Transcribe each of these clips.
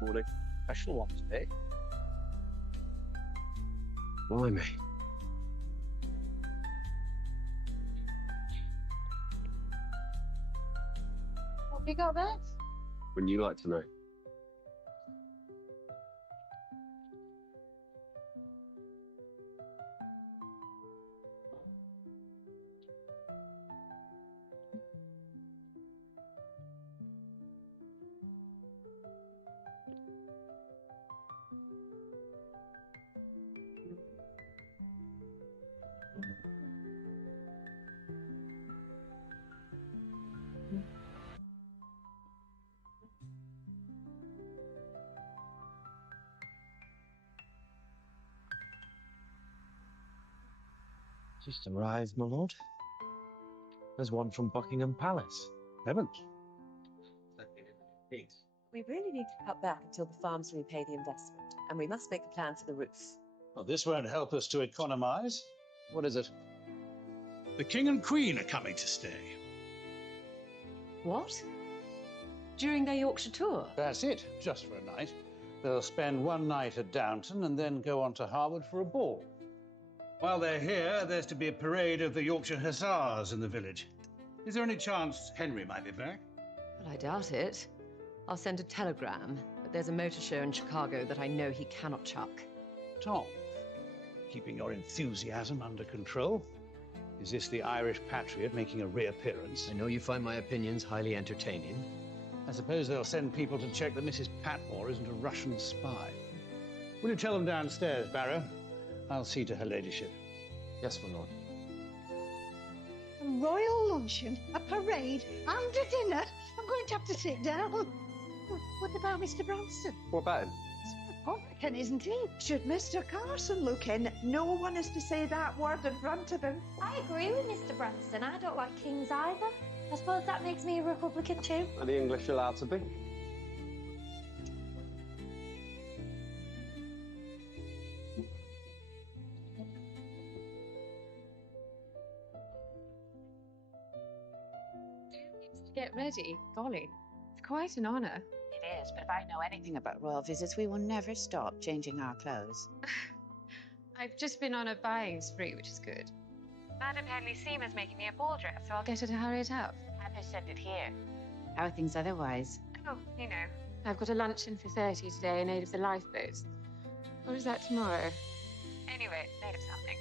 Morning. Special one today. Blimey. What have you got there? Wouldn't you like to know? Just arrived, my lord. There's one from Buckingham Palace. Heaven. We really need to cut back until the farms repay the investment, and we must make a plan for the roof. Well, this won't help us to economize. What is it? The King and Queen are coming to stay. What? During their Yorkshire tour? That's it, just for a night. They'll spend one night at Downton and then go on to Harwood for a ball. While they're here, there's to be a parade of the Yorkshire Hussars in the village. Is there any chance Henry might be back? Well, I doubt it. I'll send a telegram, but there's a motor show in Chicago that I know he cannot chuck. Tom, keeping your enthusiasm under control. Is this the Irish patriot making a reappearance? I know you find my opinions highly entertaining. I suppose they'll send people to check that Mrs. Patmore isn't a Russian spy. Will you tell them downstairs, Barrow? I'll see to her ladyship. Yes, my lord. A royal luncheon, a parade, and a dinner. I'm going to have to sit down. What about Mr. Branston? What about him? Republican, isn't he? Should Mr. Carson look in, no one is to say that word in front of him. I agree with Mr. Branston. I don't like kings either. I suppose that makes me a Republican too. Are the English allowed to be? To get ready, golly, it's quite an honour. It is, but if I know anything about royal visits, we will never stop changing our clothes. I've just been on a buying spree, which is good. Madam Henley Seymour's making me a ball dress, so I'll get her to hurry it up. Have her send it here. How are things otherwise? Oh, you know, I've got a luncheon for 30 today in aid of the lifeboats. Or is that tomorrow? Anyway, it's made of something.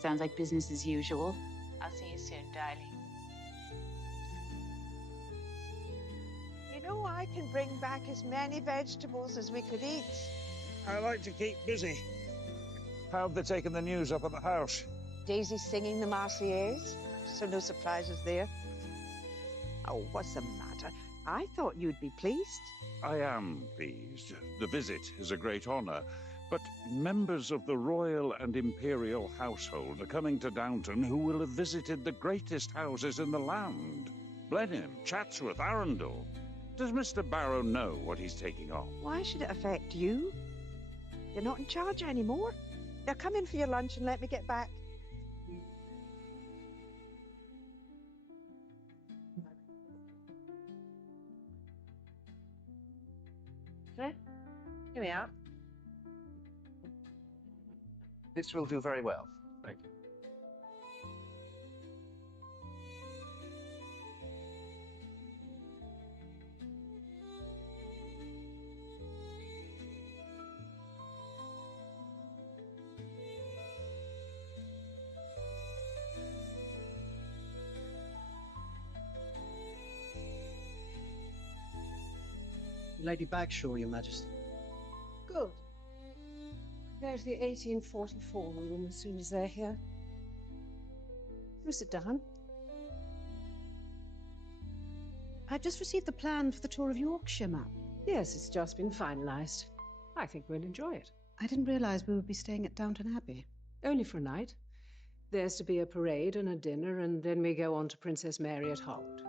Sounds like business as usual. I'll see you soon, darling. You know, I can bring back as many vegetables as we could eat. I like to keep busy. How have they taken the news up at the house? Daisy's singing the Marseillaise, so no surprises there. Oh, what's the matter? I thought you'd be pleased. I am pleased. The visit is a great honour, But members of the royal and imperial household are coming to Downton who will have visited the greatest houses in the land. Blenheim, Chatsworth, Arundel. Does Mr. Barrow know what he's taking on? Why should it affect you? You're not in charge anymore. Now come in for your lunch and let me get back. Okay, here we are. This will do very well. Thank you. Lady Bagshaw, Your Majesty. Good. Go to the 1844 room as soon as they're here. You sit down. I just received the plan for the tour of Yorkshire map. Yes, it's just been finalised. I think we'll enjoy it. I didn't realise we would be staying at Downton Abbey. Only for a night. There's to be a parade and a dinner, and then we go on to Princess Mary at Harwood.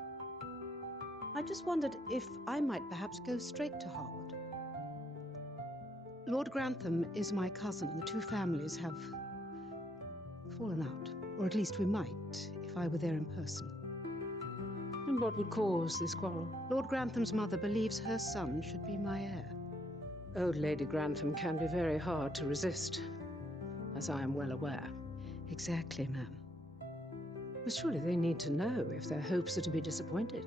I just wondered if I might perhaps go straight to Harwood. Lord Grantham is my cousin, and the two families have fallen out. Or at least we might, if I were there in person. And what would cause this quarrel? Lord Grantham's mother believes her son should be my heir. Old Lady Grantham can be very hard to resist, as I am well aware. Exactly, ma'am. But surely they need to know if their hopes are to be disappointed.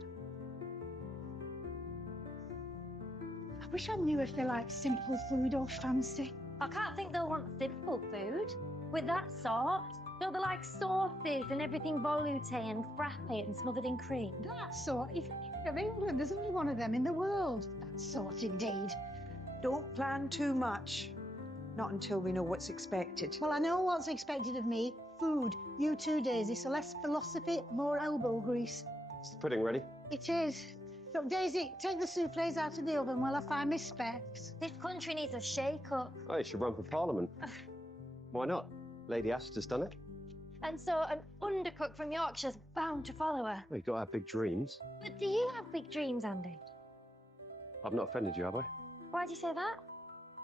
I wish I knew if they like simple food or fancy. I can't think they'll want simple food. With that sort, they'll be like sauces and everything volute and frappe and smothered in cream. That sort? If you think of England, there's only one of them in the world. That sort, indeed. Don't plan too much. Not until we know what's expected. Well, I know what's expected of me. Food. You too, Daisy. So less philosophy, more elbow grease. Is the pudding ready? It is. Look, Daisy, take the soufflés out of the oven while I find my specs. This country needs a shake-up. Oh, you should run for Parliament. Why not? Lady Astor's done it. And so an undercook from Yorkshire's bound to follow her. Well, you've got to have big dreams. But do you have big dreams, Andy? I've not offended you, have I? Why'd you say that?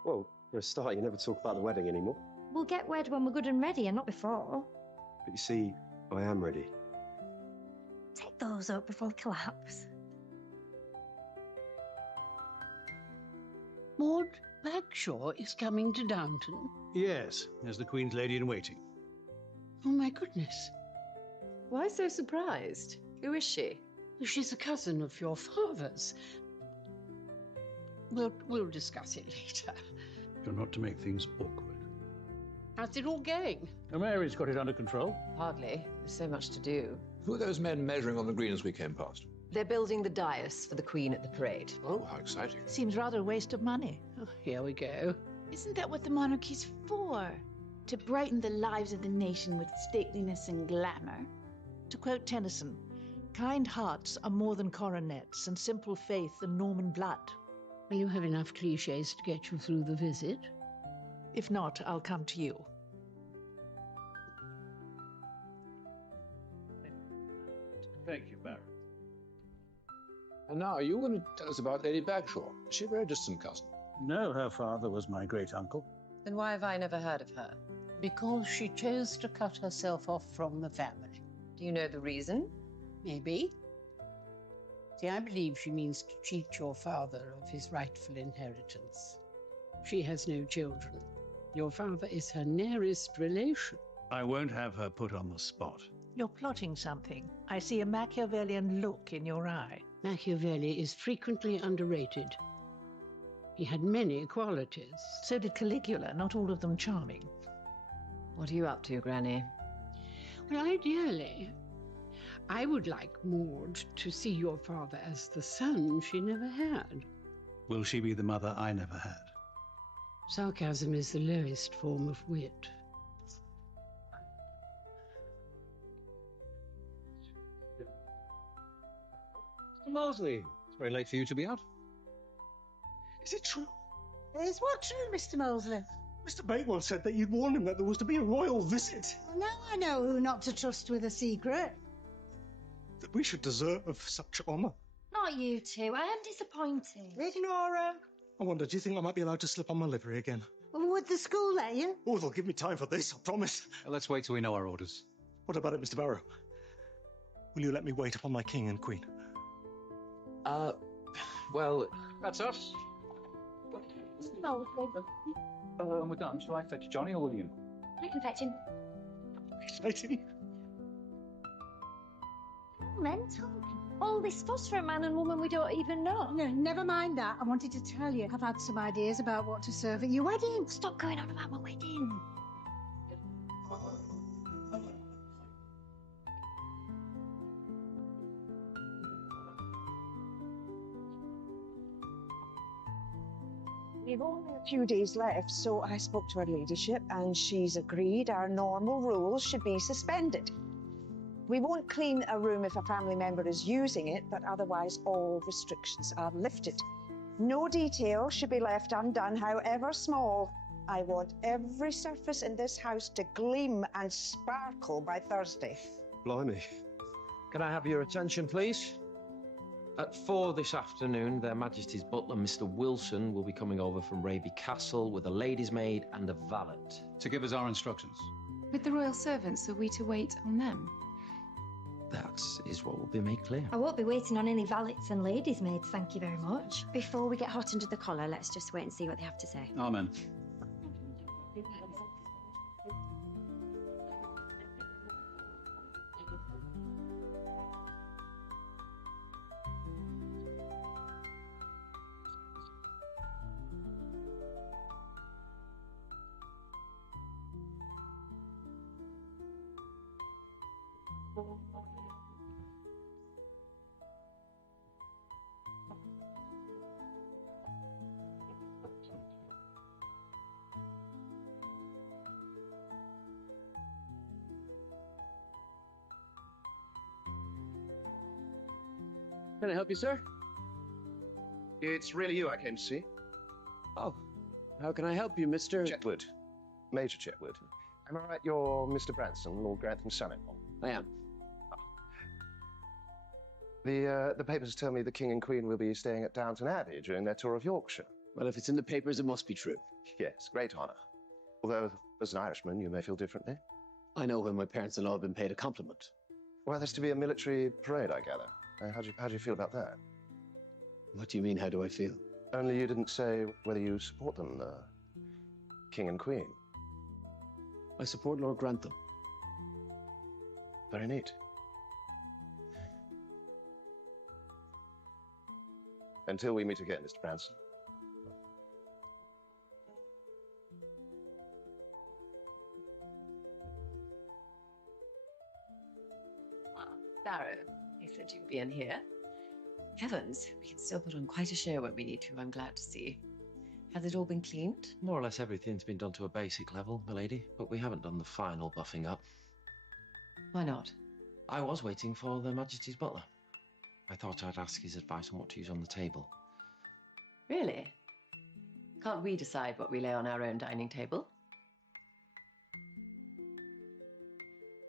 Well, for a start, you never talk about the wedding anymore. We'll get wed when we're good and ready and not before. But you see, I am ready. Take those up before we collapse. Maud Bagshaw is coming to Downton. Yes, as the Queen's lady-in-waiting. Oh, my goodness. Why so surprised? Who is she? She's a cousin of your father's. We'll discuss it later. You're not to make things awkward. How's it all going? Mary's got it under control. Hardly. There's so much to do. Who are those men measuring on the green as we came past? They're building the dais for the Queen at the parade. Oh, how exciting. Seems rather a waste of money. Oh, here we go. Isn't that what the monarchy's for? To brighten the lives of the nation with stateliness and glamour? To quote Tennyson, kind hearts are more than coronets, and simple faith than Norman blood. Will you have enough cliches to get you through the visit? If not, I'll come to you. Thank you, Baron. And now, are you going to tell us about Lady Bagshaw? Is she a very distant cousin? No, her father was my great-uncle. Then why have I never heard of her? Because she chose to cut herself off from the family. Do you know the reason? Maybe. See, I believe she means to cheat your father of his rightful inheritance. She has no children. Your father is her nearest relation. I won't have her put on the spot. You're plotting something. I see a Machiavellian look in your eye. Machiavelli is frequently underrated. He had many qualities. So did Caligula, not all of them charming. What are you up to, Granny? Well, ideally, I would like Maud to see your father as the son she never had. Will she be the mother I never had? Sarcasm is the lowest form of wit. Mr. Mosley, it's very late for you to be out. Is it true? Is what true, Mr. Mosley? Mr. Bakewell said that you'd warned him that there was to be a royal visit. Well, now I know who not to trust with a secret. That we should deserve such honour. Not you two. I am disappointed. Ignore her. I wonder, do you think I might be allowed to slip on my livery again? Well, would the school let you? Oh, they'll give me time for this, I promise. Let's wait till we know our orders. What about it, Mr. Barrow? Will you let me wait upon my king and queen? Well, That's us. No, When we're done, shall I fetch Johnny or William? I can fetch him. Exciting. Mental. All this fuss for a man and woman we don't even know. No, never mind that. I wanted to tell you. I've had some ideas about what to serve at your wedding. Stop going on about my wedding. We've only a few days left, so I spoke to her ladyship and she's agreed our normal rules should be suspended. We won't clean a room if a family member is using it, but otherwise all restrictions are lifted. No detail should be left undone, however small. I want every surface in this house to gleam and sparkle by Thursday. Blimey. Can I have your attention, please? At 4 this afternoon, Their Majesty's butler, Mr. Wilson, will be coming over from Raby Castle with a lady's maid and a valet. To give us our instructions. With the royal servants, are we to wait on them? That is what will be made clear. I won't be waiting on any valets and ladies' maids, thank you very much. Before we get hot under the collar, let's just wait and see what they have to say. Amen. Can I help you, sir? It's really you I came to see. Oh, how can I help you, Mr. Chetwood. Major Chetwood. Am I right you're Mr. Branson, Lord Grantham's son-in-law? I am. The papers tell me the King and Queen will be staying at Downton Abbey during their tour of Yorkshire. Well, if it's in the papers, it must be true. Yes, great honour. Although, as an Irishman, you may feel differently. I know when my parents-in-law have been paid a compliment. Well, there's to be a military parade, I gather. How do you feel about that? What do you mean, how do I feel? Only you didn't say whether you support them, King and Queen. I support Lord Grantham. Very neat. Until we meet again, Mr. Branson. Barrow, you said you'd be in here. Heavens, we can still put on quite a show when we need to, I'm glad to see. Has it all been cleaned? More or less everything's been done to a basic level, milady, but we haven't done the final buffing up. Why not? I was waiting for Their Majesty's butler. I thought I'd ask his advice on what to use on the table. Really? Can't we decide what we lay on our own dining table?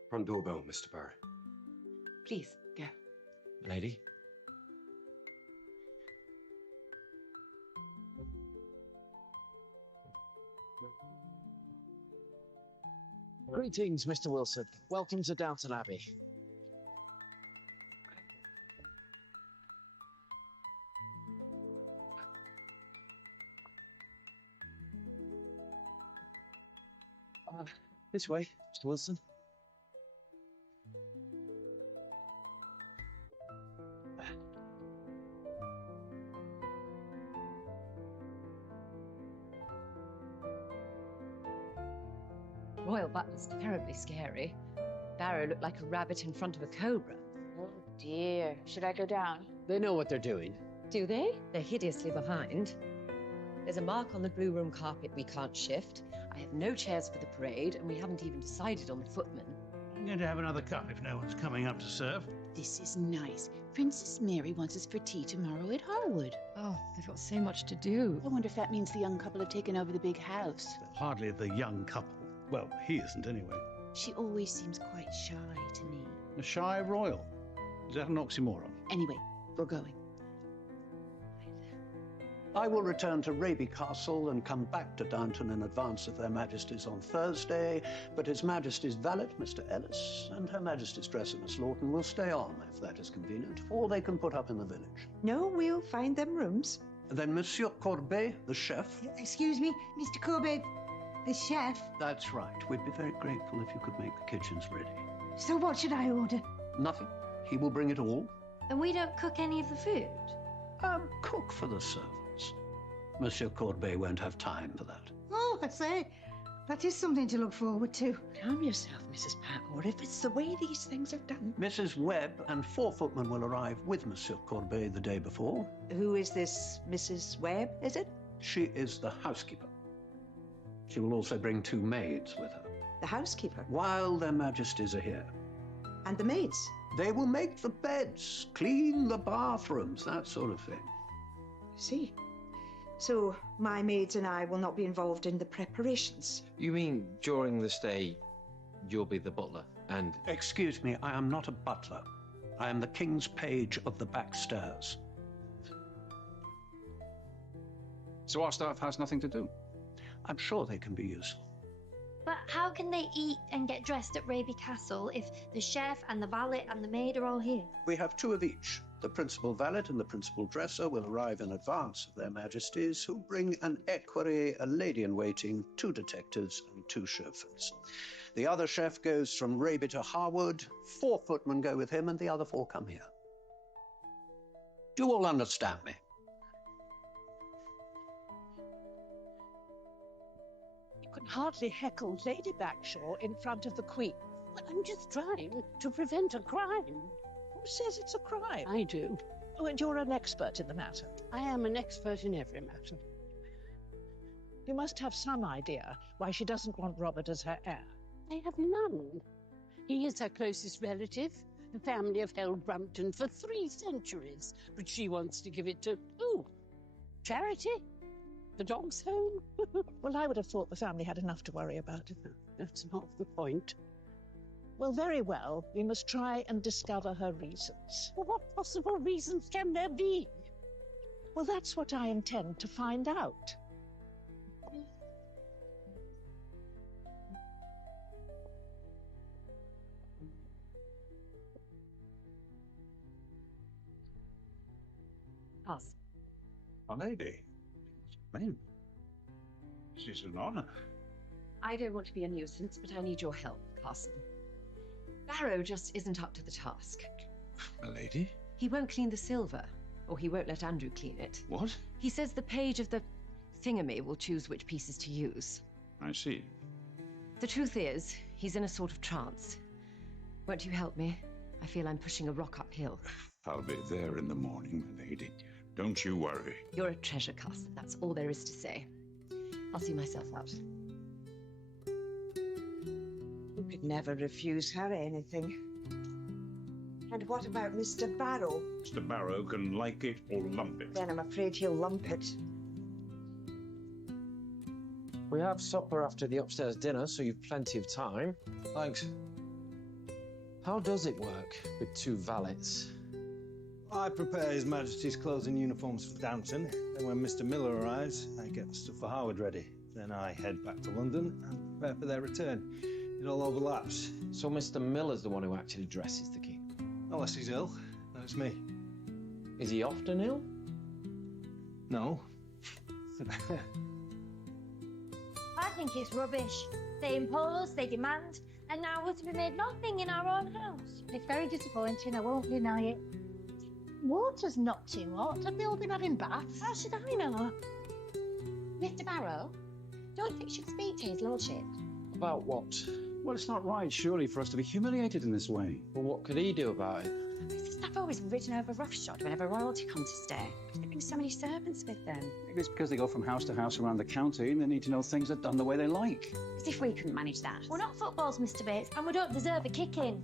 Front doorbell, Mr. Barry. Please, go. Lady? Greetings, Mr. Wilson. Welcome to Downton Abbey. This way, Mr. Wilson. Royal butler's terribly scary. Barrow looked like a rabbit in front of a cobra. Oh dear. Should I go down? They know what they're doing. Do they? They're hideously behind. There's a mark on the blue room carpet we can't shift. I have no chairs for the parade, and we haven't even decided on the footman. I'm going to have another cup if no one's coming up to serve. This is nice. Princess Mary wants us for tea tomorrow at Harwood. Oh, they've got so much to do. I wonder if that means the young couple have taken over the big house. Hardly the young couple. Well, he isn't anyway. She always seems quite shy to me. A shy royal. Is that an oxymoron? Anyway, we're going. I will return to Raby Castle and come back to Downton in advance of their Majesties on Thursday, but His Majesty's valet, Mr. Ellis, and Her Majesty's dresser, Miss Lawton, will stay on if that is convenient, or they can put up in the village. No, we'll find them rooms. Then Monsieur Courbet, the chef. Excuse me, Mr. Corbett, the chef. That's right. We'd be very grateful if you could make the kitchens ready. So what should I order? Nothing. He will bring it all. And we don't cook any of the food? Cook for the servants. Monsieur Courbet won't have time for that. Oh, I say, that is something to look forward to. Calm yourself, Mrs. Patmore. If it's the way these things are done. Mrs. Webb and 4 footmen will arrive with Monsieur Courbet the day before. Who is this Mrs. Webb, is it? She is the housekeeper. She will also bring 2 maids with her. The housekeeper? While their Majesties are here. And the maids? They will make the beds, clean the bathrooms, that sort of thing. I see. So my maids and I will not be involved in the preparations. You mean during the stay, you'll be the butler and... Excuse me, I am not a butler. I am the King's page of the back stairs. So our staff has nothing to do? I'm sure they can be useful. But how can they eat and get dressed at Raby Castle if the chef and the valet and the maid are all here? We have 2 of each. The principal valet and the principal dresser will arrive in advance of their Majesties, who bring an equerry, a lady-in-waiting, 2 detectives, and 2 chauffeurs. The other chef goes from Raby to Harwood, 4 footmen go with him, and the other 4 come here. Do you all understand me? You can hardly heckle Lady Bagshaw in front of the Queen. Well, I'm just trying to prevent a crime. Who says it's a crime? I do. Oh, and you're an expert in the matter. I am an expert in every matter. You must have some idea why she doesn't want Robert as her heir. I have none. He is her closest relative. The family have held Brampton for 3 centuries, but she wants to give it to, charity? The dog's home? Well, I would have thought the family had enough to worry about. That's not the point. Well, very well. We must try and discover her reasons. Well, what possible reasons can there be? Well, that's what I intend to find out. Pass. A lady. Man, this is an honor. I don't want to be a nuisance, but I need your help, Carson. Barrow just isn't up to the task. A lady? He won't clean the silver, or he won't let Andrew clean it. What? He says the page of the thingamy will choose which pieces to use. I see. The truth is, he's in a sort of trance. Won't you help me? I feel I'm pushing a rock uphill. I'll be there in the morning, my lady. Don't you worry. You're a treasure, Carson. That's all there is to say. I'll see myself out. You could never refuse her anything. And what about Mr. Barrow? Mr. Barrow can like it or lump it. Then I'm afraid he'll lump it. We have supper after the upstairs dinner, so you've plenty of time. Thanks. How does it work with 2 valets? I prepare His Majesty's clothes and uniforms for Downton. Then when Mr. Miller arrives, I get the stuff for Harwood ready. Then I head back to London and prepare for their return. It all overlaps. So Mr. Miller's the one who actually dresses the king? Unless he's ill. That's me. Is he often ill? No. I think it's rubbish. They impose, they demand, and now we're to be made nothing in our own house. It's very disappointing, I won't deny it. Water's not too hot. Have they all been having baths? How should I know? Mr. Barrow, don't you think you should speak to his lordship? About what? Well, it's not right, surely, for us to be humiliated in this way. Well, what could he do about it? Is this stuff always ridden over roughshod whenever royalty come to stay? They bring so many servants with them. Maybe it's because they go from house to house around the county and they need to know things are done the way they like. As if we couldn't manage that. We're not footballs, Mr. Bates, and we don't deserve a kicking.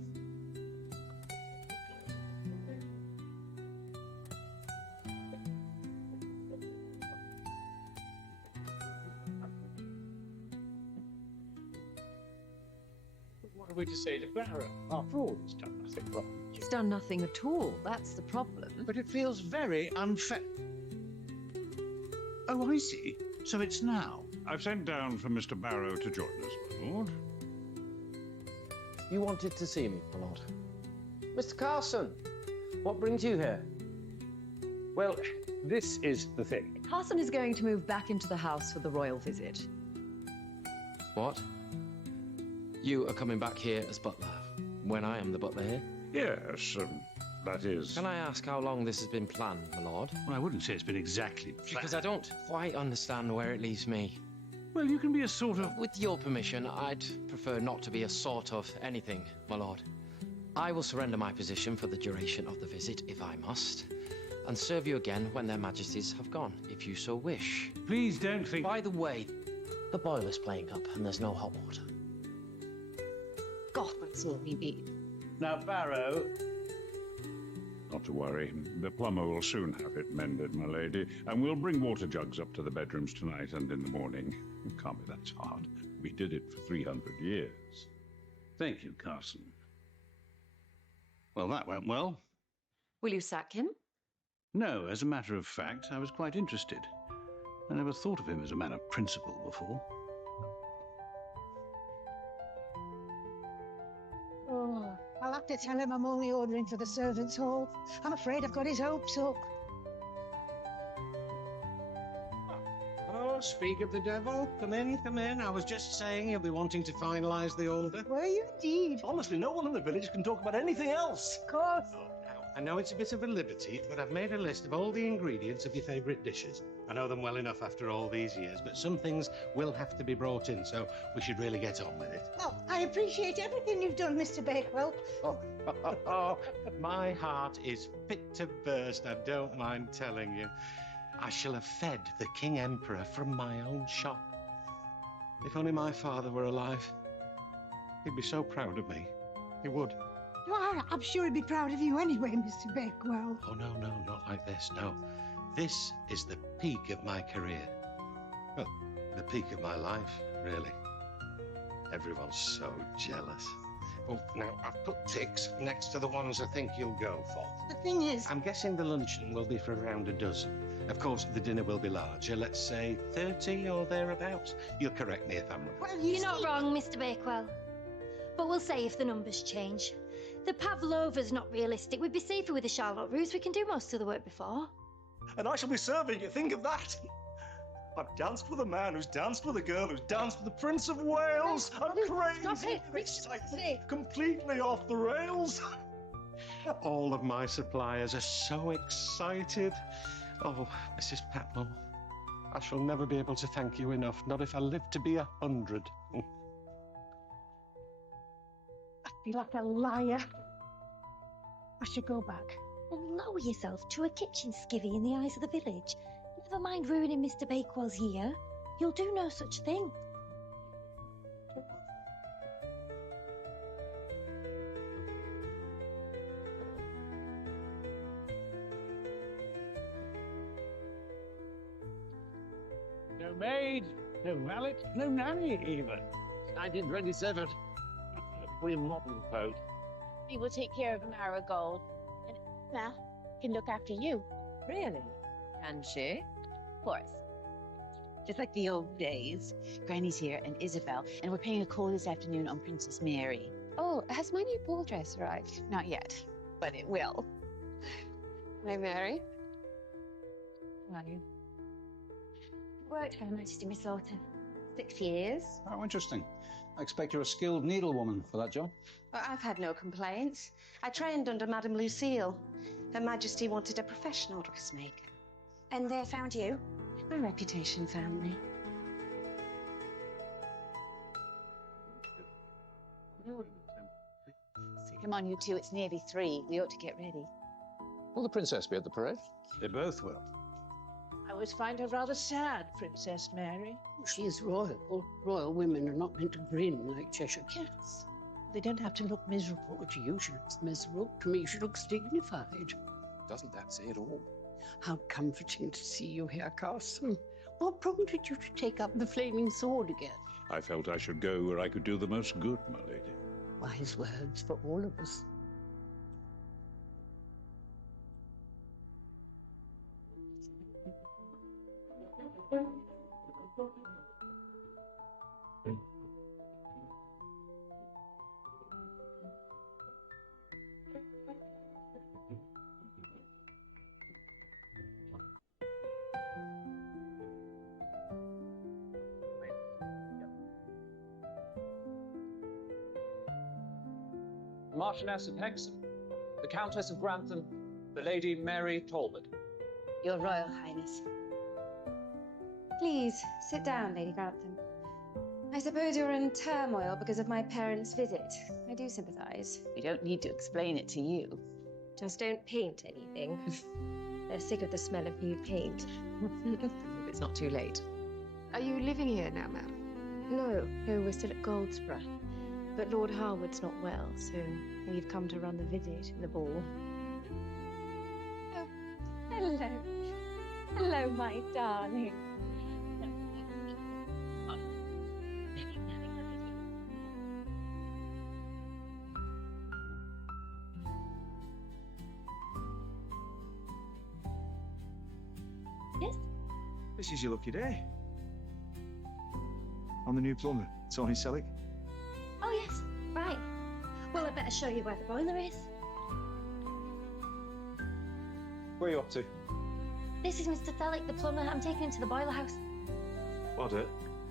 What are we to say to Barrow? After all, he's done nothing wrong. He's done nothing at all. That's the problem. But it feels very unfair. Oh, I see. So it's now. I've sent down for Mr. Barrow to join us, my lord. You wanted to see me, my lord. Mr. Carson, what brings you here? Well, this is the thing. Carson is going to move back into the house for the royal visit. What? You are coming back here as butler, when I am the butler here? Yes, that is... Can I ask how long this has been planned, my lord? Well, I wouldn't say it's been exactly planned. Because I don't quite understand where it leaves me. Well, you can be a sort of... With your permission, I'd prefer not to be a sort of anything, my lord. I will surrender my position for the duration of the visit, if I must, and serve you again when their majesties have gone, if you so wish. Please don't think... By the way, the boiler's playing up and there's no hot water. God, that's all we need. Now, Barrow... Not to worry. The plumber will soon have it mended, my lady, and we'll bring water jugs up to the bedrooms tonight and in the morning. It can't be that hard. We did it for 300 years. Thank you, Carson. Well, that went well. Will you sack him? No, as a matter of fact, I was quite interested. I never thought of him as a man of principle before. Oh, I'll have to tell him I'm only ordering for the servants' hall. I'm afraid I've got his hopes up. Oh, speak of the devil. Come in, come in. I was just saying you'll be wanting to finalise the order. Were you indeed? Honestly, no one in the village can talk about anything else. Of course. Now, I know it's a bit of a liberty, but I've made a list of all the ingredients of your favourite dishes. I know them well enough after all these years, but some things will have to be brought in, so we should really get on with it. Oh, I appreciate everything you've done, Mr. Bakewell. Oh, my heart is fit to burst, I don't mind telling you. I shall have fed the King Emperor from my own shop. If only my father were alive, he'd be so proud of me. He would. Well, I'm sure he'd be proud of you anyway, Mr. Bakewell. Oh, no, not like this, no. This is the peak of my career. Well, the peak of my life, really. Everyone's so jealous. Oh, now, I've put ticks next to the ones I think you'll go for. The thing is... I'm guessing the luncheon will be for around a dozen. Of course, the dinner will be larger. Let's say 30 or thereabouts. You'll correct me if I'm wrong. Well, You're not wrong, Mr. Bakewell. But we'll say if the numbers change. The pavlova's not realistic. We'd be safer with the Charlotte Russe. We can do most of the work before. And I shall be serving you. Think of that. I've danced with a man who's danced with a girl who's danced with the Prince of Wales. I'm crazy. Excited. Completely off the rails. All of my suppliers are so excited. Oh, Mrs. Patmore, I shall never be able to thank you enough, not if I live to be 100. I feel like a liar. I should go back. And lower yourself to a kitchen skivvy in the eyes of the village. Never mind ruining Mr. Bakewell's year. You'll do no such thing. No maid, no valet, no nanny even. 1927. We're modern folk. We will take care of Marigold. And Emma can look after you. Really? Can she? Of course. Just like the old days. Granny's here and Isabel, and we're paying a call this afternoon on Princess Mary. Oh, has my new ball dress arrived? Not yet, but it will. Hi, Mary. How are you? Worked for Her Majesty, Miss Lawton. 6 years. Oh, interesting. I expect you're a skilled needlewoman for that job. Well, I've had no complaints. I trained under Madame Lucille. Her Majesty wanted a professional dressmaker. And they found you. My reputation, family. Come on, you two, it's nearly 3. We ought to get ready. Will the princess be at the parade? They both will. I always find her rather sad, Princess Mary. She is royal. Royal women are not meant to grin like Cheshire cats. They don't have to look miserable. To you, she looks miserable. To me, she looks dignified. Doesn't that say it all? How comforting to see you here, Carson. What prompted you to take up the flaming sword again? I felt I should go where I could do the most good, my lady. Wise words for all of us. Marchioness of Hexham, the Countess of Grantham, the Lady Mary Talbot. Your Royal Highness. Please, sit down, Lady Grantham. I suppose you're in turmoil because of my parents' visit. I do sympathise. We don't need to explain it to you. Just don't paint anything. They're sick of the smell of new paint. It's not too late. Are you living here now, ma'am? No, we're still at Goldsborough. But Lord Harwood's not well, so we've come to run the visit and the ball. Oh, hello. Hello, my darling. Yes? This is your lucky day. I'm the new plumber, Tony Selleck. Oh, yes, right. Well, I better show you where the boiler is. Where are you up to? This is Mr. Selleck, the plumber. I'm taking him to the boiler house. What it?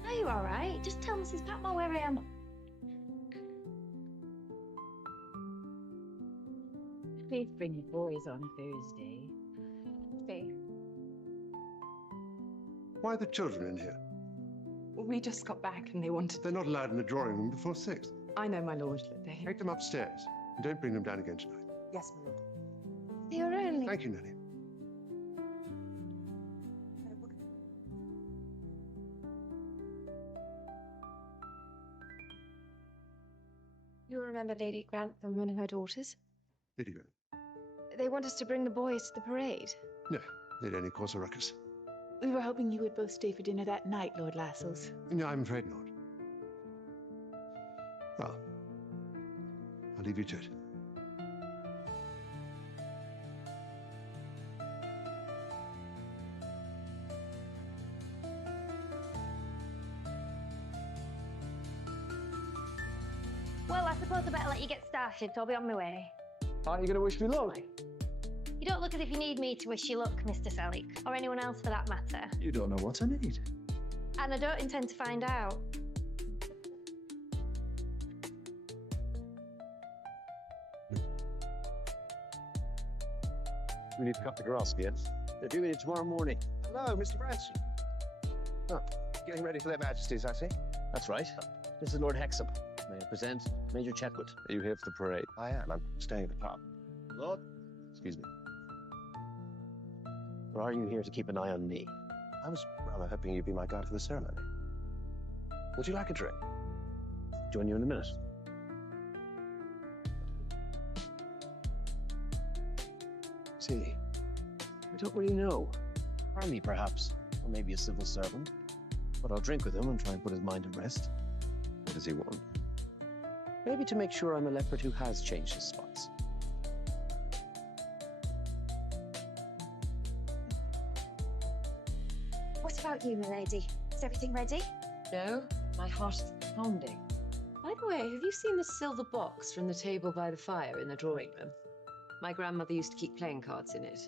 Are you all right? Just tell Mrs. Patmore where I am. Please bring your boys on Thursday. Faith. Why are the children in here? We just got back and they wanted... They're not allowed in the drawing room before 6. I know, my lord, but they... Take them upstairs and don't bring them down again tonight. Yes, my lord. You're only... Thank you, Nellie. You remember Lady Grantham and her daughters? Did you? They want us to bring the boys to the parade. No, they'd only cause a ruckus. We were hoping you would both stay for dinner that night, Lord Lascelles. No, I'm afraid not. Well, I'll leave you to it. Well, I suppose I better let you get started, so I'll be on my way. Aren't you going to wish me luck? You don't look as if you need me to wish you luck, Mr. Selleck, or anyone else for that matter. You don't know what I need. And I don't intend to find out. We need to cut the grass again. They're due in tomorrow morning. Hello, Mr. Branson. Oh, getting ready for their Majesties, I see. That's right. This is Lord Hexham. May I present Major Chetwood? Are you here for the parade? I am. I'm staying at the pub. Lord? Excuse me. Or are you here to keep an eye on me? I was rather hoping you'd be my guide for the ceremony. Would you like a drink? Join you in a minute. See, I don't really know. Army, perhaps. Or maybe a civil servant. But I'll drink with him and try and put his mind at rest. What does he want? Maybe to make sure I'm a leopard who has changed his spots. What about you, milady? Is everything ready? No, my heart is pounding. By the way, have you seen the silver box from the table by the fire in the drawing room? My grandmother used to keep playing cards in it.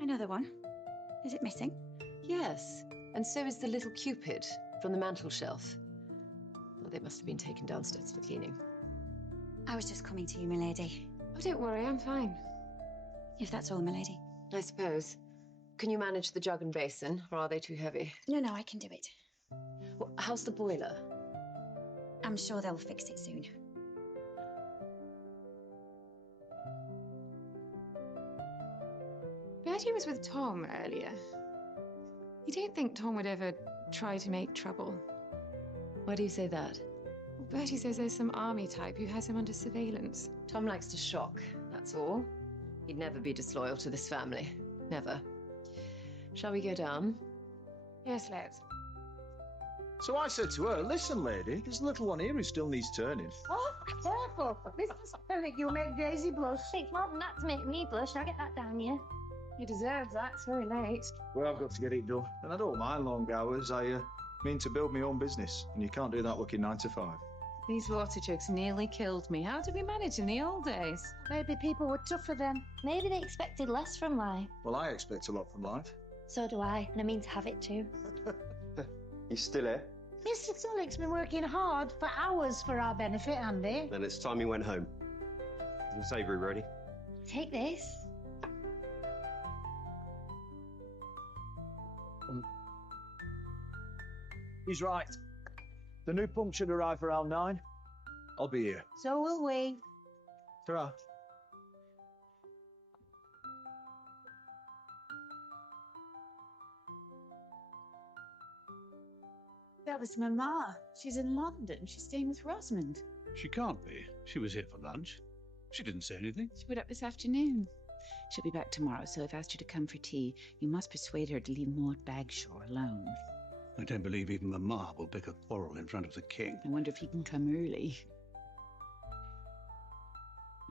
I know the one. Is it missing? Yes, and so is the little Cupid from the mantel shelf. Well, they must have been taken downstairs for cleaning. I was just coming to you, milady. Oh, don't worry, I'm fine. If that's all, milady. I suppose. Can you manage the jug and basin, or are they too heavy? No, I can do it. Well, how's the boiler? I'm sure they'll fix it soon. Bertie was with Tom earlier. You don't think Tom would ever try to make trouble? Why do you say that? Well, Bertie says there's some army type who has him under surveillance. Tom likes to shock, that's all. He'd never be disloyal to this family. Never. Shall we go down? Yes, let's. So I said to her, listen, lady, there's a little one here who still needs turning. Oh, careful. Mr. Spelling, you'll make Daisy blush. It's more than that to make me blush. Now get that down, yeah? He deserves that. It's very late. Well, I've got to get it done. And I don't mind long hours. I mean to build my own business. And you can't do that working 9 to 5. These water jugs nearly killed me. How did we manage in the old days? Maybe people were tougher then. Maybe they expected less from life. Well, I expect a lot from life. So do I, and I mean to have it too. You still here? Mr. Tulloch's been working hard for hours for our benefit, Andy. Then it's time you went home. Is the savoury ready? Take this. He's right. The new pump should arrive around 9. I'll be here. So will we. Ta-ra. That was Mama. She's in London. She's staying with Rosamond. She can't be. She was here for lunch. She didn't say anything. She put up this afternoon. She'll be back tomorrow, so I've asked her to come for tea. You must persuade her to leave Maud Bagshaw alone. I don't believe even Mamma will pick a quarrel in front of the king. I wonder if he can come early.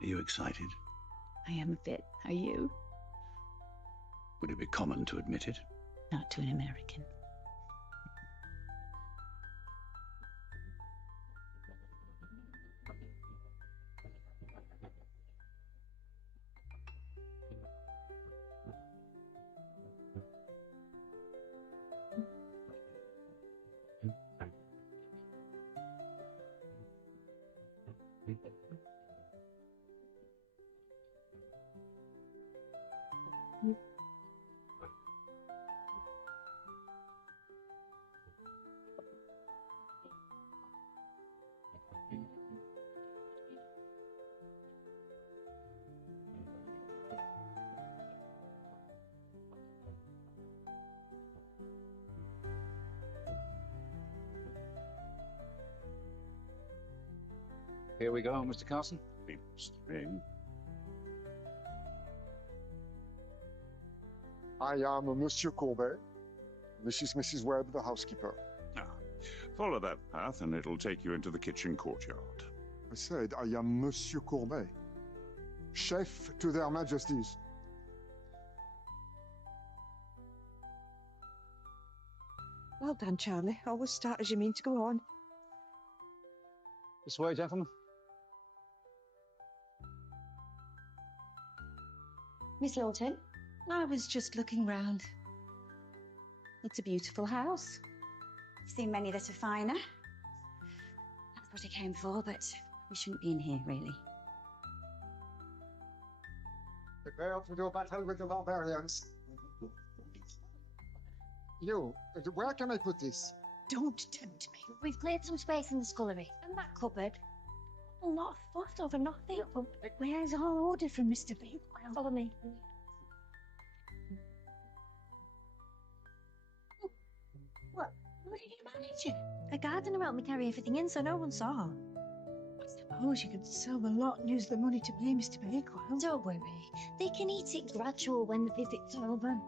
Are you excited? I am a bit. Are you? Would it be common to admit it? Not to an American. Here we go, Mr. Carson. I am Monsieur Courbet. This is Mrs. Webb, the housekeeper. Follow that path and it'll take you into the kitchen courtyard. I said I am Monsieur Courbet, chef to their majesties. Well done, Charlie. Always start as you mean to go on. This way, gentlemen. Miss Lawton? I was just looking round. It's a beautiful house. I've seen many that are finer. That's what I came for, but we shouldn't be in here, really. Prepare to do battle with the barbarians. You, where can I put this? Don't tempt me. We've cleared some space in the scullery. And that cupboard. A lot of fuss over nothing. Where's our order from Mr. Bakewell? Follow me. What did you manage? A gardener helped me carry everything in so no one saw. I suppose you could sell the lot and use the money to pay Mr. Bakewell. Don't worry. They can eat it gradual when the visit's over.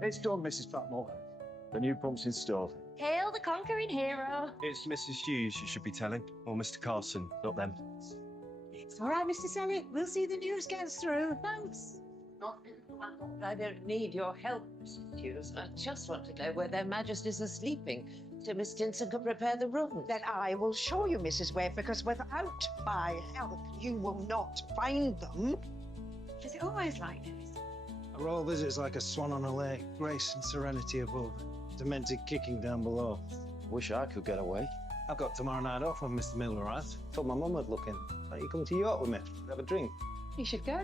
It's done, Mrs. Fatmore. The new pump's installed. Hail the conquering hero. It's Mrs. Hughes you should be telling, or Mr. Carson, not them. It's all right, Mr. Selleck. We'll see the news gets through. Thanks. I don't need your help, Mrs. Hughes. I just want to know where their majesties are sleeping, so Miss Stinson can prepare the rooms. Then I will show you, Mrs. Webb, because without my help, you will not find them. Is it always like this? A royal visit's like a swan on a lake, grace and serenity above, demented kicking down below. Wish I could get away. I've got tomorrow night off when Mr. Miller arrives. Thought my mum would look in. Why don't you come to York with me? Have a drink. You should go.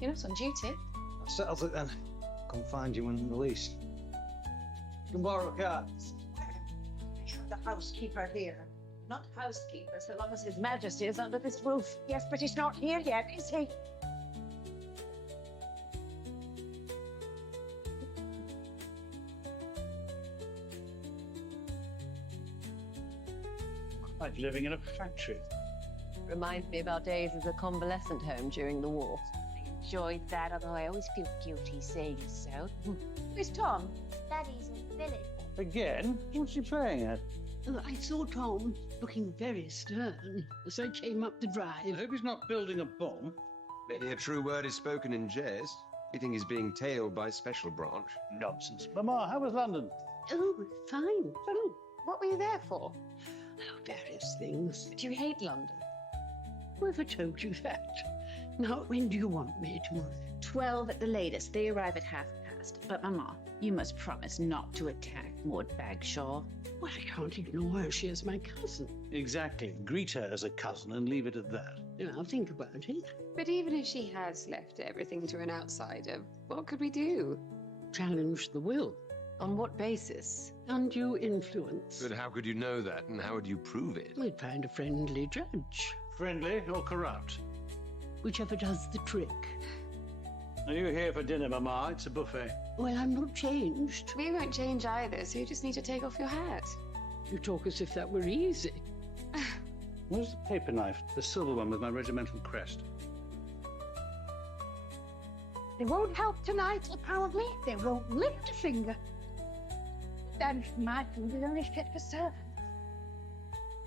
You're not on duty. That settles it then. Come find you when released. You can borrow a car. The housekeeper here. not housekeeper, so long as His Majesty is under this roof. Yes, but he's not here yet, is he? Like living in a factory. Reminds me of our days as a convalescent home during the war. I enjoyed that, although I always feel guilty saying so. Where's Tom? Daddy's in the village. Again? What's he playing at? I saw Tom looking very stern as I came up the I drive. hope he's not building a bomb. Many a true word is spoken in jest. You think he's being tailed by special branch? Nonsense. Mamma, how was London? Oh, fine. Oh, What were you there for? various things. Do you hate London? Whoever told you that? Now, when do you want me tomorrow? 12 at the latest. They arrive at past. But, Mama, you must promise not to attack Maud Bagshaw. Well, I can't ignore her. She is my cousin. Exactly. Greet her as a cousin and leave it at that. I'll think about it. But even if she has left everything to an outsider, what could we do? Challenge the will. On what basis? Undue influence. But how could you know that, and how would you prove it? We'd find a friendly judge. Friendly or corrupt? Whichever does the trick. Are you here for dinner, Mamma? It's a buffet. Well, I'm not changed. We won't change either, so you just need to take off your hat. You talk as if that were easy. Where's the paper knife? The silver one with my regimental crest. They won't help tonight, apparently. They won't lift a finger. Then my food is only fit for servants.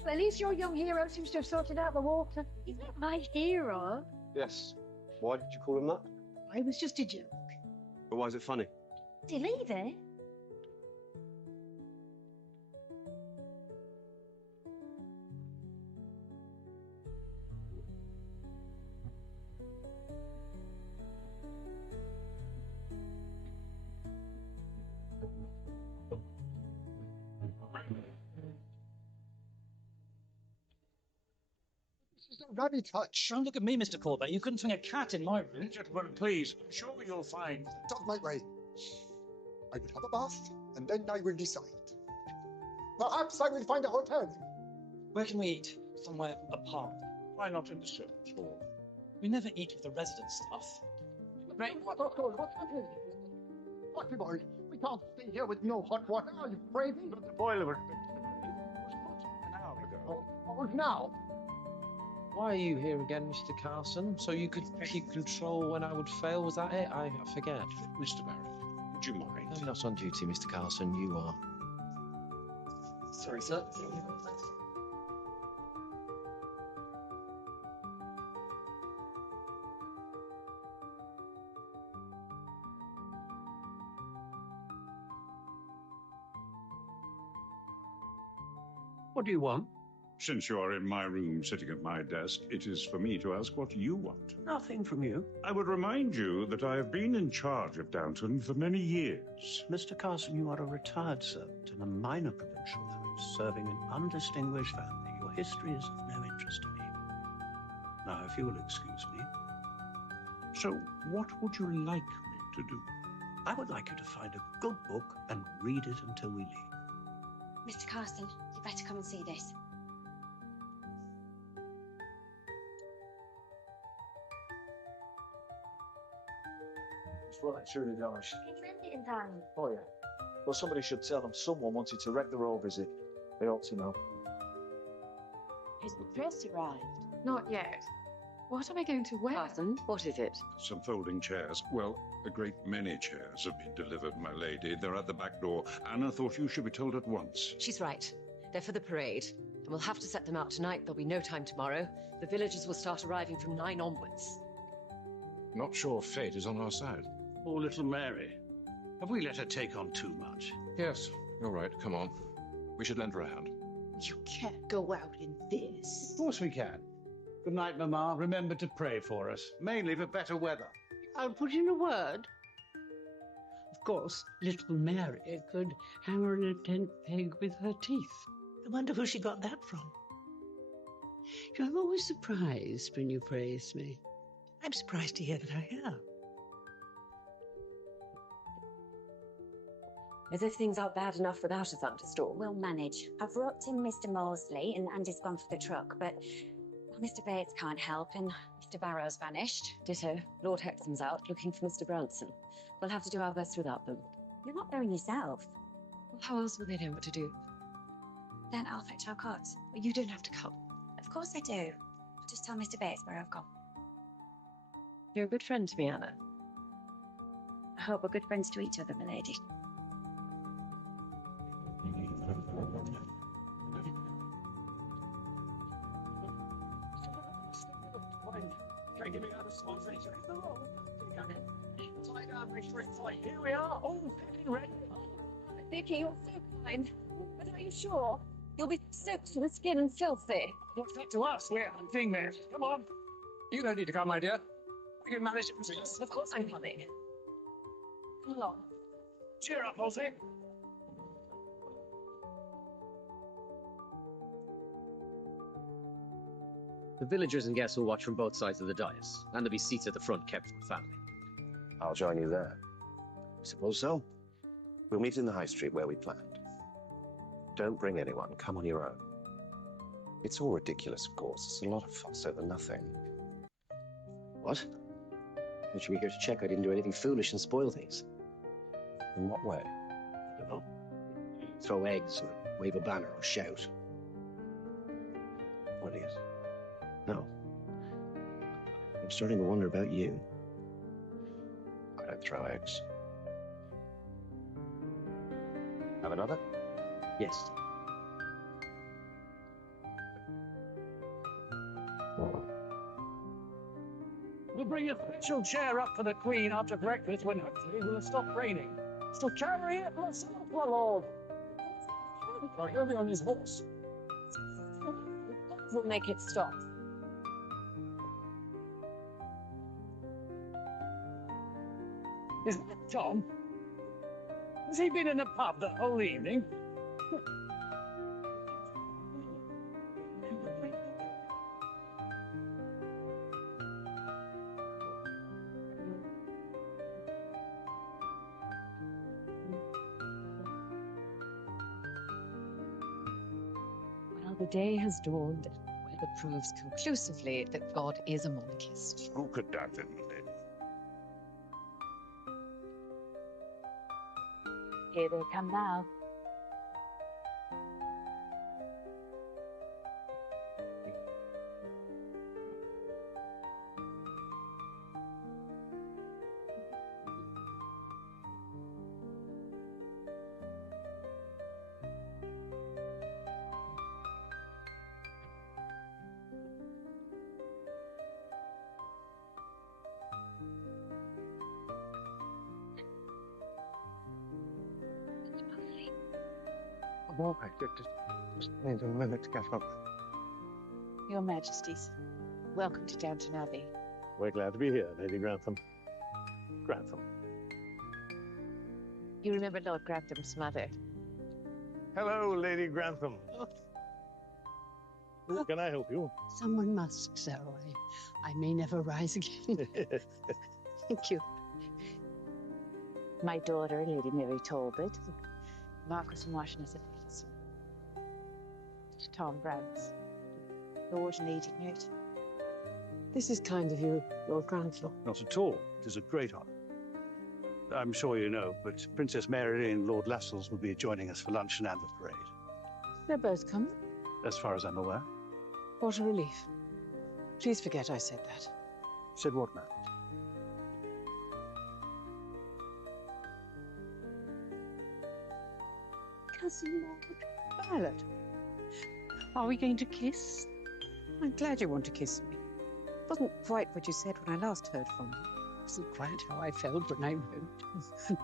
Well, at least your young hero seems to have sorted out the water. He's not my hero. Yes. Why did you call him that? It was just a joke. But why is it funny? Did he leave it? Rabbit touch. Don't look at me, Mr. Corbett. You couldn't swing a cat in my room. Gentlemen, please. I'm sure you'll find. Not my way. I will have a bath, and then I will decide. Perhaps I will find a hotel. Where can we eat? Somewhere apart. Why not in the servants' hall? We never eat with the resident staff. Right. What's happening? What, boy? We can't stay here with no hot water. Are you crazy? But the boiler was an hour ago. Oh, now. Why are you here again, Mr. Carson? So you could keep control when I would fail? Was that it? I forget. Mr. Barrett, would you mind? I'm not on duty, Mr. Carson. You are. Sorry, sir. What do you want? Since you are in my room sitting at my desk, it is for me to ask what you want. Nothing from you. I would remind you that I have been in charge of Downton for many years. Mr. Carson, you are a retired servant in a minor provincial house, serving an undistinguished family. Your history is of no interest to me. Now, if you will excuse me. So, what would you like me to do? I would like you to find a good book and read it until we leave. Mr. Carson, you better come and see this. It's right through the doors. He sent it in time. Oh, yeah. Well, somebody should tell them someone wanted to wreck the road visit. They ought to know. Has the dress arrived? Not yet. What am I going to wear? Carson, what is it? Some folding chairs. Well, a great many chairs have been delivered, my lady. They're at the back door. Anna thought you should be told at once. She's right. They're for the parade. And we'll have to set them out tonight. There'll be no time tomorrow. The villagers will start arriving from 9 onwards. Not sure fate is on our side. Poor little Mary. Have we let her take on too much? Yes, you're right. Come on. We should lend her a hand. You can't go out in this. Of course we can. Good night, Mamma. Remember to pray for us, mainly for better weather. I'll put in a word. Of course, little Mary could hammer in a tent peg with her teeth. I wonder who she got that from. You're always surprised when you praise me. I'm surprised to hear that I am. As if things are bad enough without a thunderstorm. We'll manage. I've roped in Mr. Molesley and Andy's gone for the truck, but Mr. Bates can't help and Mr. Barrow's vanished. Ditto. Lord Hexam's out looking for Mr. Branson. We'll have to do our best without them. You're not going yourself. Well, how else will they know what to do? Then I'll fetch our cots. Well, you don't have to come. Of course I do. I'll just tell Mr. Bates where I've gone. You're a good friend to me, Anna. I hope we're good friends to each other, my lady. Here we are, all ready. Vicky, you're so kind. But are you sure? You'll be soaked to the skin and filthy. What's that to us? We're hunting men. Come on. You don't need to come, my dear. We can manage it between us. Of course I'm coming. Come along. Cheer up, Halsey. The villagers and guests will watch from both sides of the dais, and there'll be seats at the front kept for the family. I'll join you there. Suppose so. We'll meet in the high street where we planned. Don't bring anyone. Come on your own. It's all ridiculous, of course. It's a lot of fuss over nothing. What? What should we here to check I didn't do anything foolish and spoil things? In what way? I don't know. Throw eggs, or wave a banner, or shout. What is? No. I'm starting to wonder about you. I don't throw eggs. Have another? Yes. We'll bring a special chair up for the Queen after breakfast when hopefully it will have stopped raining. So carry it myself, my lord. Well, he'll be on his horse. We'll make it stop. Isn't it Tom? Has he been in the pub the whole evening? Well, the day has dawned, where it proves conclusively that God is a monarchist. Who could doubt it, my lady? Here they come now. Well, I just need a minute to get up. Your Majesties, welcome to Downton Abbey. We're glad to be here, Lady Grantham. Grantham. You remember Lord Grantham's mother? Hello, Lady Grantham. How can I help you? Someone must, sir. I may never rise again. Thank you. My daughter, Lady Mary Talbot, Marquis and Marchioness of Hales. Tom Browns, Lord and Lady Newt. This is kind of you, Lord Grantham. Not at all. It is a great honour. I'm sure you know, but Princess Mary and Lord Lascelles will be joining us for luncheon and the parade. They're both coming. As far as I'm aware. What a relief. Please forget I said that. Said what, ma'am? Cousin Maud. Violet. Are we going to kiss? I'm glad you want to kiss me. It wasn't quite what you said when I last heard from you. It wasn't quite how I felt when I wrote.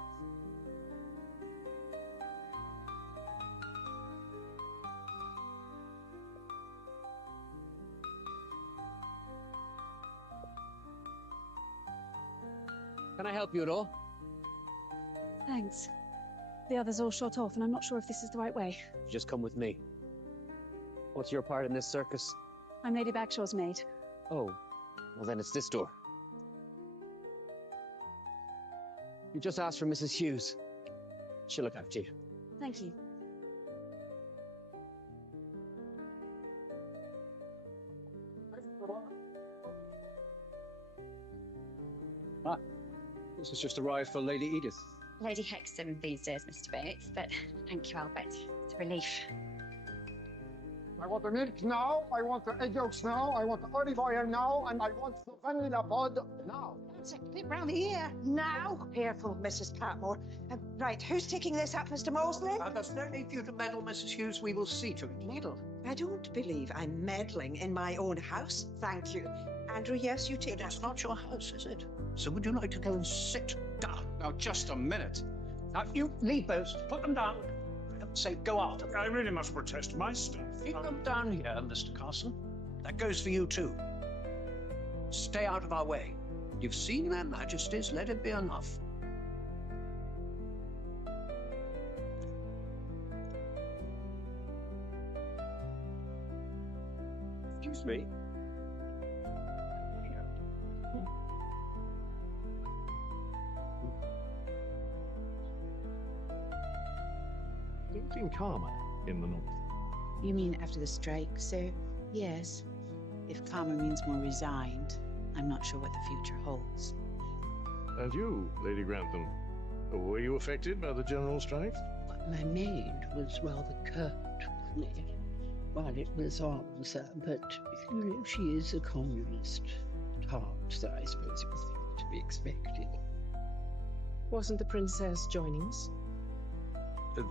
Can I help you at all? Thanks. The others all shot off, and I'm not sure if this is the right way. Just come with me. What's your part in this circus? I'm Lady Bagshaw's maid. Oh, well then it's this door. You just asked for Mrs. Hughes. She'll look after you. Thank you. Ah, this has just arrived for Lady Edith. Lady Hexam these days, Mr. Bates, but thank you, Albert. It's a relief. I want the milk now, I want the egg yolks now, I want the olive oil now, and I want the vanilla pod now. That's it. Get round here now. Careful, Mrs. Patmore. Right, who's taking this up, Mr. Mosley? There's no need for you to meddle, Mrs. Hughes. We will see to it. Meddle? I don't believe I'm meddling in my own house. Thank you. Andrew, yes, you take It's not your house, is it? So would you like to go and sit down? Now, just a minute. Now, you leave those. Put them down. Say, go after. I really must protest my stuff. Keep them down here, Mr. Carson. That goes for you, too. Stay out of our way. You've seen their majesties. Let it be enough. Excuse me. Things seem calmer in the north. You mean after the strike, sir? Yes. If calmer means more resigned, I'm not sure what the future holds. And you, Lady Grantham, were you affected by the general strike? My maid was rather curt with me while it was on, sir, but, you know, she is a communist at heart, so I suppose it was to be expected. Wasn't the princess joining us?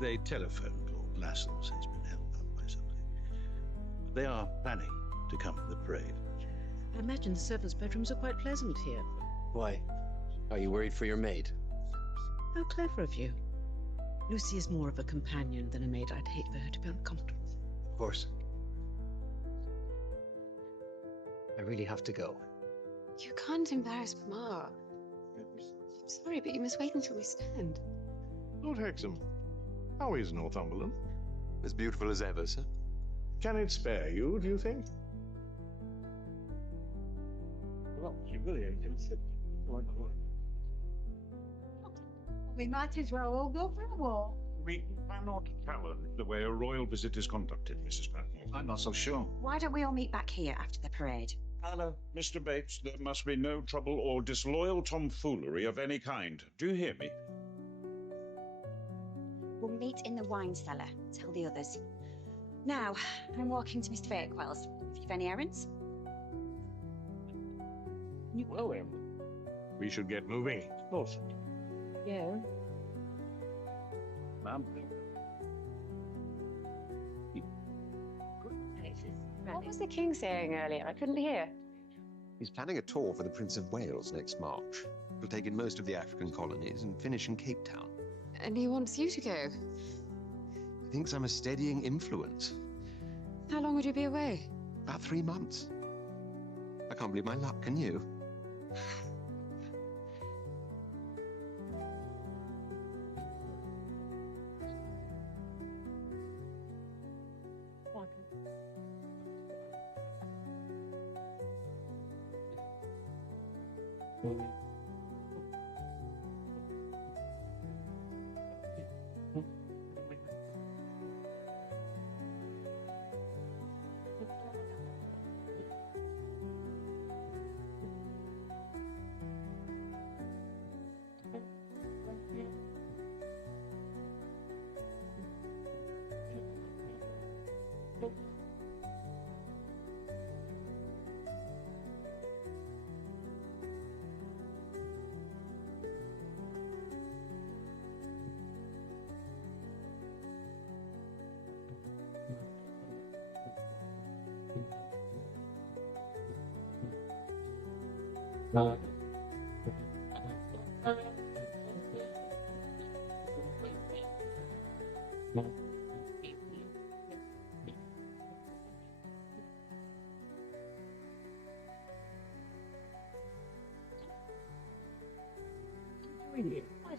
They telephoned Lord Lascelles has been held up by something. They are planning to come to the parade. I imagine the servants' bedrooms are quite pleasant here. Why? Are you worried for your maid? How clever of you. Lucy is more of a companion than a maid. I'd hate for her to be uncomfortable. Of course. I really have to go. You can't embarrass Mama. I'm sorry, but you must wait until we stand. Lord Hexam, how is Northumberland? As beautiful as ever, sir. Can it spare you, do you think? Well, you really ain't We might as well all go for a walk. We cannot challenge the way a royal visit is conducted, Mrs. Patmore. I'm not so sure. Why don't we all meet back here after the parade? Anna, Mr. Bates, there must be no trouble or disloyal tomfoolery of any kind. Do you hear me? We'll meet in the wine cellar. Tell the others. Now, I'm walking to Mr. Bakewell's. Have you any errands? Well, then, we should get moving. Of course. Yeah. Ma'am. What was the king saying earlier? I couldn't hear. He's planning a tour for the Prince of Wales next March. He'll take in most of the African colonies and finish in Cape Town. And he wants you to go. He thinks I'm a steadying influence. How long would you be away? About 3 months. I can't believe my luck, can you?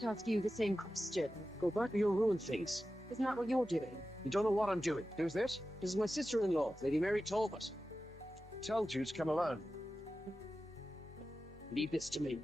I'd ask you the same question. Go back to your ruined face. Isn't that what you're doing? You don't know what I'm doing. Who's this? This is my sister-in-law, Lady Mary Talbot. Told you to come around. Leave this to me.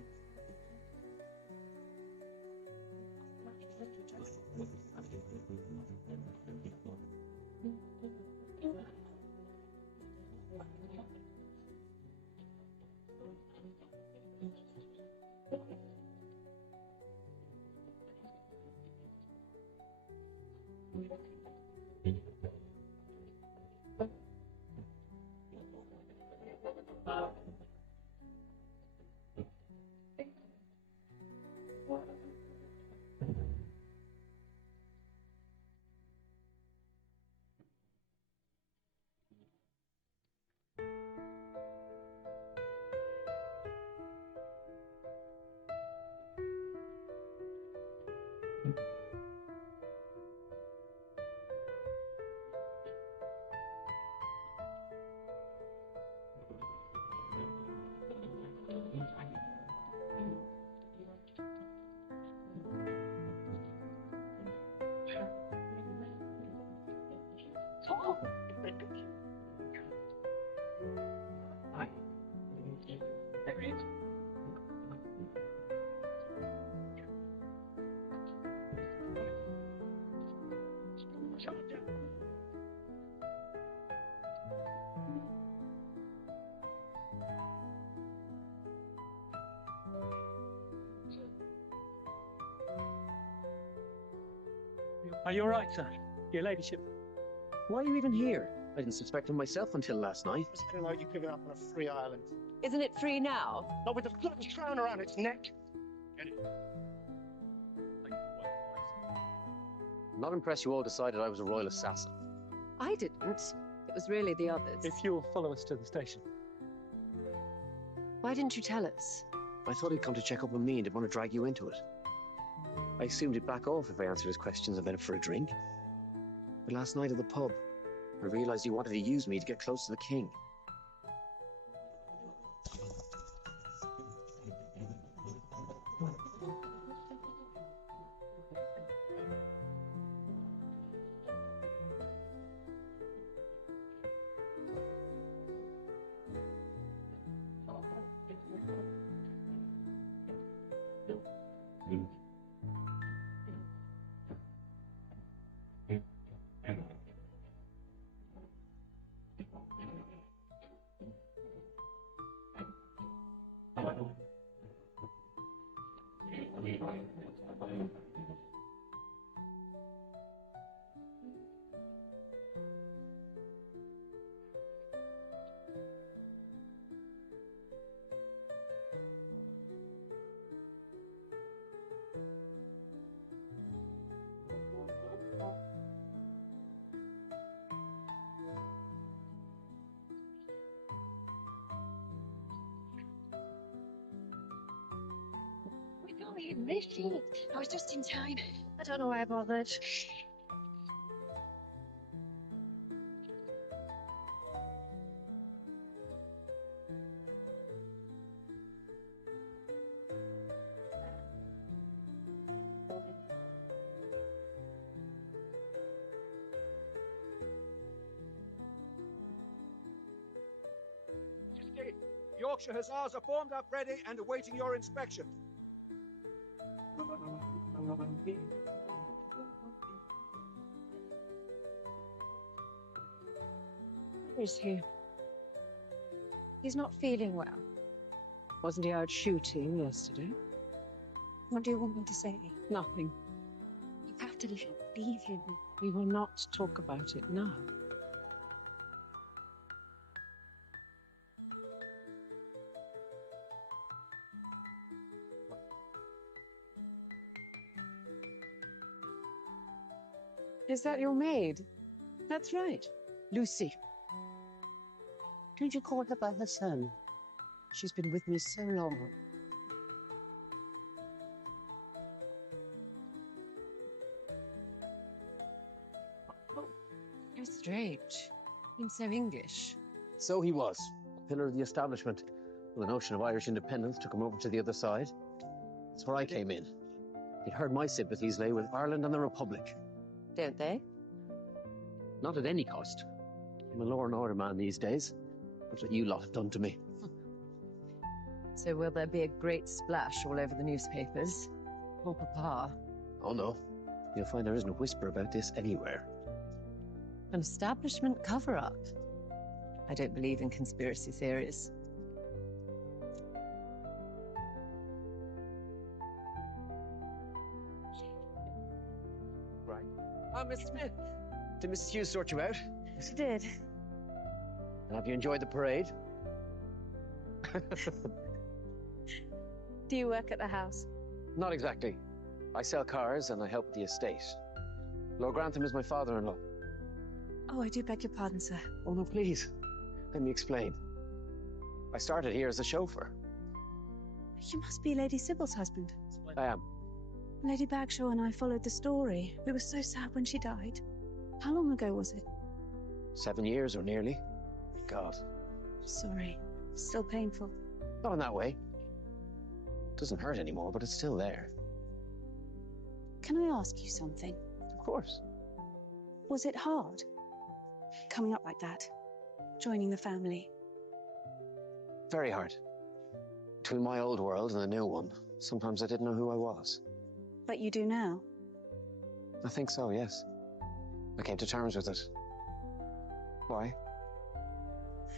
Are you all right, sir? Your ladyship. Why are you even here? I didn't suspect him myself until last night. It's kind of like you giving up on a free island. Isn't it free now? Not with the bloody crown around its neck. Get it? I'm not impressed you all decided I was a royal assassin. I didn't. It was really the others. If you'll follow us to the station. Why didn't you tell us? I thought he'd come to check up on me and didn't want to drag you into it. I assumed he'd back off if I answered his questions and went for a drink. But last night at the pub, I realised he wanted to use me to get close to the king. We missed it. I was just in time. I don't know why I bothered. Yorkshire Hussars are formed up ready and awaiting your inspection. Where is he? He's not feeling well. Wasn't he out shooting yesterday? What do you want me to say? Nothing. You have to leave him. We will not talk about it now. Is that your maid? That's right. Lucy. Don't you call her by her son? She's been with me so long. You're strange. You're so English. So he was. A pillar of the establishment. Well, the notion of Irish independence took him over to the other side. That's where I came in. He'd heard my sympathies lay with Ireland and the Republic. Don't they? Not at any cost. I'm a law and order man these days. That's what you lot have done to me. So will there be a great splash all over the newspapers? Poor Papa. Oh no. You'll find there isn't a whisper about this anywhere. An establishment cover-up. I don't believe in conspiracy theories. Right. Miss Smith, did Mrs. Hughes sort you out? She did. Have you enjoyed the parade? Do you work at the house? Not exactly. I sell cars and I help the estate. Lord Grantham is my father-in-law. Oh, I do beg your pardon, sir. Oh, no, please. Let me explain. I started here as a chauffeur. You must be Lady Sybil's husband. I am. Lady Bagshaw and I followed the story. We were so sad when she died. How long ago was it? 7 years or nearly. God. Sorry. Still painful. Not in that way. Doesn't hurt anymore, but it's still there. Can I ask you something? Of course. Was it hard? coming up like that? Joining the family? Very hard. Between my old world and the new one, sometimes I didn't know who I was. But you do now? I think so, yes. I came to terms with it. Why?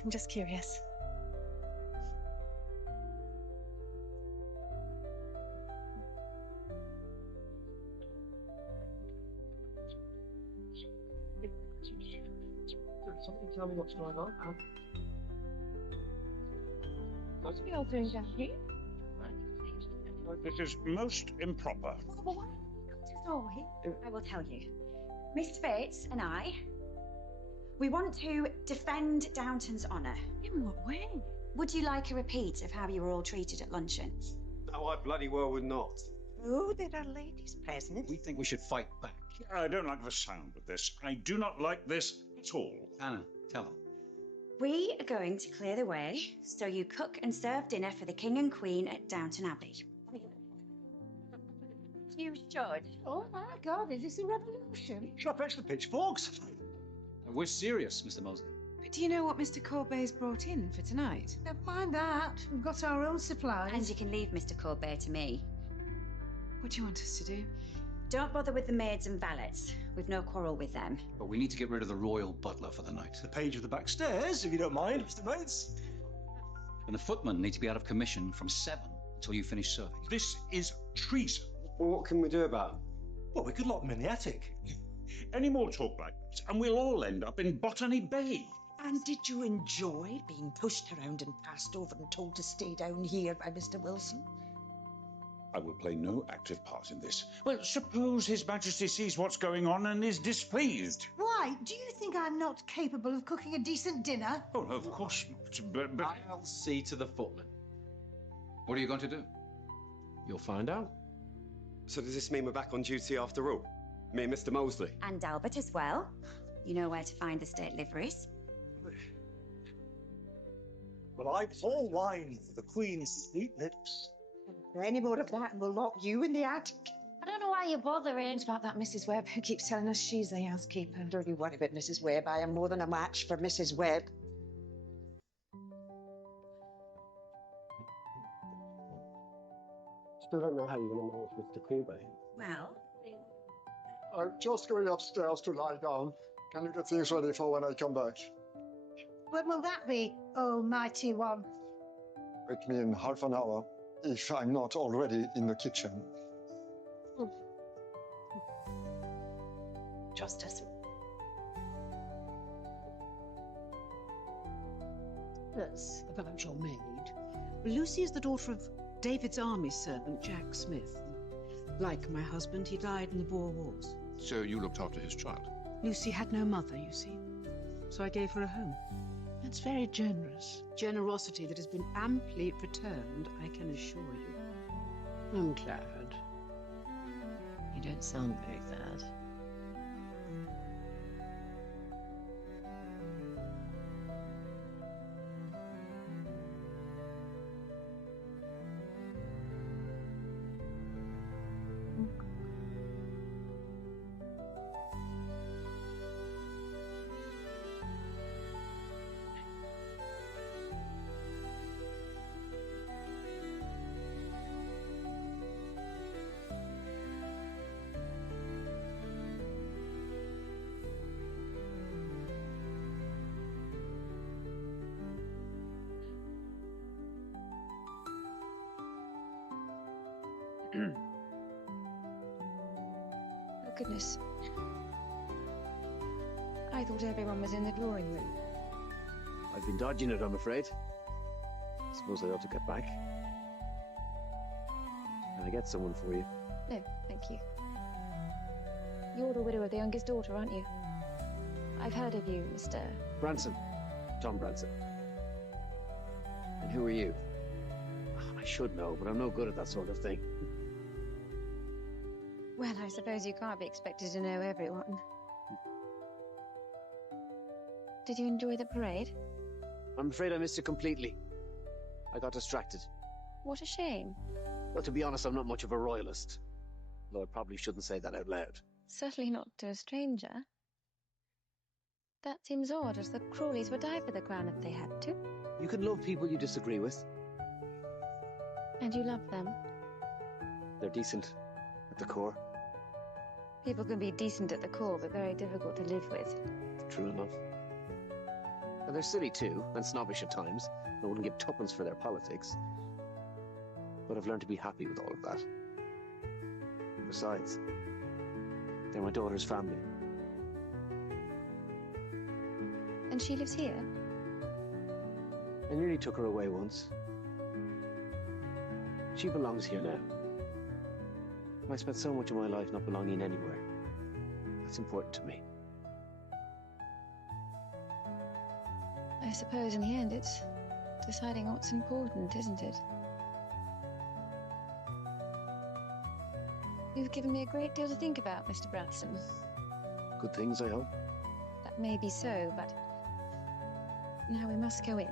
I'm just curious. Somebody tell me what's going on. What's the old thing down here? It is most improper. I will tell you. Mr. Bates and I, we want to defend Downton's honour. In what way? Would you like a repeat of how you were all treated at luncheon? No, I bloody well would not. Oh, there are ladies present. We think we should fight back. I don't like the sound of this. I do not like this at all. Anna, tell them. We are going to clear the way so you cook and serve dinner for the King and Queen at Downton Abbey. You should. Oh my God, is this a revolution? Shall I fetch the pitchforks? We're serious, Mr. Mosley. But do you know what Mr. Corbet's brought in for tonight? Never mind that. We've got our own supplies. And you can leave Mr. Corbet to me. What do you want us to do? Don't bother with the maids and valets. We've no quarrel with them. But we need to get rid of the royal butler for the night. The page of the back stairs, if you don't mind, Mr. Bates. And the footmen need to be out of commission from 7 until you finish serving. This is treason. Well, what can we do about it? Well, we could lock them in the attic. Any more talk like this, and we'll all end up in Botany Bay. And did you enjoy being pushed around and passed over and told to stay down here by Mr. Wilson? I will play no active part in this. Well, suppose His Majesty sees what's going on and is displeased. Why? Do you think I'm not capable of cooking a decent dinner? Oh, no, of course not. But I'll see to the footman. What are you going to do? You'll find out. So does this mean we're back on duty after all? Me and Mr. Mosley? And Albert as well. You know where to find the state liveries. Well, I pour wine for the Queen's sweet lips. Any more of that and we'll lock you in the attic. I don't know why you're bothering. It's about that Mrs. Webb who keeps telling us she's the housekeeper. Don't you worry about Mrs. Webb. I am more than a match for Mrs. Webb. Still don't know how you're going to manage Mr. Corbet. Well, I'm just going upstairs to lie down. Can you get things ready for when I come back? When will that be, almighty one? Wait me in half an hour, if I'm not already in the kitchen. trust us. Yes, about your maid. Lucy is the daughter of David's army servant, Jack Smith. Like my husband, he died in the Boer Wars. So you looked after his child? Lucy had no mother, you see. So I gave her a home. That's very generous. Generosity that has been amply returned, I can assure you. I'm glad. You don't sound very sad. Oh, goodness. I thought everyone was in the drawing room. I've been dodging it, I'm afraid. Suppose I ought to get back. Can I get someone for you? No, thank you. You're the widow of the youngest daughter, aren't you? I've heard of you, Mr. Branson. Tom Branson. And who are you? I should know, but I'm no good at that sort of thing. Well, I suppose you can't be expected to know everyone. Did you enjoy the parade? I'm afraid I missed it completely. I got distracted. What a shame. Well, to be honest, I'm not much of a royalist. Though I probably shouldn't say that out loud. Certainly not to a stranger. That seems odd, as the Crawleys would die for the crown if they had to. You can love people you disagree with. And you love them. They're decent at the core. People can be decent at the core, but very difficult to live with. True enough. And they're silly too, and snobbish at times. I wouldn't give tuppence for their politics. But I've learned to be happy with all of that. Besides, they're my daughter's family. And she lives here? I nearly took her away once. She belongs here now. I spent so much of my life not belonging anywhere. That's important to me. I suppose in the end it's deciding what's important, isn't it? You've given me a great deal to think about, Mr. Branson. Good things, I hope. That may be so, but now we must go in.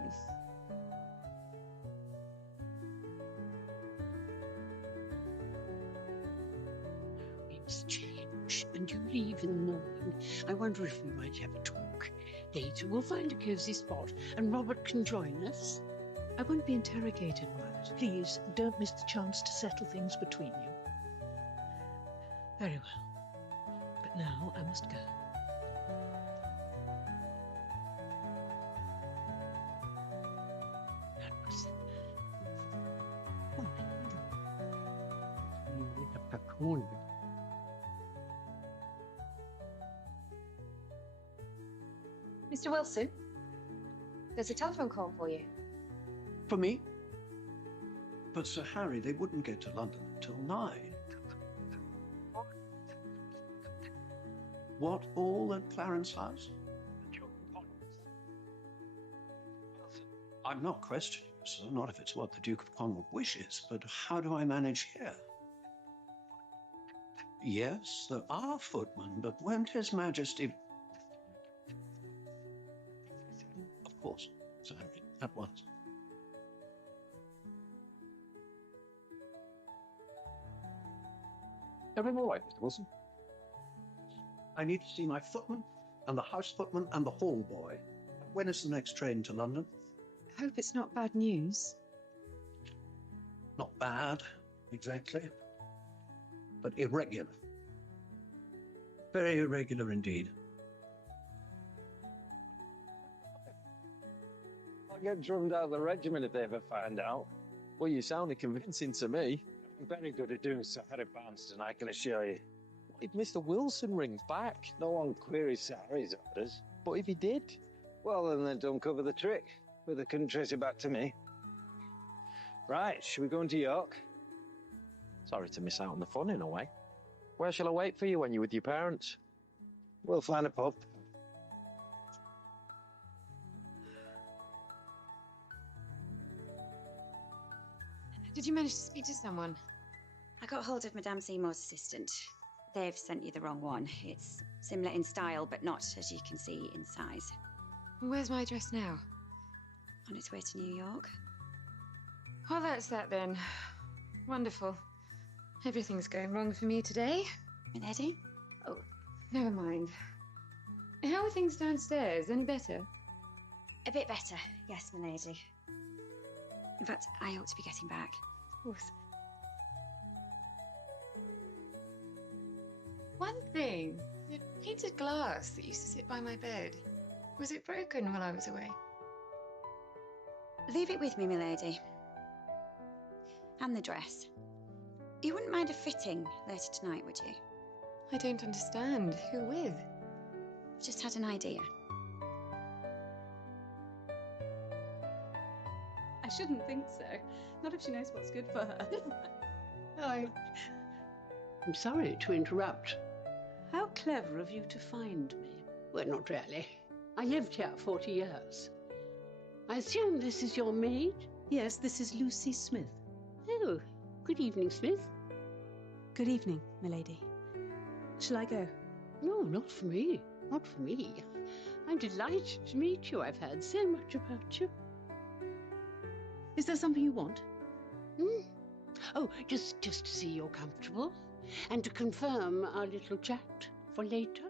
It's change, and you leave in the morning. I wonder if we might have a talk. Later, we'll find a cosy spot, and Robert can join us. I won't be interrogated, Violet. Please, don't miss the chance to settle things between you. Very well. But now I must go. Mr. Wilson, there's a telephone call for you. For me? But Sir Harry, they wouldn't get to London until 9. What, all at Clarence House? I'm not questioning you, sir, not if it's what the Duke of Cornwall wishes, but how do I manage here? Yes, there are footmen, but won't His Majesty... Of course, Sir Harry, at once. Everything all right, Mr. Wilson? I need to see my footman, and the house footman, and the hall boy. When is the next train to London? I hope it's not bad news. Not bad, exactly, but irregular. Very irregular indeed. I'll get drummed out of the regiment if they ever find out. Well, you sounded convincing to me. I'm very good at doing Sir Harry Barnston, I can assure you. If Mr. Wilson rings back, No one queries Sir Harry's orders. but if he did, Well, then they don't cover the trick, but they couldn't trace it back to me. Right, should we go into York? sorry to miss out on the fun in a way. Where shall I wait for you when you're with your parents? We'll find a pub. Did you manage to speak to someone? I got hold of Madame Seymour's assistant. They've sent you the wrong one. It's similar in style, but not, as you can see, in size. Where's my address now? On its way to New York. Well, that's that then. Wonderful. Everything's going wrong for me today. Milady? Oh, never mind. How are things downstairs? Any better? A bit better, yes, milady. In fact, I ought to be getting back. Of course. One thing, the painted glass that used to sit by my bed, was it broken while I was away? Leave it with me, milady. And the dress. You wouldn't mind a fitting later tonight, would you? I don't understand. Who with? Just had an idea. I shouldn't think so. Not if she knows what's good for her. I'm sorry to interrupt. How clever of you to find me. Well, not really. I lived here 40 years. I assume this is your maid? Yes, this is Lucy Smith. Oh, good evening, Smith. Good evening, milady. Shall I go? No, not for me. Not for me. I'm delighted to meet you. I've heard so much about you. Is there something you want? Oh, just to see you're comfortable and to confirm our little chat for later.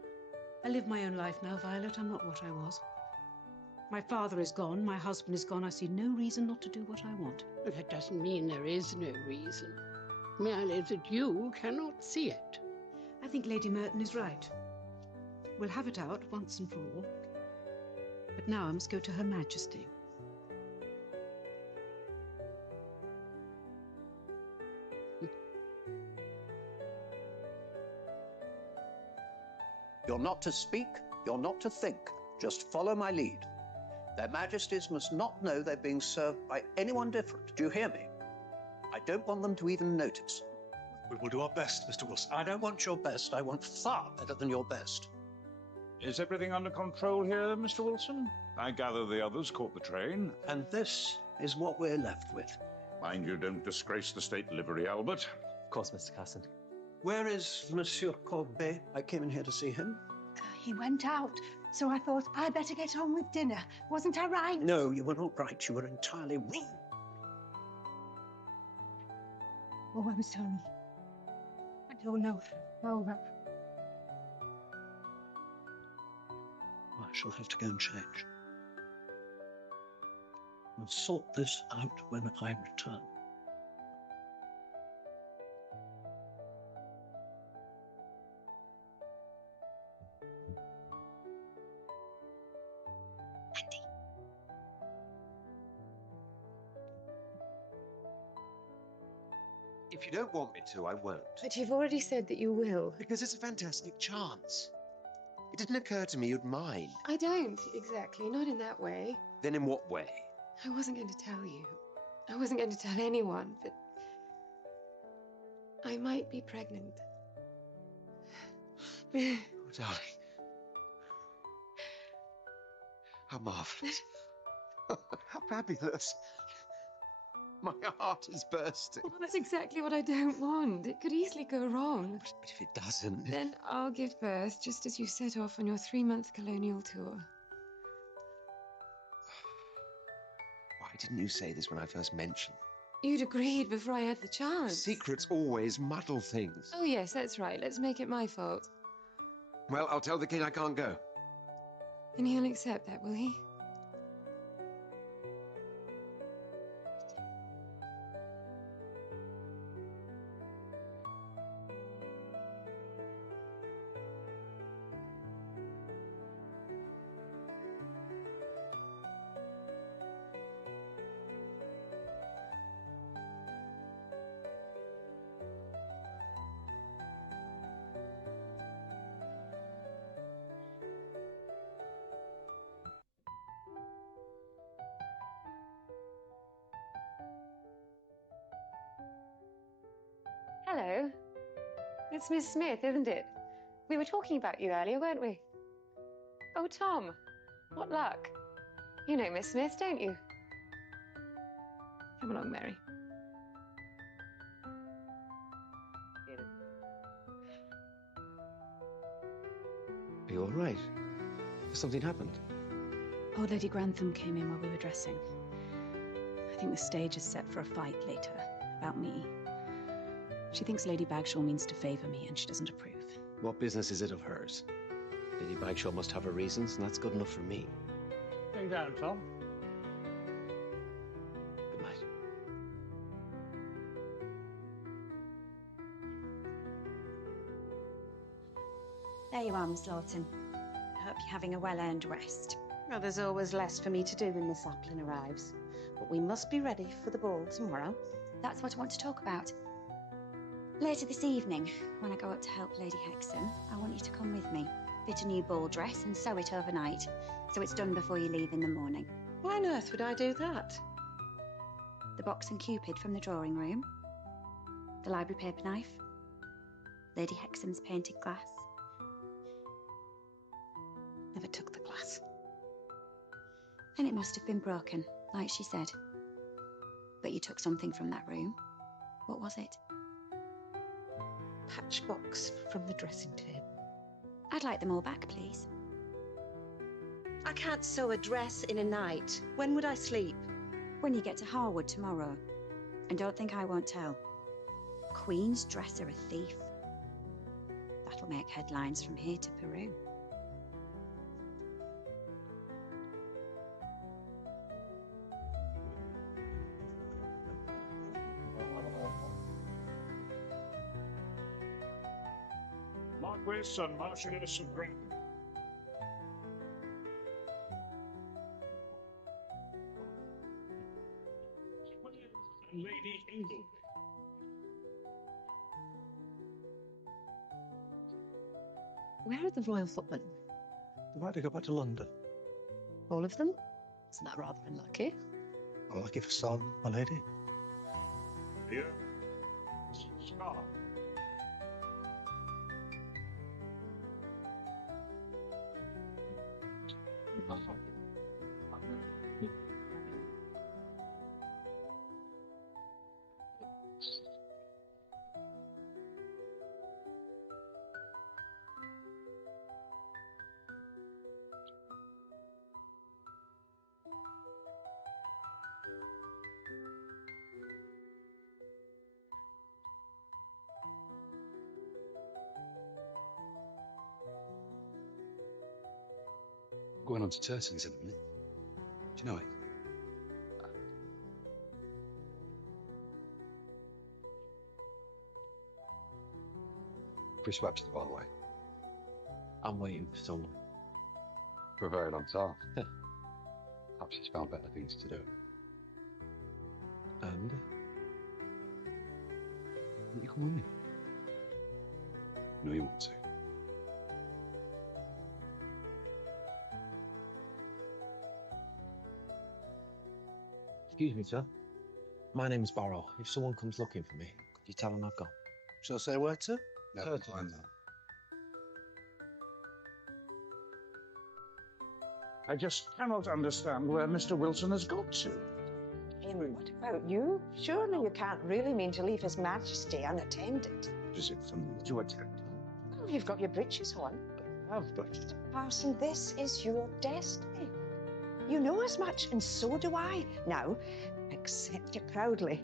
I live my own life now, Violet. I'm not what I was. My father is gone, my husband is gone. I see no reason not to do what I want. That doesn't mean there is no reason. Merely that you cannot see it. I think Lady Merton is right. We'll have it out once and for all. But now I must go to Her Majesty. You're not to speak, you're not to think. Just follow my lead. Their Majesties must not know they're being served by anyone different. Do you hear me? I don't want them to even notice. We will do our best, Mr. Wilson. I don't want your best. I want far better than your best. Is everything under control here, Mr. Wilson? I gather the others caught the train. And this is what we're left with. Mind you don't disgrace the state livery, Albert. Of course, Mr. Carson. Where is Monsieur Corbet? I came in here to see him. He went out, so I thought I'd better get on with dinner. Wasn't I right? No, you were not right. You were entirely wrong. Oh, I'm sorry. I don't know. Oh, I shall have to go and change. We'll sort this out when I return. If you don't want me to, I won't. But you've already said that you will. Because it's a fantastic chance. It didn't occur to me you'd mind. I don't, exactly. Not in that way. Then in what way? I wasn't going to tell you. I wasn't going to tell anyone, but I might be pregnant. Oh, darling. How marvellous. How fabulous. My heart is bursting. Well, that's exactly what I don't want. It could easily go wrong. But if it doesn't... Then I'll give birth just as you set off on your 3-month colonial tour. Why didn't you say this when I first mentioned? You'd agreed before I had the chance. Secrets always muddle things. Oh, yes, that's right. Let's make it my fault. Well, I'll tell the king I can't go. And he'll accept that, will he? Hello. It's Miss Smith, isn't it? We were talking about you earlier, weren't we? Oh, Tom. What luck. You know Miss Smith, don't you? Come along, Mary. Are you all right? Has something happened? Old Lady Grantham came in while we were dressing. I think the stage is set for a fight later, about me. She thinks Lady Bagshaw means to favour me, and she doesn't approve. What business is it of hers? Lady Bagshaw must have her reasons, and that's good enough for me. Going down, Tom. Good night. There you are, Miss Lawton. I hope you're having a well-earned rest. Well, there's always less for me to do when the sapling arrives. But we must be ready for the ball tomorrow. That's what I want to talk about. Later this evening, when I go up to help Lady Hexam, I want you to come with me. Fit a new ball dress and sew it overnight, so it's done before you leave in the morning. Why on earth would I do that? The box and cupid from the drawing room, the library paper knife, Lady Hexam's painted glass. Never took the glass. And it must have been broken, like she said. But you took something from that room. What was it? Patch box from the dressing table. I'd like them all back, please. I can't sew a dress in a night. When would I sleep? When you get to Harwood tomorrow. And don't think I won't tell. Queen's dresser a thief. That'll make headlines from here to Peru. Marquis and Marchioness of Grantham. And Lady Ingleby. Where are the royal footmen? They're about to go back to London. All of them? Isn't that rather unlucky? Unlucky for some, my lady. Here. Scar. Going on to Turton's in a minute. Do you know it? Chris Webster, by the way. I'm waiting for someone. For a very long time. Perhaps he's found better things to do. And? Will you come with me? No, you want to. Excuse me, sir. My name's Barrow. If someone comes looking for me, could you tell them I've gone? Shall I say where to? Never mind that. I just cannot understand where Mr. Wilson has got to. Henry, what about you? Surely you can't really mean to leave His Majesty unattended. Is it for me to attend? Well, you've got your breeches on. I have, but Parson, this is your destiny. You know as much, and so do I. Now, accept it proudly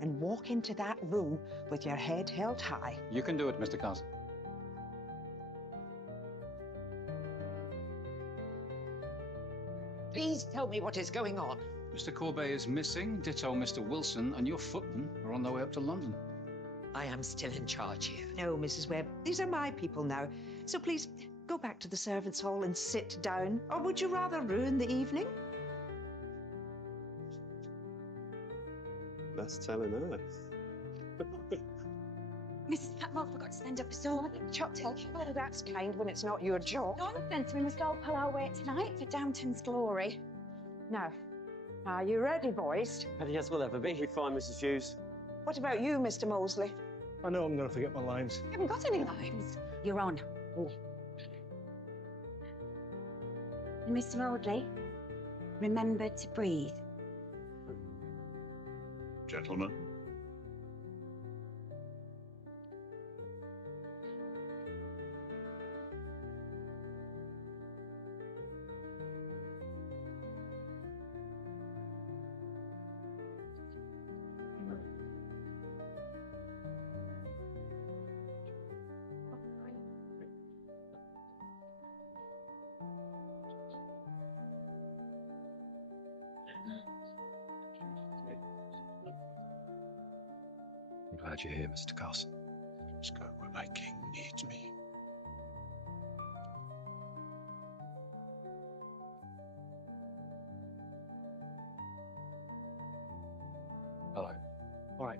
and walk into that room with your head held high. You can do it, Mr. Carson. Please tell me what is going on. Mr. Courbet is missing, ditto Mr. Wilson, and your footmen are on their way up to London. I am still in charge here. No, Mrs. Webb, these are my people now. So please, go back to the servants' hall and sit down. Or would you rather ruin the evening? That's telling her. Mrs. Patmore forgot to send up a sword. Chopped her. Oh, that's kind when it's not your job. Nonsense, we must all pull our weight tonight for Downton's glory. Now, are you ready, boys? Ready as we'll ever be. We're fine, Mrs. Hughes. What about you, Mr. Mosley? I know I'm going to forget my lines. You haven't got any lines. You're on. Oh. And Mr. Audley, remember to breathe. Gentlemen. I'm glad you're here, Mr. Carson. Let's go where my king needs me. Hello. All right.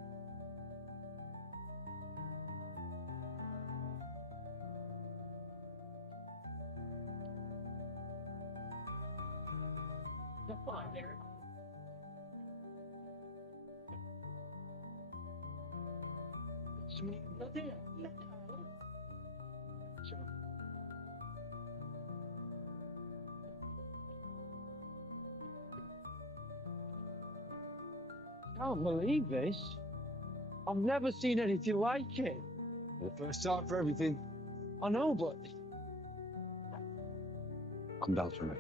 I can't believe this. I've never seen anything like it. The first time for everything. I know, but Come down to me.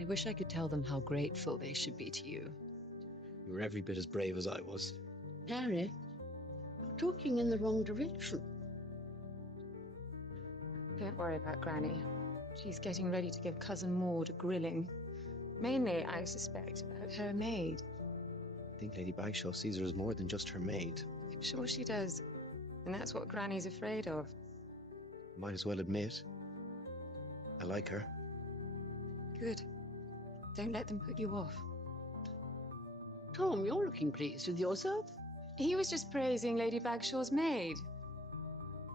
I wish I could tell them how grateful they should be to you. You were every bit as brave as I was. Harry, you're talking in the wrong direction. Don't worry about Granny. She's getting ready to give Cousin Maud a grilling. Mainly, I suspect, about her maid. I think Lady Bagshaw sees her as more than just her maid. I'm sure she does. And that's what Granny's afraid of. Might as well admit. I like her. Good. Don't let them put you off. Tom, you're looking pleased with yourself. He was just praising Lady Bagshaw's maid.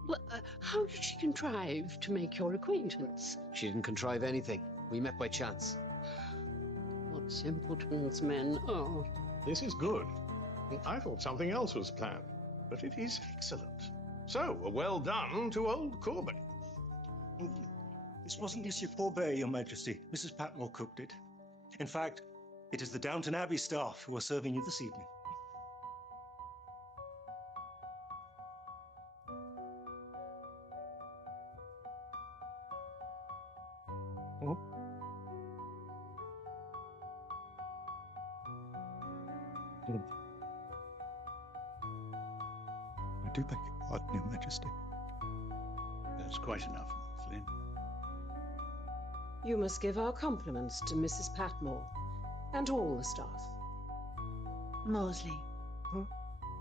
Well, how did she contrive to make your acquaintance? She didn't contrive anything. We met by chance. What simpletons men are. This is good. I thought something else was planned, but it is excellent. So, a well done to old Corbett. This wasn't Monsieur Courbet, Your Majesty. Mrs. Patmore cooked it. In fact, it is the Downton Abbey staff who are serving you this evening. Oh? I do beg your pardon, Your Majesty. That's quite enough, Flynn. You must give our compliments to Mrs. Patmore and to all the staff. Mosley,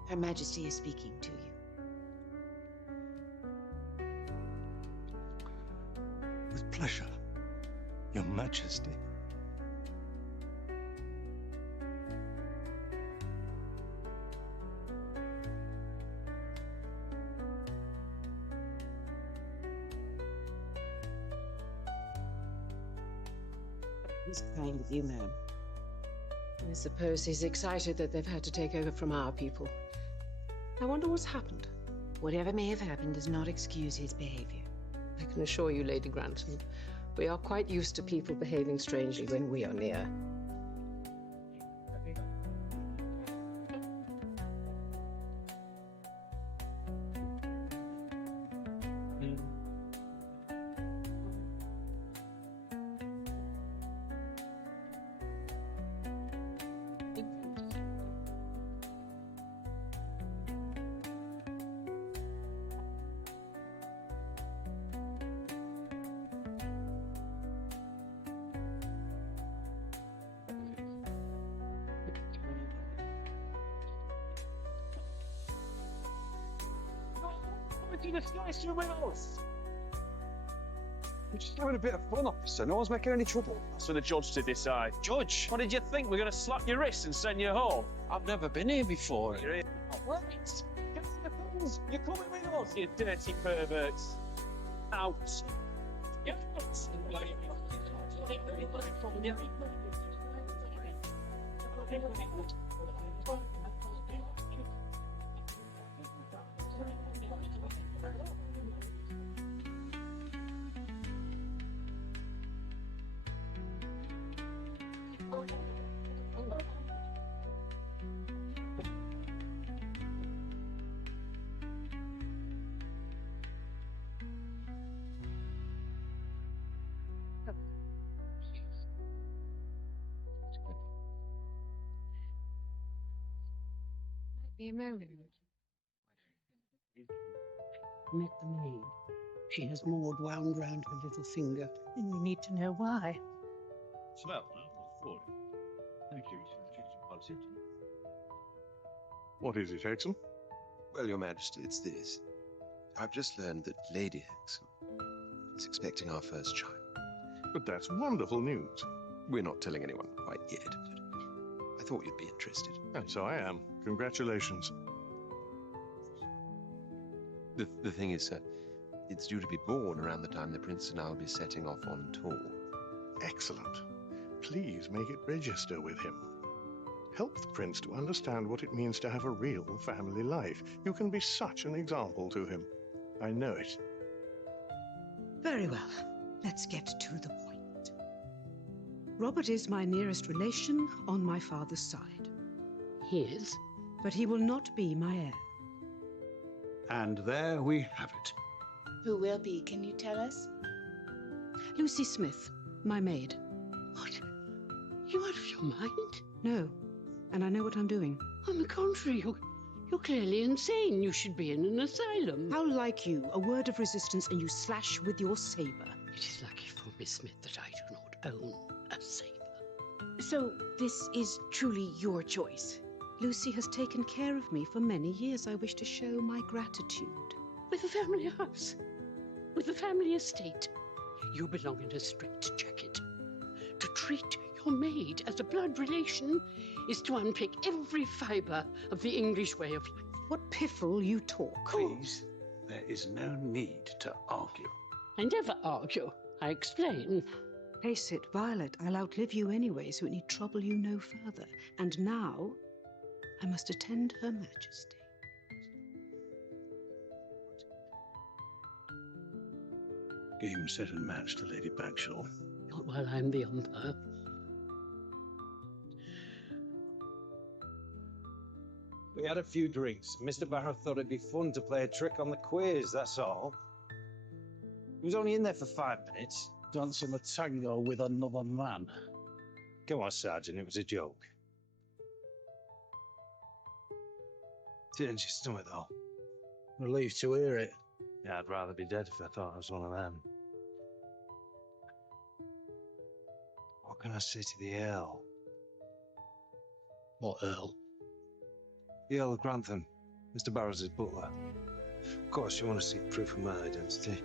Her Majesty is speaking to you. With pleasure, Your Majesty. It's kind of you, ma'am. I suppose he's excited that they've had to take over from our people. I wonder what's happened. Whatever may have happened does not excuse his behavior. I can assure you, Lady Grantham, we are quite used to people behaving strangely when we are near. We're just having a bit of fun, officer. No one's making any trouble. That's for the judge to decide. Judge, what did you think? We're going to slap your wrist and send you home? I've never been here before. You're here. Right. Get to the phones. You're coming with us, you dirty perverts. Out. Get out. Be a moment. Met the maid. She has Maud wound round her little finger. And you need to know why. Swell, thank you. What is it, Hexam? Well, Your Majesty, it's this. I've just learned that Lady Hexam is expecting our first child. But that's wonderful news. We're not telling anyone quite yet, but I thought you'd be interested. And so I am. Congratulations. The thing is, sir, it's due to be born around the time the Prince and I will be setting off on tour. Excellent. Please make it register with him. Help the Prince to understand what it means to have a real family life. You can be such an example to him. I know it. Very well. Let's get to the point. Robert is my nearest relation on my father's side. His? But he will not be my heir. And there we have it. Who will be, can you tell us? Lucy Smith, my maid. What? You out of your mind? No, and I know what I'm doing. On the contrary, you're clearly insane. You should be in an asylum. How like you? A word of resistance and you slash with your saber. It is lucky for Miss Smith that I do not own a saber. So this is truly your choice? Lucy has taken care of me for many years. I wish to show my gratitude. With the family house, with the family estate, you belong in a straitjacket. To treat your maid as a blood relation is to unpick every fibre of the English way of life. What piffle you talk. Please, there is no need to argue. I never argue. I explain. Face it, Violet, I'll outlive you anyway, so it need trouble you no further. And now, I must attend Her Majesty. Game set and match to Lady Bagshaw. Not while I'm the umpire. We had a few drinks. Mr. Barrow thought it'd be fun to play a trick on the quiz, that's all. He was only in there for 5 minutes. Dancing a tango with another man. Come on, Sergeant, it was a joke. Turns your stomach, though. Relieved to hear it. Yeah, I'd rather be dead if I thought I was one of them. What can I say to the Earl? What Earl? The Earl of Grantham, Mr. Barrow's butler. Of course, you want to see proof of my identity.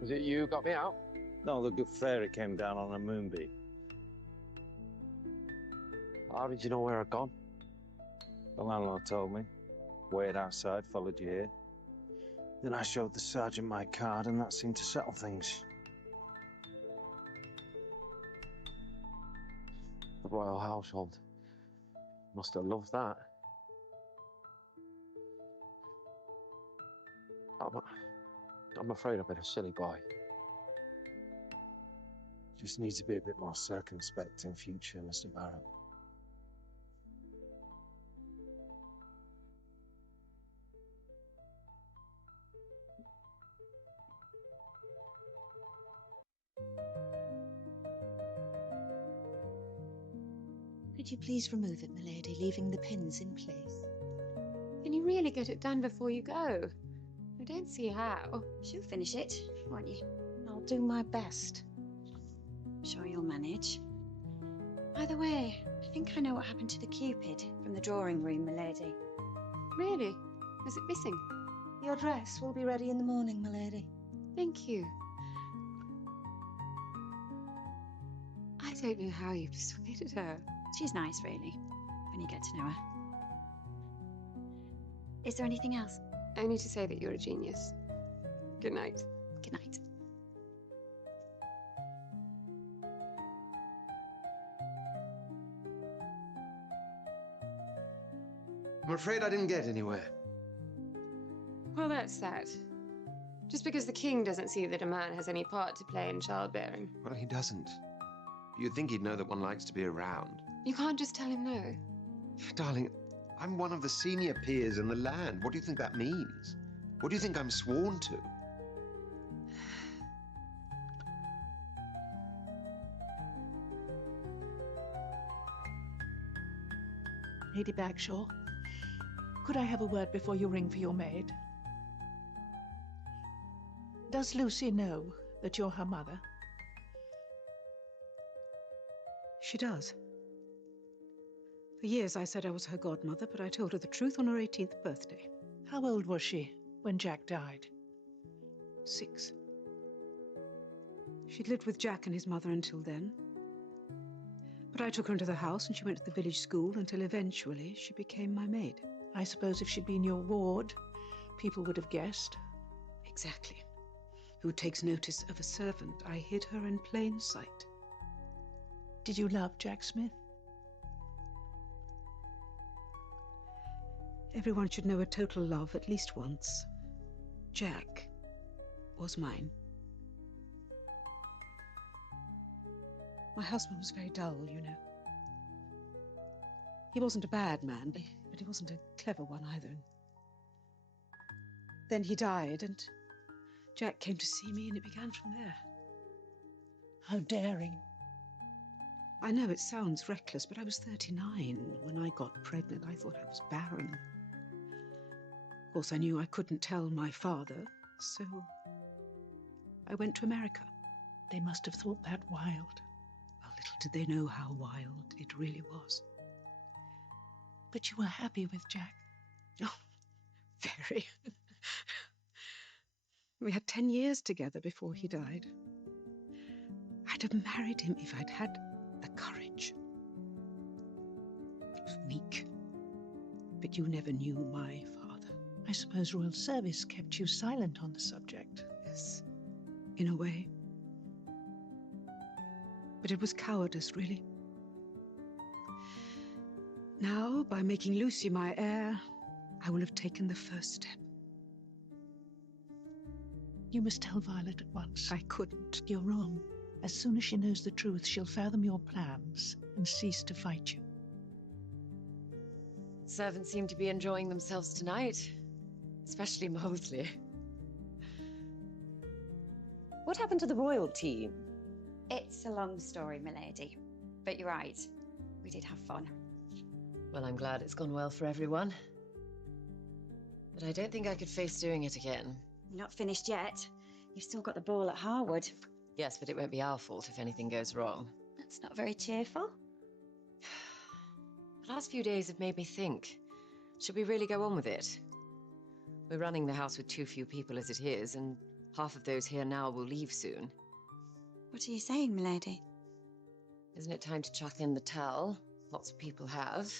Was it you who got me out? No, the good fairy came down on a moonbeam. How did you know where I'd gone? The landlord told me. Waited outside, followed you here. Then I showed the sergeant my card, and that seemed to settle things. The royal household. Must have loved that. I'm afraid I've been a silly boy. Just need to be a bit more circumspect in future, Mr. Barrow. Could you please remove it, milady, leaving the pins in place? Can you really get it done before you go? I don't see how. She'll finish it, won't you? I'll do my best. I'm sure you'll manage. By the way, I think I know what happened to the Cupid from the drawing room, milady. Really? Was it missing? Your dress will be ready in the morning, milady. Thank you. I don't know how you persuaded her. She's nice, really, when you get to know her. Is there anything else? Only to say that you're a genius. Good night. Good night. I'm afraid I didn't get anywhere. Well, that's sad. Just because the king doesn't see that a man has any part to play in childbearing. Well, he doesn't. You'd think he'd know that one likes to be around. You can't just tell him no. Darling, I'm one of the senior peers in the land. What do you think that means? What do you think I'm sworn to? Lady Bagshaw, could I have a word before you ring for your maid? Does Lucy know that you're her mother? She does. For years I said I was her godmother, but I told her the truth on her 18th birthday. How old was she when Jack died? 6. She'd lived with Jack and his mother until then. But I took her into the house and she went to the village school until eventually she became my maid. I suppose if she'd been your ward, people would have guessed. Exactly. Who takes notice of a servant? I hid her in plain sight. Did you love Jack Smith? Everyone should know a total love at least once. Jack was mine. My husband was very dull, you know. He wasn't a bad man, but he wasn't a clever one either. Then he died, and Jack came to see me, and it began from there. How daring. I know it sounds reckless, but I was 39 when I got pregnant. I thought I was barren. Of course, I knew I couldn't tell my father, so I went to America. They must have thought that wild. Well, little did they know how wild it really was. But you were happy with Jack. Oh, very. We had 10 years together before he died. I'd have married him if I'd had the courage. I was weak, but you never knew my father. I suppose royal service kept you silent on the subject. Yes, in a way. But it was cowardice, really. Now, by making Lucy my heir, I will have taken the first step. You must tell Violet at once. I couldn't. You're wrong. As soon as she knows the truth, she'll fathom your plans and cease to fight you. Servants seem to be enjoying themselves tonight, especially Mosley. What happened to the royal team? It's a long story, milady. But you're right. We did have fun. Well, I'm glad it's gone well for everyone. But I don't think I could face doing it again. You're not finished yet. You've still got the ball at Harwood. Yes, but it won't be our fault if anything goes wrong. That's not very cheerful. The last few days have made me think. Should we really go on with it? We're running the house with too few people as it is, and half of those here now will leave soon. What are you saying, milady? Isn't it time to chuck in the towel? Lots of people have.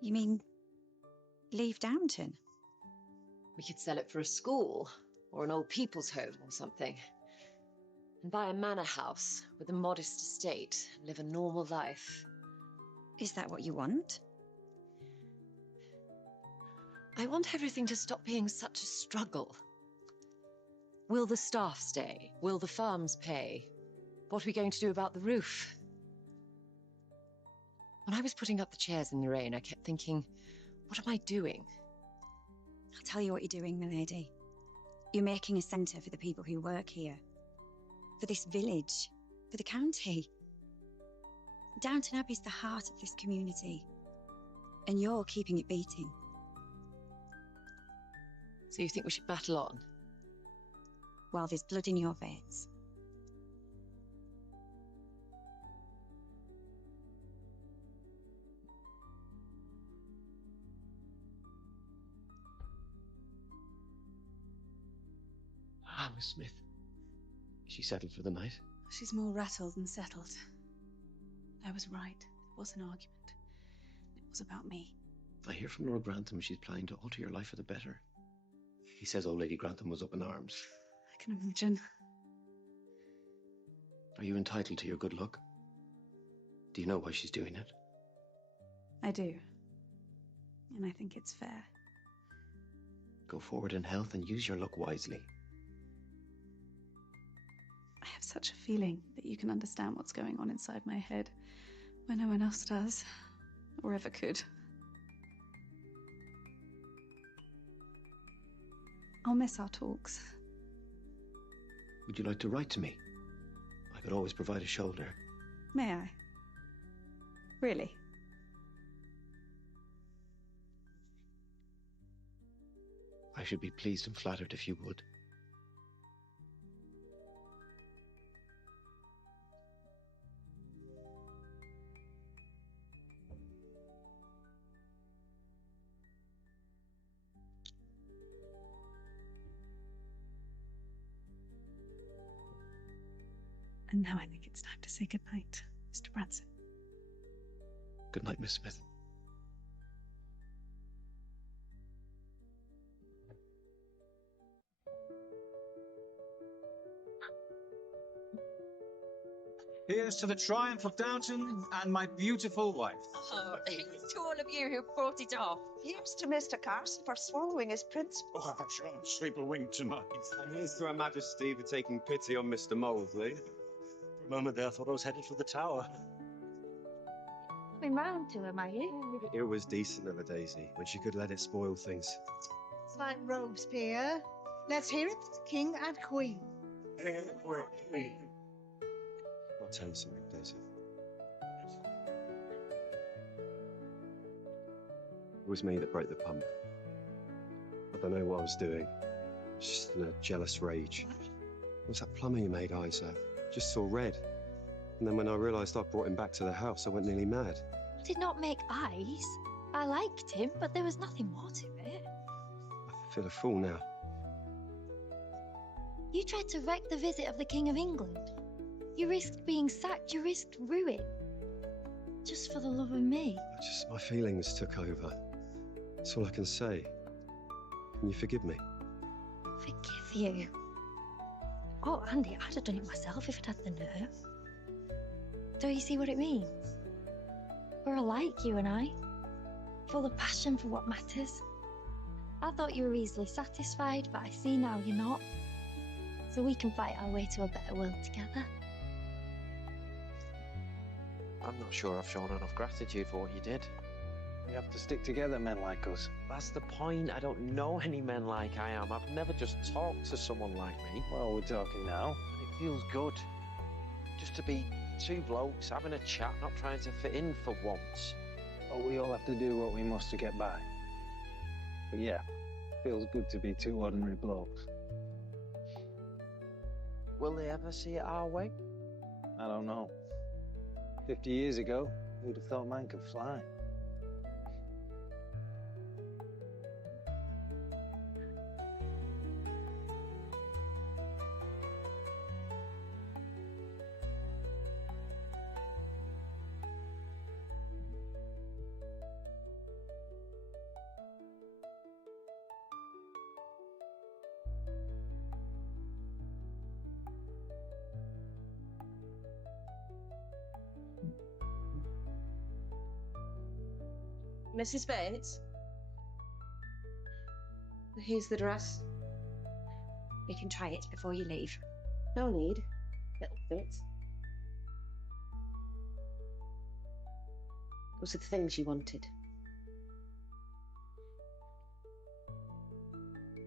You mean leave Downton? We could sell it for a school, or an old people's home or something. And buy a manor house with a modest estate and live a normal life. Is that what you want? I want everything to stop being such a struggle. Will the staff stay? Will the farms pay? What are we going to do about the roof? When I was putting up the chairs in the rain, I kept thinking, what am I doing? I'll tell you what you're doing, milady. You're making a centre for the people who work here. For this village. For the county. Downton Abbey's the heart of this community. And you're keeping it beating. So you think we should battle on? While there's blood in your veins. Ah, Miss Smith. Is she settled for the night? She's more rattled than settled. I was right. It was an argument. It was about me. I hear from Lord Grantham she's planning to alter your life for the better. He says old Lady Grantham was up in arms. I can imagine. Are you entitled to your good luck? Do you know why she's doing it? I do. And I think it's fair. Go forward in health and use your luck wisely. I have such a feeling that you can understand what's going on inside my head when no one else does, or ever could. I'll miss our talks. Would you like to write to me? I could always provide a shoulder. May I? Really? I should be pleased and flattered if you would. And now I think it's time to say goodnight, Mr. Branson. Good night, Miss Smith. Here's to the triumph of Downton and my beautiful wife. Oh, here's to all of you who brought it off. Here's to Mr. Carson for swallowing his principles. Oh, I shan't sleep a wink tonight. And here's to Her Majesty for taking pity on Mr. Molesley. For a moment there, I thought I was headed for the tower. been round to him, are you? It was decent of a Daisy when she could let it spoil things. It's like Robespierre. Let's hear it for the king and queen. I'll tell you something, Daisy. It was me that broke the pump. I don't know what I was doing. I was just in a jealous rage. What was that plumber you made eyes at? Just saw red. And then when I realised I brought him back to the house, I went nearly mad. I did not make eyes. I liked him, but there was nothing more to it. I feel a fool now. You tried to wreck the visit of the King of England. You risked being sacked, you risked ruin. Just for the love of me. My feelings took over. That's all I can say. Can you forgive me? Forgive you? Oh, Andy, I'd have done it myself if I'd had the nerve. Don't you see what it means? We're alike, you and I. Full of passion for what matters. I thought you were easily satisfied, but I see now you're not. So we can fight our way to a better world together. I'm not sure I've shown enough gratitude for what you did. We have to stick together, men like us. That's the point. I don't know any men like I am. I've never just talked to someone like me. Well, we're talking now. And it feels good. Just to be two blokes having a chat, not trying to fit in for once. But we all have to do what we must to get by. But yeah, feels good to be two ordinary blokes. Will they ever see it our way? I don't know. 50 years ago, who'd have thought man could fly? Mrs. Bates? Here's the dress. We can try it before you leave. No need. It'll fit. Those are the things you wanted.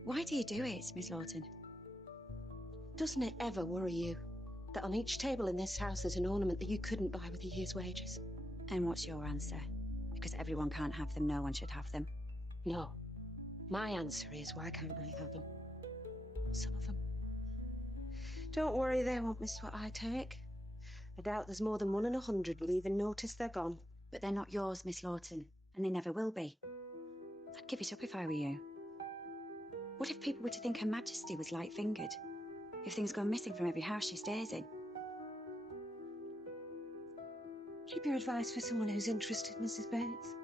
Why do you do it, Miss Lawton? Doesn't it ever worry you that on each table in this house there's an ornament that you couldn't buy with a year's wages? And what's your answer? Because everyone can't have them, no one should have them. No. My answer is, why can't I have them? Some of them. Don't worry, they won't miss what I take. I doubt there's more than 1 in 100 will even notice they're gone. But they're not yours, Miss Lawton, and they never will be. I'd give it up if I were you. What if people were to think Her Majesty was light-fingered? If things go missing from every house she stays in? Keep your advice for someone who's interested, Mrs. Bates.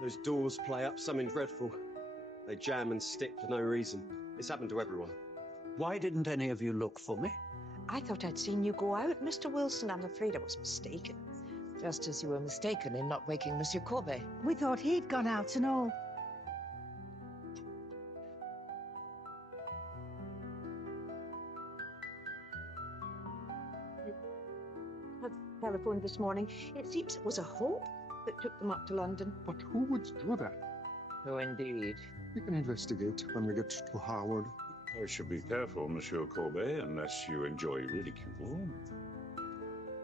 Those doors play up something dreadful. They jam and stick for no reason. It's happened to everyone. Why didn't any of you look for me? I thought I'd seen you go out, Mr. Wilson. I'm afraid I was mistaken. Just as you were mistaken in not waking Monsieur Courbet. We thought he'd gone out and all. I've telephoned this morning. It seems it was a Hope that took them up to London. But who would do that? Oh, indeed. We can investigate when we get to Howard. I should be careful, Monsieur Courbet, unless you enjoy ridicule.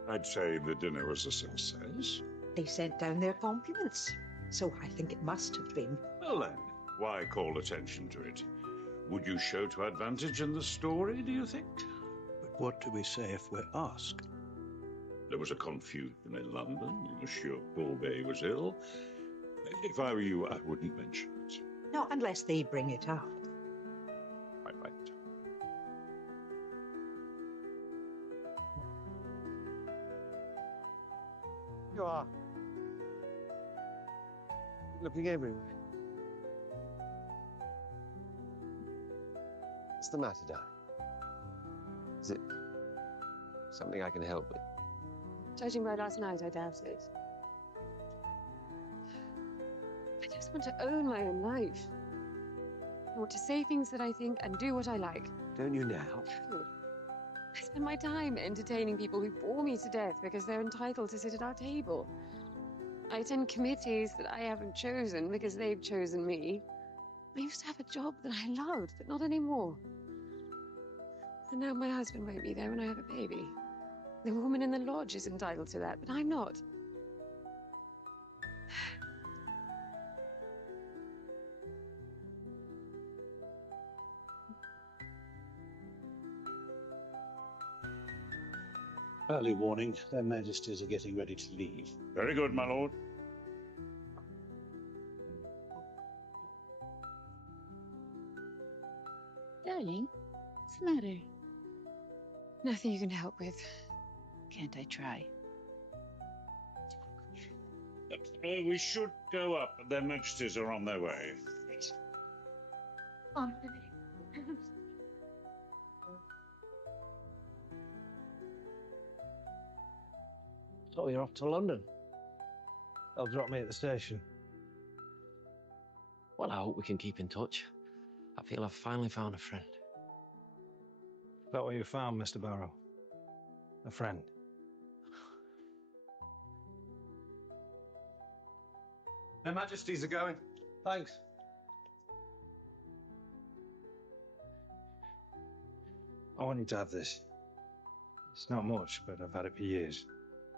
I'd say the dinner was a success. They sent down their compliments, so I think it must have been. Well then, why call attention to it? Would you show to advantage in the story, do you think? But what do we say if we're asked? There was a confusion in London. Monsieur Courbet was ill. If I were you, I wouldn't mention it. Not unless they bring it up. Quite right. You are. Looking everywhere. What's the matter, darling? Is it something I can help with? Judging by last night, I doubt it. I just want to own my own life. I want to say things that I think and do what I like. Don't you now? I spend my time entertaining people who bore me to death because they're entitled to sit at our table. I attend committees that I haven't chosen because they've chosen me. I used to have a job that I loved, but not anymore. And now my husband won't be there when I have a baby. The woman in the lodge is entitled to that, but I'm not. Early warning. Their Majesties are getting ready to leave. Very good, my lord. Darling, what's the matter? Nothing you can help with. Can't I try? We should go up, but their Majesties are on their way. Oh, So you're off to London? They'll drop me at the station. Well, I hope we can keep in touch. I feel I've finally found a friend. Is that what you found, Mr. Barrow? A friend? Their Majesties are going. Thanks. I want you to have this. It's not much, but I've had it for years.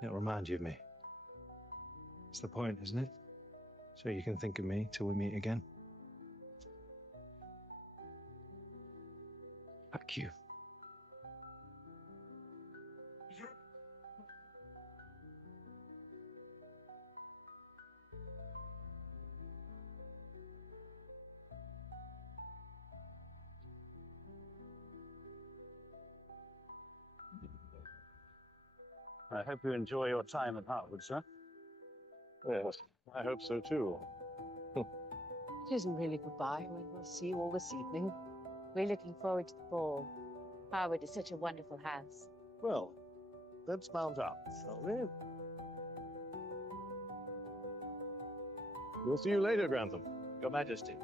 It'll remind you of me. It's the point, isn't it? So you can think of me till we meet again. Thank you. I hope you enjoy your time at Hartwood, sir. Yes, I hope so too. It isn't really goodbye. We'll see you all this evening. We're looking forward to the ball. Harwood is such a wonderful house. Well, let's mount up, shall we? We'll see you later, Grantham. Your Majesty.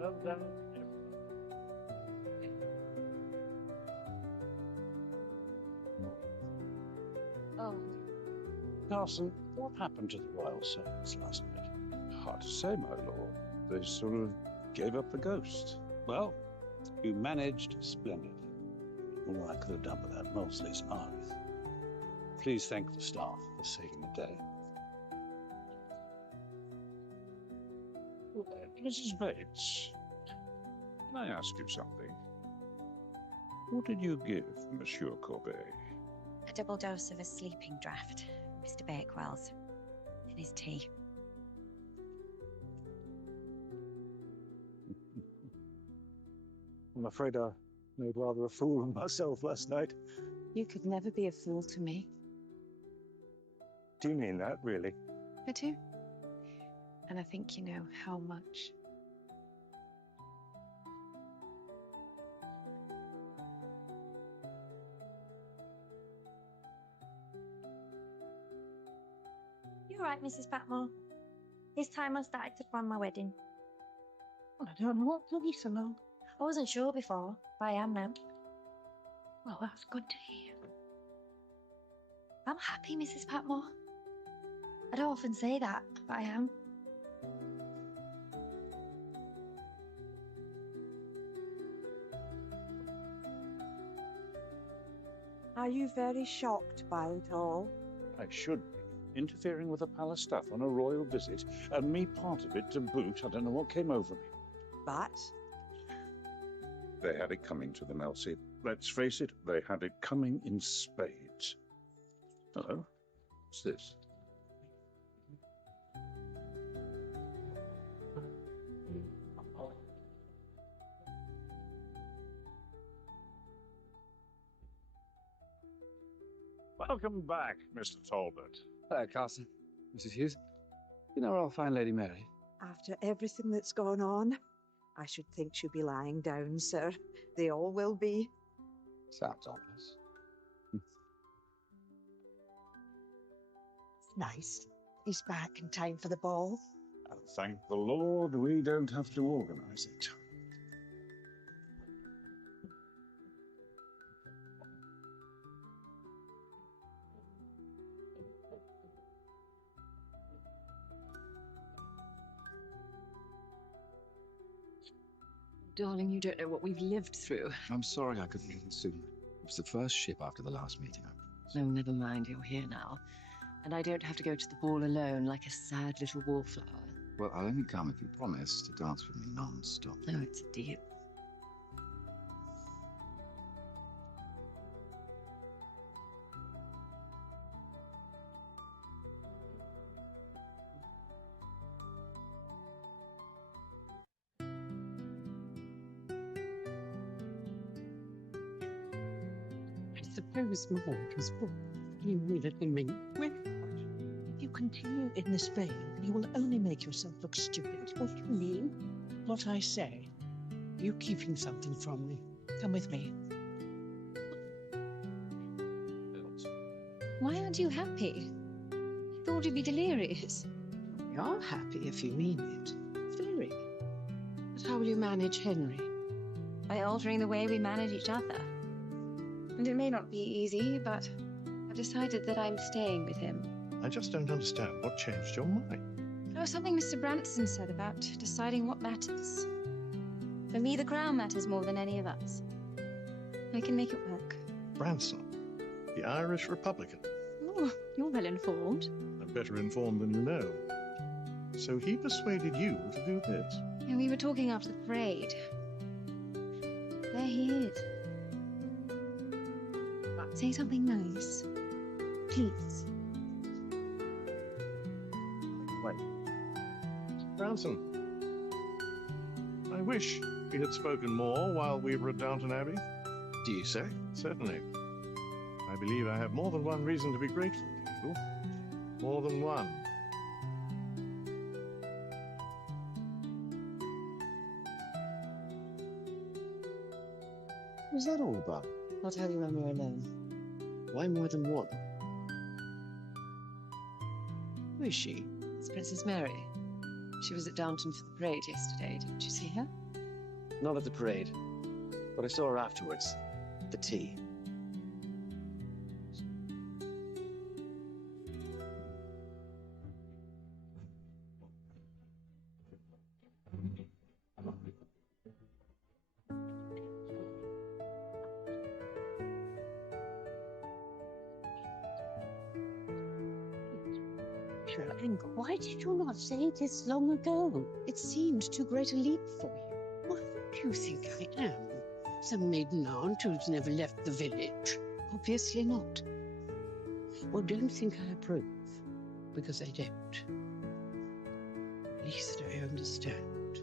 Well done. Oh. Carson, what happened to the royal servants last night? Hard to say, my lord. They sort of gave up the ghost. Well, you managed splendidly. All I could have done without Molesley's eyes. Please thank the staff for saving the day. Mrs. Bates, can I ask you something? What did you give Monsieur Courbet? A double dose of a sleeping draught, Mr. Bakewell's, and his tea. I'm afraid I made rather a fool of myself last night. You could never be a fool to me. Do you mean that, really? I do. And I think you know how much. You're right, Mrs. Patmore. It's time I started to plan my wedding. Well, I don't know what took you so long. I wasn't sure before, but I am now. Well, that's good to hear. I'm happy, Mrs. Patmore. I don't often say that, but I am. Are you very shocked by it all? I should be. Interfering with the palace staff on a royal visit, and me part of it to boot. I don't know what came over me. But they had it coming to them, Elsie. Let's face it, they had it coming in spades. Hello? What's this? Welcome back, Mr. Talbot. Hello, Carson. Mrs. Hughes. You know where I'll find Lady Mary? After everything that's gone on, I should think she'll be lying down, sir. They all will be. Sounds ominous. It's nice. He's back in time for the ball. And thank the Lord we don't have to organise it. Darling, you don't know what we've lived through. I'm sorry I couldn't leave sooner. It was the first ship after the last meeting. No, never mind, you're here now. And I don't have to go to the ball alone like a sad little wallflower. Well, I'll only come if you promise to dance with me non-stop. No, it's a deal. I suppose Maud was born. You little mink. Well, If you continue in this vein, you will only make yourself look stupid. What do you mean? What I say. You keeping something from me? Come with me. Why aren't you happy? I thought you'd be delirious. We are happy if you mean it. Very. But how will you manage Henry? By altering the way we manage each other. And it may not be easy, but I've decided that I'm staying with him. I just don't understand what changed your mind. There was something Mr. Branson said about deciding what matters. For me, the crown matters more than any of us. I can make it work. Branson, the Irish Republican. Oh, you're well informed. I'm better informed than you know. So he persuaded you to do this? And we were talking after the parade. There he is. Say something nice. Please. Wait. Branson, I wish we had spoken more while we were at Downton Abbey. Do you say? Certainly. I believe I have more than one reason to be grateful to you. More than one. What's that all about? I'll tell you when we're alone. Why more than one? Who is she? It's Princess Mary. She was at Downton for the parade yesterday. Didn't you see her? Not at the parade, but I saw her afterwards. At the tea. Angle, why did you not say this long ago? It seemed too great a leap for you. What do you think I am? Some maiden aunt who's never left the village? Obviously not. Well, don't think I approve, because I don't. At least I understand.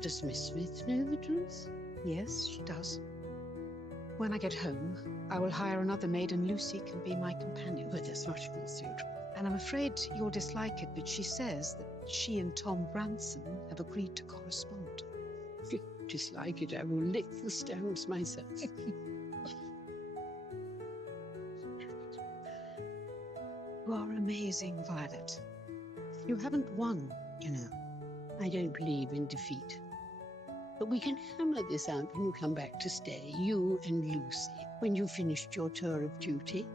Does Miss Smith know the truth? Yes, she does. When I get home, I will hire another maid and Lucy can be my companion. But that's much more suitable. And I'm afraid you'll dislike it, but she says that she and Tom Branson have agreed to correspond. Dislike it, I will lick the stones myself. You are amazing, Violet. You haven't won, you know. I don't believe in defeat. But we can hammer this out when you come back to stay, you and Lucy, when you've finished your tour of duty.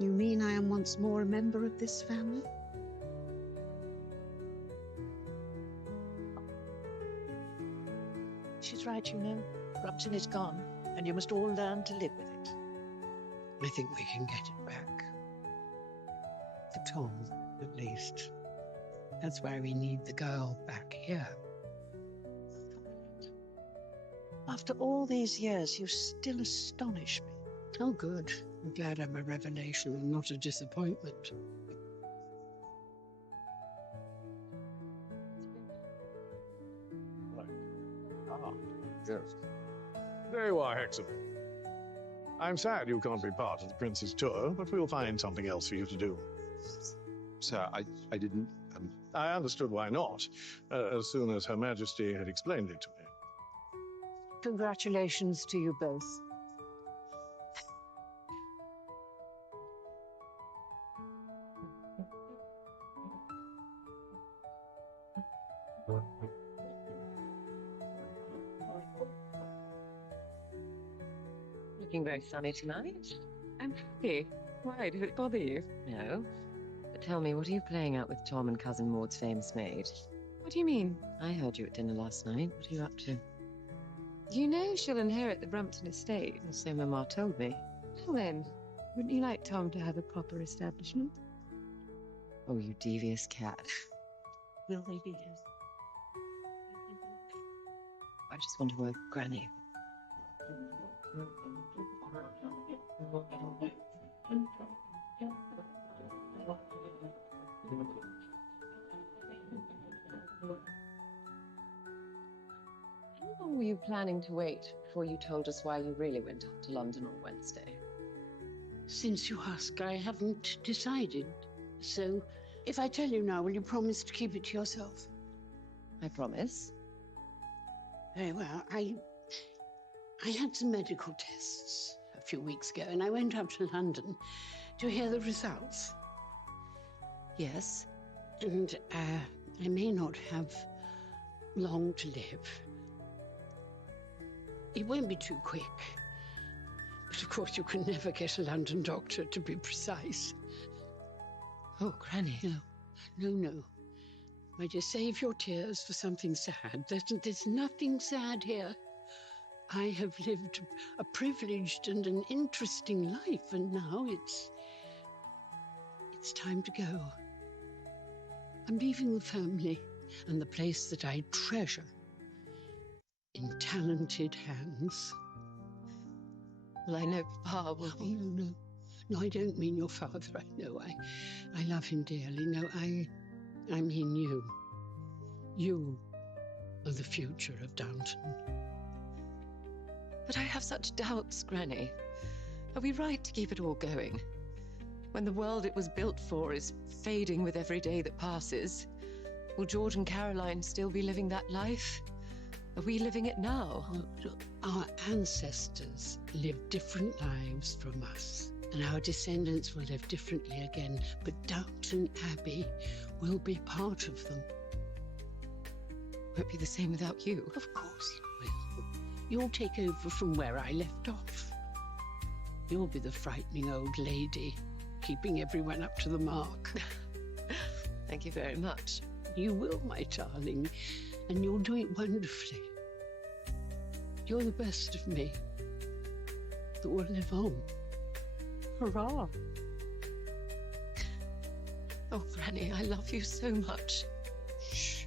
You mean I am once more a member of this family? She's right, you know. Brupton is gone, and you must all learn to live with it. I think we can get it back. For Tom, at least. That's why we need the girl back here. After all these years, you still astonish me. Oh, good. I'm glad I'm a revelation and not a disappointment. Right. Ah, yes. There you are, Hexam. I'm sad you can't be part of the Prince's tour, but we'll find something else for you to do. Sir, I didn't. I understood why not, as soon as Her Majesty had explained it to me. Congratulations to you both. Looking very sunny tonight. I'm happy. Why? Did it bother you? No. But tell me, what are you playing at with Tom and Cousin Maud's famous maid? What do you mean? I heard you at dinner last night. What are you up to? You know she'll inherit the Brampton estate. Well, so Mama told me. Well then, wouldn't you like Tom to have a proper establishment? Oh, you devious cat. Will they be here? I just want to work with Granny. How long were you planning to wait before you told us why you really went up to London on Wednesday? Since you ask, I haven't decided. So, if I tell you now, will you promise to keep it to yourself? I promise. Very well. I had some medical tests a few weeks ago, and I went up to London to hear the results. Yes? And I may not have long to live. It won't be too quick. But of course, you can never get a London doctor, to be precise. Oh, Granny. No. My dear, save your tears for something sad. There's nothing sad here. I have lived a privileged and an interesting life, and now it's time to go. I'm leaving the family and the place that I treasure in talented hands. Well, I know Papa will be... No, I don't mean your father. I know. I love him dearly. No, I mean you. You are the future of Downton. But I have such doubts, Granny. Are we right to keep it all going? When the world it was built for is fading with every day that passes, will George and Caroline still be living that life? Are we living it now? Our ancestors lived different lives from us, and our descendants will live differently again, but Downton Abbey will be part of them. Won't be the same without you. Of course it will. You'll take over from where I left off. You'll be the frightening old lady, keeping everyone up to the mark. Thank you very much. You will, my darling, and you'll do it wonderfully. You're the best of me that will live on. Hurrah! Oh, Granny, I love you so much. Shh.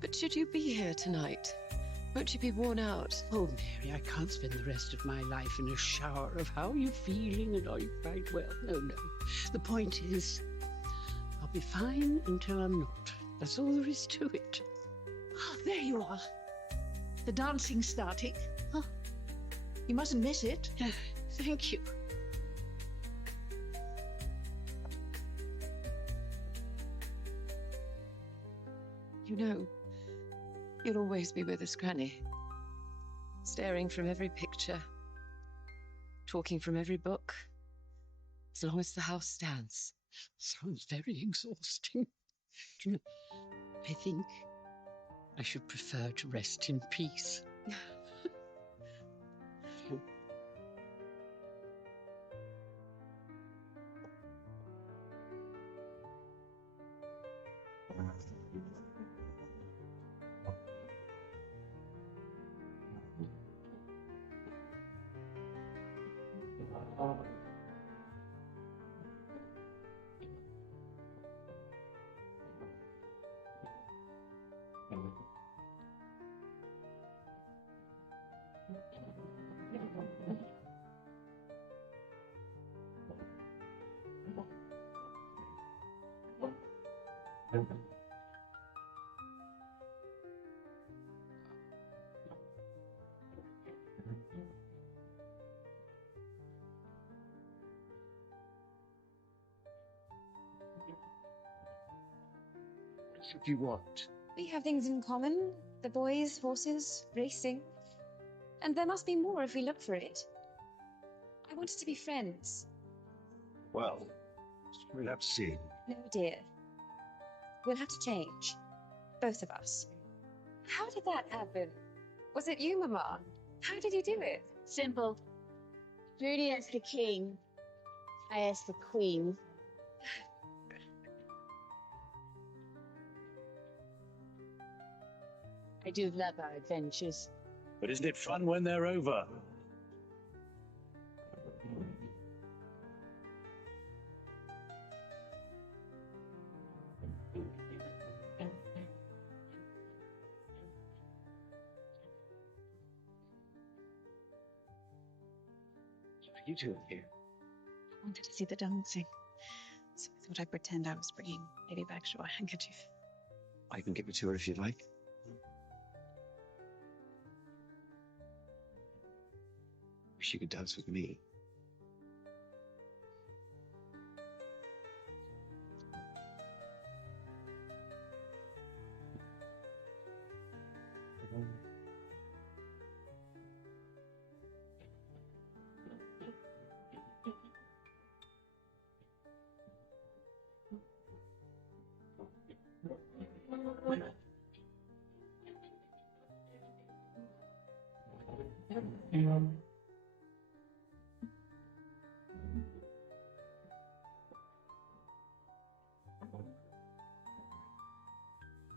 But should you be here tonight? Won't you be worn out? Oh, Mary, I can't spend the rest of my life in a shower of how are you feeling and are you quite well? No. The point is, I'll be fine until I'm not. That's all there is to it. Ah, there you are. The dancing's starting. Oh, you mustn't miss it. Thank you. You know, you'll always be with us, Granny. Staring from every picture, talking from every book, as long as the house stands. Sounds very exhausting. I think I should prefer to rest in peace. What do you want? We have things in common. The boys, horses, racing. And there must be more if we look for it. I wanted to be friends. Well, we'll have to see. No, dear. We'll have to change. Both of us. How did that happen? Was it you, Mama? How did you do it? Simple. Judy asked the king. I asked the queen. I do love our adventures. But isn't it fun when they're over? You two are here. I wanted to see the dancing, so I thought I'd pretend I was bringing Lady Bagshaw a handkerchief. I can give it to her if you like. Wish you could dance with me.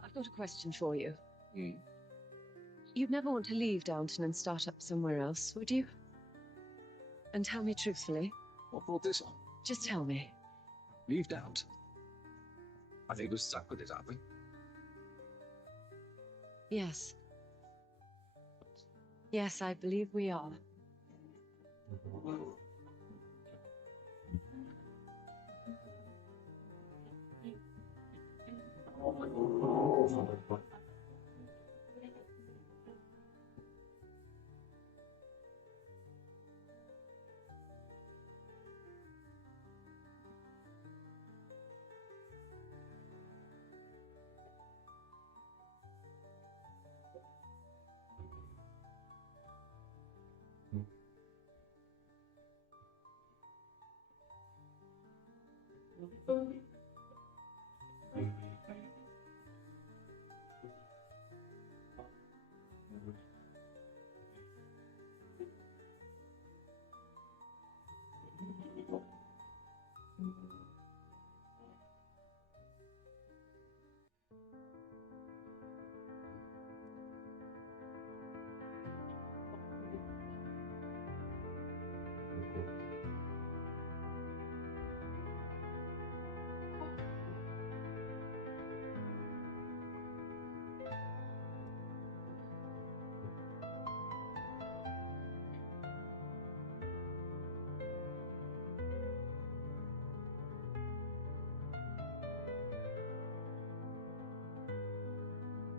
I've got a question for you. You'd never want to leave Downton and start up somewhere else, would you? And tell me truthfully. What brought this on? Just tell me. Leave Downton. I think we're stuck with it, aren't we? Yes. Yes, I believe we are.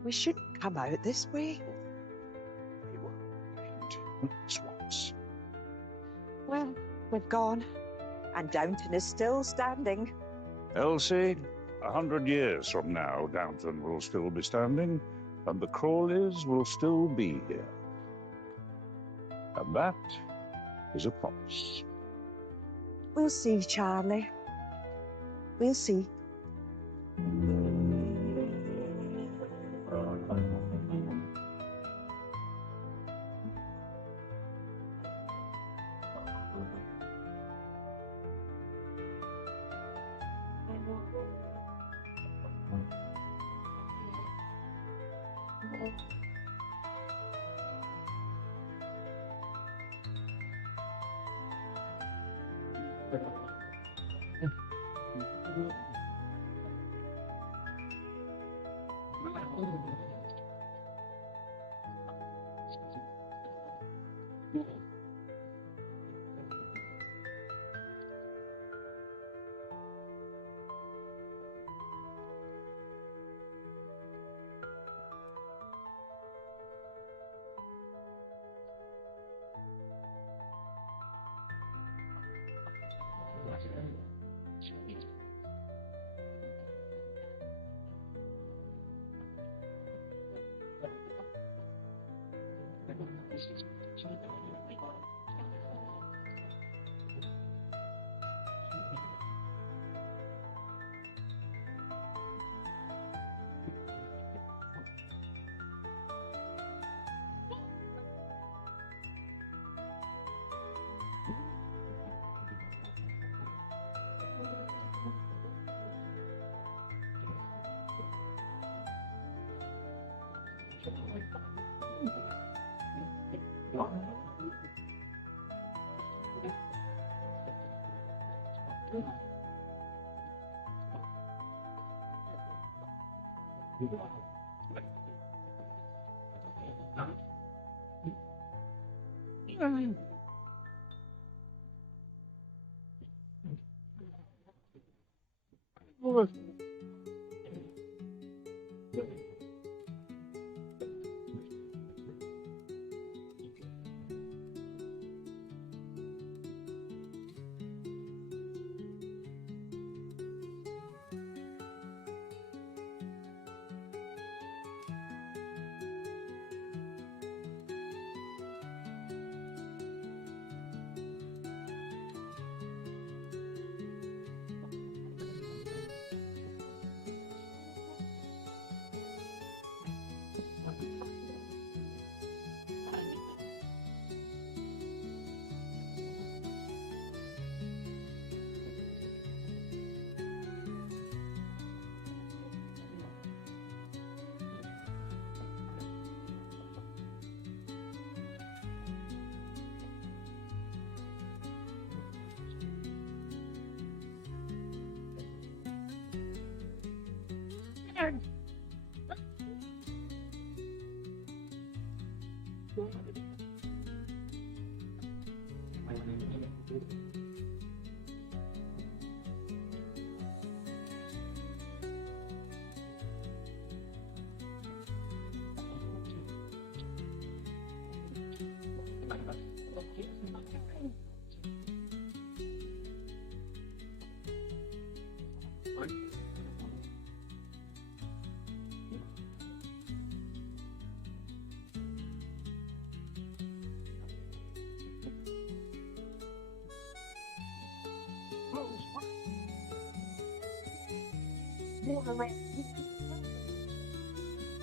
We shouldn't come out this way. Swats. Well, we've gone, and Downton is still standing. Elsie, 100 years from now, Downton will still be standing, and the Crawleys will still be here. And that is a promise. We'll see, Charlie. We'll see.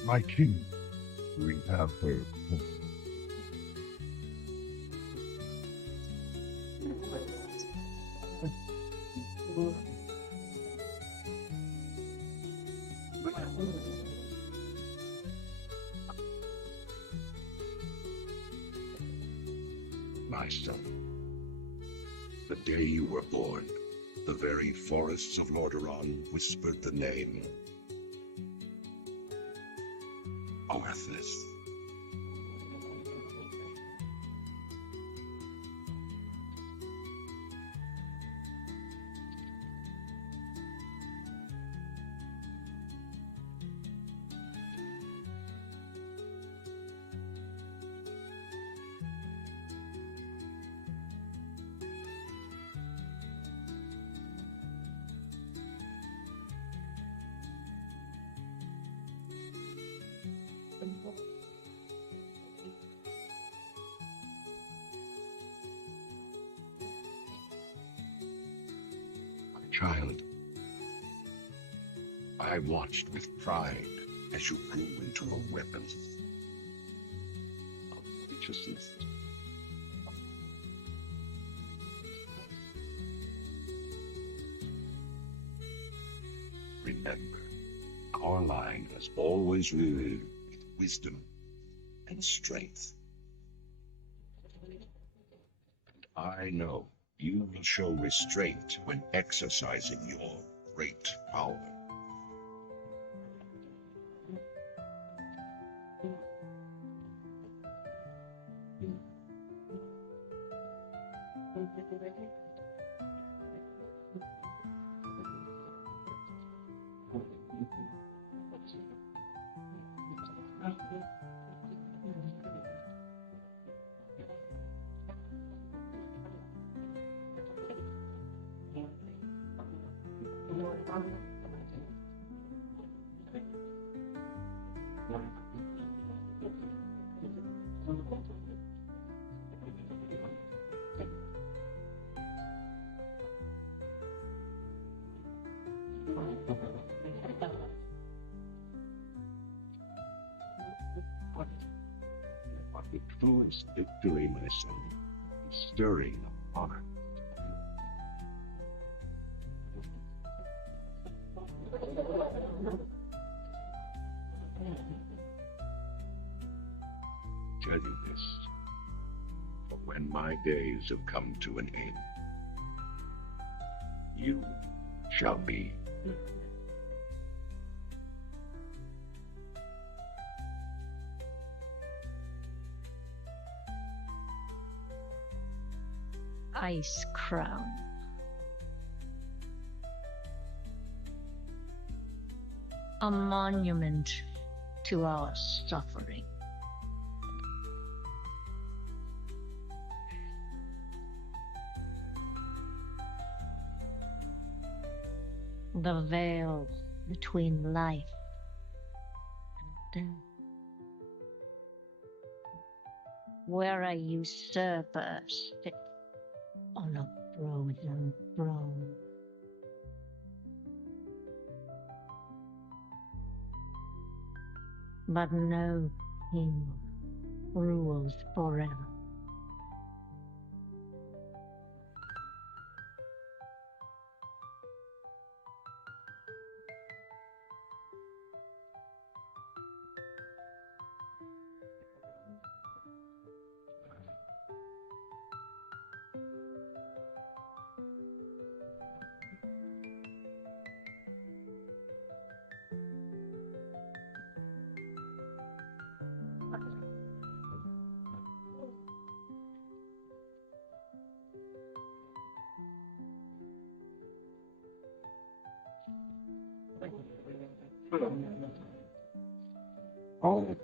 My king, we have heard. My son, the day you were born, the very forests of Lordaeron whispered the name Arthas. Child, I watched with pride as you grew into a weapon of righteousness. Remember, our line has always lived with wisdom and strength. And I know you will show restraint when exercising your great power. The truest victory, my son, is stirring the heart. Tell you this, for and my days have come to an end. You shall be. Ice Crown. A monument to our suffering. The veil between life and death, where a usurper sits on a frozen throne. But no king rules forever. Oh.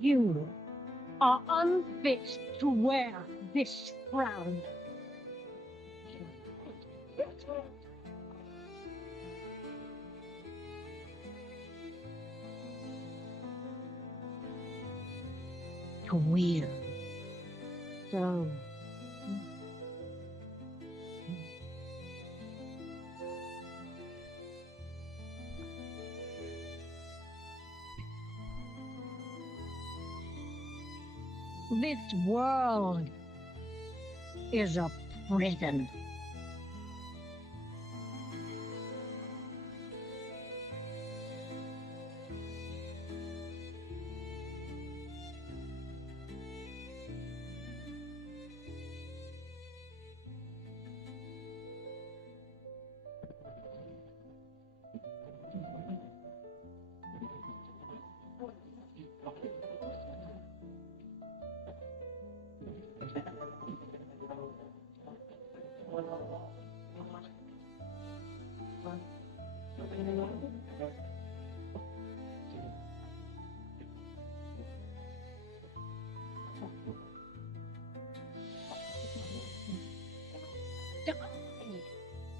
You are unfit to wear this crown. To wield so this world is a prison.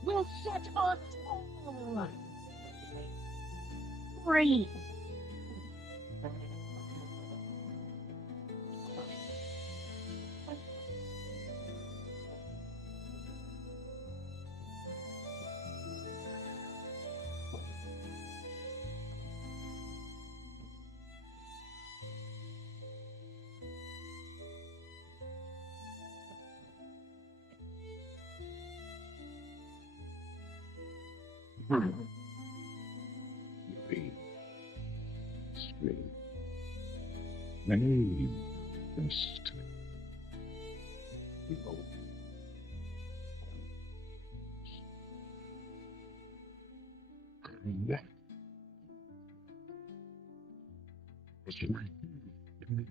Will set us all free. Three. Three. Name. Just. Go. Yeah. What's your name?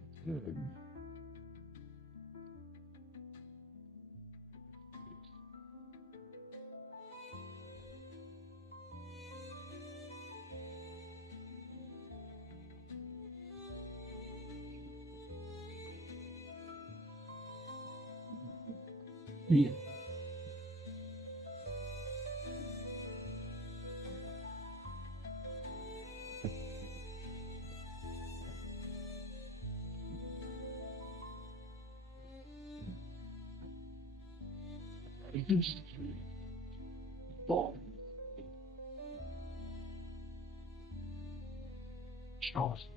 Yeah. Ball. Charles.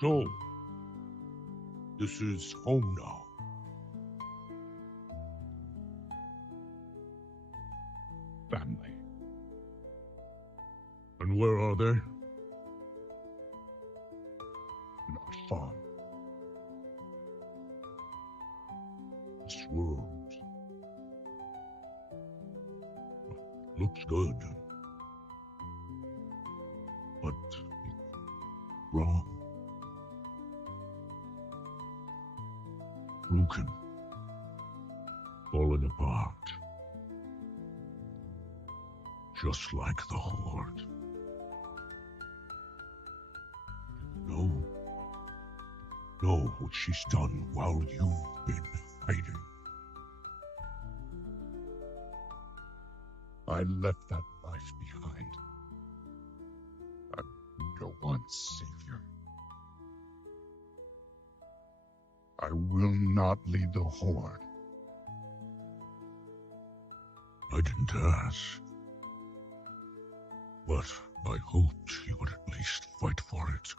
So, this is home now. Family. And where are they? Not far. This world looks good, but it's wrong. Broken. Falling apart. Just like the Horde. Know what she's done while you've been hiding. I left that life behind. I'm no one's savior. I will not lead the Horde. I didn't ask. But I hoped you would at least fight for it.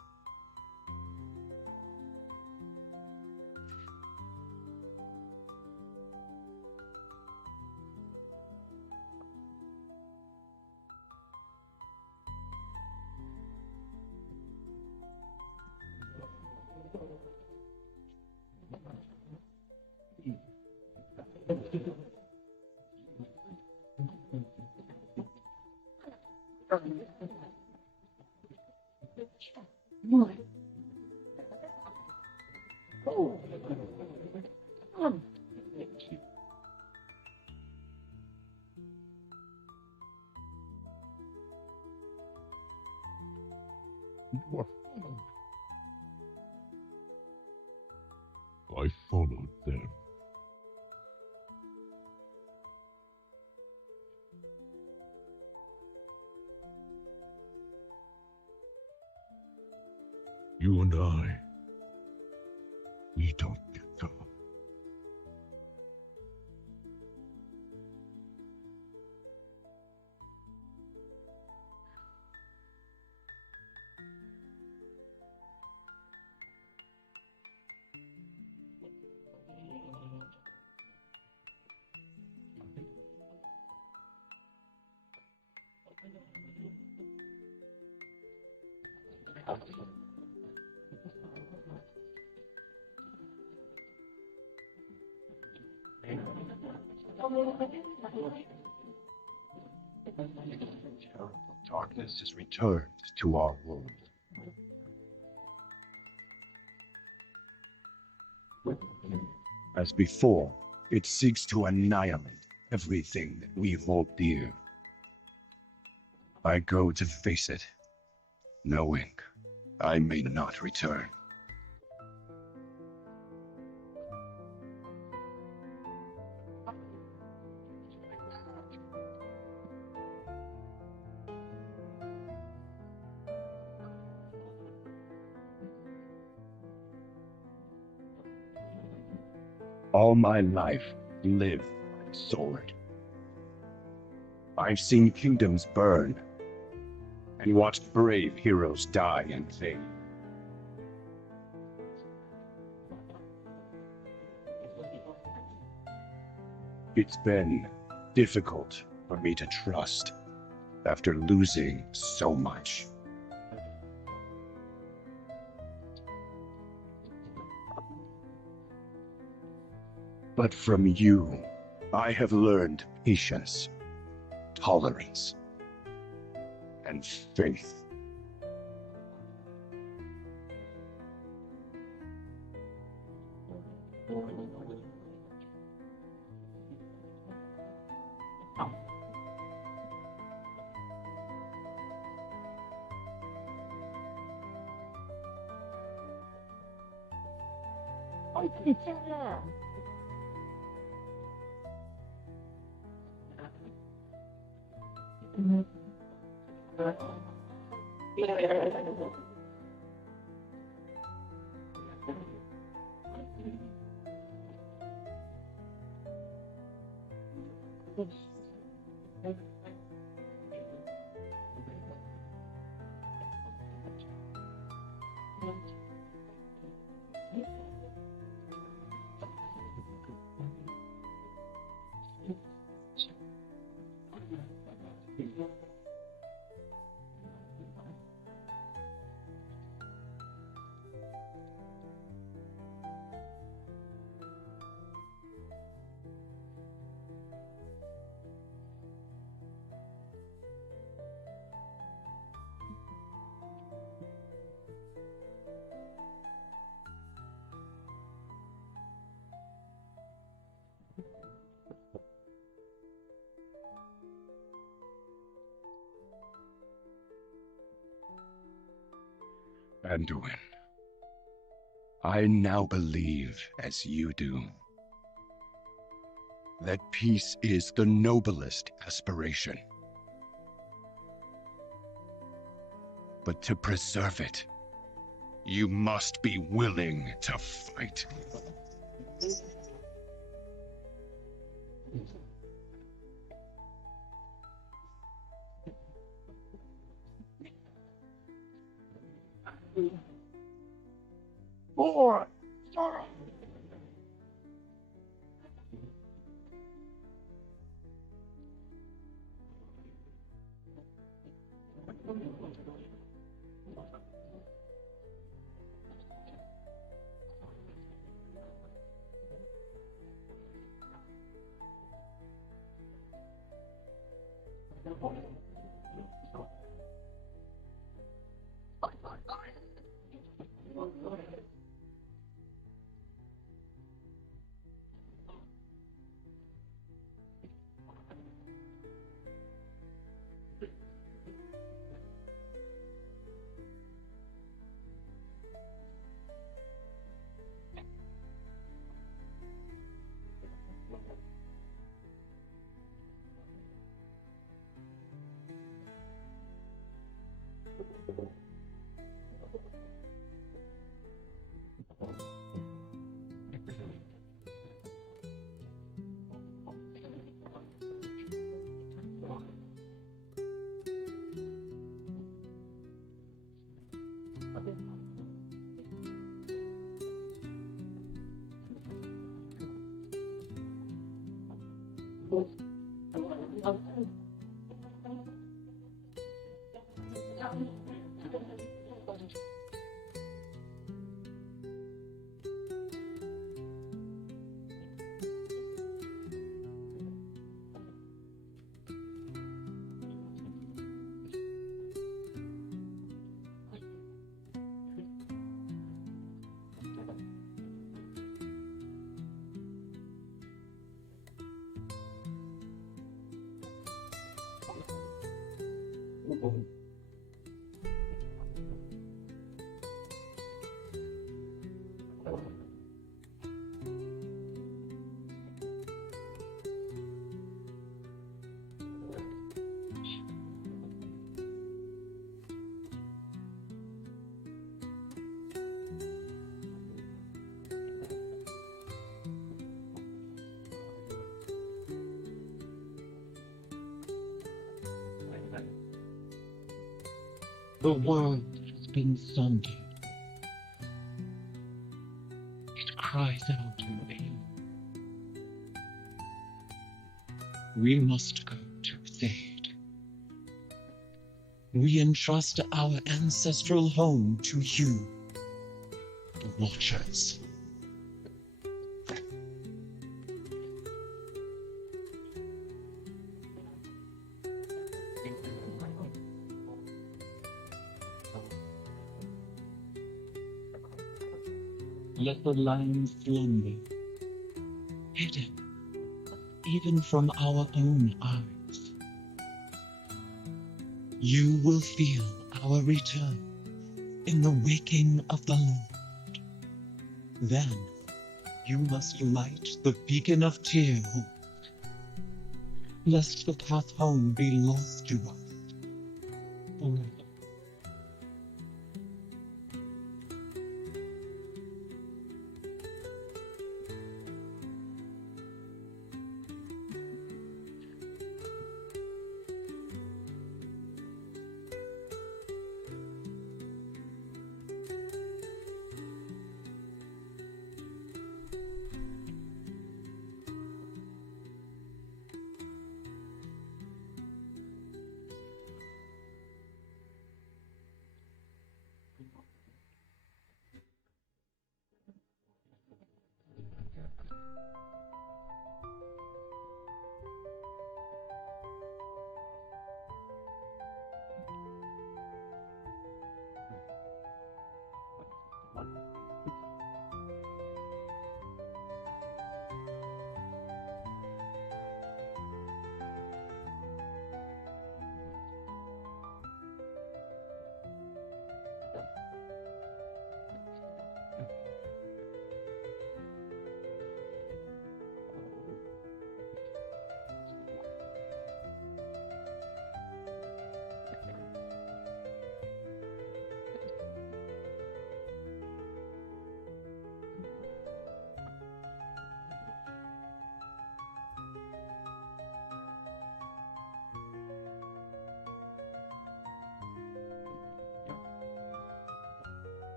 I followed them. You and I, we don't get along. Terrible darkness has returned to our world. As before, it seeks to annihilate everything that we hold dear. I go to face it, knowing I may not return. All my life, live by the sword. I've seen kingdoms burn, and watched brave heroes die and fade. It's been difficult for me to trust after losing so much. But from you, I have learned patience, tolerance, and faith. Anduin, I now believe, as you do, that peace is the noblest aspiration. But to preserve it, you must be willing to fight. Boy! The world has been sundered. It cries out in pain. We must go to Thade. We entrust our ancestral home to you, the Watchers. Let the land slumber, hidden even from our own eyes. You will feel our return in the waking of the Lord. Then you must light the beacon of Tearholt, lest the path home be lost to us forever.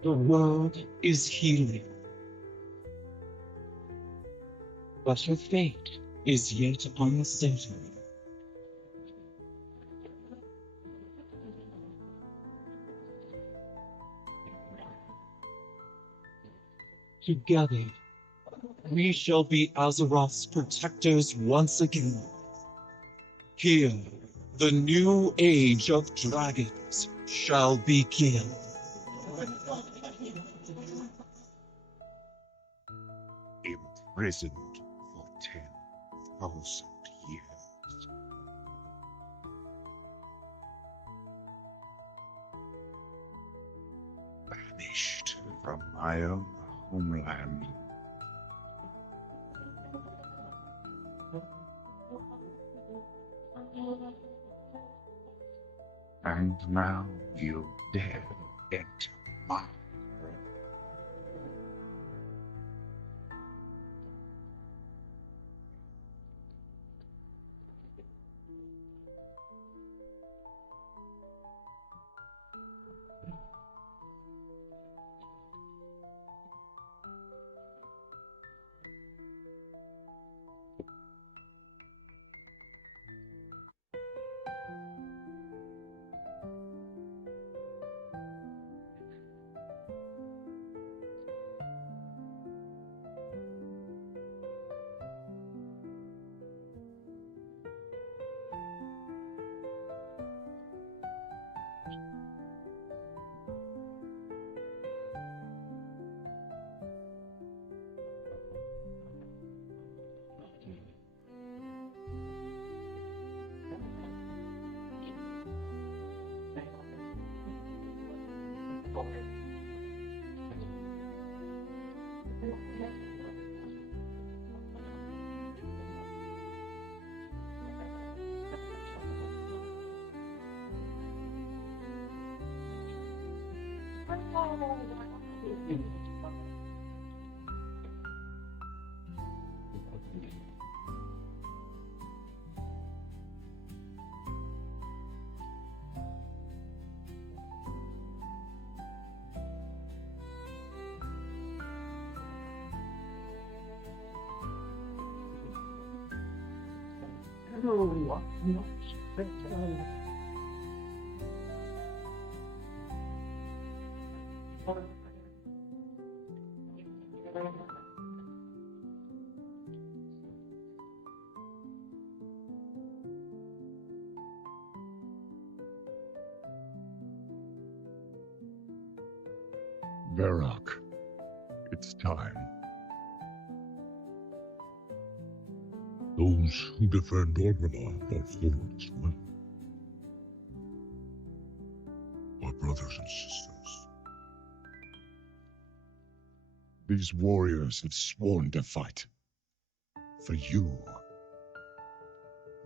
The world is healing, but her fate is yet uncertain. Together, we shall be Azeroth's protectors once again. Here, the new age of dragons shall begin. Imprisoned for 10,000 years. Banished from my own homeland. And now you dare enter my realm. Varrock, it's time. Those who defend Orgrimmar are forward as well. Our brothers and sisters. These warriors have sworn to fight. For you.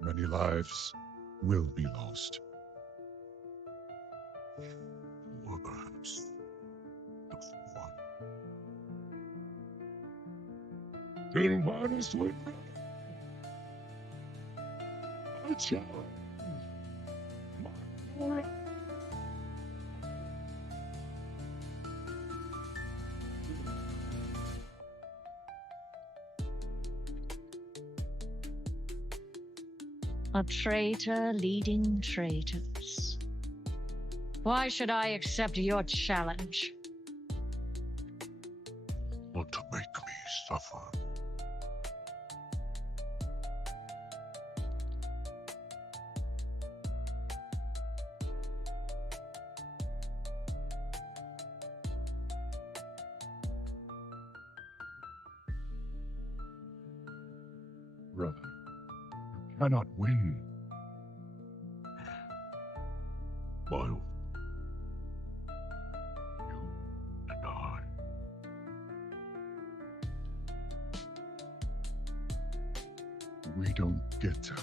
Many lives will be lost. Or perhaps just one. Till minus with me. I challenge my world. A traitor leading traitors. Why should I accept your challenge? Not to make me suffer. brother. You cannot win. Miles, you and I. We don't get to.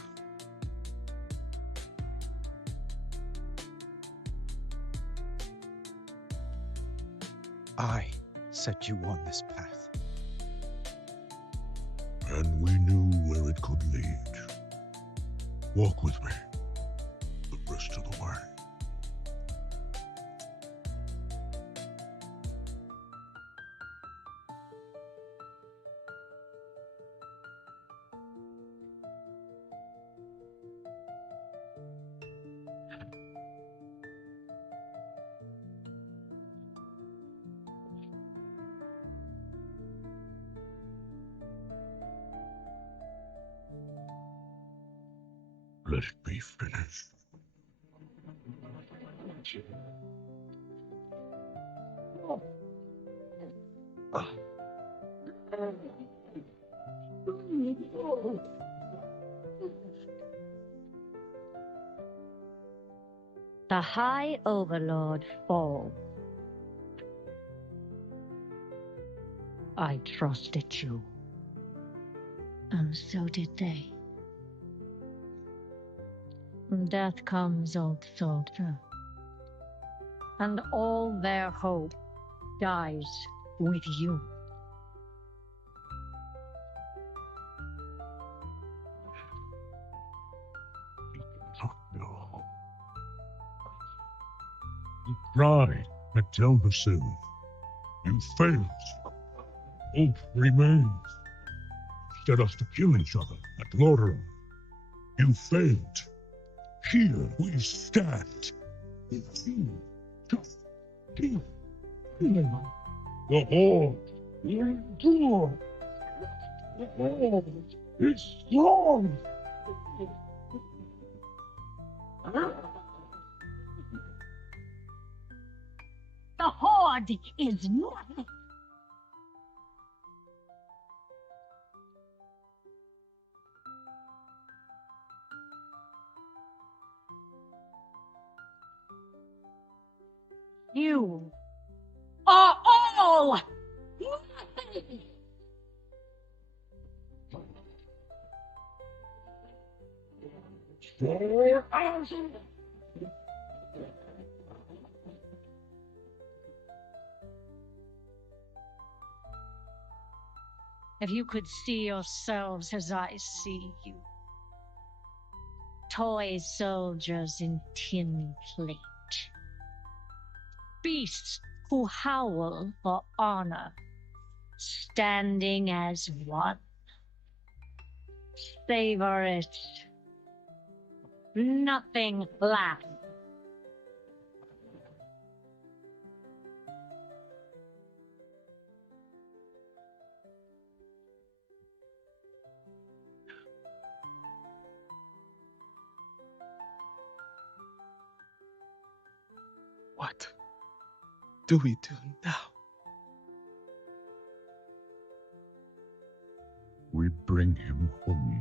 I set you on this path. And we knew where it could lead. Walk with me the rest of the way. Let it be finished. The High Overlord falls. I trusted you. And so did they. Death comes, old soldier. And all their hope dies with you. No. You tried at Delverson. You failed. Hope remains. Set us to kill each other at Lordaeron. You failed. Here we stand. With you. Just keep killing. The Horde will endure. The Horde is strong. The Horde is nothing. You are all nothing. If you could see yourselves as I see you, toy soldiers in tin plate, beasts who howl for honor, standing as one. Savor it. Nothing lasts. What do we do now? We bring him home.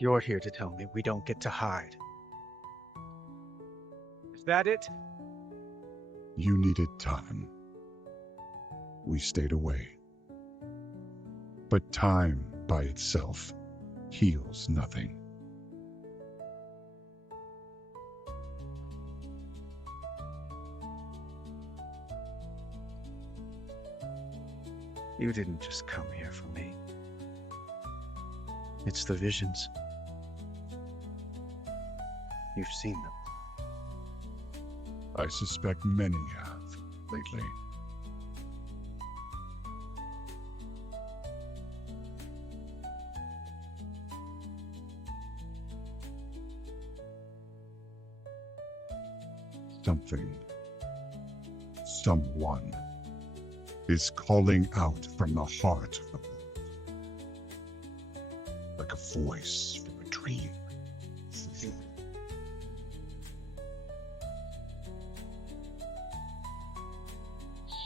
You're here to tell me we don't get to hide. Is that it? You needed time. We stayed away. But time by itself heals nothing. You didn't just come here for me. It's the visions. You've seen them. I suspect many have lately. Something, someone, is calling out from the heart of the world, like a voice from a dream.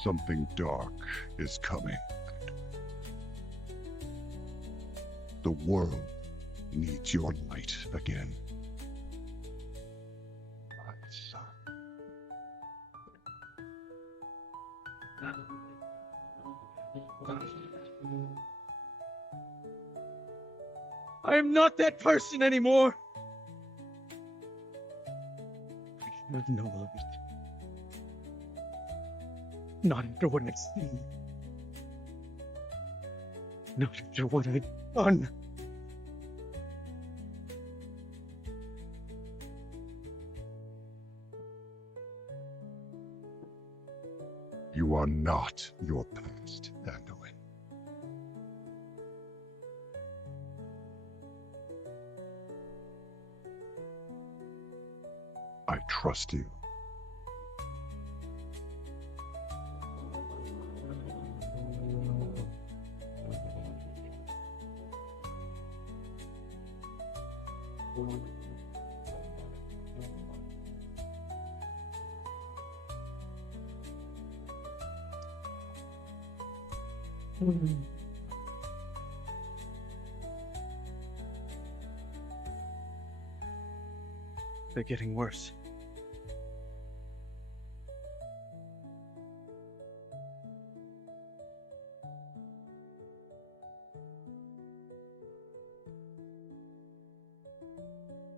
Something dark is coming. The world needs your light again. My son. I am not that person anymore. I should have known it. Not after what I've seen. Not after what I've done. You are not your past, Anduin. I trust you. They're getting worse.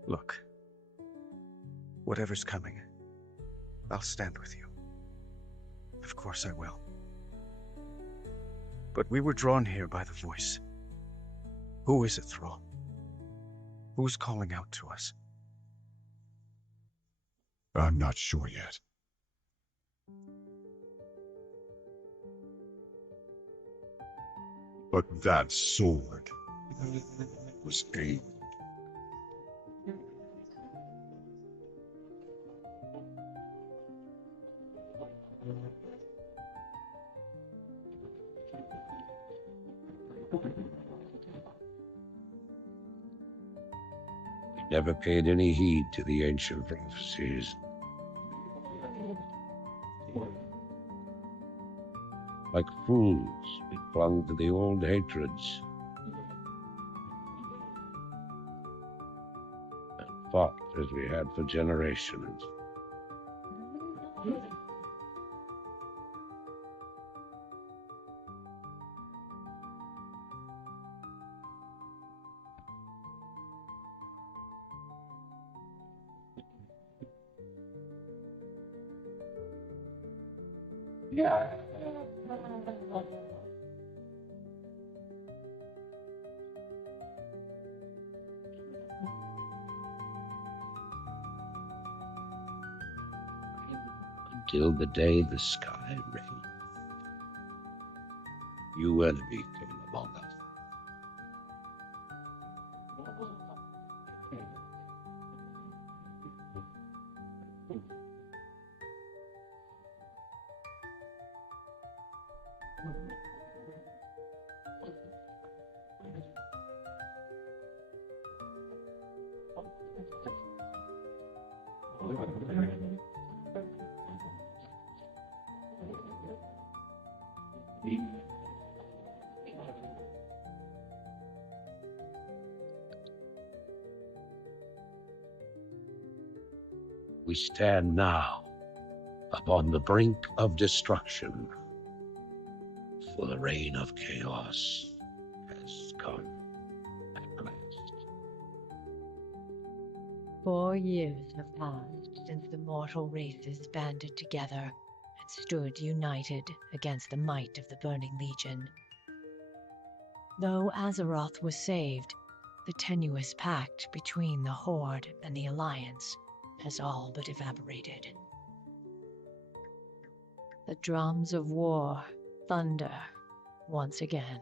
Look, whatever's coming, I'll stand with you. Of course I will. But we were drawn here by the voice. Who is it, Thrall? Who's calling out to us? I'm not sure yet. But that sword was aimed. Never paid any heed to the ancient prophecies. Like fools, we clung to the old hatreds and fought as we had for generations. Yeah. Until the day the sky rained, you enemy came among us. We stand now upon the brink of destruction, for the reign of chaos has come at last. 4 years have passed since the mortal races banded together and stood united against the might of the Burning Legion. Though Azeroth was saved, the tenuous pact between the Horde and the Alliance has all but evaporated. The drums of war thunder once again.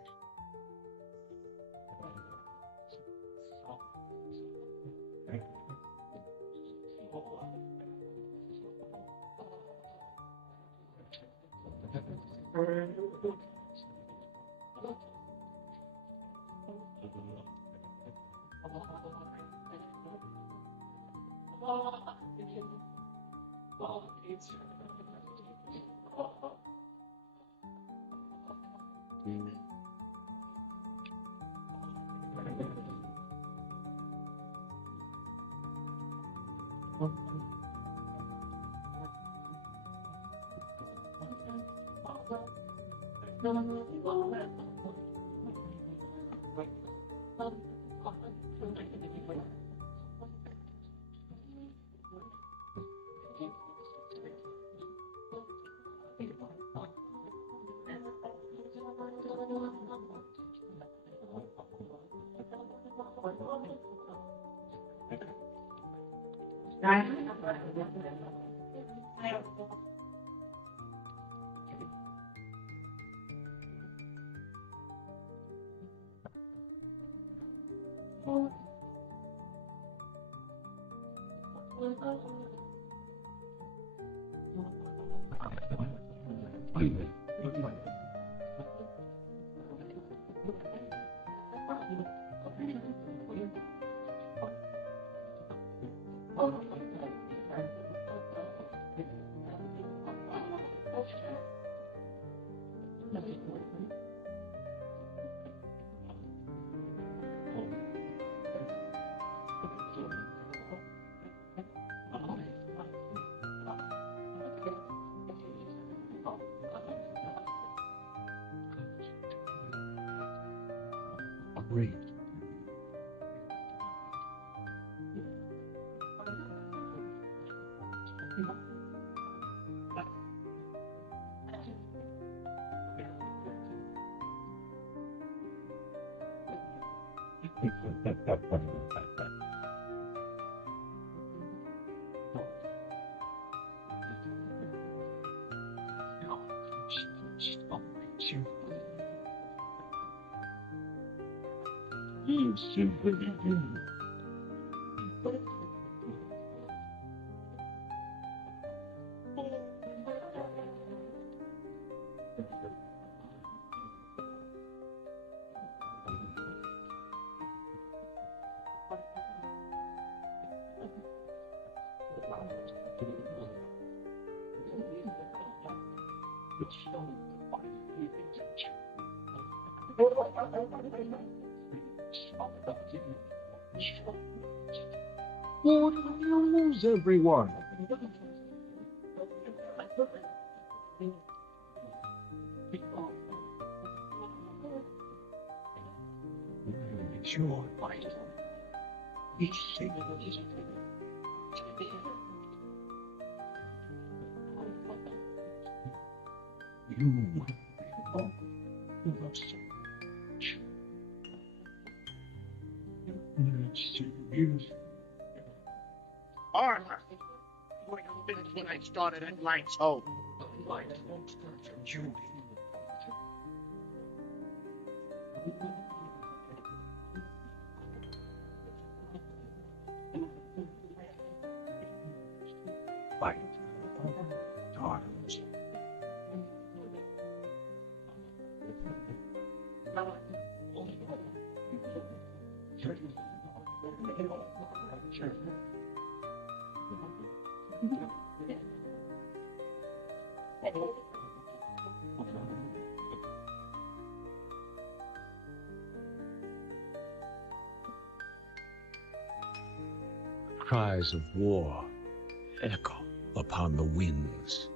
Great. You simply do. Well, you lose everyone. It's your life. Be safe. You love so much. It's serious. Arthur! What you did when I started at Light's Home. Light won't start from Judy. Light. Daughters. Cries of war echo upon the winds.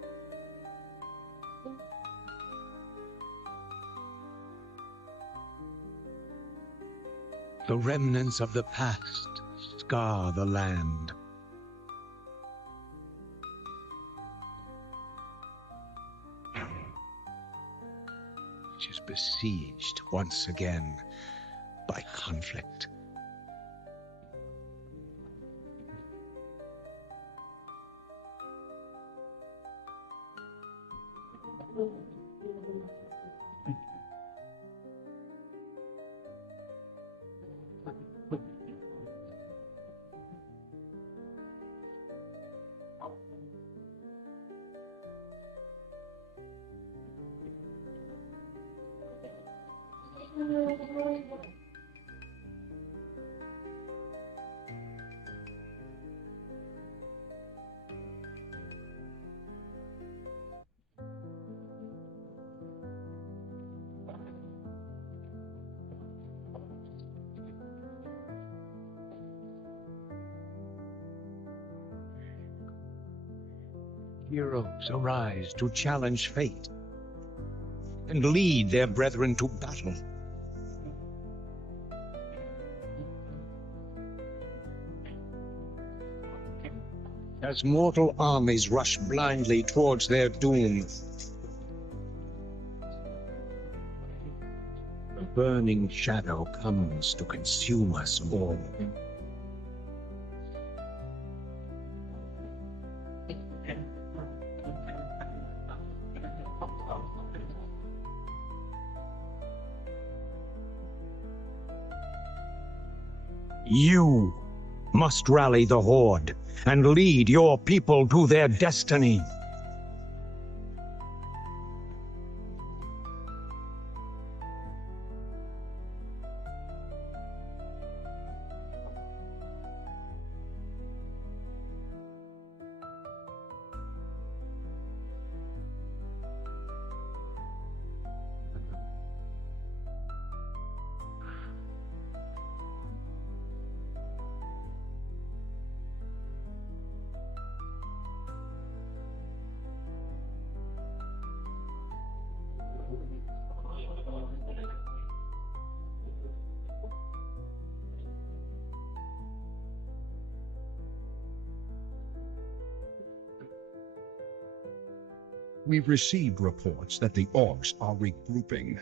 The remnants of the past scar the land. Which is besieged once again by conflict. Heroes arise to challenge fate and lead their brethren to battle. As mortal armies rush blindly towards their doom, the burning shadow comes to consume us all. You must rally the Horde and lead your people to their destiny. We've received reports that the orcs are regrouping.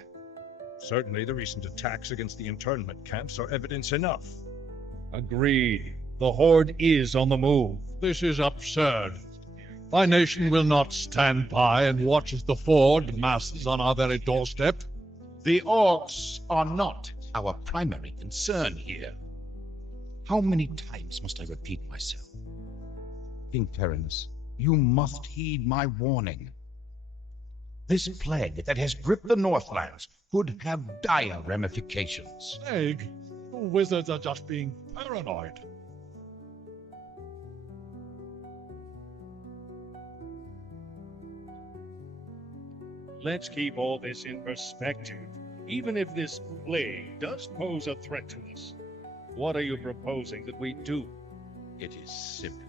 Certainly the recent attacks against the internment camps are evidence enough. Agreed. The Horde is on the move. This is absurd. Thy nation will not stand by and watch as the Ford masses on our very doorstep. The orcs are not our primary concern here. How many times must I repeat myself? King Tyrannus, you must heed my warning. This plague that has gripped the Northlands could have dire ramifications. Plague? The wizards are just being paranoid. Let's keep all this in perspective. Even if this plague does pose a threat to us, what are you proposing that we do? It is simple.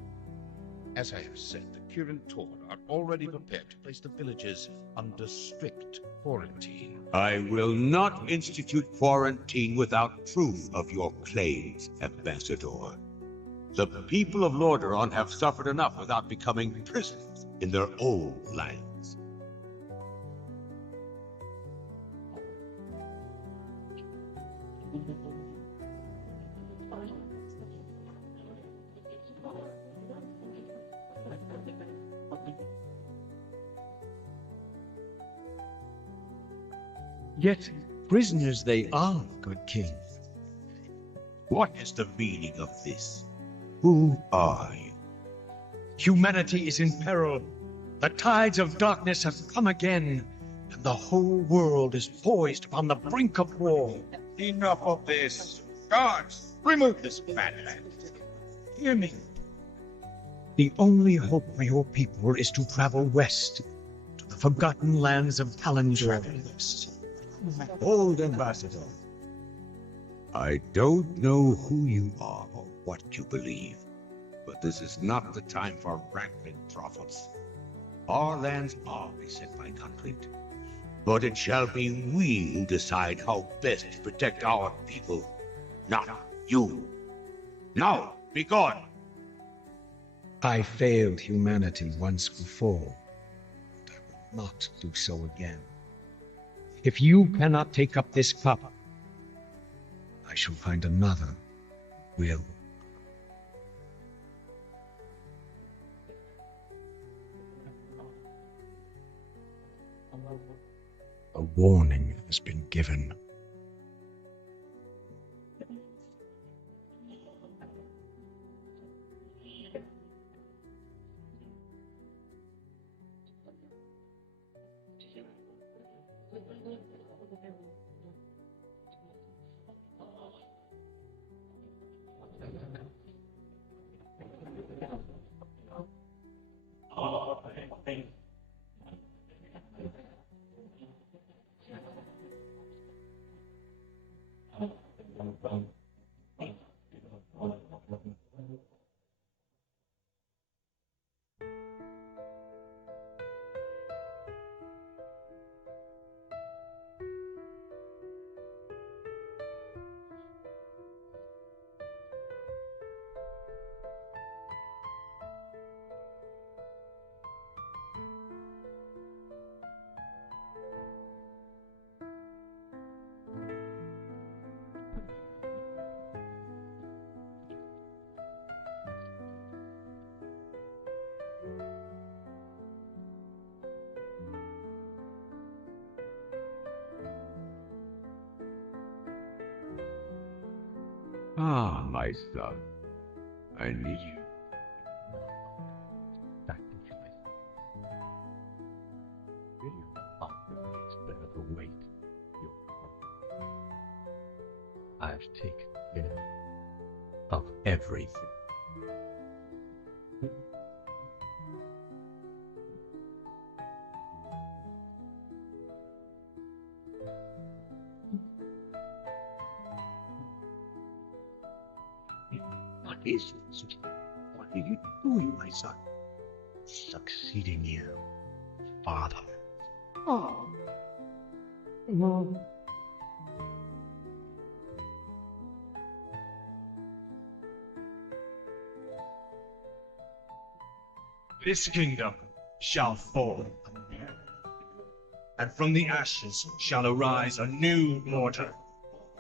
As I have said, the Kirin Tor are already prepared to place the villagers under strict quarantine. I will not institute quarantine without proof of your claims, Ambassador. The people of Lordaeron have suffered enough without becoming prisoners in their own lands. Yet prisoners they are, good king. What is the meaning of this? Who are you? Humanity is in peril. The tides of darkness have come again, and the whole world is poised upon the brink of war. Enough of this. Guards, remove this madman. Hear me. The only hope for your people is to travel west, to the forgotten lands of Talendor. Old Ambassador, I don't know who you are or what you believe, But this is not the time for rampant profits. Our lands are beset by conflict, but it shall be we who decide how best to protect our people, not you. Now, be gone! I failed humanity once before, but I will not do so again. If you cannot take up this cup, I shall find another who will. A warning has been given. Ah, my son, I need you. You always bear the weight. I've taken care of everything. What is it? What are you doing, my son? Succeeding you, Father. Oh. This kingdom shall fall, and from the ashes shall arise a new order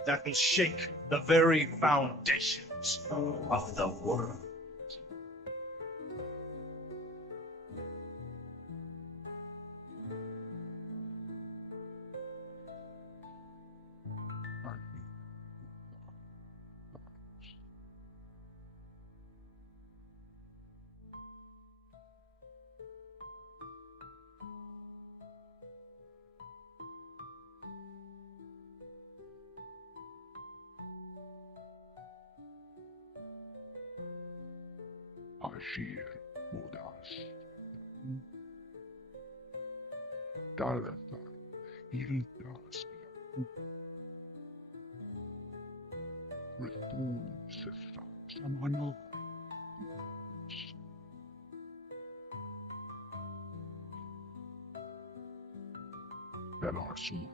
that will shake the very foundations of the world. Ashir Mudas. Dalethar Ildas. Return Sefam Samano. There are so much.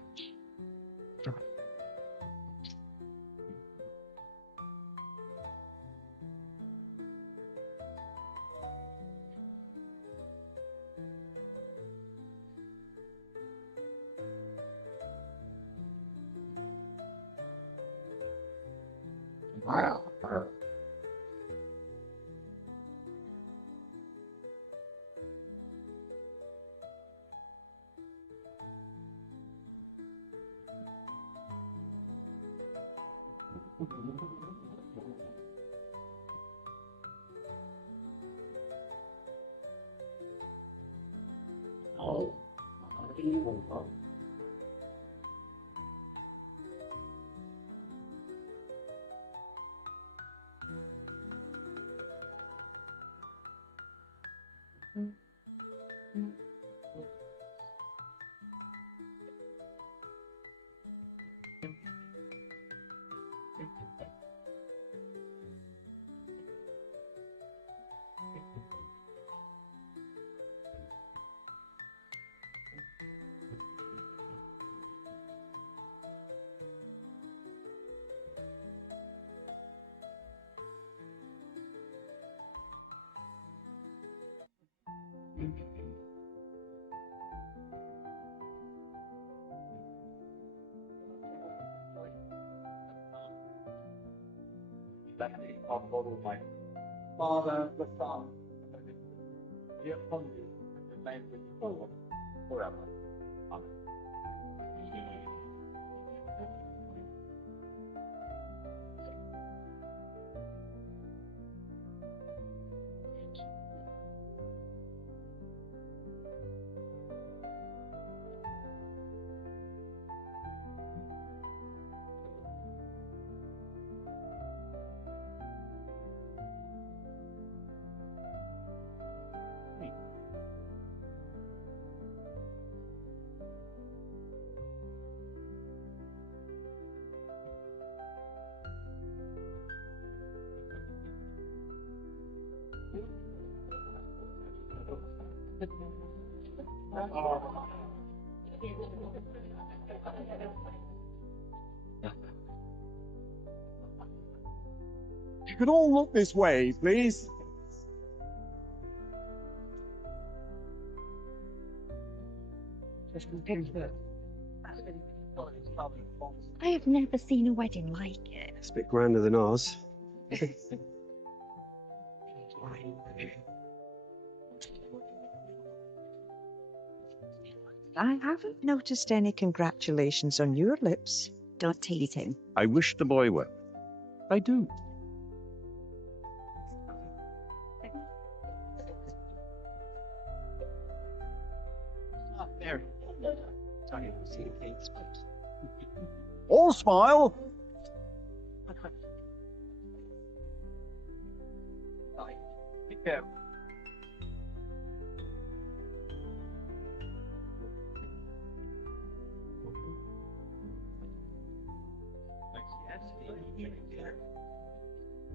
blessing of God Almighty, Father, the Son, and the Holy Spirit, be upon you and remain with you all forever. Amen. You can all look this way, please. I have never seen a wedding like it. It's a bit grander than ours. I haven't noticed any congratulations on your lips. Don't tease him. I wish the boy well. I do. Very. All smile. Be careful.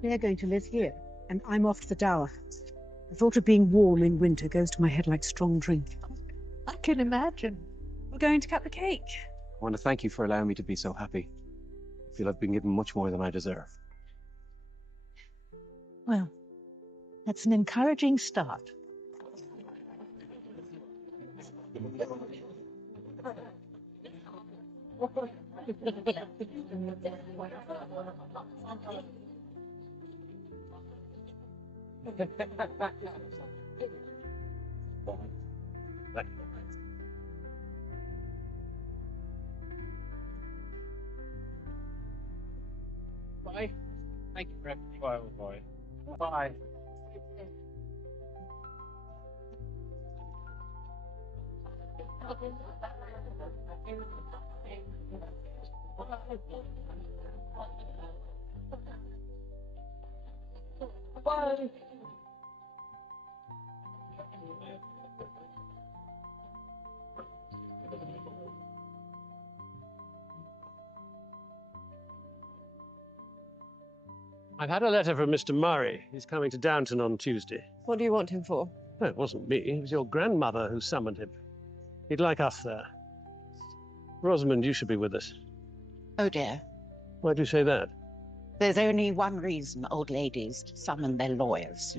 They're going to live here, and I'm off to the dower. The thought of being warm in winter goes to my head like strong drink. I can imagine. We're going to cut the cake. I want to thank you for allowing me to be so happy. I feel I've been given much more than I deserve. Well, that's an encouraging start. Bye. Thank you for everything. Bye, bye. Bye. Bye. I've had a letter from Mr. Murray. He's coming to Downton on Tuesday. What do you want him for? No, it wasn't me. It was your grandmother who summoned him. He'd like us there. Rosamond, you should be with us. Oh dear. Why'd you say that? There's only one reason old ladies summon their lawyers.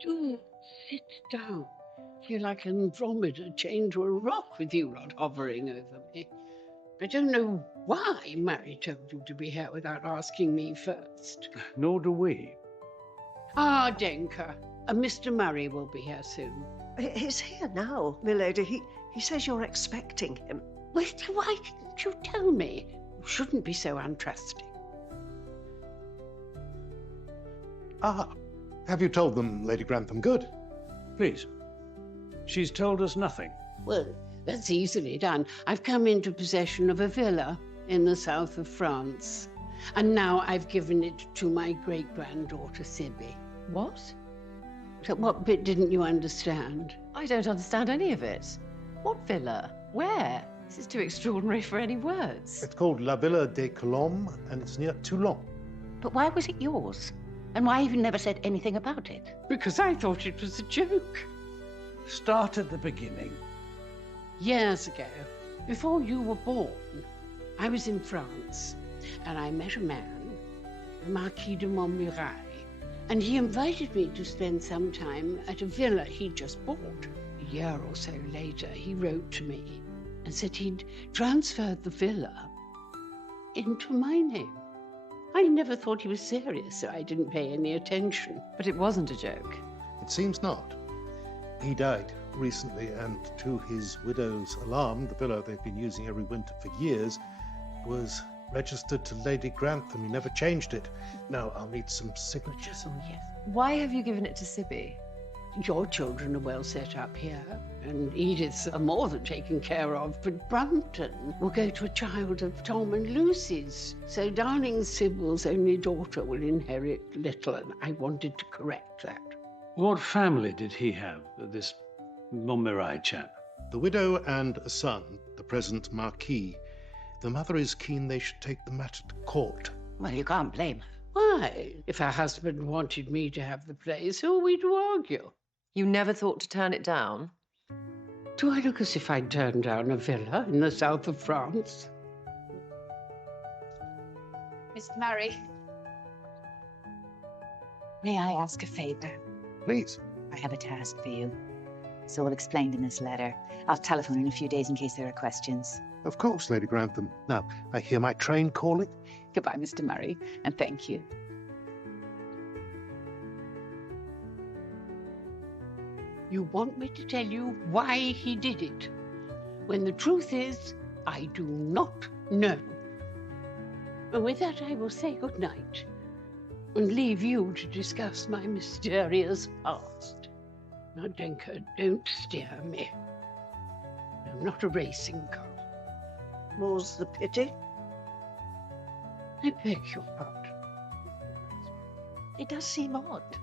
Do sit down. I feel like Andromeda chained to a rock with you lot hovering over me. I don't know why Mary told you to be here without asking me first. Nor do we. Ah, Denker. Mr. Murray will be here soon. He's here now, milady. He says you're expecting him. Well, why didn't you tell me? You shouldn't be so untrusting. Ah, have you told them, Lady Grantham? Good. Please. She's told us nothing. Well, that's easily done. I've come into possession of a villa in the south of France. And now I've given it to my great-granddaughter, Sibby. What? So what bit didn't you understand? I don't understand any of it. What villa? Where? This is too extraordinary for any words. It's called La Villa des Colombes, and it's near Toulon. But why was it yours? And why have you never said anything about it? Because I thought it was a joke. Start at the beginning. Years ago, before you were born, I was in France, and I met a man, the Marquis de Montmirail, and he invited me to spend some time at a villa he'd just bought. A year or so later, he wrote to me and said he'd transferred the villa into my name. I never thought he was serious, so I didn't pay any attention. But it wasn't a joke. It seems not. He died recently, and to his widow's alarm, the villa they've been using every winter for years was registered to Lady Grantham. He never changed it. Now, I'll need some signatures. Oh, yes. Why have you given it to Sibby? Your children are well set up here, and Edith's are more than taken care of, but Brumpton will go to a child of Tom and Lucy's. So darling Sybil's only daughter will inherit little, and I wanted to correct that. What family did he have, this Montmirail chap? The widow and a son, the present Marquis. The mother is keen they should take the matter to court. Well, you can't blame her. Why? If her husband wanted me to have the place, who are we to argue? You never thought to turn it down? Do I look as if I'd turned down a villa in the south of France? Mr. Murray, may I ask a favour? Please. I have a task for you. It's all explained in this letter. I'll telephone in a few days in case there are questions. Of course, Lady Grantham. Now, I hear my train calling. Goodbye, Mr. Murray, and thank you. You want me to tell you why he did it, when the truth is, I do not know. And with that, I will say good night and leave you to discuss my mysterious past. Now, Denker, don't steer me. I'm not a racing car. More's the pity. I beg your pardon. It does seem odd.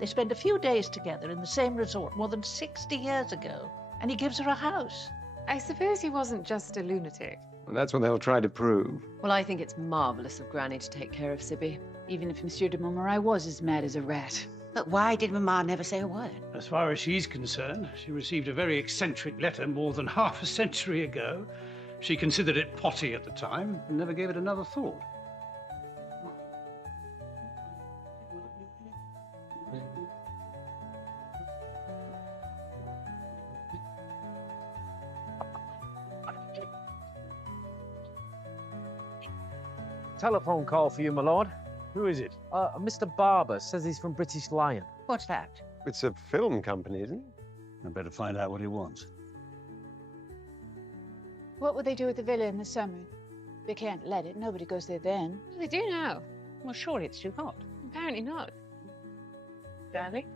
They spend a few days together in the same resort more than 60 years ago, and he gives her a house. I suppose he wasn't just a lunatic. Well, that's what they'll try to prove. Well, I think it's marvellous of Granny to take care of Sibby. Even if Monsieur de Montmirail was as mad as a rat. But why did Mamma never say a word? As far as she's concerned, she received a very eccentric letter more than half a century ago. She considered it potty at the time and never gave it another thought. Telephone call for you, my lord. Who is it? Mr. Barber says he's from British Lion. What's that? It's a film company, isn't it? I better find out what he wants. What would they do with the villa in the summer? They can't let it. Nobody goes there then. They do now. Well, surely it's too hot. Apparently not. Darling?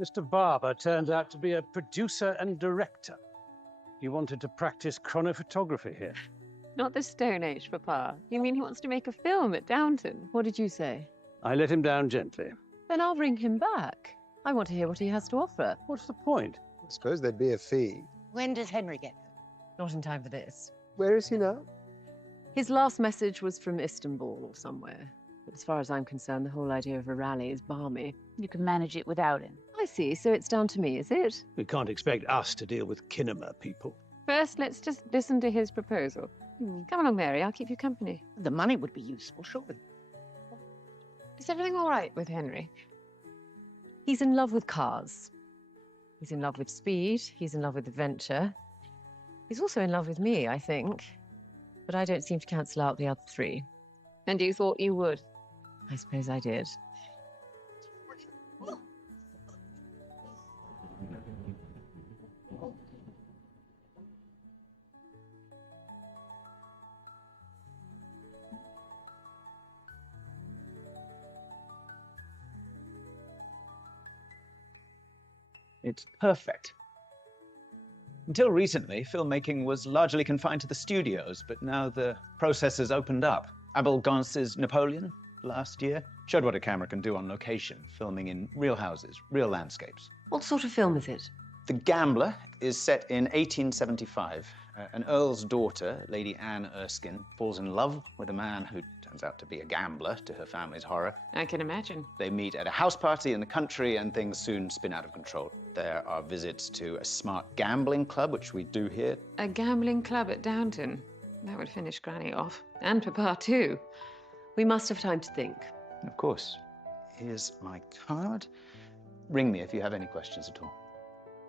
Mr. Barber turns out to be a producer and director. He wanted to practice chronophotography here. Not the Stone Age, Papa. You mean he wants to make a film at Downton? What did you say? I let him down gently. Then I'll bring him back. I want to hear what he has to offer. What's the point? I suppose there'd be a fee. When does Henry get home? Not in time for this. Where is he now? His last message was from Istanbul or somewhere. But as far as I'm concerned, the whole idea of a rally is balmy. You can manage it without him. I see, so it's down to me, is it? We can't expect us to deal with Kinema people. First, let's just listen to his proposal. Come along, Mary, I'll keep you company. The money would be useful, surely. Is everything all right with Henry? He's in love with cars. He's in love with speed. He's in love with adventure. He's also in love with me, I think. But I don't seem to cancel out the other three. And you thought you would? I suppose I did. It's perfect. Until recently, filmmaking was largely confined to the studios, but now the process has opened up. Abel Gance's Napoleon last year showed what a camera can do on location, filming in real houses, real landscapes. What sort of film is it? The Gambler is set in 1875. An earl's daughter, Lady Anne Erskine, falls in love with a man who turns out to be a gambler, to her family's horror. I can imagine. They meet at a house party in the country, and things soon spin out of control. There are visits to a smart gambling club, which we do here. A gambling club at Downton. That would finish Granny off. And Papa, too. We must have time to think. Of course. Here's my card. Ring me if you have any questions at all.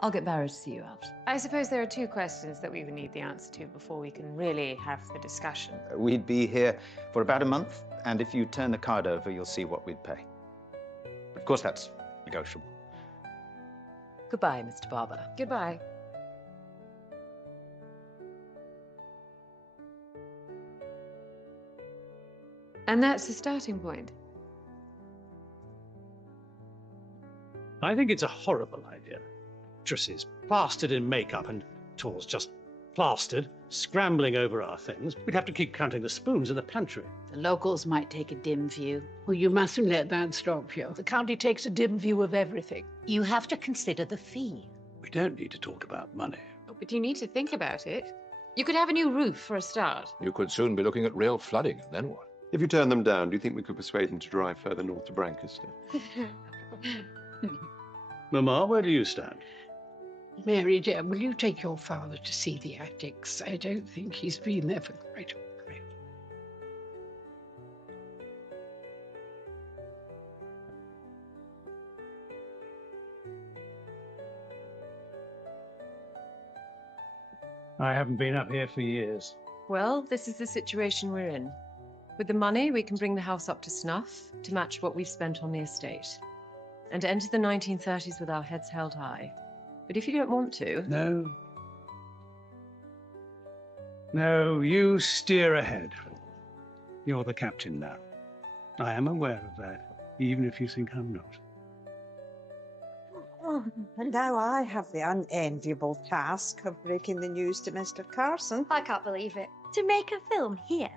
I'll get Barrow to see you out. I suppose there are two questions that we would need the answer to before we can really have the discussion. We'd be here for about a month, and if you turn the card over, you'll see what we'd pay. Of course, that's negotiable. Goodbye, Mr. Barber. Goodbye. And that's the starting point. I think it's a horrible idea. Actresses plastered in makeup and Tor's just plastered, scrambling over our things. We'd have to keep counting the spoons in the pantry. The locals might take a dim view. Well, you mustn't let that stop you. The county takes a dim view of everything. You have to consider the fee. We don't need to talk about money. Oh, but you need to think about it. You could have a new roof for a start. You could soon be looking at real flooding, and then what? If you turn them down, do you think we could persuade them to drive further north to Brancaster? Mamma, where do you stand? Mary, dear, will you take your father to see the attics? I don't think he's been there for quite a while. I haven't been up here for years. Well, this is the situation we're in. With the money, we can bring the house up to snuff to match what we've spent on the estate, and enter the 1930s with our heads held high. But if you don't want to... No. No, you steer ahead. You're the captain now. I am aware of that, even if you think I'm not. Oh, and now I have the unenviable task of breaking the news to Mr. Carson. I can't believe it. To make a film here?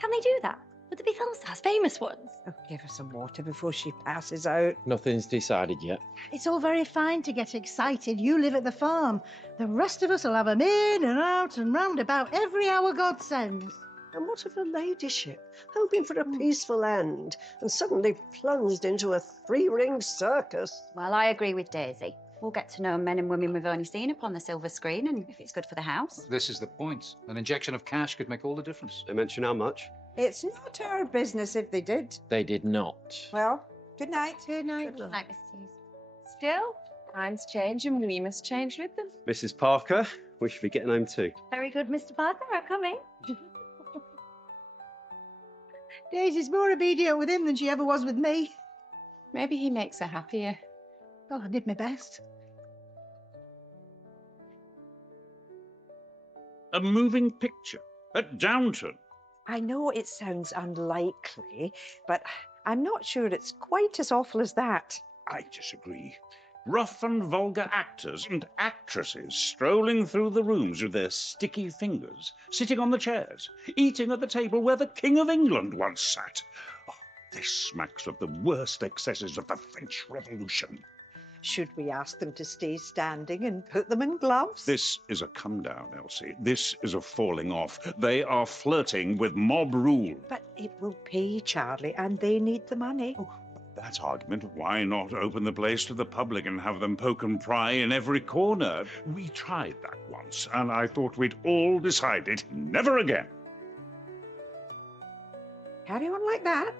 Can they do that? Would there be film stars, famous ones? Oh, give her some water before she passes out. Nothing's decided yet. It's all very fine to get excited. You live at the farm. The rest of us will have 'em in and out and round about every hour God sends. And what of her ladyship, hoping for a peaceful end, and suddenly plunged into a three-ring circus? Well, I agree with Daisy. We'll get to know men and women we've only seen upon the silver screen, and if it's good for the house. This is the point. An injection of cash could make all the difference. They mention how much? It's not our business if they did. They did not. Well, good night. Good night. Good night, Mrs. Hughes. Still, times change and we must change with them. Mrs. Parker, we should be getting home too. Very good, Mr. Parker. I'm coming. Daisy's more obedient with him than she ever was with me. Maybe he makes her happier. Well, I did my best. A moving picture at Downton. I know it sounds unlikely, but I'm not sure it's quite as awful as that. I disagree. Rough and vulgar actors and actresses strolling through the rooms with their sticky fingers, sitting on the chairs, eating at the table where the King of England once sat. Oh, this smacks of the worst excesses of the French Revolution. Should we ask them to stay standing and put them in gloves? This is a come down, Elsie. This is a falling off. They are flirting with mob rule. But it will pay, Charlie, and they need the money. Oh, that argument, why not open the place to the public and have them poke and pry in every corner? We tried that once, and I thought we'd all decided never again. Carry on like that.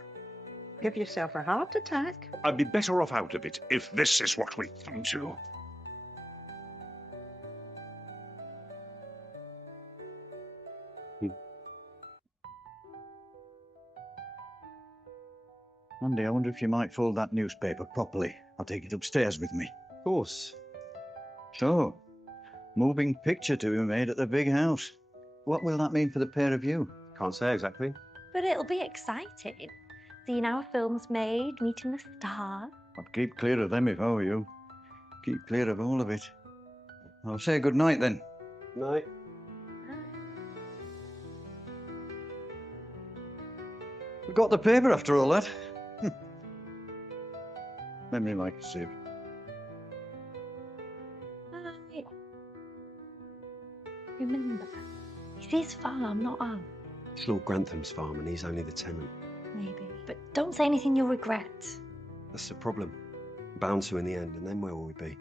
Give yourself a heart attack. I'd be better off out of it if this is what we come to. Andy, I wonder if you might fold that newspaper properly. I'll take it upstairs with me. Of course. So, moving picture to be made at the big house. What will that mean for the pair of you? Can't say exactly. But it'll be exciting. Seeing our films made, meeting the stars. I'd keep clear of them if I were you. Keep clear of all of it. I'll say good night then. Night. We got the paper after all that. Memory like a sieve. remember. It's his farm, not ours. It's Lord Grantham's farm and he's only the tenant. Maybe. But don't say anything you'll regret. That's the problem. Bound to in the end, and then where will we be?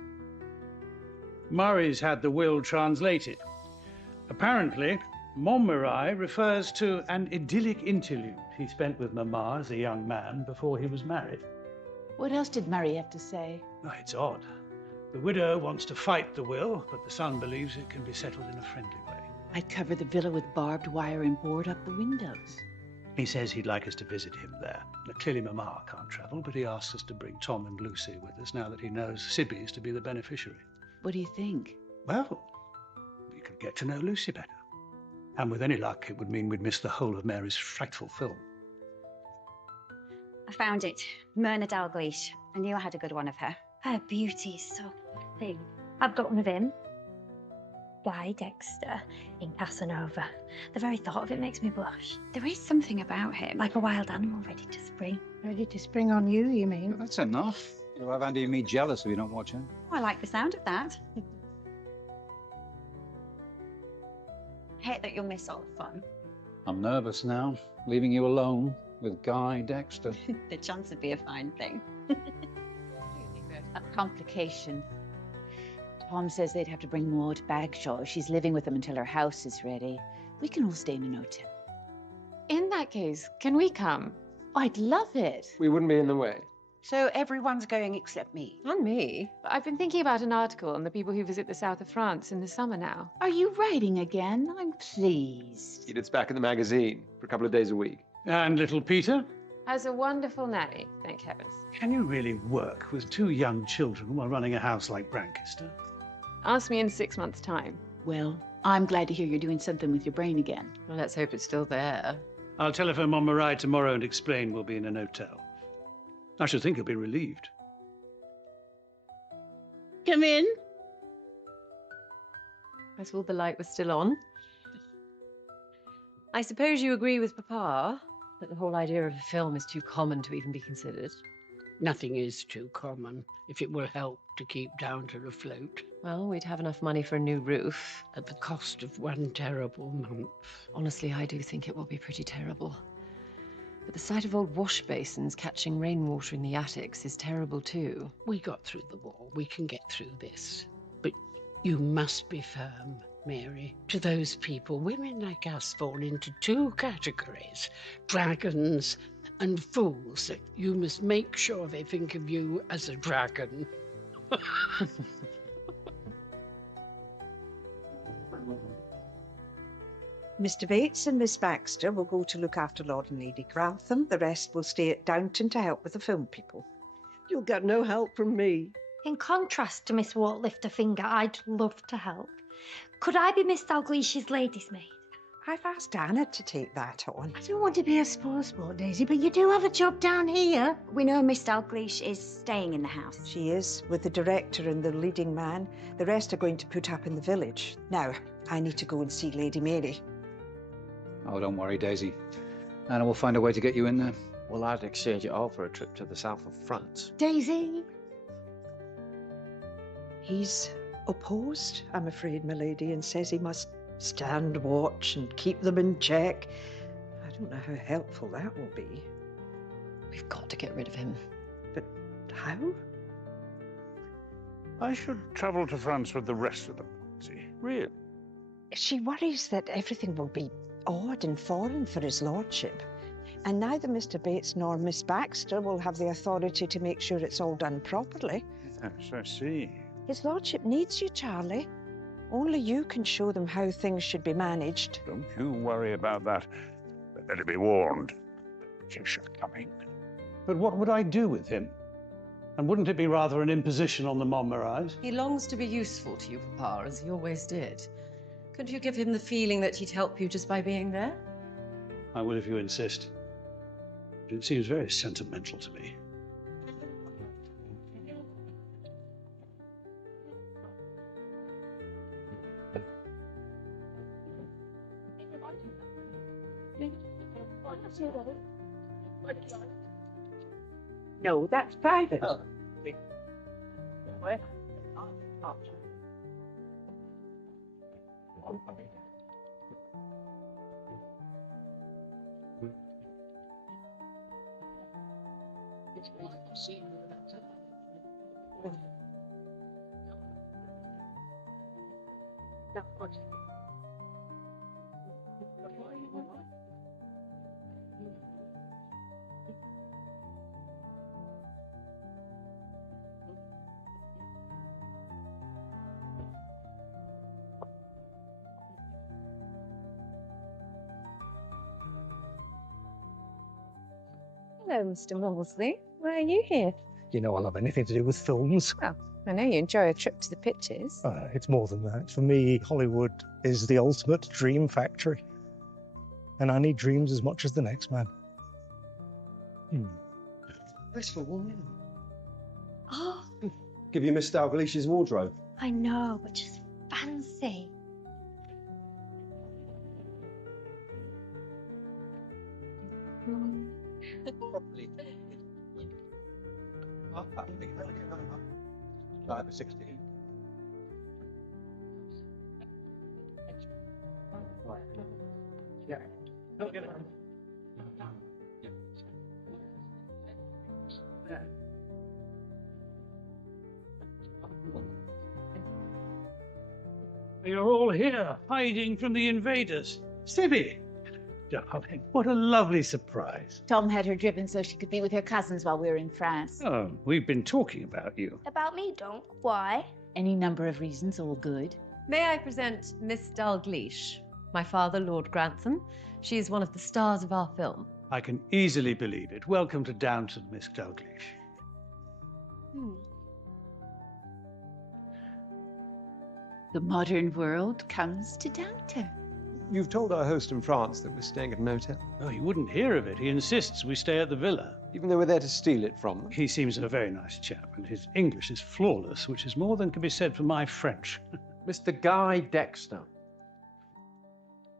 Murray's had the will translated. Apparently, Montmirail refers to an idyllic interlude he spent with Mamma as a young man before he was married. What else did Murray have to say? Oh, it's odd. The widow wants to fight the will, but the son believes it can be settled in a friendly way. I'd cover the villa with barbed wire and board up the windows. He says he'd like us to visit him there. Now, clearly Mamma can't travel, but he asks us to bring Tom and Lucy with us now that he knows Sibby's to be the beneficiary. What do you think? Well, we could get to know Lucy better. And with any luck, it would mean we'd miss the whole of Mary's frightful film. I found it. Myrna Dalgleish. I knew I had a good one of her. Her beauty is so thin. I've got one of him. Guy Dexter in Casanova. The very thought of it makes me blush. There is something about him. Like a wild animal ready to spring. Ready to spring on you, you mean? That's enough. You'll have Andy and me jealous if you don't watch him. Oh, I like the sound of that. I hate that you'll miss all the fun. I'm nervous now, leaving you alone with Guy Dexter. The chance would be a fine thing. A complication. Tom says they'd have to bring Maud Bagshaw. She's living with them until her house is ready. We can all stay in an hotel. In that case, can we come? I'd love it. We wouldn't be in the way. So everyone's going except me. And me. But I've been thinking about an article on the people who visit the south of France in the summer now. Are you writing again? I'm pleased. It's back in the magazine for a couple of days a week. And little Peter? As a wonderful nanny, thank heavens. Can you really work with 2 young children while running a house like Brancaster? Ask me in 6 months' time. Well, I'm glad to hear you're doing something with your brain again. Well, let's hope it's still there. I'll telephone Montmirail tomorrow and explain we'll be in an hotel. I should think he'll be relieved. Come in. I saw the light was still on. I suppose you agree with Papa that the whole idea of a film is too common to even be considered. Nothing is too common if it will help to keep Downton afloat. Well, we'd have enough money for a new roof. At the cost of one terrible month. Honestly, I do think it will be pretty terrible. But the sight of old wash basins catching rainwater in the attics is terrible too. We got through the war. We can get through this. But you must be firm, Mary. To those people, women like us fall into 2 categories. Dragons and fools. You must make sure they think of you as a dragon. Mr. Bates and Miss Baxter will go to look after Lord and Lady Grantham. The rest will stay at Downton to help with the film people. You'll get no help from me. In contrast to Miss Won't Lift a Finger, I'd love to help. Could I be Miss Dalglish's lady's maid? I've asked Anna to take that on. I don't want to be a spoilsport, Daisy, but you do have a job down here. We know Miss Dalglish is staying in the house. She is, with the director and the leading man. The rest are going to put up in the village. Now, I need to go and see Lady Mary. Oh, don't worry, Daisy. Anna will find a way to get you in there. Well, I'd exchange it all for a trip to the south of France. Daisy? He's opposed, I'm afraid, my lady, and says he must stand watch and keep them in check. I don't know how helpful that will be. We've got to get rid of him. But how? I should travel to France with the rest of the party. Really? She worries that everything will be odd and foreign for his lordship. And neither Mr. Bates nor Miss Baxter will have the authority to make sure it's all done properly. Yes, I see. His lordship needs you, Charlie. Only you can show them how things should be managed. Don't you worry about that. But better be warned. She's coming. But what would I do with him? And wouldn't it be rather an imposition on the Montmirails? He longs to be useful to you, Papa, as he always did. Couldn't you give him the feeling that he'd help you just by being there? I will if you insist. But it seems very sentimental to me. No, that's private. Hello, Mr. Wolseley. Why are you here? You know I love anything to do with films. Well, I know you enjoy a trip to the pictures. It's more than that. For me, Hollywood is the ultimate dream factory. And I need dreams as much as the next man. That's for woman. Oh, Give you Miss Dalglish's wardrobe. I know, but just fancy. Number 16. Yeah. Don't get it. You're all here, hiding from the invaders. Sibby! Darling, what a lovely surprise. Tom had her driven so she could be with her cousins while we were in France. Oh, we've been talking about you. About me, Donk? Why? Any number of reasons, all good. May I present Miss Dalglish, my father, Lord Grantham. She is one of the stars of our film. I can easily believe it. Welcome to Downton, Miss Dalglish. The modern world comes to Downton. You've told our host in France that we're staying at an hotel. Oh, he wouldn't hear of it. He insists we stay at the villa. Even though we're there to steal it from them. He seems a very nice chap, and his English is flawless, which is more than can be said for my French. Mr. Guy Dexter.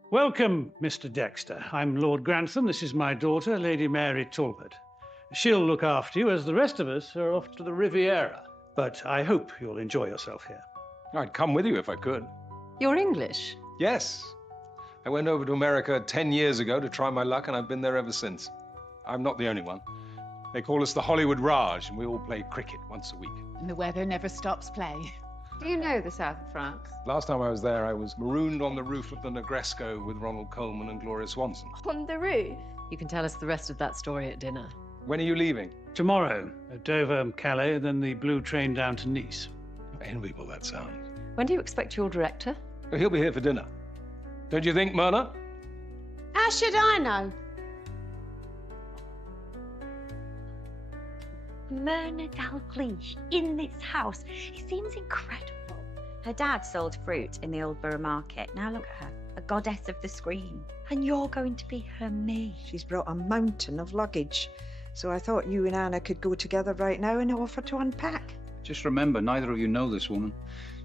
Welcome, Mr. Dexter. I'm Lord Grantham. This is my daughter, Lady Mary Talbot. She'll look after you, as the rest of us are off to the Riviera. But I hope you'll enjoy yourself here. I'd come with you if I could. You're English? Yes. I went over to America 10 years ago to try my luck, and I've been there ever since. I'm not the only one. They call us the Hollywood Raj, and we all play cricket once a week. And the weather never stops play. Do you know the south of France? Last time I was there, I was marooned on the roof of the Negresco with Ronald Colman and Gloria Swanson. On the roof? You can tell us the rest of that story at dinner. When are you leaving? Tomorrow, at Dover, Calais, then the blue train down to Nice. How enviable that sounds. When do you expect your director? He'll be here for dinner. Don't you think, Myrna? How should I know? Myrna Dalglish in this house. It seems incredible. Her dad sold fruit in the old borough market. Now look at her, a goddess of the screen. And you're going to be her maid. She's brought a mountain of luggage. So I thought you and Anna could go together right now and offer to unpack. Just remember, neither of you know this woman.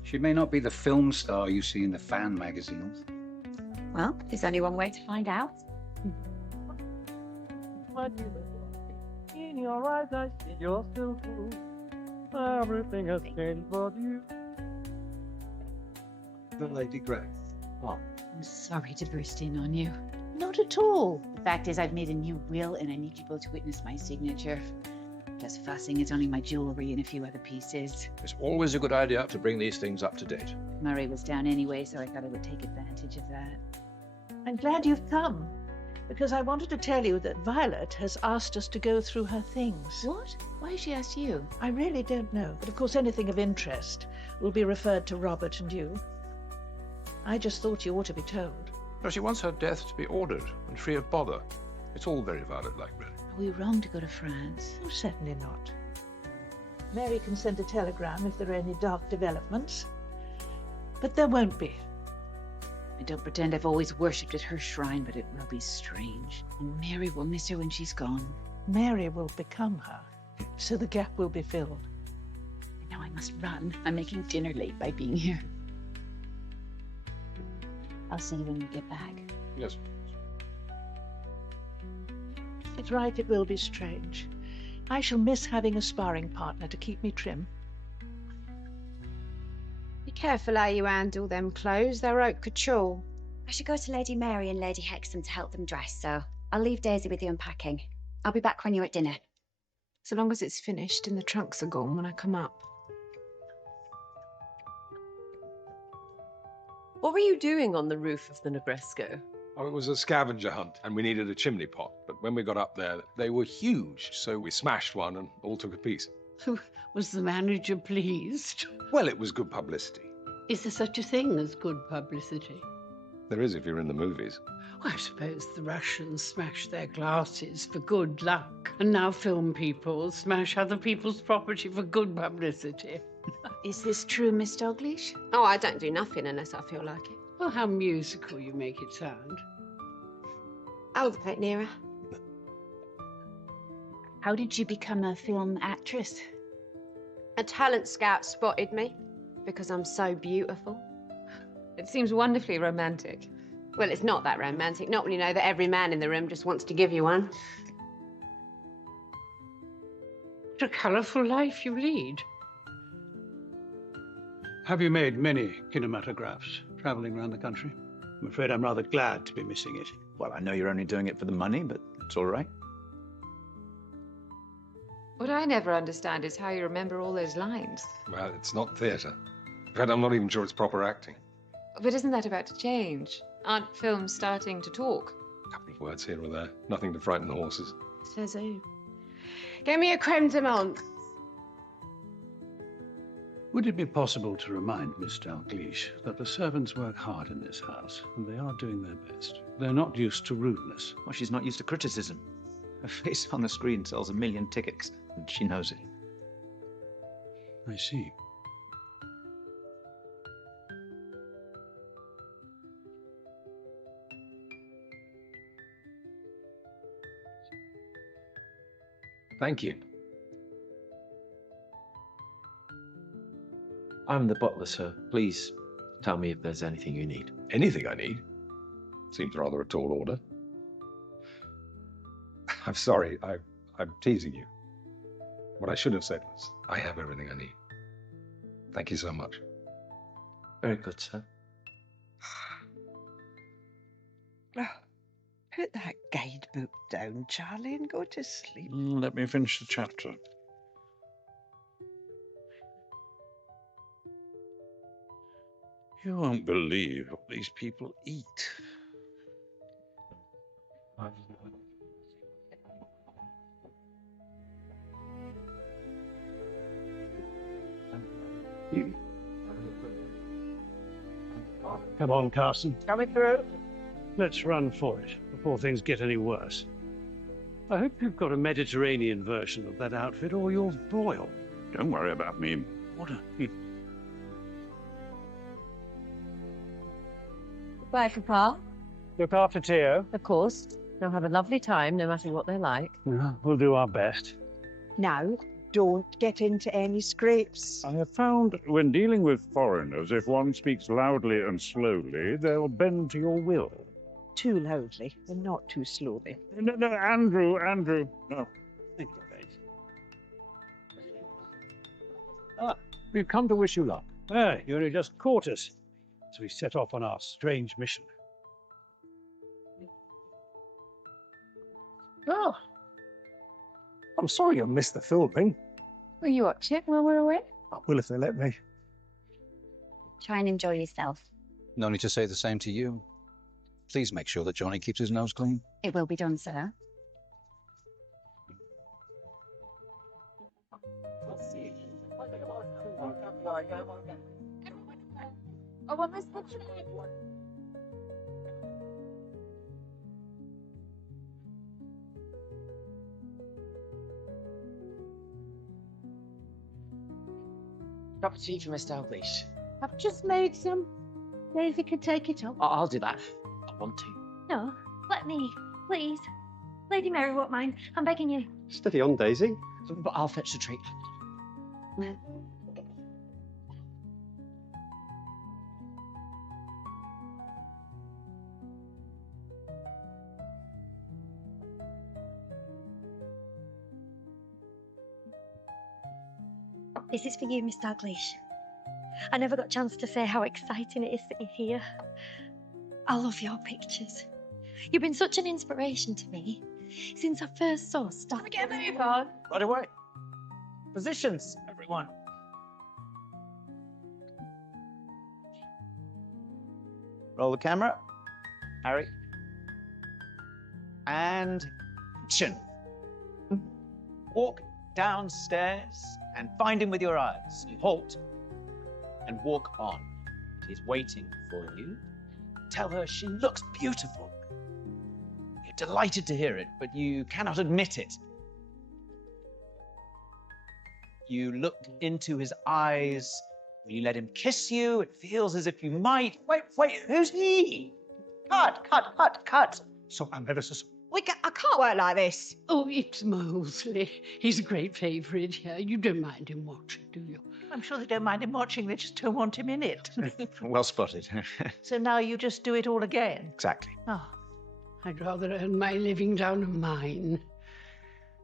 She may not be the film star you see in the fan magazines. Well, there's only one way to find out. In your eyes, I see you're still true. Everything has changed for you. The Lady Grey. What? I'm sorry to burst in on you. Not at all. The fact is, I've made a new will, and I need you both to witness my signature. Just fussing, it's only my jewellery and a few other pieces. It's always a good idea to bring these things up to date. Murray was down anyway, so I thought I would take advantage of that. I'm glad you've come, because I wanted to tell you that Violet has asked us to go through her things. What? Why has she asked you? I really don't know, but of course anything of interest will be referred to Robert and you. I just thought you ought to be told. No, she wants her death to be ordered and free of bother. It's all very Violet-like, really. Are we wrong to go to France? Oh, certainly not. Mary can send a telegram if there are any dark developments, but there won't be. I don't pretend I've always worshipped at her shrine, but it will be strange. And Mary will miss her when she's gone. Mary will become her, so the gap will be filled. And now I must run. I'm making dinner late by being here. I'll see you when you get back. Yes. It's right, it will be strange. I shall miss having a sparring partner to keep me trim. Be careful how you handle them clothes, they're haute couture. I should go to Lady Mary and Lady Hexam to help them dress, so I'll leave Daisy with you unpacking. I'll be back when you're at dinner. So long as it's finished and the trunks are gone when I come up. What were you doing on the roof of the Negresco? Oh, it was a scavenger hunt, and we needed a chimney pot. But when we got up there, they were huge, so we smashed one and all took a piece. Was the manager pleased? Well, it was good publicity. Is there such a thing as good publicity? There is if you're in the movies. Well, I suppose the Russians smash their glasses for good luck, and now film people smash other people's property for good publicity. Is this true, Miss Dalglish? Oh, I don't do nothing unless I feel like it. Well, how musical you make it sound. Hold the plate nearer. How did you become a film actress? A talent scout spotted me because I'm so beautiful. It seems wonderfully romantic. Well, it's not that romantic, not when you know that every man in the room just wants to give you one. What a colourful life you lead. Have you made many kinematographs travelling around the country? I'm afraid I'm rather glad to be missing it. Well, I know you're only doing it for the money, but it's all right. What I never understand is how you remember all those lines. Well, it's not theatre. In fact, I'm not even sure it's proper acting. But isn't that about to change? Aren't films starting to talk? A couple of words here or there. Nothing to frighten the horses. Says who? Give me a creme de menthe. Would it be possible to remind Miss Dalglish that the servants work hard in this house, and they are doing their best? They're not used to rudeness. Well, she's not used to criticism. Her face on the screen sells 1 million tickets, and she knows it. I see. Thank you. I'm the butler, sir. Please tell me if there's anything you need. Anything I need? Seems rather a tall order. I'm sorry, I'm teasing you. What I should have said was, I have everything I need. Thank you so much. Very good, sir. Put that guidebook down, Charlie, and go to sleep. Let me finish the chapter. You won't believe what these people eat. Come on, Carson. Coming through. Let's run for it before things get any worse. I hope you've got a Mediterranean version of that outfit, or you're broiled. Don't worry about me. What a... Bye, Papa. Look after Theo. Of course. They'll have a lovely time, no matter what they're like. Yeah, we'll do our best. Now, don't get into any scrapes. I have found when dealing with foreigners, if one speaks loudly and slowly, they'll bend to your will. Too loudly and not too slowly. No, Andrew. No. Thank you, Faith. We've come to wish you luck. You only just caught us as we set off on our strange mission. Oh, I'm sorry I missed the filming. Will you watch it while we're away? I will if they let me. Try and enjoy yourself. No need to say the same to you. Please make sure that Johnny keeps his nose clean. It will be done, sir. Cup of tea for Miss Dalglish. I've just made some. Daisy can take it up. I'll do that. I want to. No, let me, please. Lady Mary won't mind. I'm begging you. Steady on, Daisy. But I'll fetch the treat. This is for you, Miss Dalglish. I never got a chance to say how exciting it is that you're here. I love your pictures. You've been such an inspiration to me. since I first saw stuff. Get a move on. Right away. Positions, everyone. Roll the camera. Harry. And action. Walk downstairs and find him with your eyes. Halt and walk on. He's waiting for you. Tell her she looks beautiful. You're delighted to hear it, but you cannot admit it. You look into his eyes. When you let him kiss you, it feels as if you might. Wait, who's he? Cut. So I'm ever so. I can't work like this. Oh, it's Molesley. He's a great favourite here. You don't mind him watching, do you? I'm sure they don't mind him watching, they just don't want him in it. Well spotted. So now you just do it all again? Exactly. Oh, I'd rather earn my living down a mine.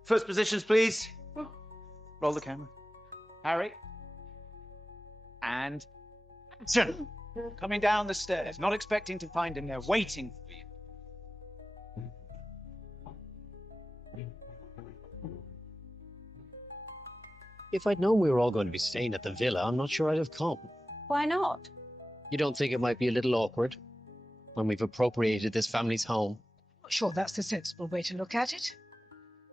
First positions, please. Roll the camera. Harry. And action. Coming down the stairs, not expecting to find him there, waiting for you. If I'd known we were all going to be staying at the villa, I'm not sure I'd have come. Why not? You don't think it might be a little awkward when we've appropriated this family's home? Sure, that's the sensible way to look at it.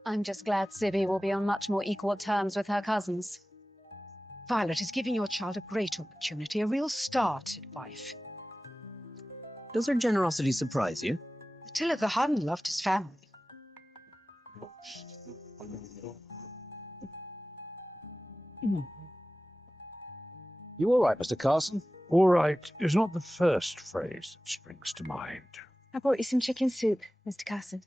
I'm just glad Sibby will be on much more equal terms with her cousins. Violet is giving your child a great opportunity, a real start in life. Does her generosity surprise you? Attila the Hun loved his family. You all right, Mr. Carson? All right is not the first phrase that springs to mind. I brought you some chicken soup, Mr. Carson.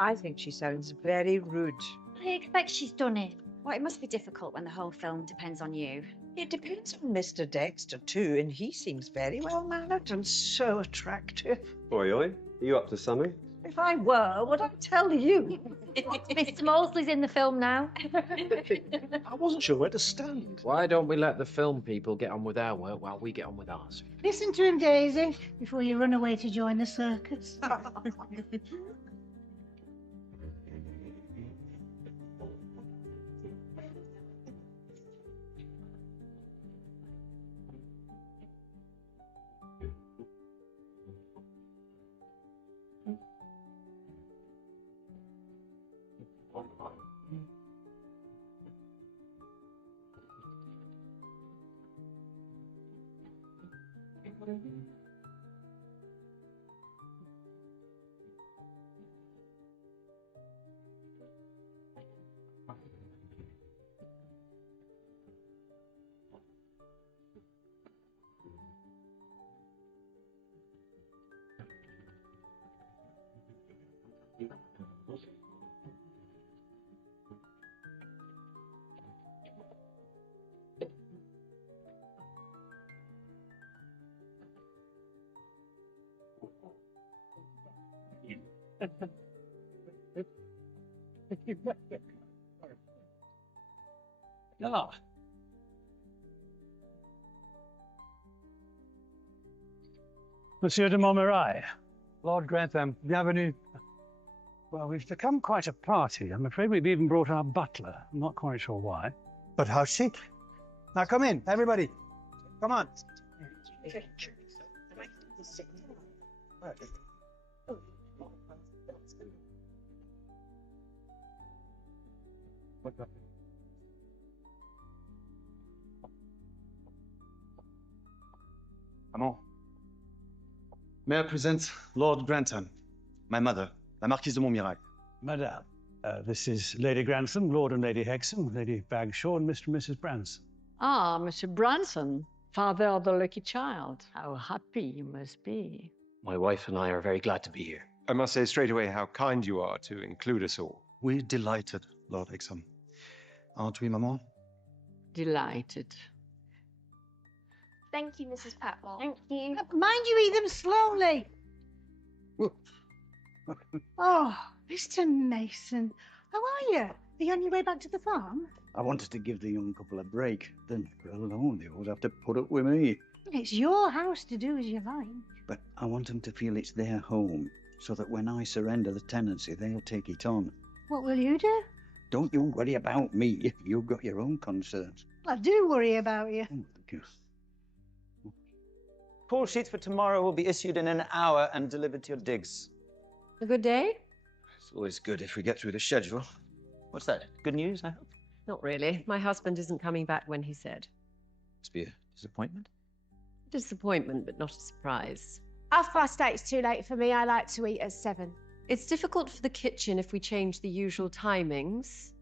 I think she sounds very rude. I expect she's done it. Well, it must be difficult when the whole film depends on you. It depends on Mr. Dexter, too, and he seems very well-mannered and so attractive. Oi, oi. Are you up to something? If I were, would I tell you? Mr. Molesley's in the film now. I wasn't sure where to stand. Why don't we let the film people get on with their work while we get on with ours? Listen to him, Daisy, before you run away to join the circus. Ah. Monsieur de Montmirail. Lord Grantham, bienvenue. Well, we've become quite a party. I'm afraid we've even brought our butler. I'm not quite sure why. But how chic. Now come in, everybody. Come on. Come on. May I present Lord Grantham, my mother, la Marquise de Montmirail. Madame, this is Lady Grantham, Lord and Lady Hexam, Lady Bagshaw, and Mr. and Mrs. Branson. Ah, Mr. Branson, father of the lucky child. How happy you must be. My wife and I are very glad to be here. I must say straight away how kind you are to include us all. We're delighted, Lord Hexam. Aren't we, Maman? Delighted. Thank you, Mrs. Patmore. Thank you. Mind you eat them slowly. Oh, Mr. Mason, how are you? Are you on your way back to the farm? I wanted to give the young couple a break. Then, alone, they always have to put up with me. It's your house to do as you like. But I want them to feel it's their home, so that when I surrender the tenancy, they'll take it on. What will you do? Don't you worry about me. You've got your own concerns. I do worry about you. Thank you. Call sheets for tomorrow will be issued in an hour and delivered to your digs. A good day? It's always good if we get through the schedule. What's that? Good news, I hope? Not really. My husband isn't coming back when he said. Must be a disappointment. Disappointment, but not a surprise. 8:30's too late for me. I like to eat at 7. It's difficult for the kitchen if we change the usual timings.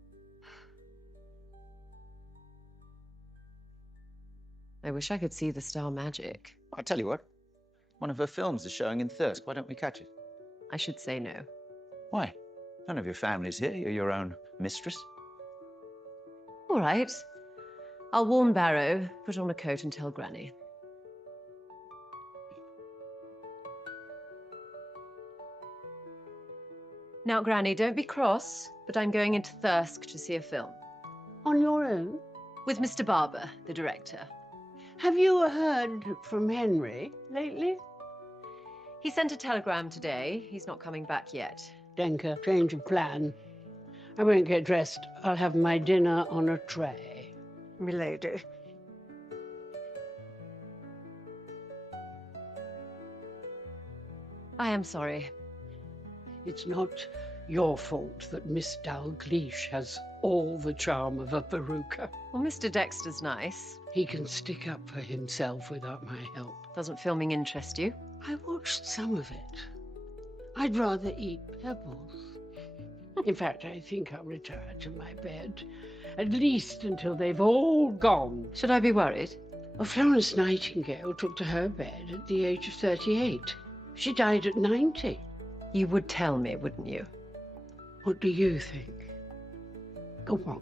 I wish I could see the star magic. I'll tell you what. One of her films is showing in Thirsk. Why don't we catch it? I should say no. Why? None of your family's here. You're your own mistress. All right. I'll warn Barrow, put on a coat and tell Granny. Now, Granny, don't be cross, but I'm going into Thirsk to see a film. On your own? With Mr. Barber, the director. Have you heard from Henry lately? He sent a telegram today. He's not coming back yet. Denker, change of plan. I won't get dressed. I'll have my dinner on a tray. Milady. I am sorry. It's not your fault that Miss Dalgleish has all the charm of a Veruca. Well, Mr. Dexter's nice. He can stick up for himself without my help. Doesn't filming interest you? I watched some of it. I'd rather eat pebbles. In fact, I think I'll retire to my bed. At least until they've all gone. Should I be worried? Well, Florence Nightingale took to her bed at the age of 38. She died at 90. You would tell me, wouldn't you? What do you think? Go on.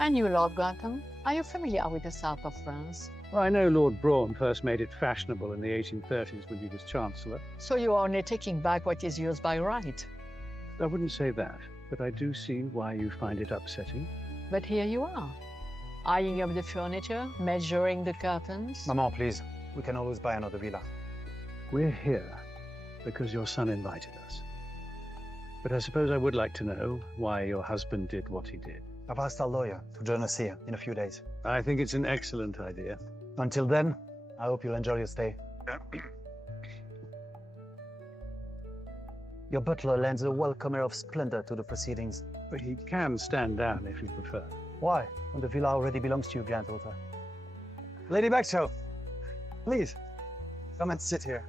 And you, Lord Grantham, are you familiar with the south of France? Well, I know Lord Brougham first made it fashionable in the 1830s when he was Chancellor. So you are only taking back what is yours by right. I wouldn't say that, but I do see why you find it upsetting. But here you are, eyeing up the furniture, measuring the curtains. Maman, please. We can always buy another villa. We're here because your son invited us. But I suppose I would like to know why your husband did what he did. I've asked our lawyer to join us here in a few days. I think it's an excellent idea. Until then, I hope you'll enjoy your stay. Your butler lends a welcome air of splendor to the proceedings. But he can stand down if you prefer. Why, when the villa already belongs to you, granddaughter? Lady Bexhill, please, come and sit here.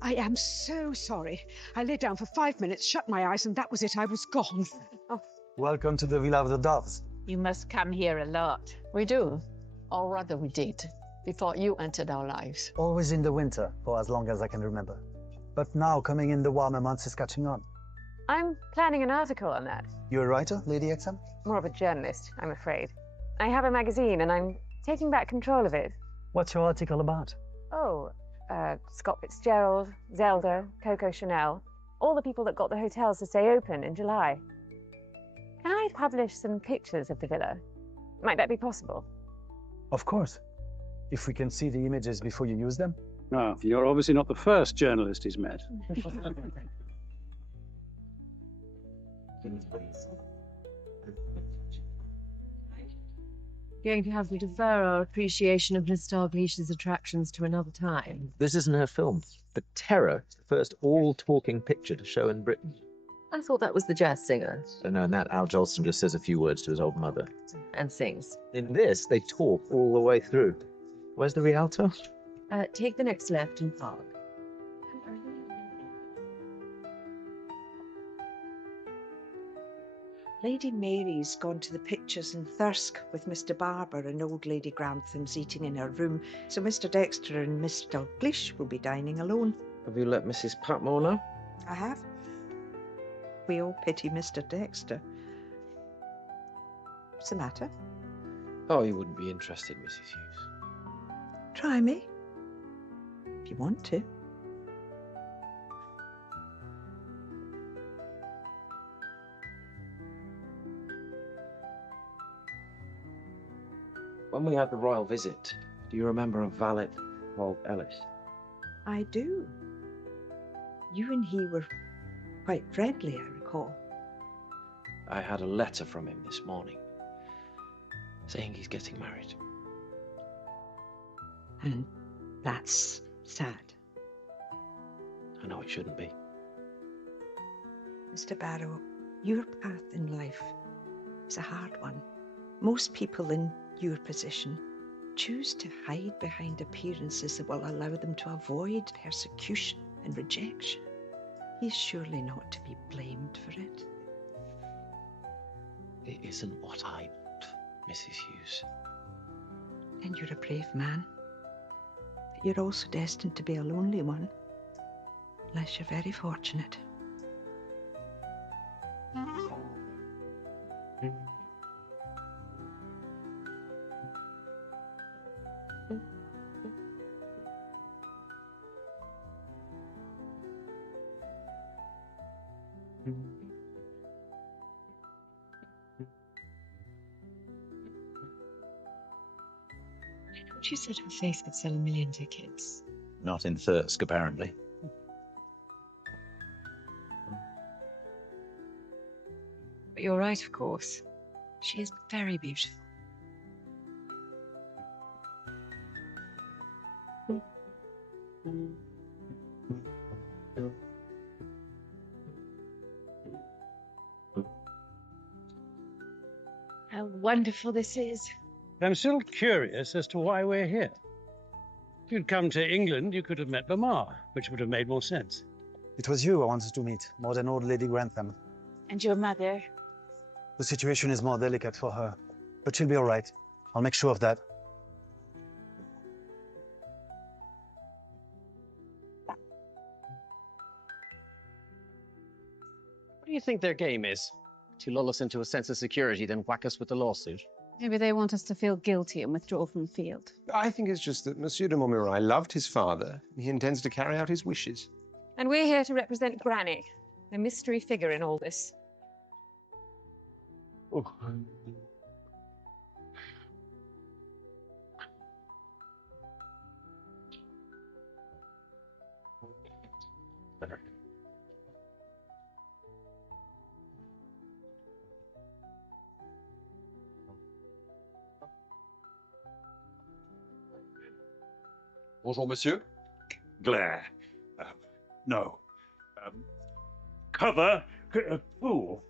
I am so sorry. I lay down for 5 minutes, shut my eyes, and that was it. I was gone. Oh. Welcome to the Villa of the Doves. You must come here a lot. We do, or rather we did, before you entered our lives. Always in the winter, for as long as I can remember. But now, coming in the warmer months is catching on. I'm planning an article on that. You're a writer, Lady Exham? More of a journalist, I'm afraid. I have a magazine and I'm taking back control of it. What's your article about? Oh, Scott Fitzgerald, Zelda, Coco Chanel, all the people that got the hotels to stay open in July. Can I publish some pictures of the villa? Might that be possible? Of course. If we can see the images before you use them. Oh, you're obviously not the first journalist he's met. Going to have to defer our appreciation of Miss Dalglish's attractions to another time. This isn't her film, but Terror is the first all-talking picture to show in Britain. I thought that was the jazz singer. So no, in that, Al Jolson just says a few words to his old mother. And sings. In this, they talk all the way through. Where's the Rialto? Take the next left and park. Lady Mary's gone to the pictures in Thirsk with Mr. Barber, and old Lady Grantham's eating in her room, so Mr. Dexter and Miss Dalglish will be dining alone. Have you let Mrs. Patmore know? I have. we all pity Mr. Dexter. What's the matter? Oh, you wouldn't be interested, Mrs. Hughes. Try me. If you want to. When we had the royal visit, do you remember a valet called Ellis? I do. You and he were quite friendly, I recall. I had a letter from him this morning saying he's getting married. And that's sad. I know it shouldn't be. Mr. Barrow, your path in life is a hard one. Most people in your position choose to hide behind appearances that will allow them to avoid persecution and rejection. He's surely not to be blamed for it. It isn't what I want, Mrs. Hughes. And you're a brave man. But you're also destined to be a lonely one, unless you're very fortunate. You said her face could sell 1 million tickets. Not in Thirsk, apparently. But you're right, of course. She is very beautiful. How wonderful this is. I'm still curious as to why we're here. If you'd come to England, you could have met Mamma, which would have made more sense. It was you I wanted to meet, more than old Lady Grantham. And your mother? The situation is more delicate for her, but she'll be all right. I'll make sure of that. What do you think their game is? To lull us into a sense of security, then whack us with the lawsuit? Maybe they want us to feel guilty and withdraw from the field. I think it's just that Monsieur de Montmirail loved his father, and he intends to carry out his wishes. And we're here to represent Granny, a mystery figure in all this. Oh. Bonjour, monsieur. Glare. No. Cover. Fool.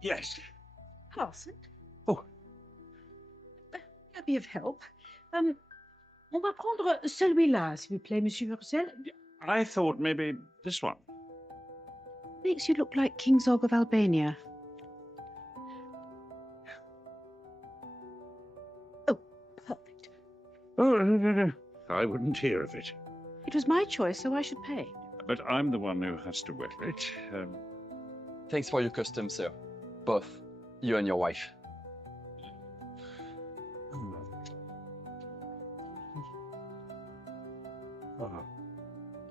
Yes. Parson? Oh. I'll be of help. On va prendre celui-là, s'il vous plaît, Monsieur Ursel. I thought maybe this one. Makes you look like King Zog of Albania. Oh, perfect. Oh, no. I wouldn't hear of it. It was my choice, so I should pay. But I'm the one who has to wear it. Thanks for your custom, sir. Both you and your wife.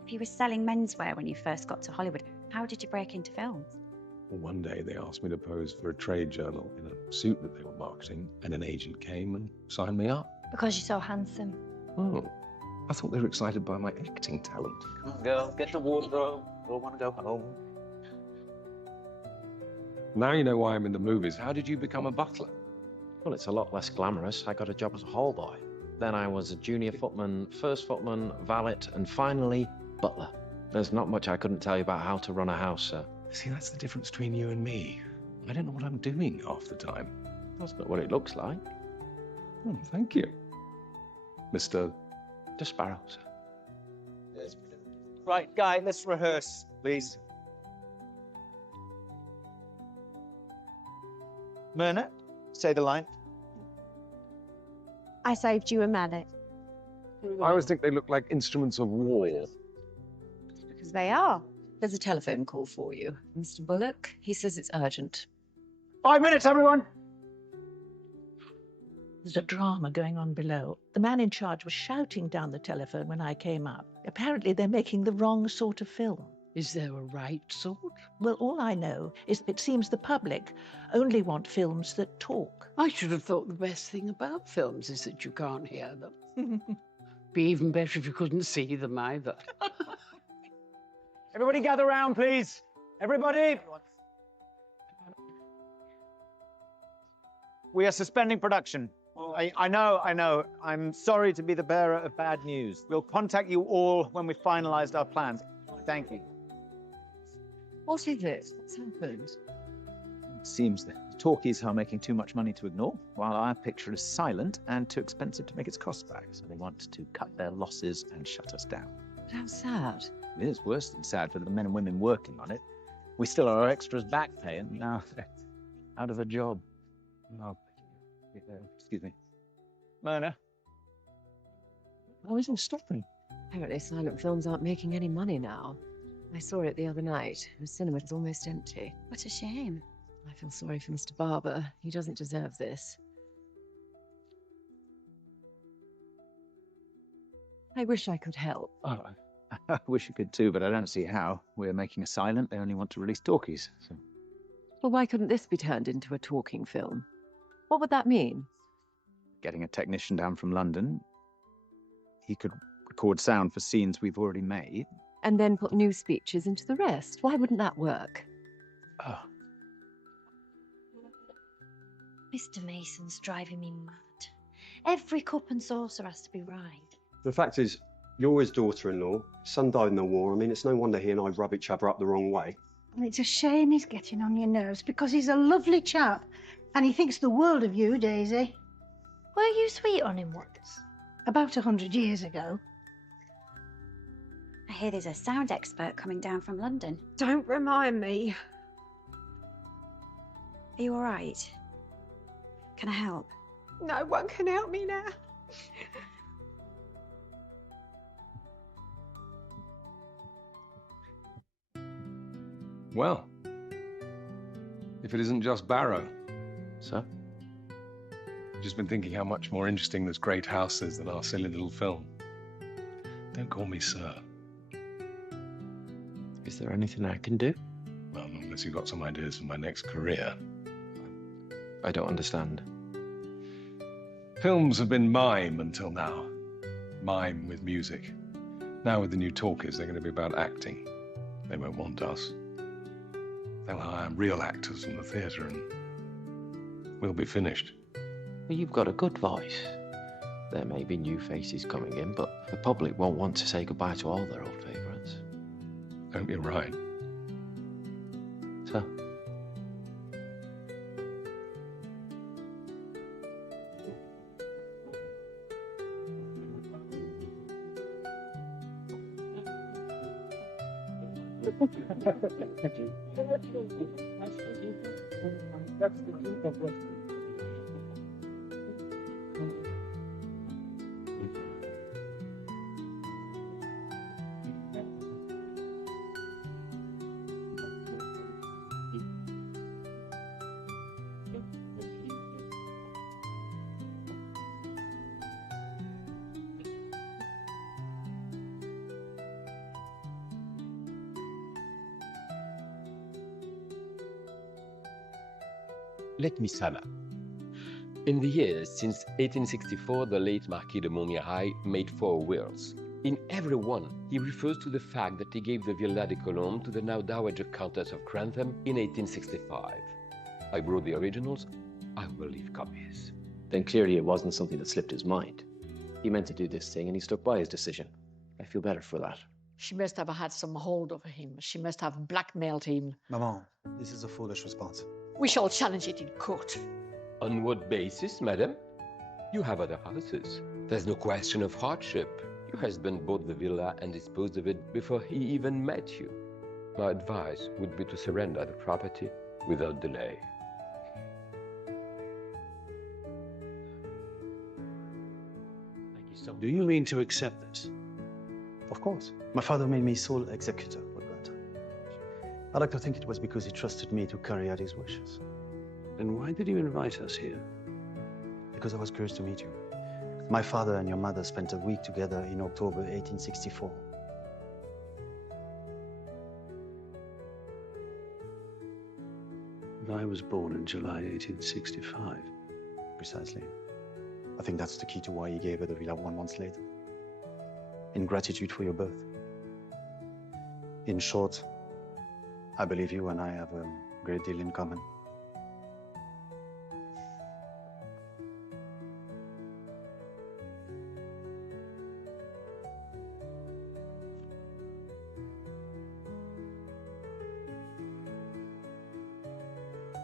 If you were selling menswear when you first got to Hollywood, how did you break into films? Well, one day they asked me to pose for a trade journal in a suit that they were marketing, and an agent came and signed me up. Because you're so handsome. Oh, I thought they were excited by my acting talent. Come on, girl, get the wardrobe. We'll want to go home. Now you know why I'm in the movies. How did you become a butler? Well, it's a lot less glamorous. I got a job as a hall boy. Then I was a junior footman, first footman, valet, and finally, butler. There's not much I couldn't tell you about how to run a house, sir. See, that's the difference between you and me. I don't know what I'm doing half the time. That's not what it looks like. Oh, thank you. Mr. De Sparrow, sir. Yes. Right, Guy, let's rehearse, please. Myrna, say the line. I saved you a mallet. I always think they look like instruments of war. Because they are. There's a telephone call for you. Mr. Bullock, he says it's urgent. 5 minutes, everyone! There's a drama going on below. The man in charge was shouting down the telephone when I came up. Apparently they're making the wrong sort of film. Is there a right sort? Well, all I know is that it seems the public only want films that talk. I should have thought the best thing about films is that you can't hear them. Be even better if you couldn't see them either. Everybody gather round, please. Everybody. We are suspending production. I know. I'm sorry to be the bearer of bad news. We'll contact you all when we've finalised our plans. Thank you. What is it? What's happened? It seems that the talkies are making too much money to ignore, while our picture is silent and too expensive to make its costs back. So they want to cut their losses and shut us down. But how sad. It is worse than sad for the men and women working on it. We still owe our extras back pay, and now they're out of a job. Oh, excuse me. Myrna? Why isn't it stopping? Apparently silent films aren't making any money now. I saw it the other night. The cinema's almost empty. What a shame. I feel sorry for Mr. Barber. He doesn't deserve this. I wish I could help. Oh, I wish you could too, but I don't see how. We're making a silent. They only want to release talkies. So. Well, why couldn't this be turned into a talking film? What would that mean? Getting a technician down from London. He could record sound for scenes we've already made. And then put new speeches into the rest. Why wouldn't that work? Oh. Mr. Mason's driving me mad. Every cup and saucer has to be right. The fact is, you're his daughter-in-law. Son died in the war. I mean, it's no wonder he and I rub each other up the wrong way. And it's a shame he's getting on your nerves because he's a lovely chap and he thinks the world of you, Daisy. Were you sweet on him once? About 100 years ago. I hear there's a sound expert coming down from London. Don't remind me. Are you all right? Can I help? No one can help me now. Well, if it isn't just Barrow. Sir? I've just been thinking how much more interesting this great house is than our silly little film. Don't call me sir. Is there anything I can do? Well, unless you've got some ideas for my next career. I don't understand. Films have been mime until now. Mime with music. Now with the new talkies, they're going to be about acting. They won't want us. They'll hire real actors from the theatre and we'll be finished. Well, you've got a good voice. There may be new faces coming in, but the public won't want to say goodbye to all their old favourites. Don't be right. Sir? Let me sum up. In the years since 1864, the late Marquis de Montmirail made 4 wills. In every one, he refers to the fact that he gave the Villa de Colombes to the now Dowager Countess of Grantham in 1865. I brought the originals. I will leave copies. Then clearly it wasn't something that slipped his mind. He meant to do this thing and he stuck by his decision. I feel better for that. She must have had some hold over him. She must have blackmailed him. Maman, this is a foolish response. We shall challenge it in court. On what basis, madam? You have other houses. There's no question of hardship. Your husband bought the villa and disposed of it before he even met you. My advice would be to surrender the property without delay. Do you mean to accept this? Of course. My father made me sole executor. I like to think it was because he trusted me to carry out his wishes. Then why did you invite us here? Because I was curious to meet you. My father and your mother spent a week together in October 1864. I was born in July 1865. Precisely. I think that's the key to why he gave her the villa 1 month later. In gratitude for your birth. In short, I believe you and I have a great deal in common.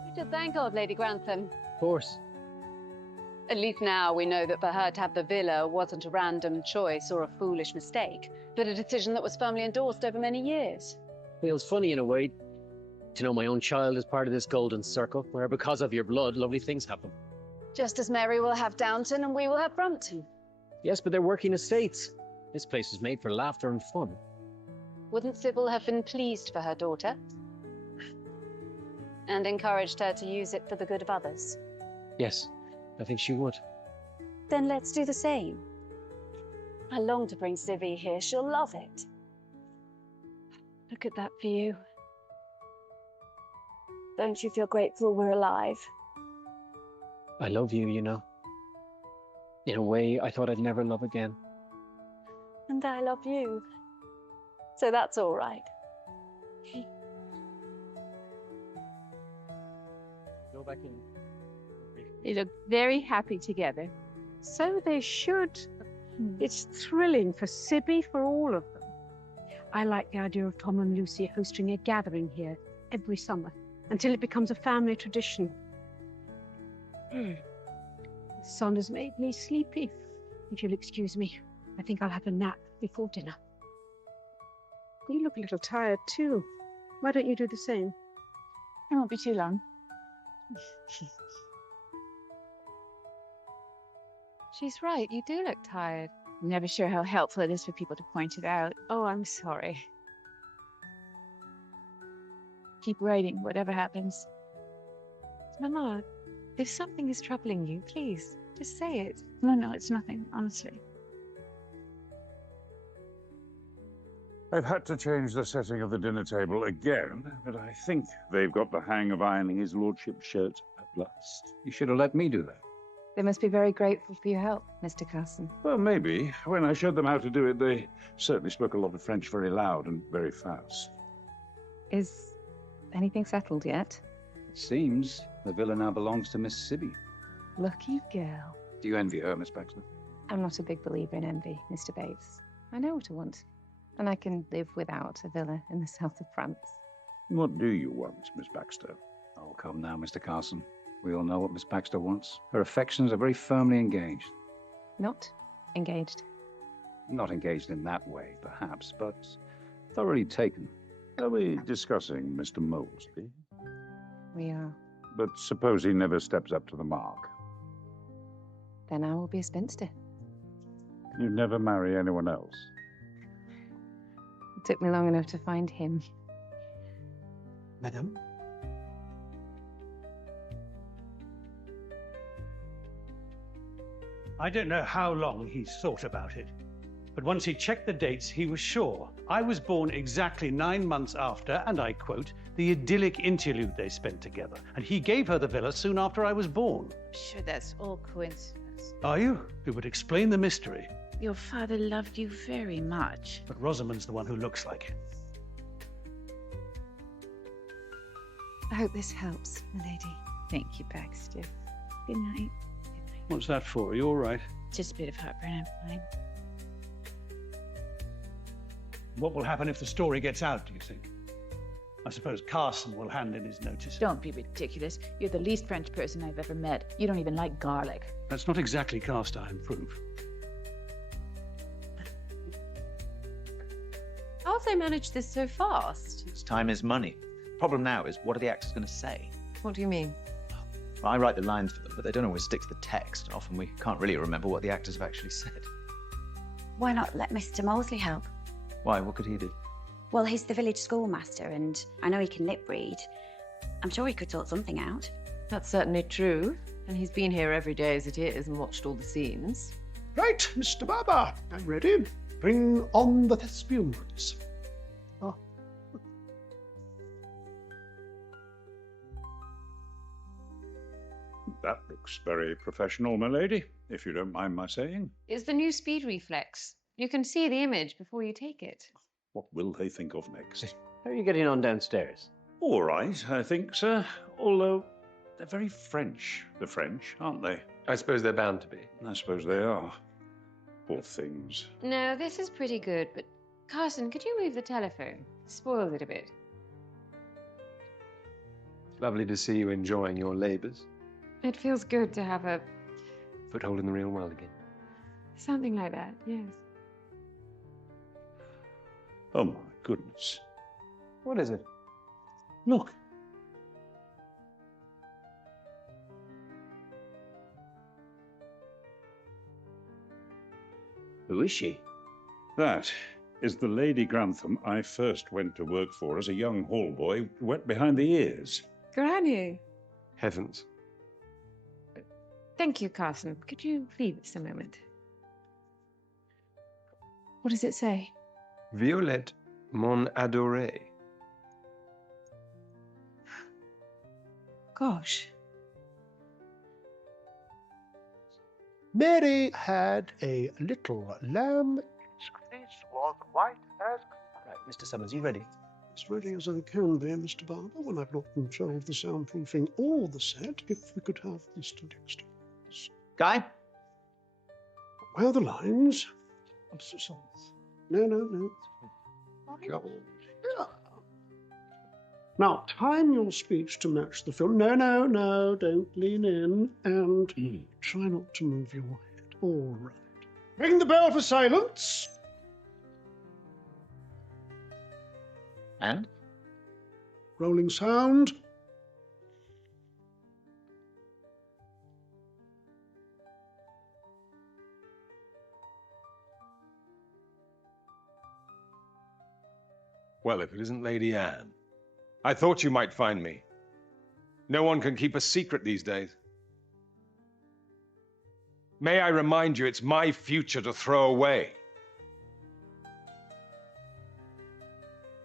We should thank old Lady Grantham. Of course. At least now we know that for her to have the villa wasn't a random choice or a foolish mistake, but a decision that was firmly endorsed over many years. Feels funny in a way to know my own child is part of this golden circle, where because of your blood, lovely things happen. Just as Mary will have Downton and we will have Brumpton. Yes, but they're working estates. This place is made for laughter and fun. Wouldn't Sybil have been pleased for her daughter? And encouraged her to use it for the good of others? Yes, I think she would. Then let's do the same. I long to bring Civvy here. She'll love it. Look at that view. Don't you feel grateful we're alive? I love you, you know. In a way I thought I'd never love again. And I love you. So that's all right. Go back in. They look very happy together. So they should. It's thrilling for Sibby, for all of them. I like the idea of Tom and Lucy hosting a gathering here every summer until it becomes a family tradition. The sun has made me sleepy. If you'll excuse me, I think I'll have a nap before dinner. You look a little tired too. Why don't you do the same? It won't be too long. She's right, you do look tired. I'm never sure how helpful it is for people to point it out. Oh, I'm sorry. Keep writing, whatever happens. Mama, if something is troubling you, please, just say it. No, it's nothing, honestly. I've had to change the setting of the dinner table again, but I think they've got the hang of ironing his lordship's shirt at last. You should have let me do that. They must be very grateful for your help, Mr. Carson. Well, maybe. When I showed them how to do it, they certainly spoke a lot of French very loud and very fast. Is anything settled yet? It seems the villa now belongs to Miss Sibby. Lucky girl. Do you envy her, Miss Baxter? I'm not a big believer in envy, Mr. Bates. I know what I want, and I can live without a villa in the south of France. What do you want, Miss Baxter? Oh, come now, Mr. Carson. We all know what Miss Baxter wants. Her affections are very firmly engaged. Not engaged. Not engaged in that way, perhaps, but thoroughly taken. Are we discussing Mr. Molesley? We are. But suppose he never steps up to the mark. Then I will be a spinster. You never marry anyone else? It took me long enough to find him. Madame? I don't know how long he's thought about it, but once he checked the dates, he was sure. I was born exactly 9 months after, and I quote, the idyllic interlude they spent together, and he gave her the villa soon after I was born. Sure, that's all coincidence. Are you? It would explain the mystery. Your father loved you very much. But Rosamond's the one who looks like it. I hope this helps, milady. Thank you, Baxter. Good night. What's that for? Are you all right? Just a bit of heartburn, I'm fine. What will happen if the story gets out, do you think? I suppose Carson will hand in his notice. Don't be ridiculous. You're the least French person I've ever met. You don't even like garlic. That's not exactly cast iron proof. How have they managed this so fast? It's time is money. Problem now is, what are the actors going to say? What do you mean? Well, I write the lines for them, but they don't always stick to the text. Often we can't really remember what the actors have actually said. Why not let Mr. Molesley help? Why? What could he do? Well, he's the village schoolmaster, and I know he can lip read. I'm sure he could sort something out. That's certainly true. And he's been here every day as it is and watched all the scenes. Right, Mr. Barber, I'm ready. Bring on the thespians. Ah. That looks very professional, my lady, if you don't mind my saying. It's the new speed reflex. You can see the image before you take it. What will they think of next? How are you getting on downstairs? All right, I think, sir. Although they're very French, the French, aren't they? I suppose they're bound to be. I suppose they are. Poor things. No, this is pretty good, but Carson, could you move the telephone? Spoils it a bit. Lovely to see you enjoying your labours. It feels good to have a... Foothold in the real world again. something like that, yes. Oh my goodness. What is it? Look. Who is she? That is the Lady Grantham I first went to work for as a young hall boy, wet behind the ears. Granny. Heavens. Thank you, Carson. Could you leave us a moment? What does it say? Violette, mon adorée. Gosh. Mary had a little lamb. Its fleece was white as... Right, Mr. Summers, you ready? As ready as I can be, Mr. Barber, when I've not controlled the soundproofing or the set. If we could have Mr. Dexter. Guy? Where are the lines? I'm so sorry. No. Go on. Now, time your speech to match the film. No, don't lean in. And try not to move your head. All right. Ring the bell for silence. And? Rolling sound. Well, if it isn't Lady Anne. I thought you might find me. No one can keep a secret these days. May I remind you, it's my future to throw away.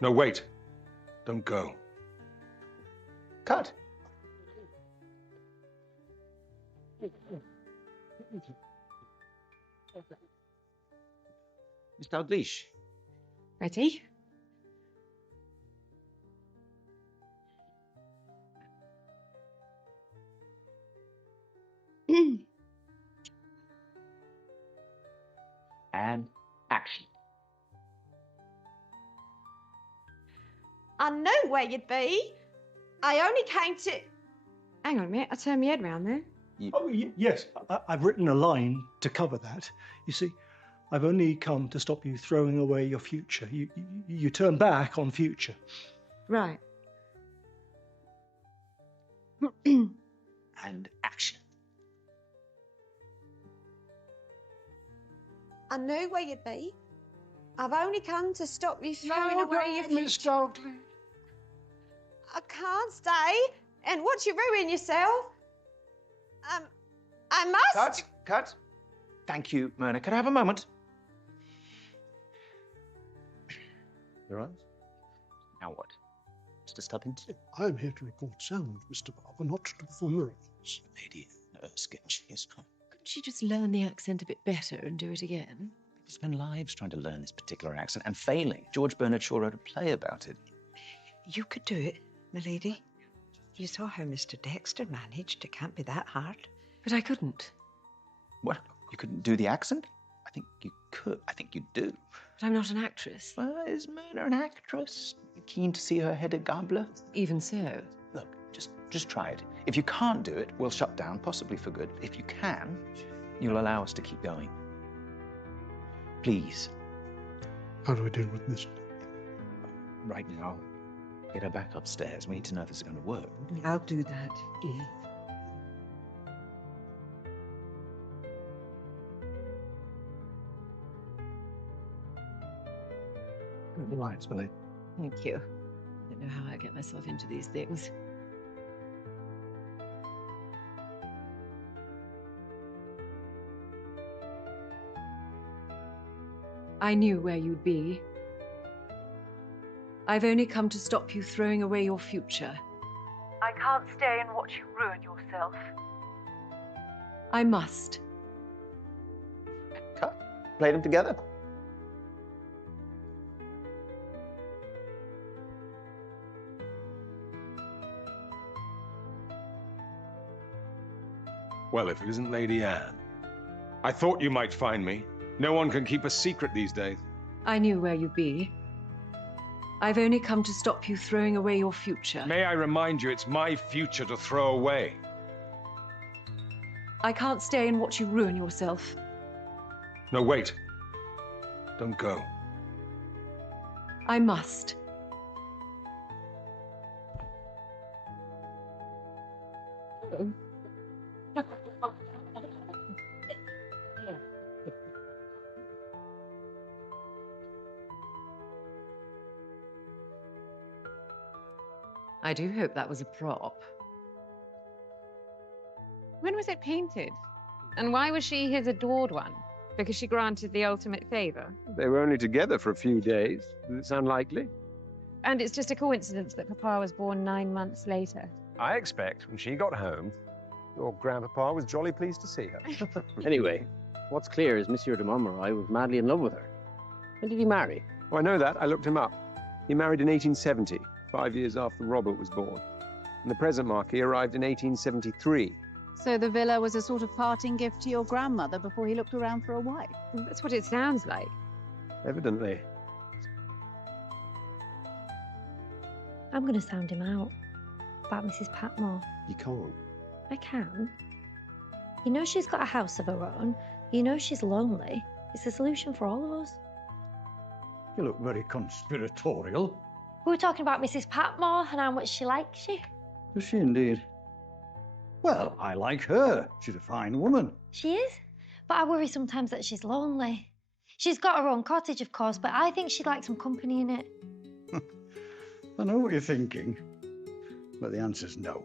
No, wait. Don't go. Cut. Miss Dalglish. Ready? And action. I know where you'd be. I only came to... Hang on a minute, I turned my head round there. Oh, yes, I've written a line to cover that. You see, I've only come to stop you throwing away your future. You turn back on future. Right. And action. I knew where you'd be. I've only come to stop you throwing away your Miss Dalglish. I can't stay and watch you ruin yourself. I must... Cut. Thank you, Myrna. Can I have a moment? Your eyes? Now what? Mr. Stubbins? I'm here to record sound, Mr. Barber, not to perform miracles. Lady Erskine, she is... Couldn't she just learn the accent a bit better and do it again? People spend lives trying to learn this particular accent and failing. George Bernard Shaw wrote a play about it. You could do it, my lady. You saw how Mr. Dexter managed. It can't be that hard. But I couldn't. What? You couldn't do the accent? I think you could. I think you do. But I'm not an actress. Well, is Myrna an actress? You keen to see her head a gobbler? Even so. Look, just try it. If you can't do it, we'll shut down, possibly for good. If you can, you'll allow us to keep going. Please. How do I deal with this? Right now, get her back upstairs. We need to know if this is going to work. I'll do that. Right, Billy. Thank you. I don't know how I get myself into these things. I knew where you'd be. I've only come to stop you throwing away your future. I can't stay and watch you ruin yourself. I must. Play them together. Well, if it isn't Lady Anne. I thought you might find me. No one can keep a secret these days. I knew where you'd be. I've only come to stop you throwing away your future. May I remind you, it's my future to throw away. I can't stay and watch you ruin yourself. No, wait. Don't go. I must. I do hope that was a prop. When was it painted? And why was she his adored one? Because she granted the ultimate favour? They were only together for a few days. Does it sound likely? And it's just a coincidence that Papa was born 9 months later. I expect when she got home, your grandpapa was jolly pleased to see her. Anyway, what's clear is Monsieur de Montmorency was madly in love with her. When did he marry? Oh, I know that. I looked him up. He married in 1870, 5 years after Robert was born. And the present Marquis arrived in 1873. So the villa was a sort of parting gift to your grandmother before he looked around for a wife? That's what it sounds like. Evidently. I'm going to sound him out about Mrs. Patmore. You can't. I can. You know she's got a house of her own. You know she's lonely. It's a solution for all of us. You look very conspiratorial. We were talking about Mrs. Patmore and how much she likes you. Does she indeed? Well, I like her. She's a fine woman. She is, but I worry sometimes that she's lonely. She's got her own cottage, of course, but I think she'd like some company in it. I know what you're thinking, but the answer's no.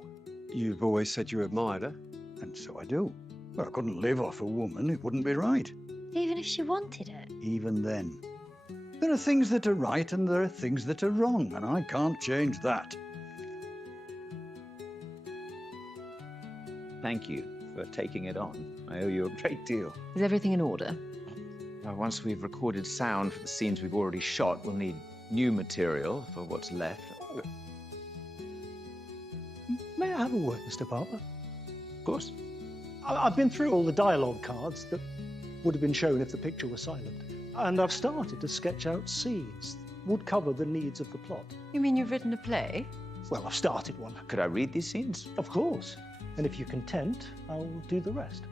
You've always said you admired her. And so I do. Well, I couldn't live off a woman. It wouldn't be right. Even if she wanted it. Even then. There are things that are right and there are things that are wrong, and I can't change that. Thank you for taking it on. I owe you a great deal. Is everything in order? Once we've recorded sound for the scenes we've already shot, we'll need new material for what's left. May I have a word, Mr. Parker? Of course. I've been through all the dialogue cards that would have been shown if the picture were silent, and I've started to sketch out scenes that would cover the needs of the plot. You mean you've written a play? Well, I've started one. Could I read these scenes? Of course. And if you're content, I'll do the rest.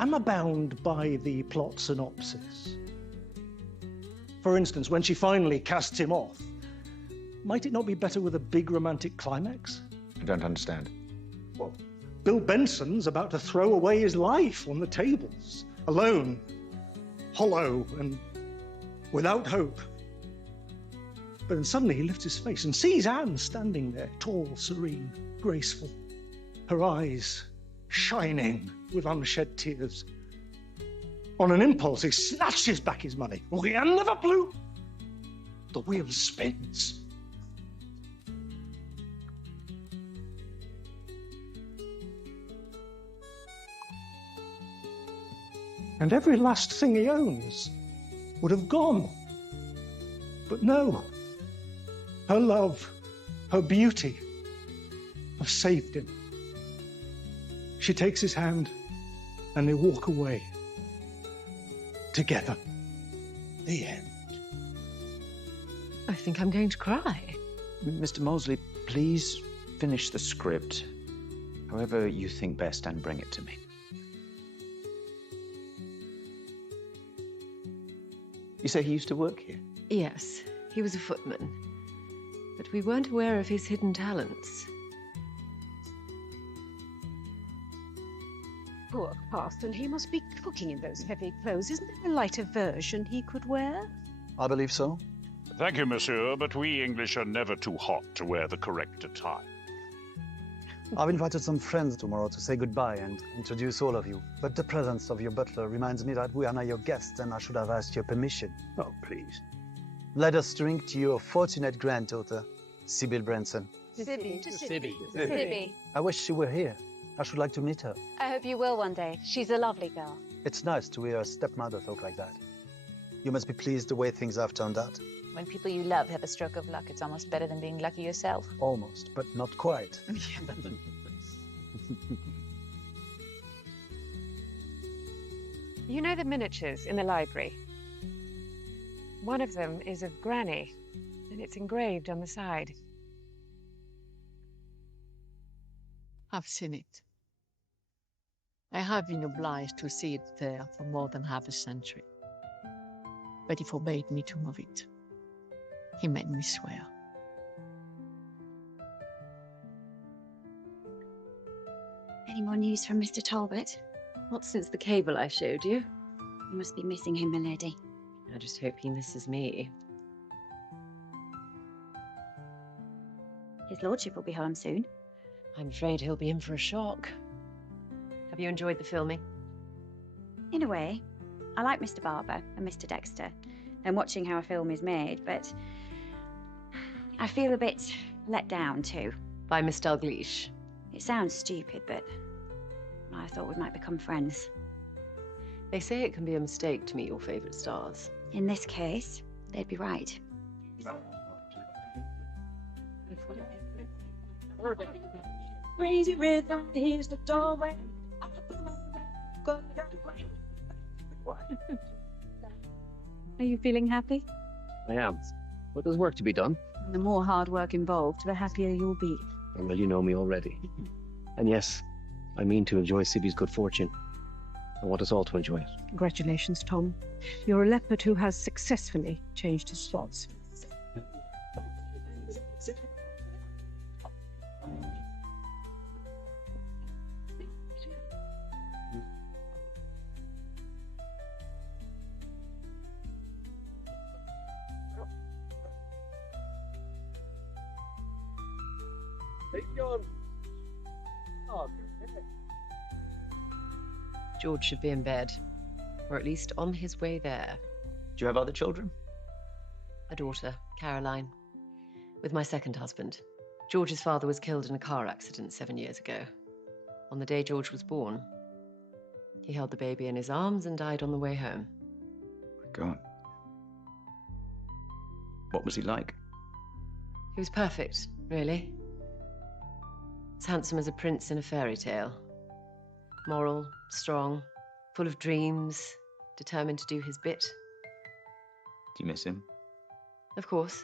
Am I bound by the plot synopsis? For instance, when she finally casts him off, might it not be better with a big romantic climax? I don't understand. Well, Bill Benson's about to throw away his life on the tables, alone, hollow, and without hope. But then suddenly he lifts his face and sees Anne standing there, tall, serene, graceful, her eyes shining with unshed tears. On an impulse, he snatches back his money. Rien ne va plus. The wheel spins. And every last thing he owns would have gone. But no. Her love, her beauty have saved him. She takes his hand and they walk away together. The end. I think I'm going to cry. Mr. Mosley, please finish the script however you think best and bring it to me. You say he used to work here? Yes, he was a footman. But we weren't aware of his hidden talents. Poor Parson, he must be cooking in those heavy clothes. Isn't there a lighter version he could wear? I believe so. Thank you, monsieur, but we English are never too hot to wear the correct attire. I've invited some friends tomorrow to say goodbye and introduce all of you. But the presence of your butler reminds me that we are now your guests and I should have asked your permission. Oh, please. Let us drink to your fortunate granddaughter, Sybil Branson. Sibby. Sibby. I wish she were here. I should like to meet her. I hope you will one day. She's a lovely girl. It's nice to hear a stepmother talk like that. You must be pleased the way things have turned out. When people you love have a stroke of luck, it's almost better than being lucky yourself. Almost, but not quite. You know the miniatures in the library? One of them is of Granny, and it's engraved on the side. I've seen it. I have been obliged to see it there for more than half a century. But he forbade me to move it. He made me swear. Any more news from Mr. Talbot? Not since the cable I showed you. You must be missing him, milady. I just hope he misses me. His lordship will be home soon. I'm afraid he'll be in for a shock. Have you enjoyed the filming? In a way. I like Mr. Barber and Mr. Dexter and watching how a film is made, but I feel a bit let down too. By Miss Dalgleish. It sounds stupid, but I thought we might become friends. They say it can be a mistake to meet your favourite stars. In this case, they'd be right. Crazy rhythm is the doorway. Are you feeling happy? I am. But there's work to be done. The more hard work involved, the happier you'll be. Well, you know me already. And yes, I mean to enjoy Sibby's good fortune. I want us all to enjoy it. Congratulations, Tom. You're a leopard who has successfully changed his spots. George should be in bed, or at least on his way there. Do you have other children? A daughter, Caroline, with my second husband. George's father was killed in a car accident 7 years ago. On the day George was born, he held the baby in his arms and died on the way home. God. What was he like? He was perfect, really. As handsome as a prince in a fairy tale. Moral, strong, full of dreams, determined to do his bit. Do you miss him? Of course.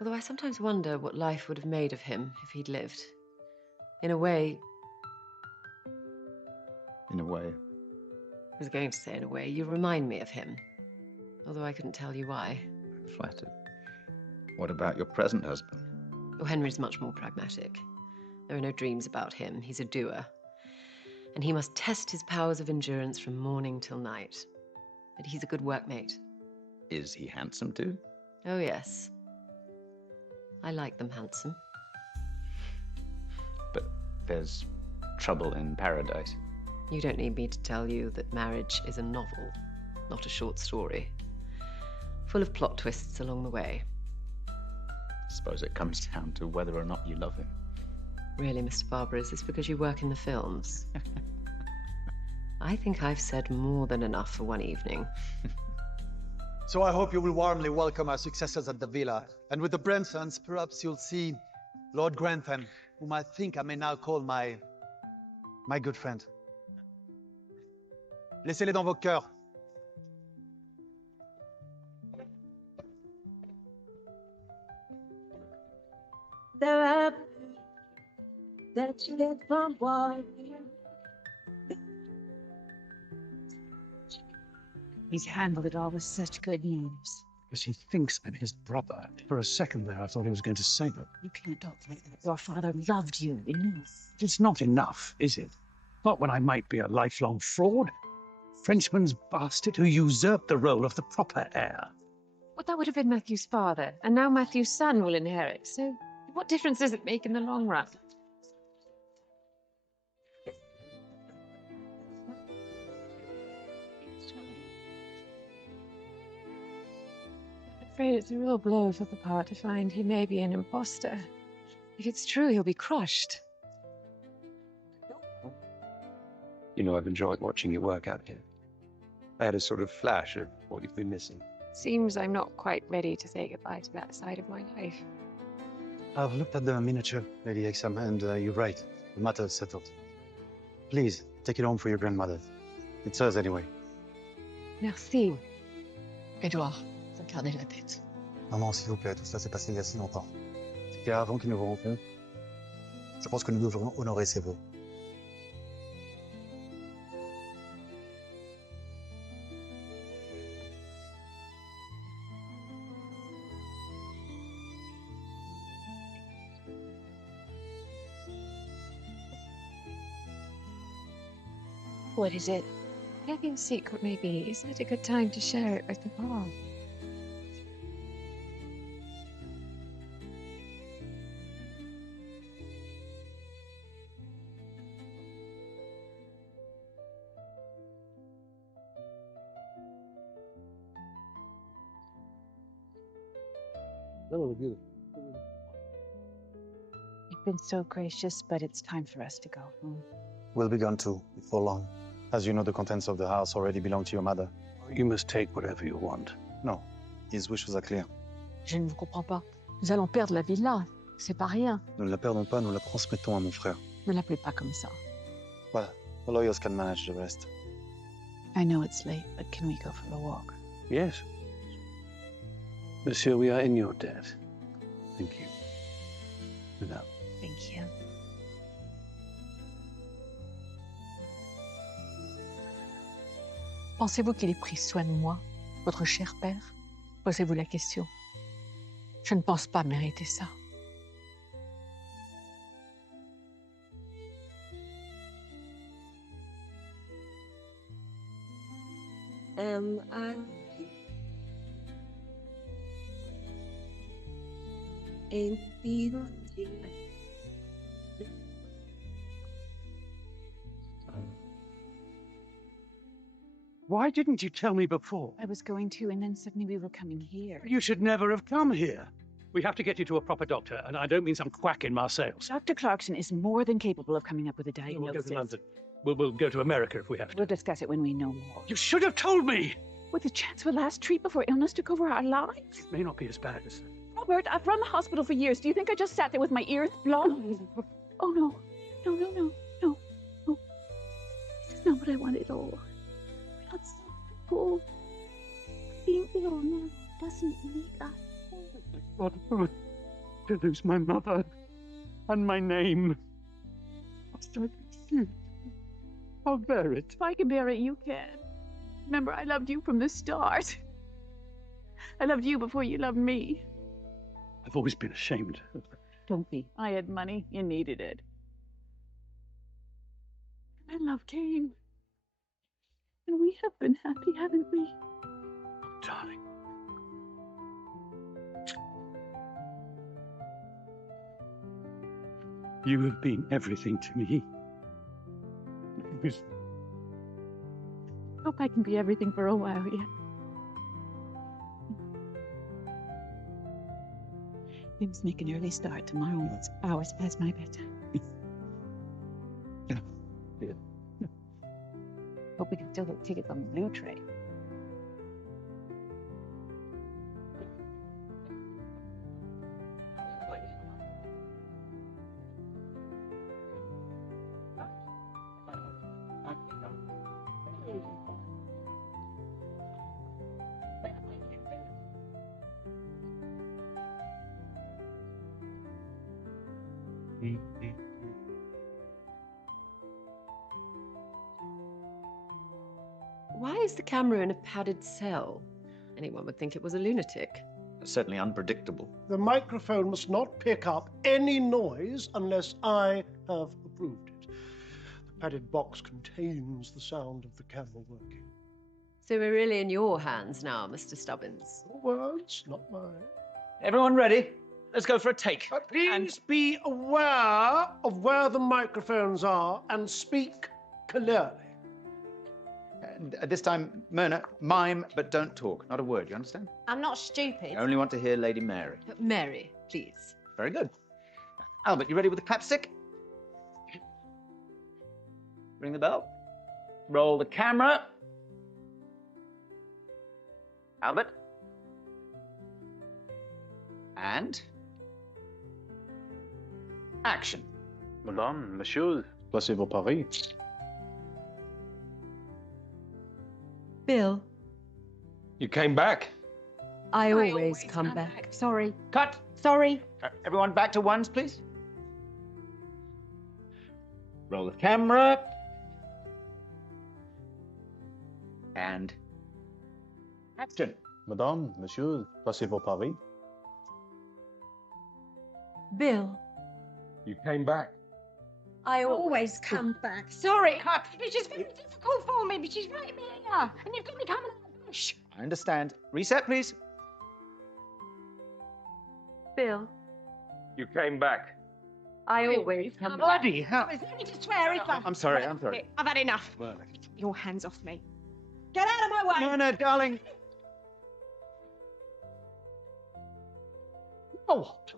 Although I sometimes wonder what life would have made of him if he'd lived. In a way... In a way? I was going to say in a way, you remind me of him. Although I couldn't tell you why. Flattered. What about your present husband? Oh, Henry's much more pragmatic. There are no dreams about him. He's a doer. And he must test his powers of endurance from morning till night. But he's a good workmate. Is he handsome too? Oh, yes. I like them handsome. But there's trouble in paradise. You don't need me to tell you that marriage is a novel, not a short story. Full of plot twists along the way. Suppose it comes down to whether or not you love him. Really, Mr. Barber, is this because you work in the films? I think I've said more than enough for one evening. So I hope you will warmly welcome our successors at the villa. And with the Bransons, perhaps you'll see Lord Grantham, whom I think I may now call my good friend. Laissez-les dans vos cœurs. There are that you get from one. He's handled it all with such good news. Because he thinks I'm his brother. For a second there, I thought he was going to say that. You can't talk like that. Your father loved you enough. It's not enough, is it? Not when I might be a lifelong fraud. Frenchman's bastard who usurped the role of the proper heir. What But that would have been Matthew's father, and now Matthew's son will inherit. So what difference does it make in the long run? I'm afraid it's a real blow for Papa to find he may be an imposter. If it's true, he'll be crushed. You know, I've enjoyed watching you work out here. I had a sort of flash of what you've been missing. Seems I'm not quite ready to say goodbye to that side of my life. I've looked at the miniature, Lady Exam, and you're right. The matter is settled. Please, take it home for your grandmother. It's hers anyway. Merci. Edouard, t'as gardé la tête. Maman, s'il vous plaît, tout ça s'est passé il y a si longtemps. C'était avant qu'il ne vous rencontre. Je pense que nous devrions honorer ses vœux. What is it? Whatever your secret may be, is it a good time to share it with Papa? You've been so gracious, but it's time for us to go home. We'll be gone too, before long. As you know, the contents of the house already belong to your mother. You must take whatever you want. No, his wishes are clear. Je ne vous comprends pas. Nous allons perdre la villa. C'est pas rien. Nous ne la perdons pas, nous la transmettons à mon frère. Ne l'appelez pas comme ça. Well, the lawyers can manage the rest. I know it's late, but can we go for a walk? Yes. Monsieur, we are in your debt. Thank you. Madame. Thank you. Pensez-vous qu'il ait pris soin de moi, votre cher père? Posez-vous la question. Je ne pense pas mériter ça. Why didn't you tell me before? I was going to, and then suddenly we were coming here. You should never have come here. We have to get you to a proper doctor, and I don't mean some quack in Marseilles. Dr. Clarkson is more than capable of coming up with a We'll diagnosis. go to London. We'll go to America if we have to. We'll discuss it when we know more. You should have told me! With a chance of a last treat before illness took over our lives? It may not be as bad as that. Robert, I've run the hospital for years. Do you think I just sat there with my ears blocked? Oh, no. No, no, no, no, no. This is not what I wanted at all. We're not sick people. Being ill now doesn't make us. What to lose my mother and my name. Must I succeed? I'll bear it. If I can bear it, you can. Remember, I loved you from the start. I loved you before you loved me. I've always been ashamed. Don't be. I had money. You needed it. And love came. And we have been happy, haven't we? Darling. You have been everything to me. Hope I can be everything for a while yet. We must make an early start tomorrow. It's hours past my bedtime. Yeah. Hope we can still get tickets on the blue train. Why is the camera in a padded cell? Anyone would think it was a lunatic. Certainly unpredictable. The microphone must not pick up any noise unless I have approved it. The padded box contains the sound of the camera working. So we're really in your hands now, Mr. Stubbins. Words, not mine. Everyone ready? Let's go for a take. Please be aware of where the microphones are and speak clearly. And this time, Myrna, mime, but don't talk. Not a word, you understand? I'm not stupid. I only want to hear Lady Mary. Mary, please. Very good. Albert, you ready with the clapstick? Ring the bell. Roll the camera. Albert. And action. Madame, monsieur, placez-vous Paris. Bill, You came back. I always come back. Sorry. Cut. Sorry. Everyone back to ones, please. Roll the camera. And action. Madame, monsieur, placez-vous Paris. Bill, You came back. I Always come back. Sorry. It's just very difficult for me, but she's right here. And you've got me coming out of the bush. I understand. Reset, please. Bill, You came back. I always come back. Bloody hell. There's no need to swear, is there? I'm sorry, I'm sorry. Okay, I've had enough. Myrna. Your hands off me. Get out of my way. Myrna, darling. Oh, what?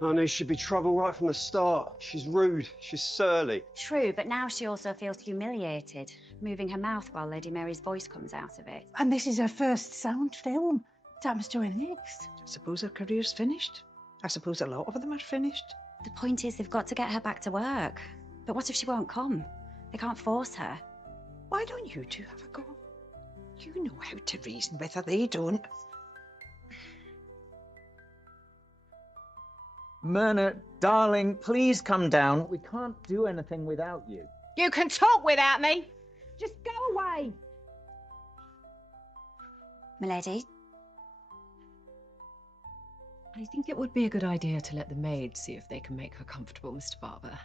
Honey, she'd be trouble right from the start. She's rude. She's surly. True, but now she also feels humiliated, moving her mouth while Lady Mary's voice comes out of it. And this is her first sound film. What happens to her next? I suppose her career's finished. I suppose a lot of them are finished. The point is, they've got to get her back to work. But what if she won't come? They can't force her. Why don't you two have a go? You know how to reason with her, they don't. Myrna, darling, please come down. We can't do anything without you. You can talk without me. Just go away. Milady? I think it would be a good idea to let the maids see if they can make her comfortable, Mr. Barber.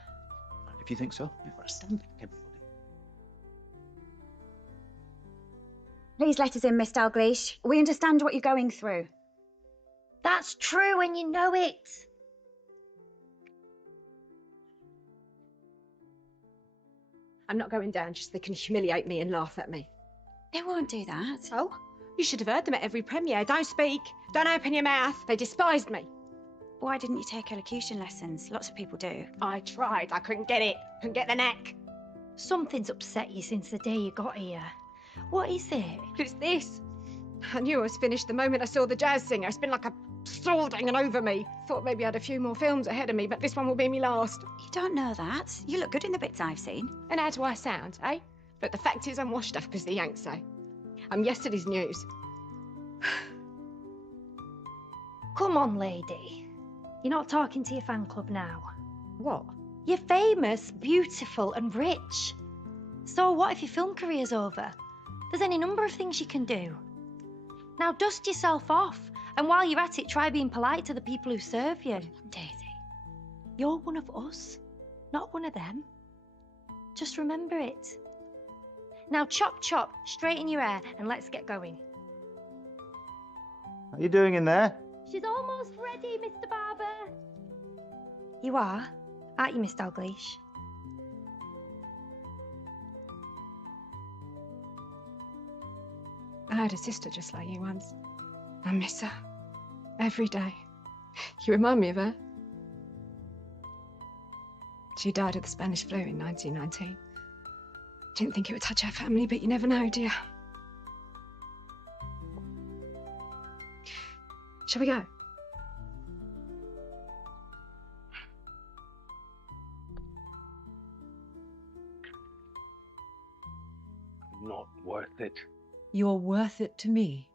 If you think so. Stand back, everybody. Please let us in, Miss Dalgleish. We understand what you're going through. That's true, and you know it. I'm not going down just so they can humiliate me and laugh at me. They won't do that. Oh, you should have heard them at every premiere. Don't speak. Don't open your mouth. They despised me. Why didn't you take elocution lessons? Lots of people do. I tried. I couldn't get it. Couldn't get the knack. Something's upset you since the day you got here. What is it? It's this. I knew I was finished the moment I saw the jazz singer. It's been like a sword hanging over me. Thought maybe I had a few more films ahead of me, but this one will be me last. You don't know that. You look good in the bits I've seen. And how do I sound, eh? But the fact is I'm washed up, as the Yanks say. I'm yesterday's news. Come on, lady. You're not talking to your fan club now. What? You're famous, beautiful, and rich. So what if your film career's over? There's any number of things you can do. Now dust yourself off, and while you're at it, try being polite to the people who serve you. Daisy. You're one of us, not one of them. Just remember it. Now chop chop, straighten your hair, and let's get going. How are you doing in there? She's almost ready, Mr. Barber. You are, aren't you, Miss Dalgleish? I had a sister just like you once. I miss her. Every day. You remind me of her. She died of the Spanish flu in 1919. Didn't think it would touch her family, but you never know, do you? Shall we go? Not worth it. You're worth it to me.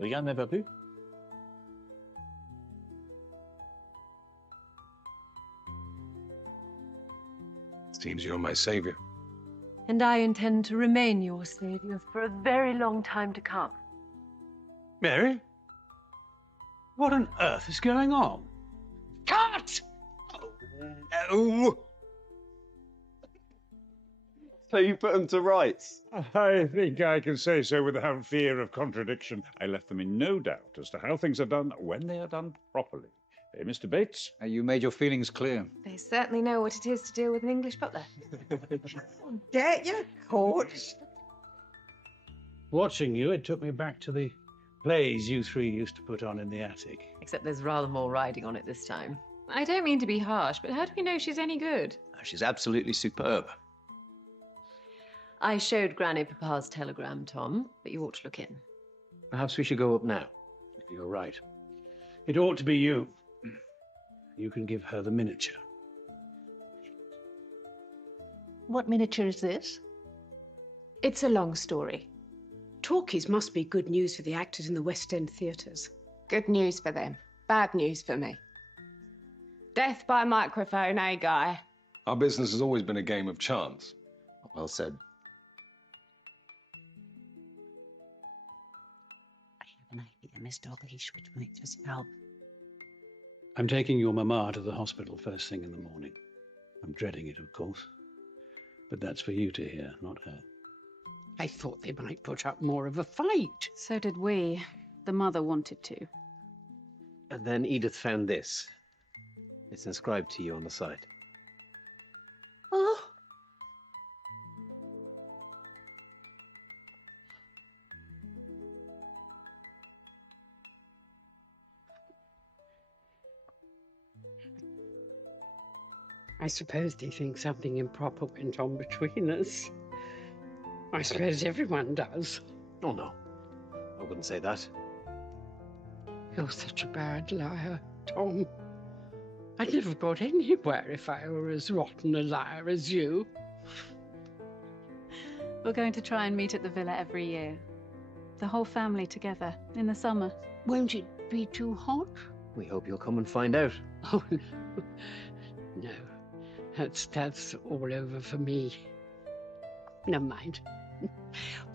Rien n'avait plu? Seems you're my savior. And I intend to remain your savior for a very long time to come. Mary? What on earth is going on? Cut! Oh, no. So you put them to rights? I think I can say so without fear of contradiction. I left them in no doubt as to how things are done when they are done properly. Hey, Mr. Bates? You made your feelings clear. They certainly know what it is to deal with an English butler. Get your coat. Watching you, it took me back to the plays you three used to put on in the attic. Except there's rather more riding on it this time. I don't mean to be harsh, but how do we know she's any good? She's absolutely superb. I showed Granny Papa's telegram, Tom, but you ought to look in. Perhaps we should go up now. You're right. It ought to be you. You can give her the miniature. What miniature is this? It's a long story. Talkies must be good news for the actors in the West End theatres. Good news for them. Bad news for me. Death by microphone, eh, Guy? Our business has always been a game of chance. Well said. I have an idea, Miss Dalglish, which might just help. I'm taking your mama to the hospital first thing in the morning. I'm dreading it, of course. But that's for you to hear, not her. I thought they might put up more of a fight. So did we. The mother wanted to. And then Edith found this. It's inscribed to you on the side. Oh. I suppose they think something improper went on between us. I suppose everyone does. Oh, no. I wouldn't say that. You're such a bad liar, Tom. I'd never got anywhere if I were as rotten a liar as you. We're going to try and meet at the villa every year. The whole family together, in the summer. Won't it be too hot? We hope you'll come and find out. Oh, no. No. That's all over for me. Never mind.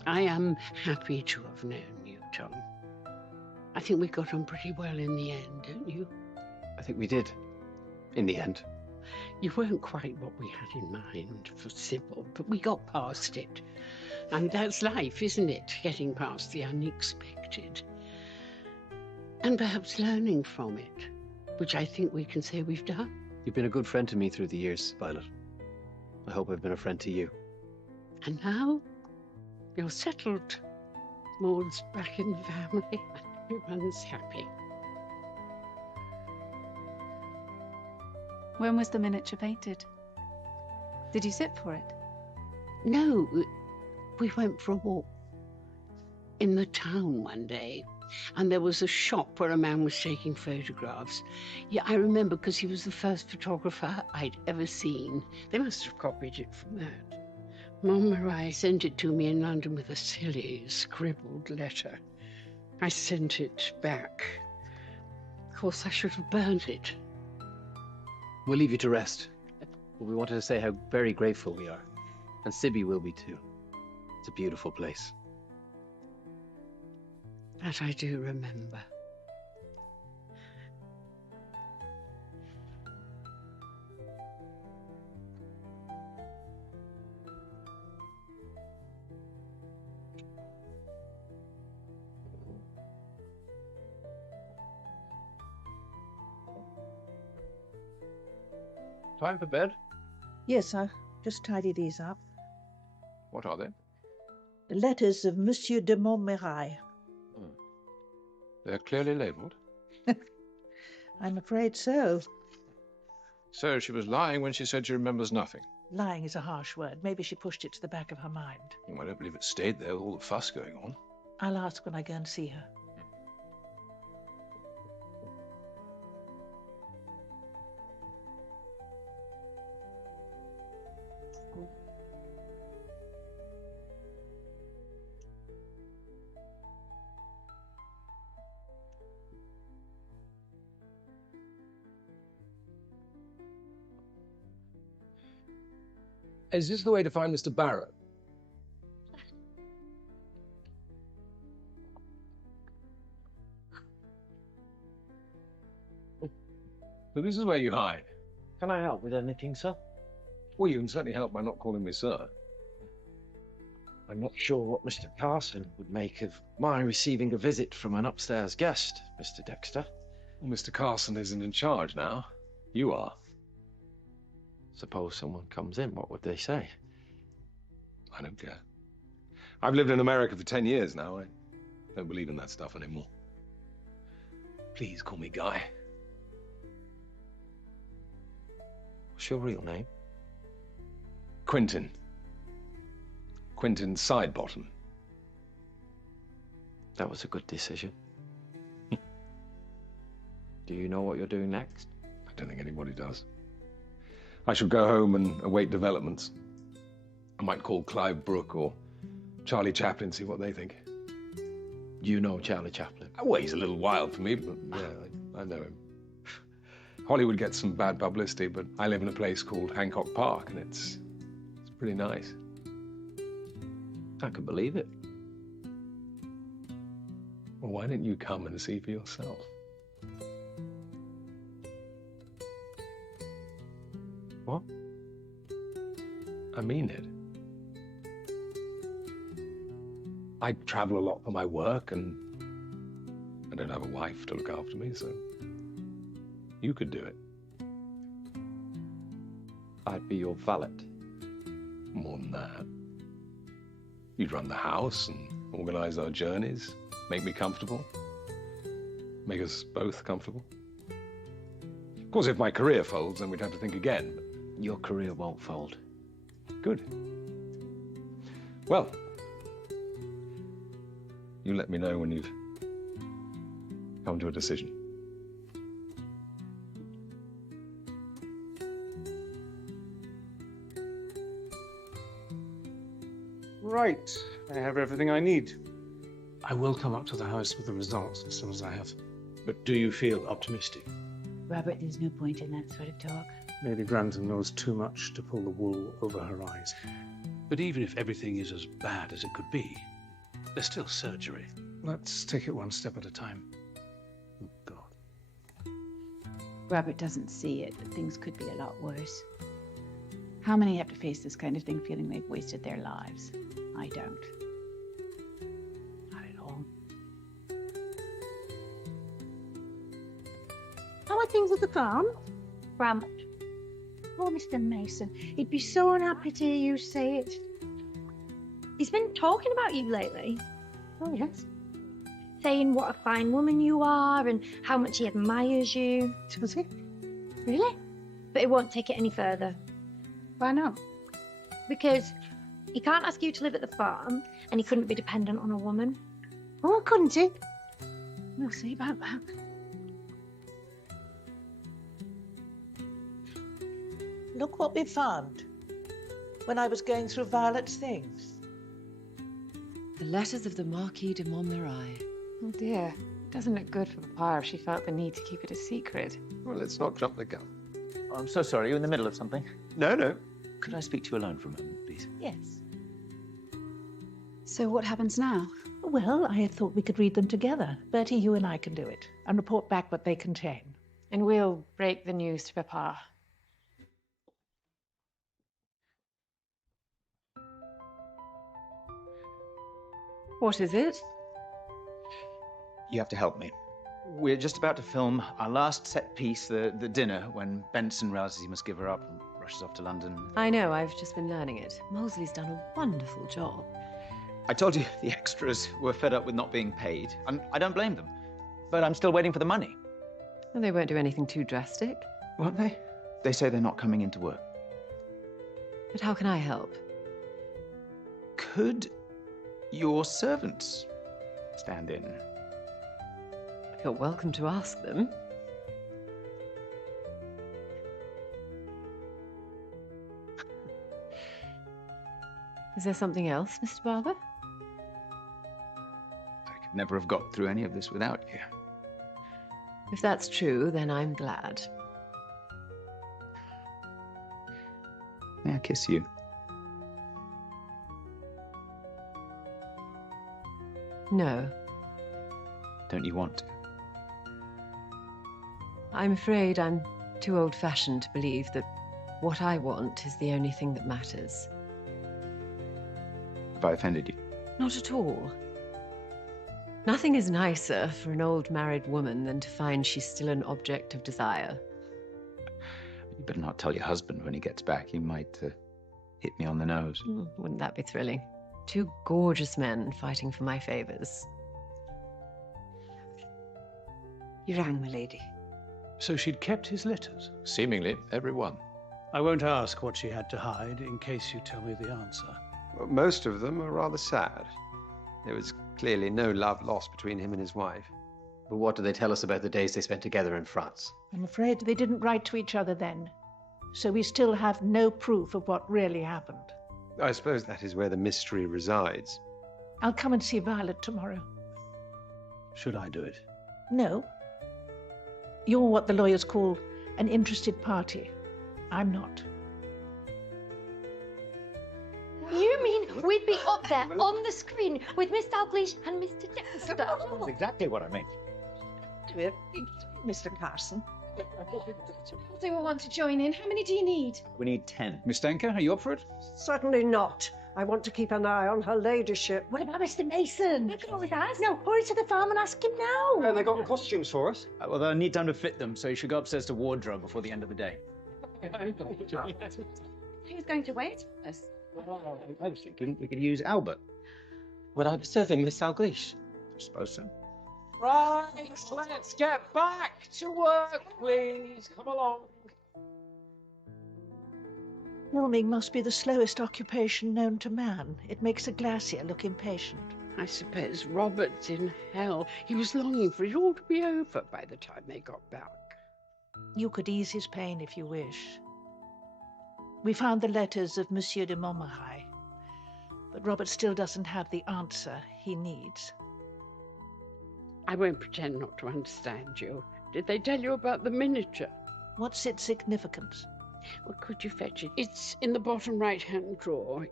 I am happy to have known you, Tom. I think we got on pretty well in the end, don't you? I think we did. In the end. You weren't quite what we had in mind for Sybil, but we got past it. And that's life, isn't it? Getting past the unexpected. And perhaps learning from it, which I think we can say we've done. You've been a good friend to me through the years, Violet. I hope I've been a friend to you. And now you're settled. Maud's back in the family. Everyone's happy. When was the miniature painted? Did you sit for it? No, we went for a walk in the town one day, and there was a shop where a man was taking photographs. Yeah, I remember because he was the first photographer I'd ever seen. They must have copied it from that. Montmirail sent it to me in London with a silly, scribbled letter. I sent it back. Of course, I should have burned it. We'll leave you to rest. But we wanted to say how very grateful we are. And Sibby will be too. It's a beautiful place. That I do remember. Time for bed? Yes, sir. Just tidy these up. What are they? The letters of Monsieur de Montmirail. They're clearly labelled. I'm afraid so. So she was lying when she said she remembers nothing. Lying is a harsh word. Maybe she pushed it to the back of her mind. I don't believe it stayed there with all the fuss going on. I'll ask when I go and see her. Is this the way to find Mr. Barrow? So this is where you hide. Can I help with anything, sir? Well, you can certainly help by not calling me sir. I'm not sure what Mr. Carson would make of my receiving a visit from an upstairs guest, Mr. Dexter. Well, Mr. Carson isn't in charge now. You are. Suppose someone comes in, what would they say? I don't care. I've lived in America for 10 years now. I don't believe in that stuff anymore. Please call me Guy. What's your real name? Quentin. Quentin Sidebottom. That was a good decision. Do you know what you're doing next? I don't think anybody does. I shall go home and await developments. I might call Clive Brooke or Charlie Chaplin, see what they think. You know Charlie Chaplin? Well, he's a little wild for me, but yeah, I know him. Hollywood gets some bad publicity, but I live in a place called Hancock Park, and it's pretty nice. I can believe it. Well, why didn't you come and see for yourself? What? I mean it. I travel a lot for my work, and I don't have a wife to look after me, so you could do it. I'd be your valet. More than that. You'd run the house and organize our journeys, make me comfortable, make us both comfortable. Of course, if my career folds, then we'd have to think again. But your career won't fold. Good. Well, you let me know when you've come to a decision. Right, I have everything I need. I will come up to the house with the results as soon as I have them. But do you feel optimistic? Robert, there's no point in that sort of talk. Lady Grantham knows too much to pull the wool over her eyes. But even if everything is as bad as it could be, there's still surgery. Let's take it one step at a time. Oh, God. Robert doesn't see it, but things could be a lot worse. How many have to face this kind of thing feeling they've wasted their lives? I don't. Not at all. How are things at the farm? Ram. Oh, Mr. Mason, he'd be so unhappy to hear you say it. He's been talking about you lately. Oh, yes? Saying what a fine woman you are and how much he admires you. Does he? Really? But he won't take it any further. Why not? Because he can't ask you to live at the farm and he couldn't be dependent on a woman. Oh, couldn't he? We'll see about that. Look what we found when I was going through Violet's things. The letters of the Marquis de Montmirail. Oh dear. It doesn't look good for Papa if she felt the need to keep it a secret. Well, let's not jump the gun. Oh, I'm so sorry. Are you in the middle of something? No. Could I speak to you alone for a moment, please? Yes. So what happens now? Well, I had thought we could read them together. Bertie, you and I can do it and report back what they contain. And we'll break the news to Papa. What is it? You have to help me. We're just about to film our last set piece, the dinner, when Benson realizes he must give her up and rushes off to London. I know, I've just been learning it. Molesley's done a wonderful job. I told you the extras were fed up with not being paid, and I don't blame them. But I'm still waiting for the money. And they won't do anything too drastic. Won't they? They say they're not coming into work. But how can I help? Could your servants stand in? You're welcome to ask them. Is there something else, Mr. Barber? I could never have got through any of this without you. If that's true, then I'm glad. May I kiss you? No. Don't you want to? I'm afraid I'm too old-fashioned to believe that what I want is the only thing that matters. if I offended you. Not at all. Nothing is nicer for an old married woman than to find she's still an object of desire. You better not tell your husband when he gets back. He might hit me on the nose. Wouldn't that be thrilling? Two gorgeous men fighting for my favors. You rang, my lady. So she'd kept his letters? Seemingly every one. I won't ask what she had to hide in case you tell me the answer. Well, most of them are rather sad. There was clearly no love lost between him and his wife. But what do they tell us about the days they spent together in France? I'm afraid they didn't write to each other then, so we still have no proof of what really happened. I suppose that is where the mystery resides. I'll come and see Violet tomorrow. Should I do it? No. You're what the lawyers call an interested party. I'm not. You mean we'd be up there on the screen with Miss Dalglish and Mr. Dexter? That's exactly what I meant. Do it, Mr. Carson. Do we want to join in? How many do you need? We need 10. Miss Denker, are you up for it? Certainly not. I want to keep an eye on her ladyship. What about Mr. Mason? Look at all his eyes. No, hurry to the farm and ask him now. And they got costumes for us. Well, they'll need time to fit them, so you should go upstairs to wardrobe before the end of the day. Who's going to wait for us? I was thinking we could use Albert. Would I be serving Miss Dalglish? I suppose so. Right, let's get back to work, please. Come along. Filming must be the slowest occupation known to man. It makes a glacier look impatient. I suppose Robert's in hell. He was longing for it all to be over by the time they got back. You could ease his pain if you wish. We found the letters of Monsieur de Montmirail, but Robert still doesn't have the answer he needs. I won't pretend not to understand you. Did they tell you about the miniature? What's its significance? Well, could you fetch it? It's in the bottom right-hand drawer.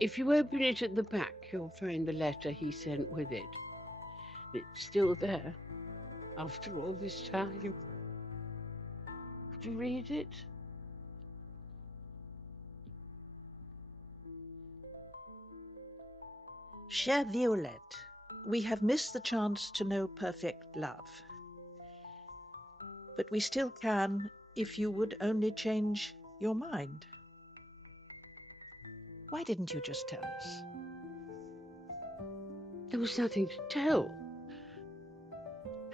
If you open it at the back, you'll find the letter he sent with it. It's still there, after all this time. Could you read it? Chère Violette, we have missed the chance to know perfect love. But we still can if you would only change your mind. Why didn't you just tell us? There was nothing to tell.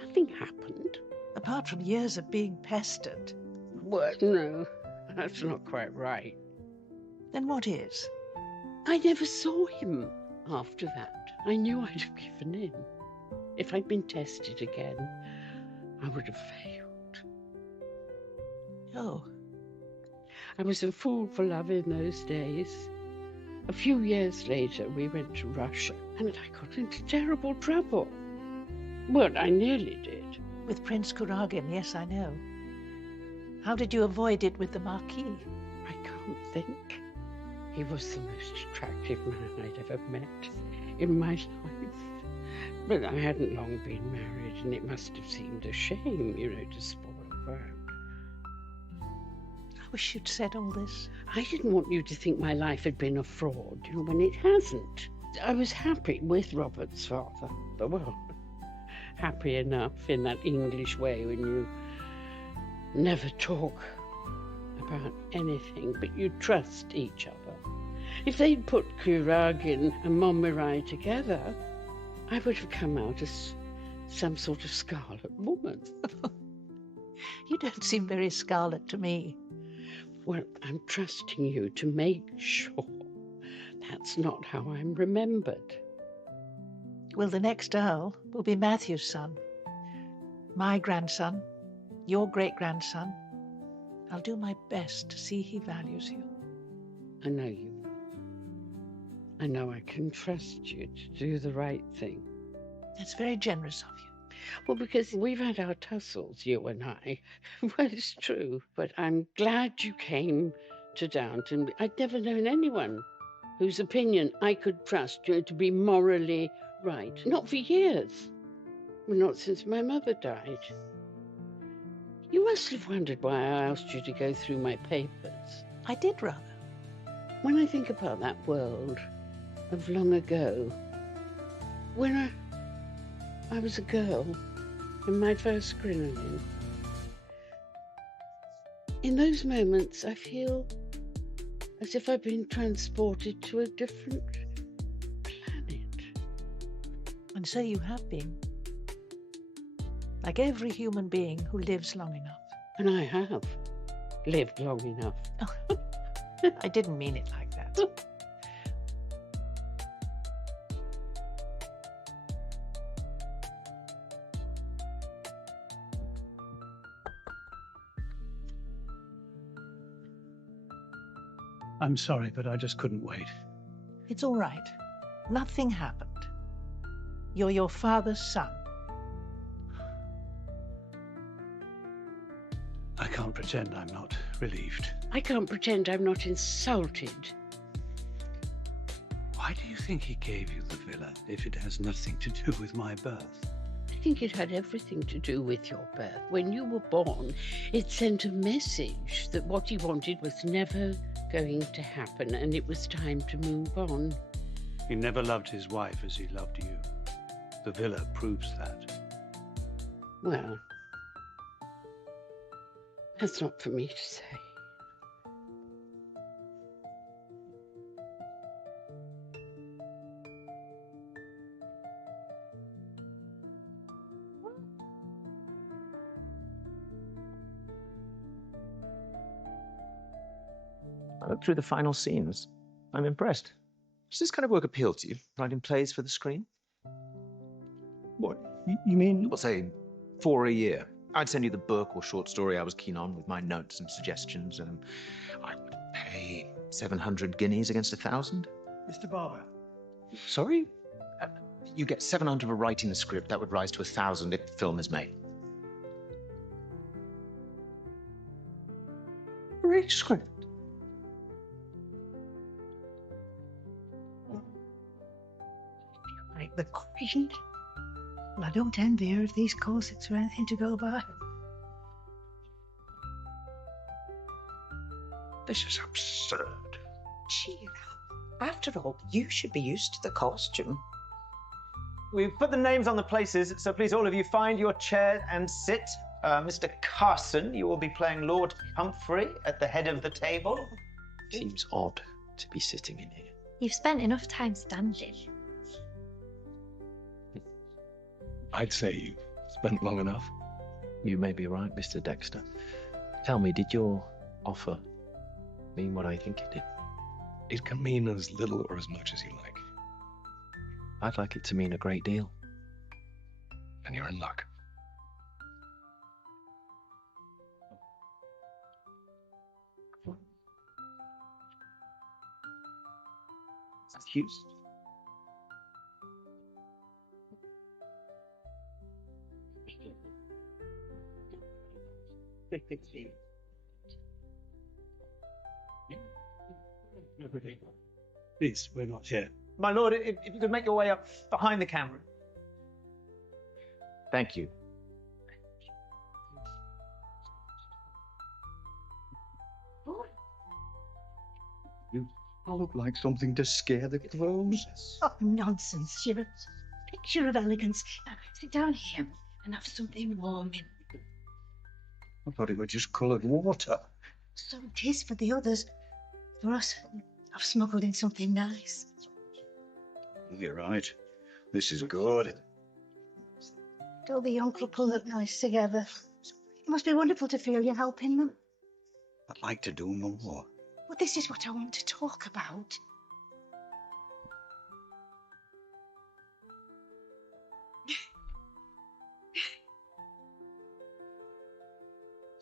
Nothing happened. Apart from years of being pestered. Well, no, that's not quite right. Then what is? I never saw him after that. I knew I'd have given in. If I'd been tested again, I would have failed. Oh. I was a fool for love in those days. A few years later, we went to Russia, and I got into terrible trouble. Well, I nearly did. With Prince Kuragin, yes, I know. How did you avoid it with the Marquis? I can't think. He was the most attractive man I'd ever met in my life. But I hadn't long been married, and it must have seemed a shame, to spoil that. I wish you'd said all this. I didn't want you to think my life had been a fraud, when it hasn't. I was happy with Robert's father, but, well, happy enough in that English way when you never talk about anything, but you trust each other. If they'd put Kuragin and Montmirail together, I would have come out as some sort of scarlet woman. You don't seem very scarlet to me. Well, I'm trusting you to make sure that's not how I'm remembered. Well, the next Earl will be Matthew's son. My grandson, your great-grandson. I'll do my best to see he values you. I know you will. I know I can trust you to do the right thing. That's very generous of you. Well, because we've had our tussles, you and I. Well, it's true, but I'm glad you came to Downton. I'd never known anyone whose opinion I could trust to be morally right. Not for years. Well, not since my mother died. You must have wondered why I asked you to go through my papers. I did, rather. When I think about that world, of long ago, when I was a girl in my first crinoline. In those moments, I feel as if I've been transported to a different planet. And so you have been. Like every human being who lives long enough. And I have lived long enough. I didn't mean it like that. I'm sorry, but I just couldn't wait. It's all right. Nothing happened. You're your father's son. I can't pretend I'm not relieved. I can't pretend I'm not insulted. Why do you think he gave you the villa if it has nothing to do with my birth? I think it had everything to do with your birth. When you were born, it sent a message that what he wanted was never going to happen and it was time to move on. He never loved his wife as he loved you. The villa proves that. Well, that's not for me to say. I looked through the final scenes. I'm impressed. Does this kind of work appeal to you? Writing plays for the screen? What? You mean? Well, say, 4 a year. I'd send you the book or short story I was keen on with my notes and suggestions. I would pay 700 guineas against 1,000. Mr. Barber. Sorry? You get 700 for writing the script. That would rise to 1,000 if the film is made. Great script. Like the Queen. Well, I don't envy her if these corsets are anything to go by. This is absurd. Cheer up. After all, you should be used to the costume. We've put the names on the places, so please all of you find your chair and sit. Mr. Carson, you will be playing Lord Humphrey at the head of the table. Seems odd to be sitting in here. You've spent enough time standing. I'd say you spent long enough. You may be right, Mr. Dexter. Tell me, did your offer mean what I think it did? It can mean as little or as much as you like. I'd like it to mean a great deal. And you're in luck. Hughes. Please, we're not here. My lord, if you could make your way up behind the camera. Thank you. You look like something to scare the crows. Oh, nonsense. You're a picture of elegance. Now, sit down here and have something warm in. I thought it was just coloured water. So it is for the others. For us, I've smuggled in something nice. You're right. This is good. Don't the young couple look nice together? It must be wonderful to feel you're helping them. I'd like to do more. Well, this is what I want to talk about.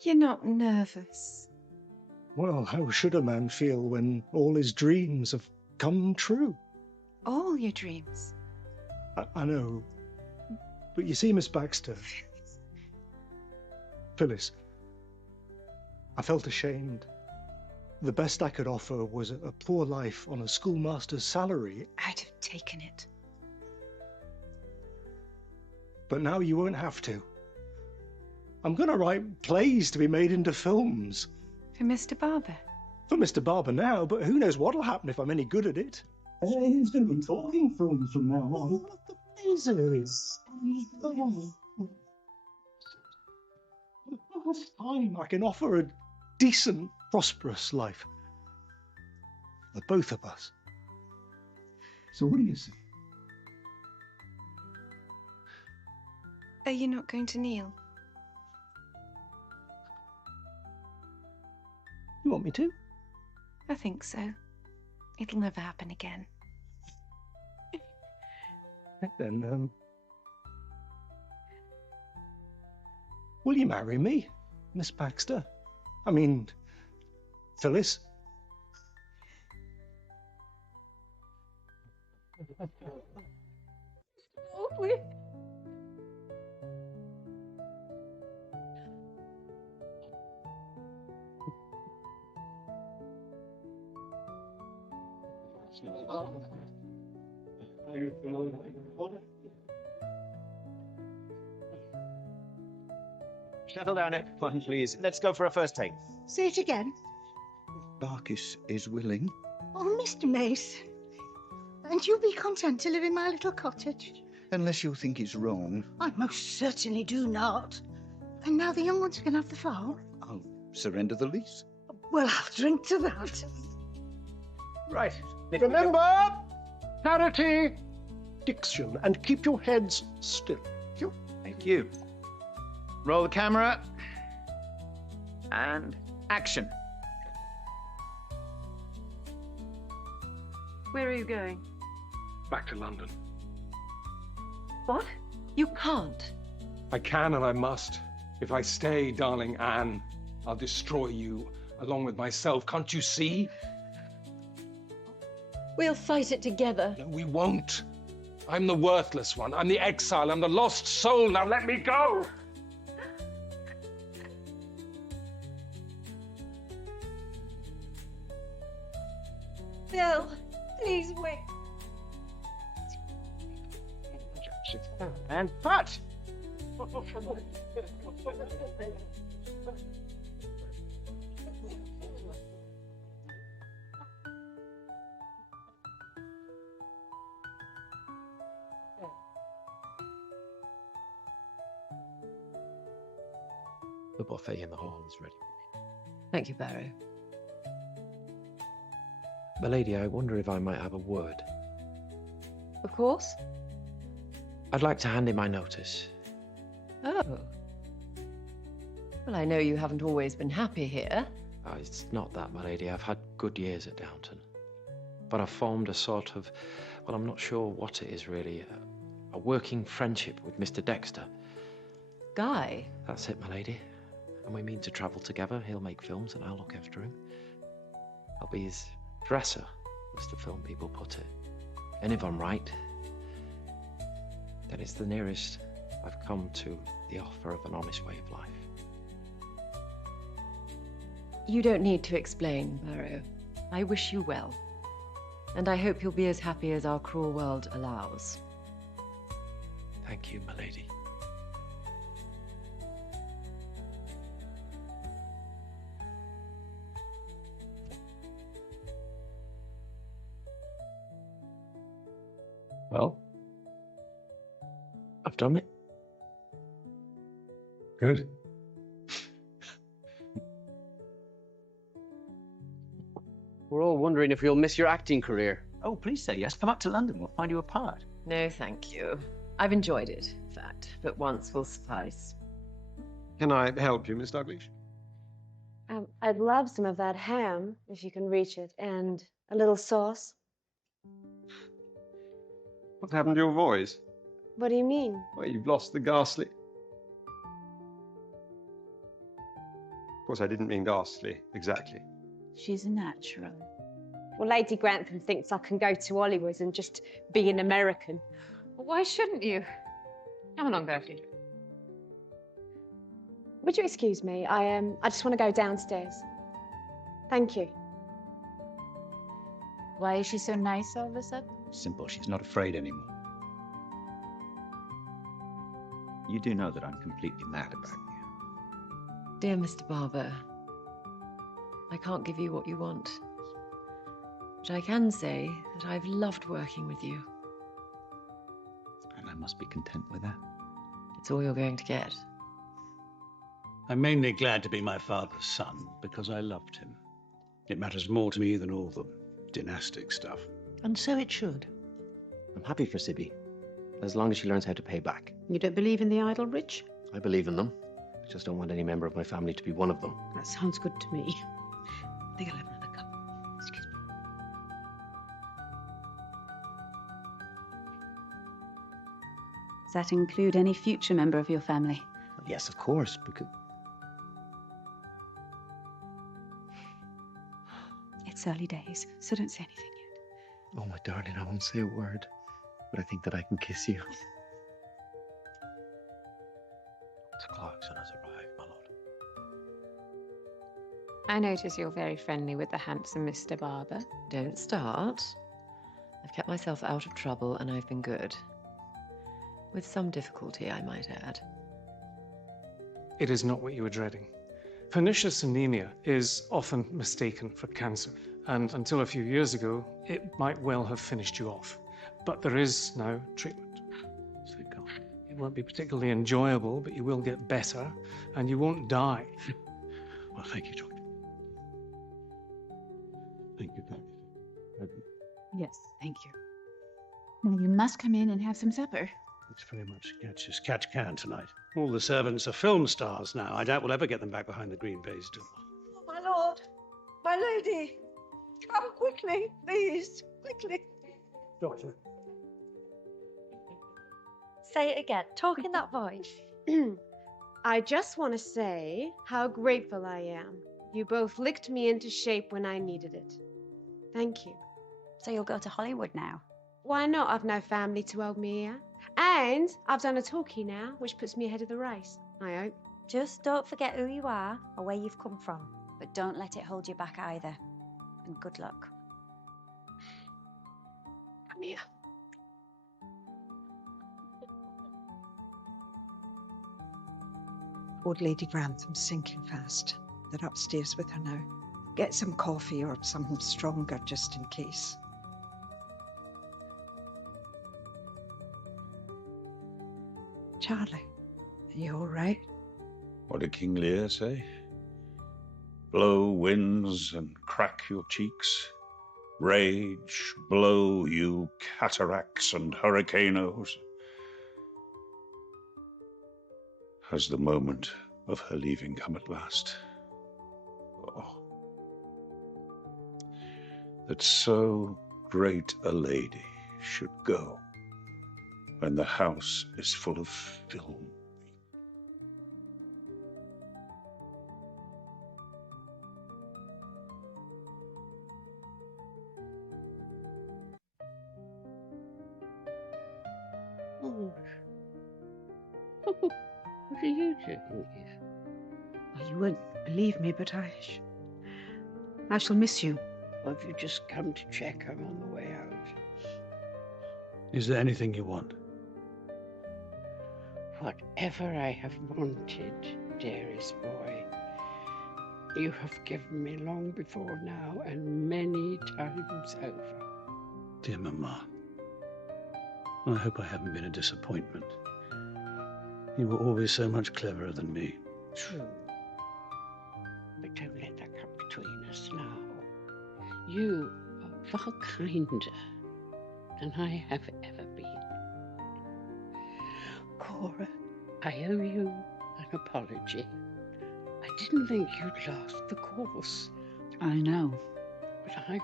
You're not nervous. Well, how should a man feel when all his dreams have come true? All your dreams. I know. But you see, Miss Baxter. Phyllis, I felt ashamed. The best I could offer was a poor life on a schoolmaster's salary. I'd have taken it. But now you won't have to. I'm going to write plays to be made into films. For Mr. Barber? For Mr. Barber now, but who knows what'll happen if I'm any good at it. He's going to be talking films from now on. Lasers. For the first time, I can offer a decent, prosperous life. For both of us. So what do you say? Are you not going to kneel? You want me to? I think so. It'll never happen again. Then, will you marry me, Miss Baxter? I mean, Phyllis? Settle down, everyone, please. Let's go for a first take. Say it again. Barkis is willing. Oh, Mr. Mace. And you'll be content to live in my little cottage? Unless you think it's wrong. I most certainly do not. And now the young ones can have the farm? I'll surrender the lease. Well, I'll drink to that. Right. Remember, clarity, diction, and keep your heads still. Thank you. Roll the camera. And action. Where are you going? Back to London. What? You can't. I can and I must. If I stay, darling Anne, I'll destroy you along with myself. Can't you see? We'll fight it together. No, we won't. I'm the worthless one. I'm the exile. I'm the lost soul. Now let me go! Bill, please wait. And cut! The buffet in the hall is ready. Thank you, Barrow. Milady, I wonder if I might have a word. Of course. I'd like to hand in my notice. Oh. Well, I know you haven't always been happy here. It's not that, my lady. I've had good years at Downton. But I've formed a sort of, well, I'm not sure what it is really, a working friendship with Mr. Dexter. Guy? That's it, my lady. And we mean to travel together. He'll make films and I'll look after him. I'll be his dresser, as the film people put it. And if I'm right, then it's the nearest I've come to the offer of an honest way of life. You don't need to explain, Barrow. I wish you well. And I hope you'll be as happy as our cruel world allows. Thank you, my lady. Well? I've done it. Good. We're all wondering if you'll miss your acting career. Oh, please say yes. Come up to London. We'll find you a part. No, thank you. I've enjoyed it, in fact, but once will suffice. Can I help you, Miss Douglas? I'd love some of that ham, if you can reach it, and a little sauce. What happened to your voice? What do you mean? Well, you've lost the ghastly. Of course, I didn't mean ghastly, exactly. She's a natural. Well, Lady Grantham thinks I can go to Hollywood and just be an American. Well, why shouldn't you? Come along, Bertie. Would you excuse me? I just want to go downstairs. Thank you. Why is she so nice all of a sudden? Simple, she's not afraid anymore. You do know that I'm completely mad about you. Dear Mr. Barber, I can't give you what you want. But I can say that I've loved working with you. And I must be content with that. It's all you're going to get. I'm mainly glad to be my father's son because I loved him. It matters more to me than all the dynastic stuff. And so it should. I'm happy for Sibby, as long as she learns how to pay back. You don't believe in the idle rich? I believe in them. I just don't want any member of my family to be one of them. That sounds good to me. I think I'll have another cup. Excuse me. Does that include any future member of your family? Yes, of course, because... It's early days, so don't say anything yet. Oh, my darling, I won't say a word, but I think that I can kiss you. Sir Clarkson has arrived, my lord. I notice you're very friendly with the handsome Mr. Barber. Don't start. I've kept myself out of trouble and I've been good. With some difficulty, I might add. It is not what you were dreading. Pernicious anemia is often mistaken for cancer, and until a few years ago, it might well have finished you off. But there is now treatment. It won't be particularly enjoyable, but you will get better, and you won't die. Well, thank you, Doctor. Thank you, Doctor. Yes, thank you. Now you must come in and have some supper. It's very much catch can tonight. All the servants are film stars now. I doubt we'll ever get them back behind the green baize door. Oh, my lord, my lady, come quickly, please, quickly. Doctor. Say it again. Talk in that voice. I just want to say how grateful I am. You both licked me into shape when I needed it. Thank you. So you'll go to Hollywood now? Why not? I've no family to hold me here. And I've done a talkie now, which puts me ahead of the race, I hope. Just don't forget who you are or where you've come from. But don't let it hold you back either. And good luck. Come here. Old Lady Grantham's sinking fast. They're upstairs with her now. Get some coffee or something stronger just in case. Charlie, are you all right? What did King Lear say? Blow winds and crack your cheeks. Rage, blow, you cataracts and hurricanos. Has the moment of her leaving come at last? Oh. That so great a lady should go when the house is full of film. Oh. What are you doing here? Well, you won't believe me, but I shall miss you. Or have you just come to check I'm on the way out? Is there anything you want? Whatever I have wanted, dearest boy, you have given me long before now and many times over. Dear Mamma, I hope I haven't been a disappointment. You were always so much cleverer than me. True. But don't let that come between us now. You are far kinder than I have ever been. Cora, I owe you an apology. I didn't think you'd last the course. I know. But I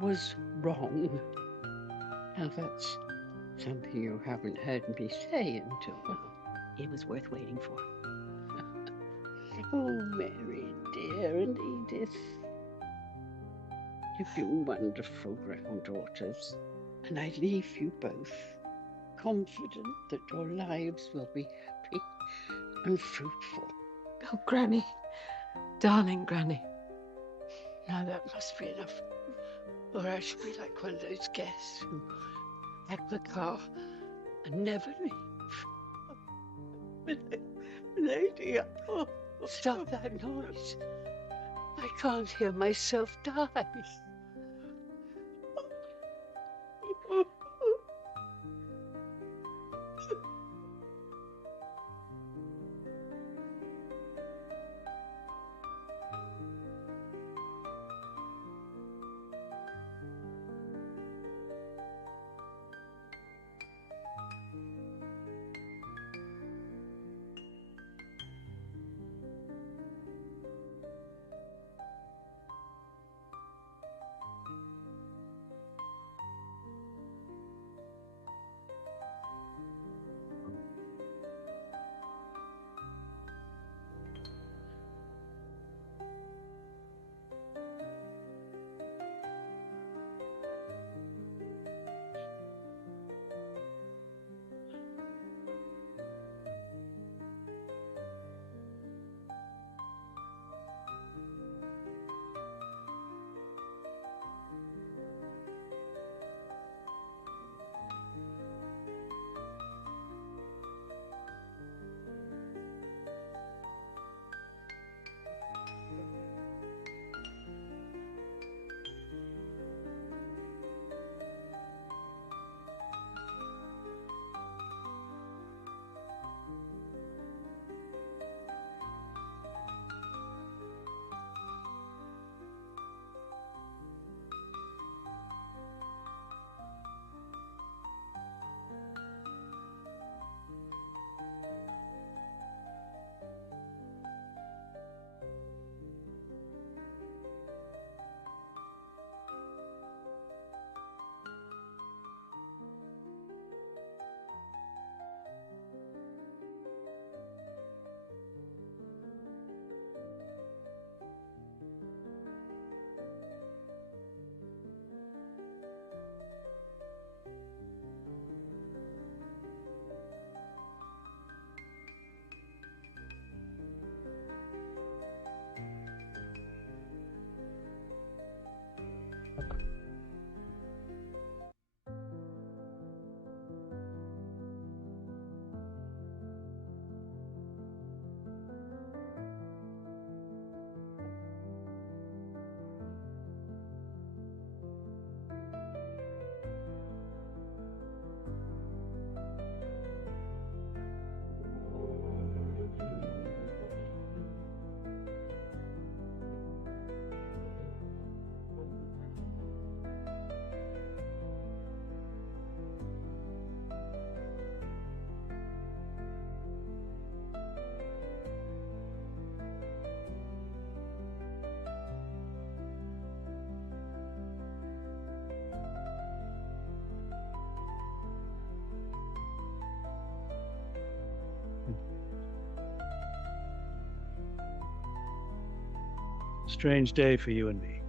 was wrong. Now that's something you haven't heard me say until now. It was worth waiting for. Oh, Mary, dear, and Edith. You've been wonderful granddaughters, and I leave you both confident that your lives will be happy and fruitful. Oh, Granny. Darling Granny. Now that must be enough, or I shall be like one of those guests who pack the car and never leave. Lady, oh, stop that noise. I can't hear myself die. Strange day for you and me.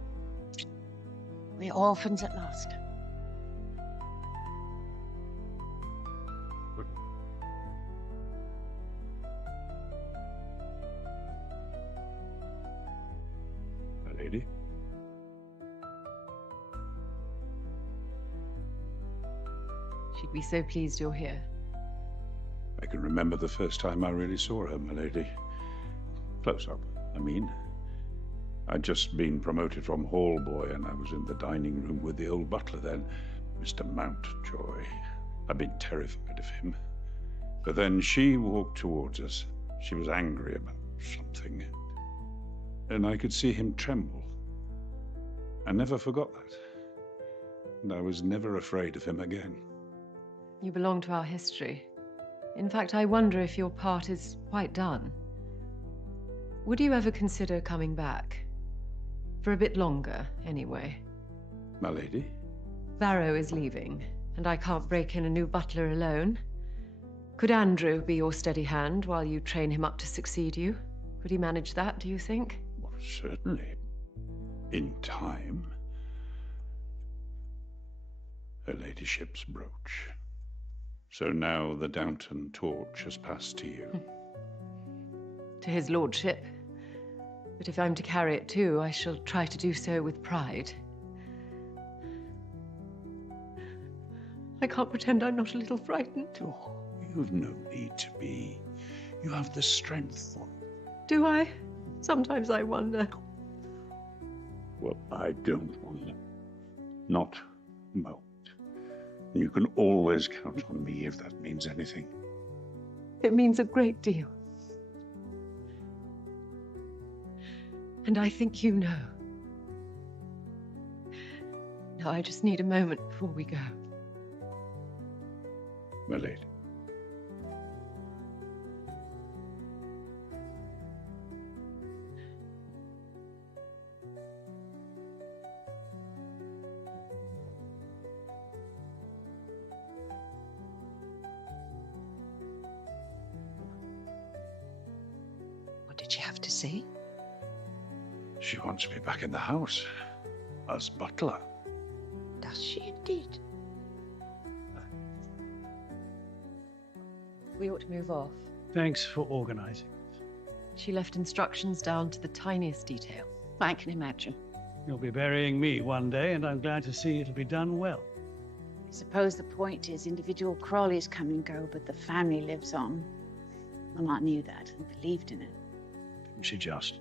We're orphans at last. My lady? She'd be so pleased you're here. I can remember the first time I really saw her, my lady. Close up, I mean. I'd just been promoted from hall boy, and I was in the dining room with the old butler then, Mr. Mountjoy. I'd been terrified of him. But then she walked towards us. She was angry about something, and I could see him tremble. I never forgot that, and I was never afraid of him again. You belong to our history. In fact, I wonder if your part is quite done. Would you ever consider coming back? For a bit longer, anyway. My lady? Varro is leaving, and I can't break in a new butler alone. Could Andrew be your steady hand while you train him up to succeed you? Could he manage that, do you think? Well, certainly. In time. Her ladyship's brooch. So now the Downton torch has passed to you. To his lordship. But if I'm to carry it too, I shall try to do so with pride. I can't pretend I'm not a little frightened. Oh, you've no need to be. You have the strength for it. Do I? Sometimes I wonder. Well, I don't wonder. Not a moment. You can always count on me if that means anything. It means a great deal. And I think you know. Now I just need a moment before we go. My lady. What did she have to say? She wants me back in the house as butler. Does she indeed? We ought to move off. Thanks for organizing. She left instructions down to the tiniest detail. I can imagine. You'll be burying me one day, and I'm glad to see it'll be done well. I suppose the point is individual Crawleys come and go, but the family lives on. Mama knew that and believed in it. Didn't she just?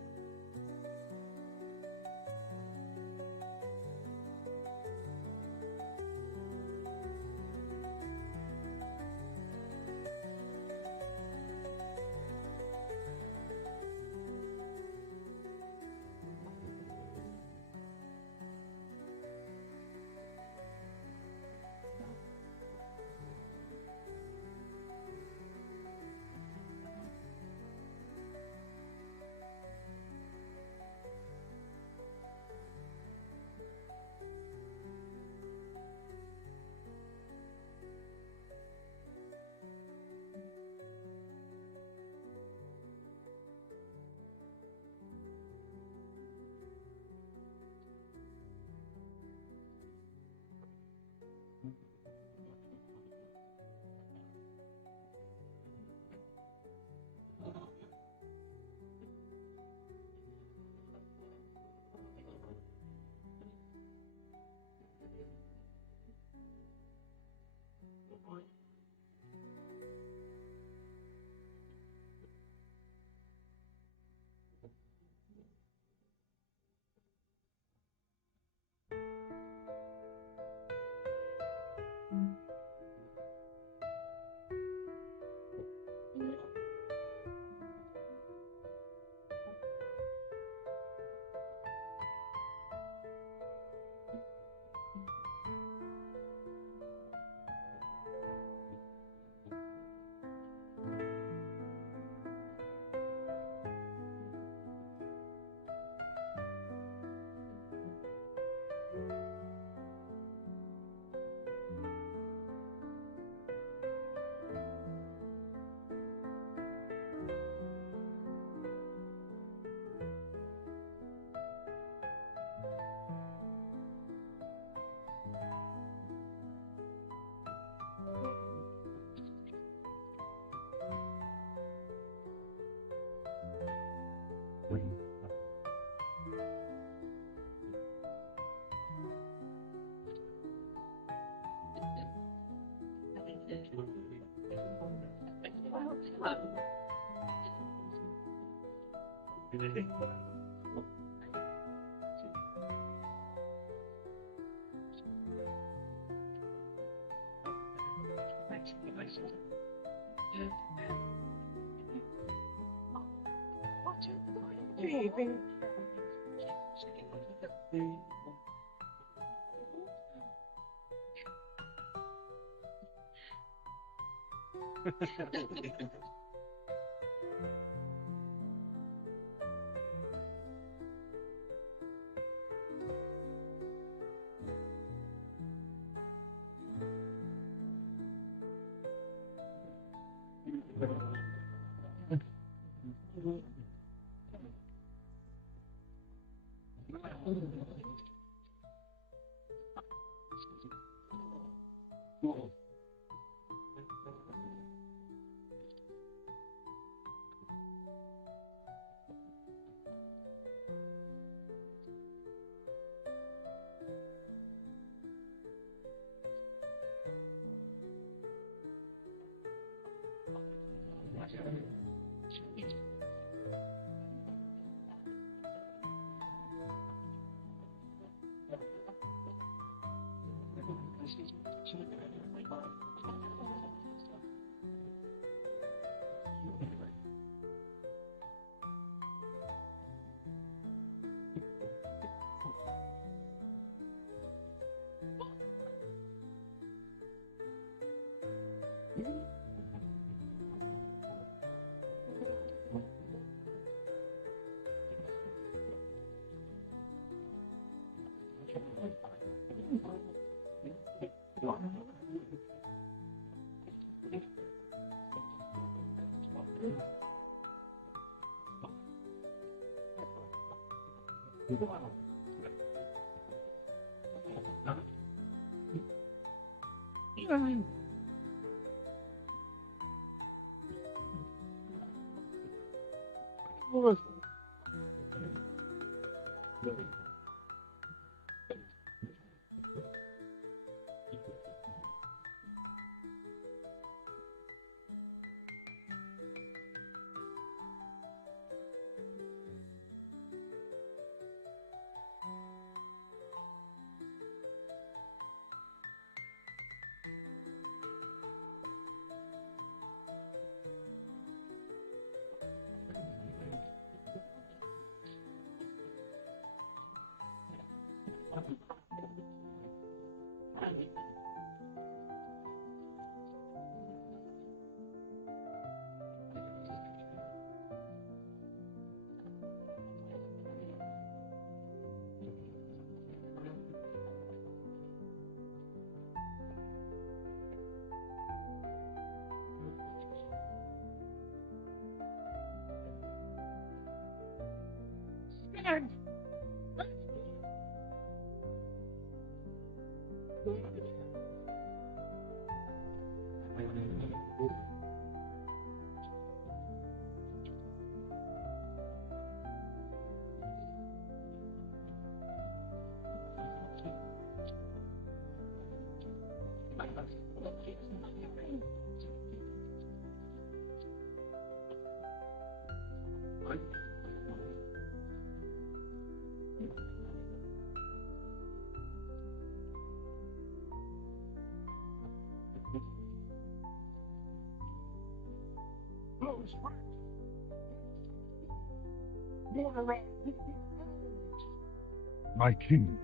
My king,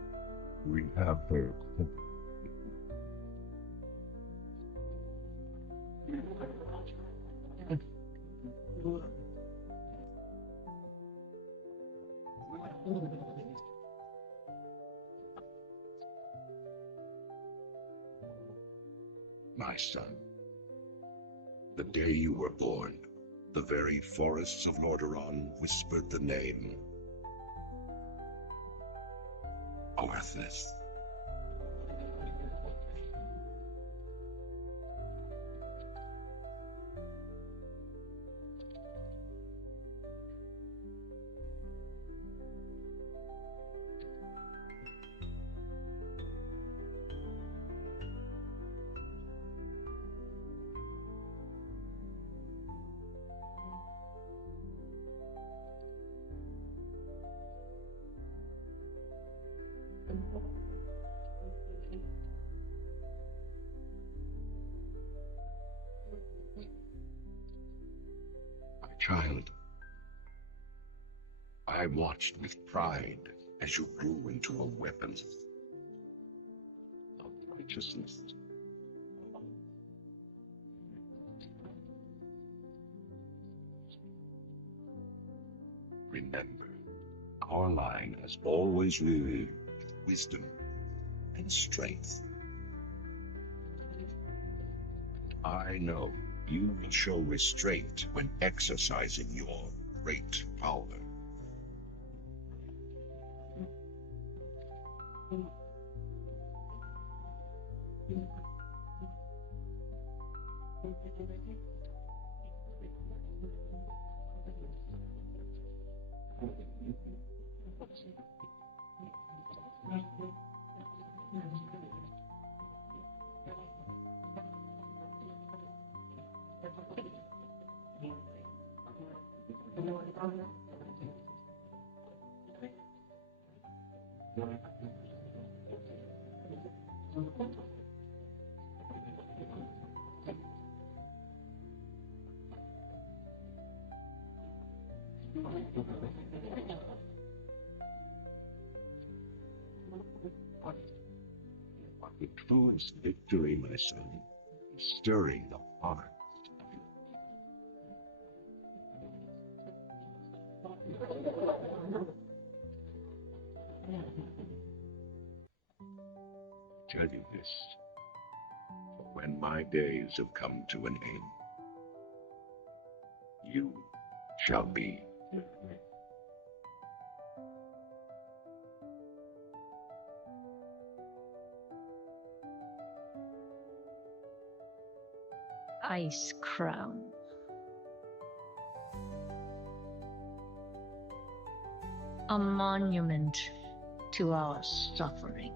we have her. My son, the day you were born, the very forests of Lordaeron whispered the name Arthas. My child, I watched with pride as you grew into a weapon of righteousness. Remember, our line has always lived with wisdom and strength. I know you will show restraint when exercising your great power. The truest victory, my son, is stirring the heart. Tell you this, for when my days have come to an end, you shall be. Ice crown. A monument to our suffering.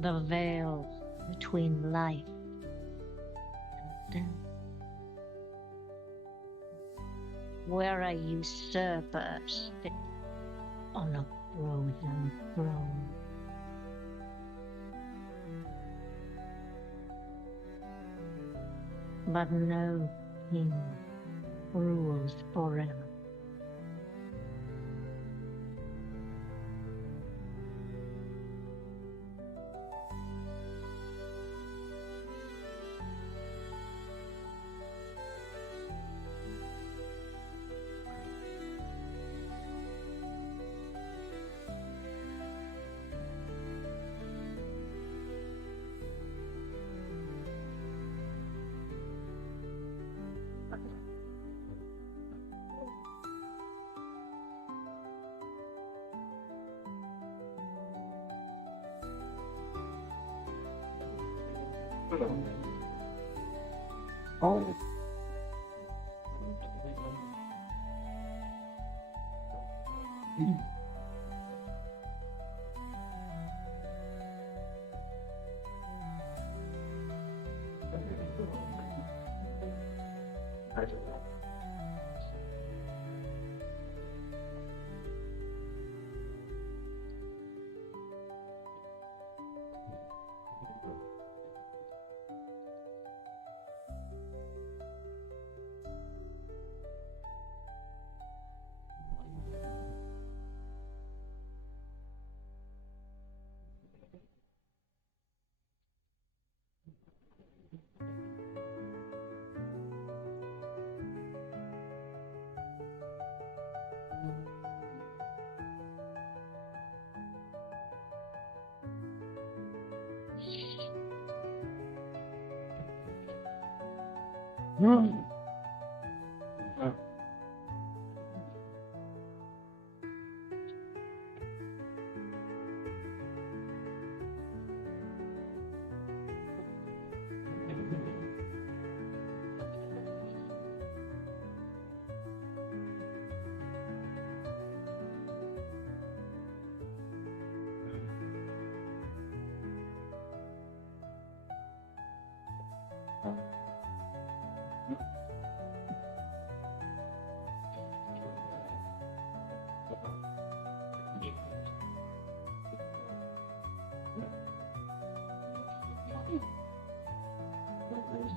The veil between life and death, where a usurper sits on a frozen throne. But no king rules forever. Oh.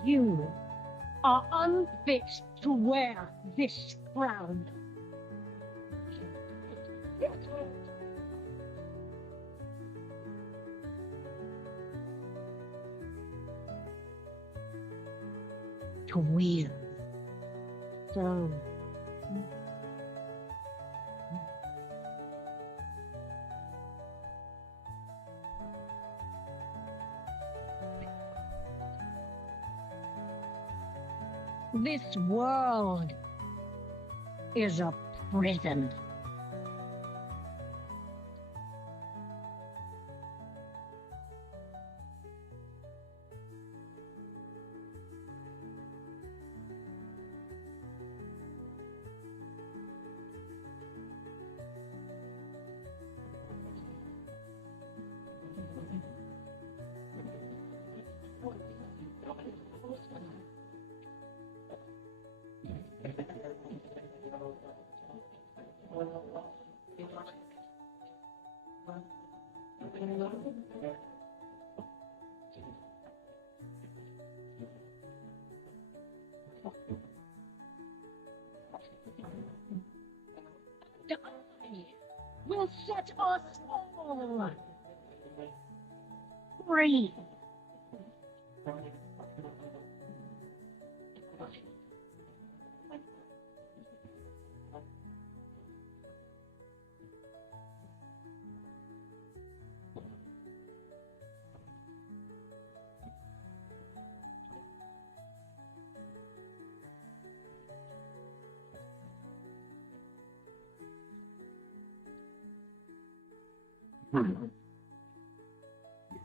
You are unfit to wear this crown. To wield throne. This world is a prison. Will set us all free. Free.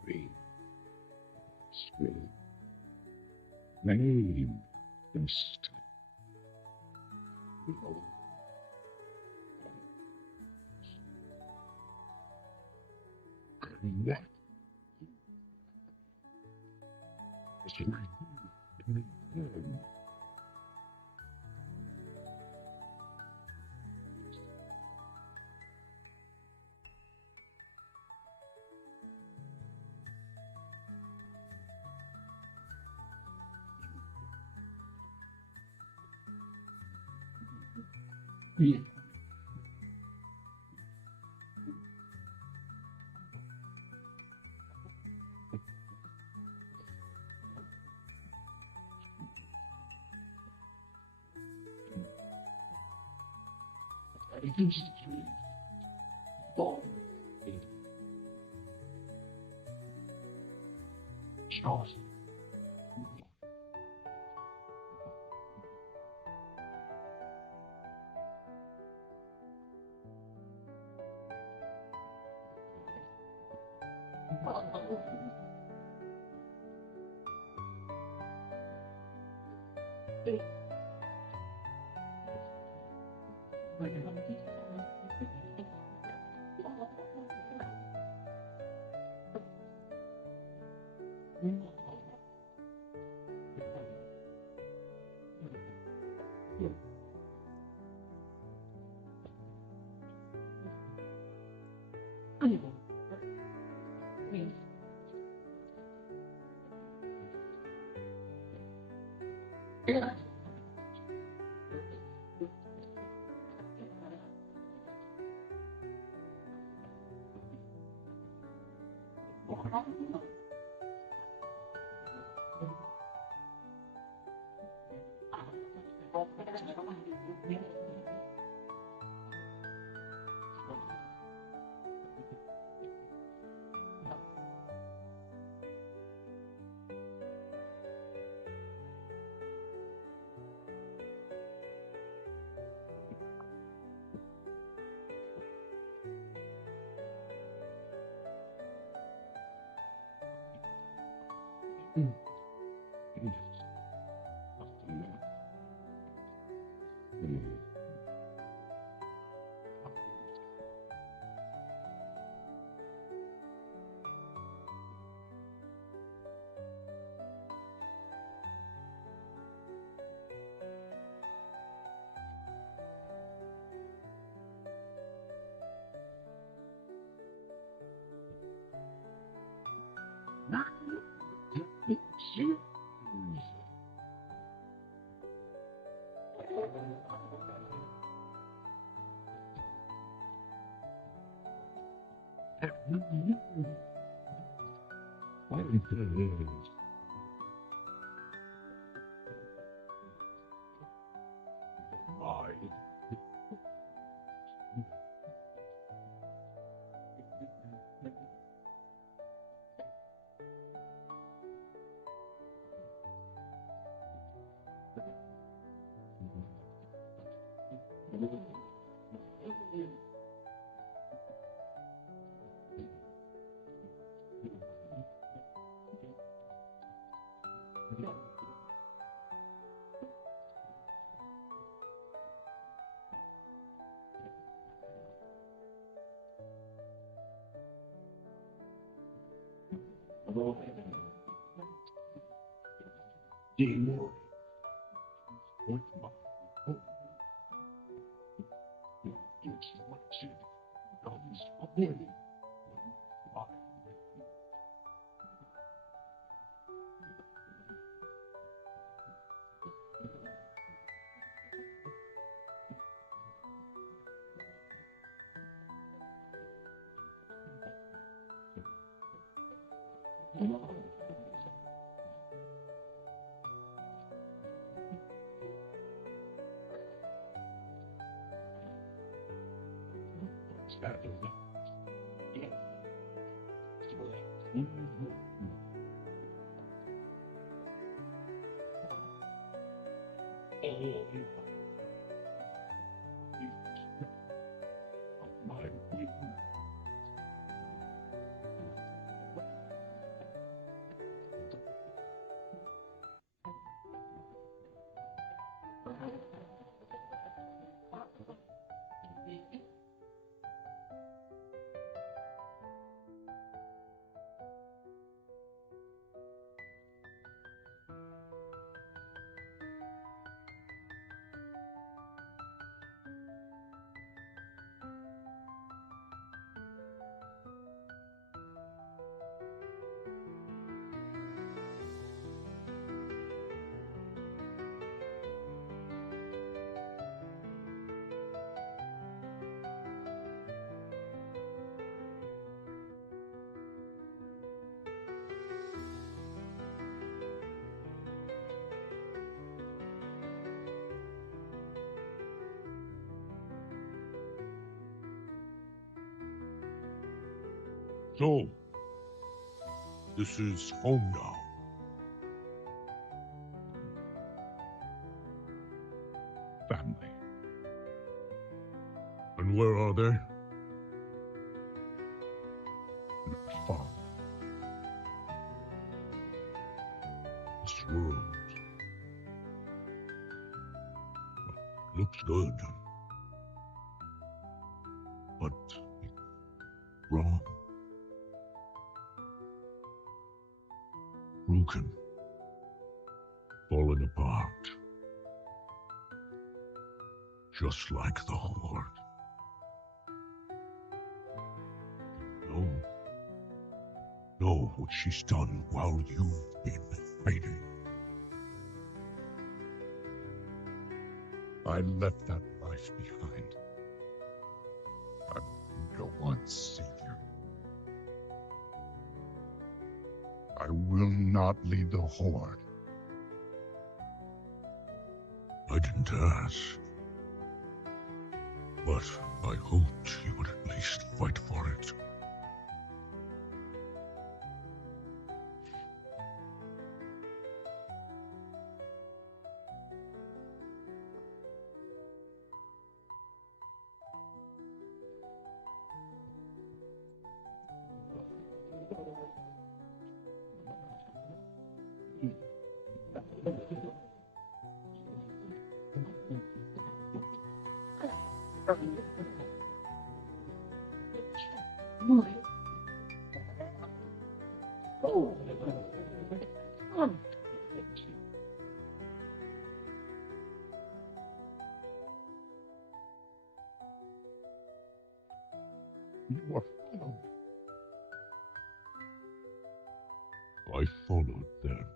Free. Name. Just. What? Yeah. So, this is home now. Family. And where are they? Not far. This world looks good. But it's wrong. Broken. Falling apart. Just like the Horde. Know what she's done while you've been hiding. I left that life behind. I'm no one's savior. I will not lead the Horde. I didn't ask. But I hoped you would at least fight for it. You were followed. I followed them.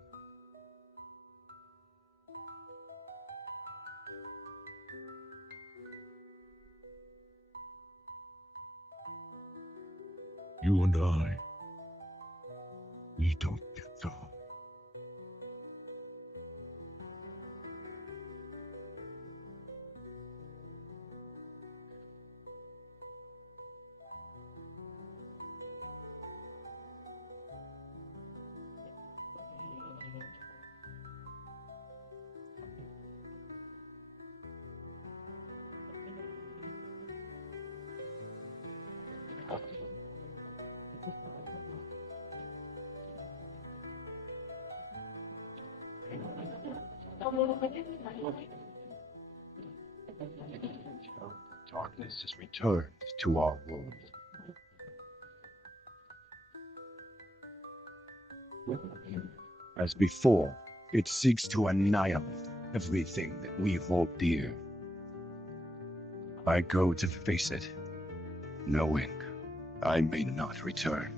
You and I, we Bonito. Darkness has returned to our world. As before, it seeks to annihilate everything that we hold dear. I go to face it, knowing I may not return.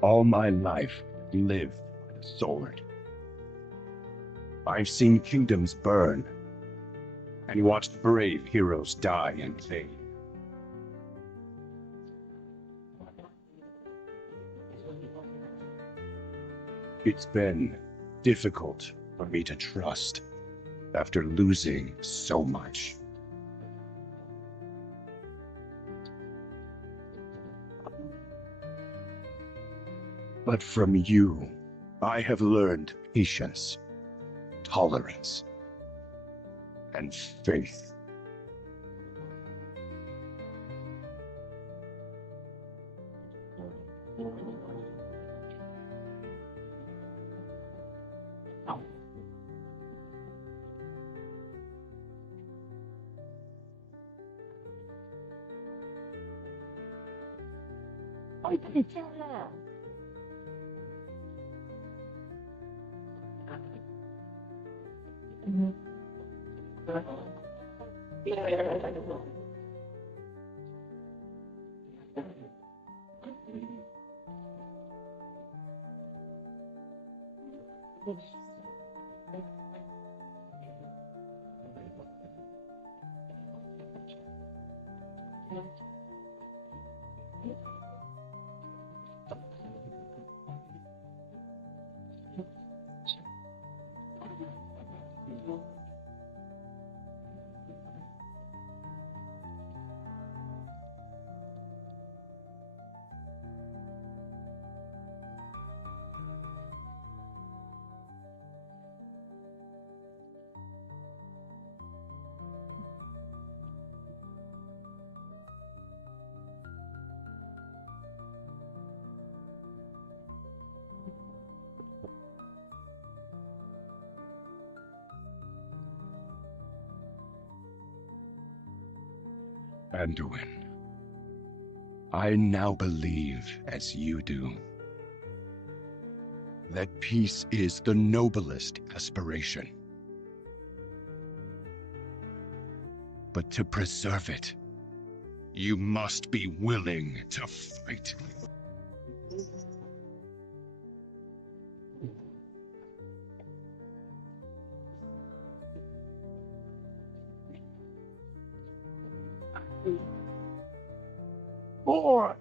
All my life, I've lived by the sword. I've seen kingdoms burn and watched brave heroes die in vain. It's been difficult for me to trust after losing so much. But from you, I have learned patience, tolerance, and faith. Anduin, I now believe, as you do, that peace is the noblest aspiration. But to preserve it, you must be willing to fight. Or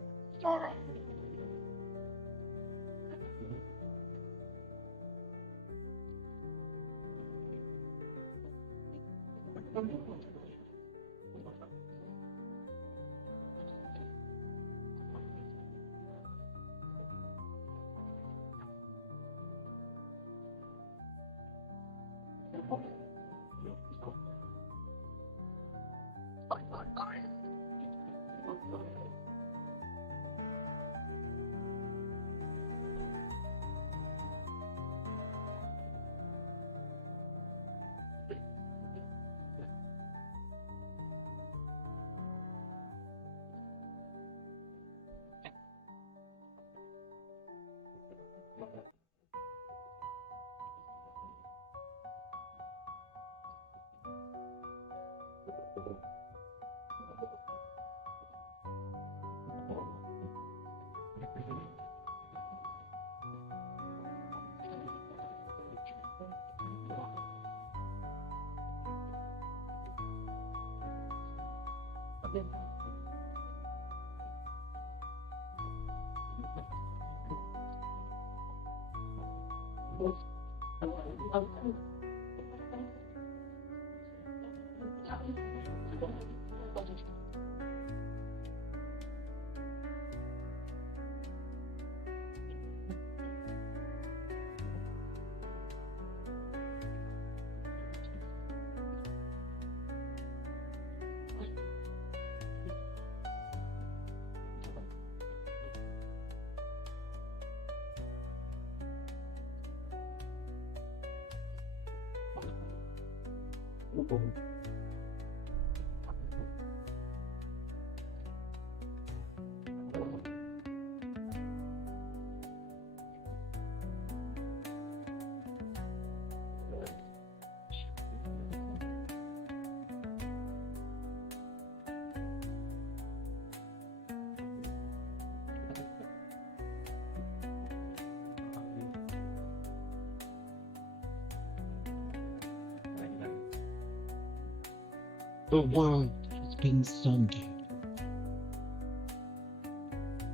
The world has been sundered.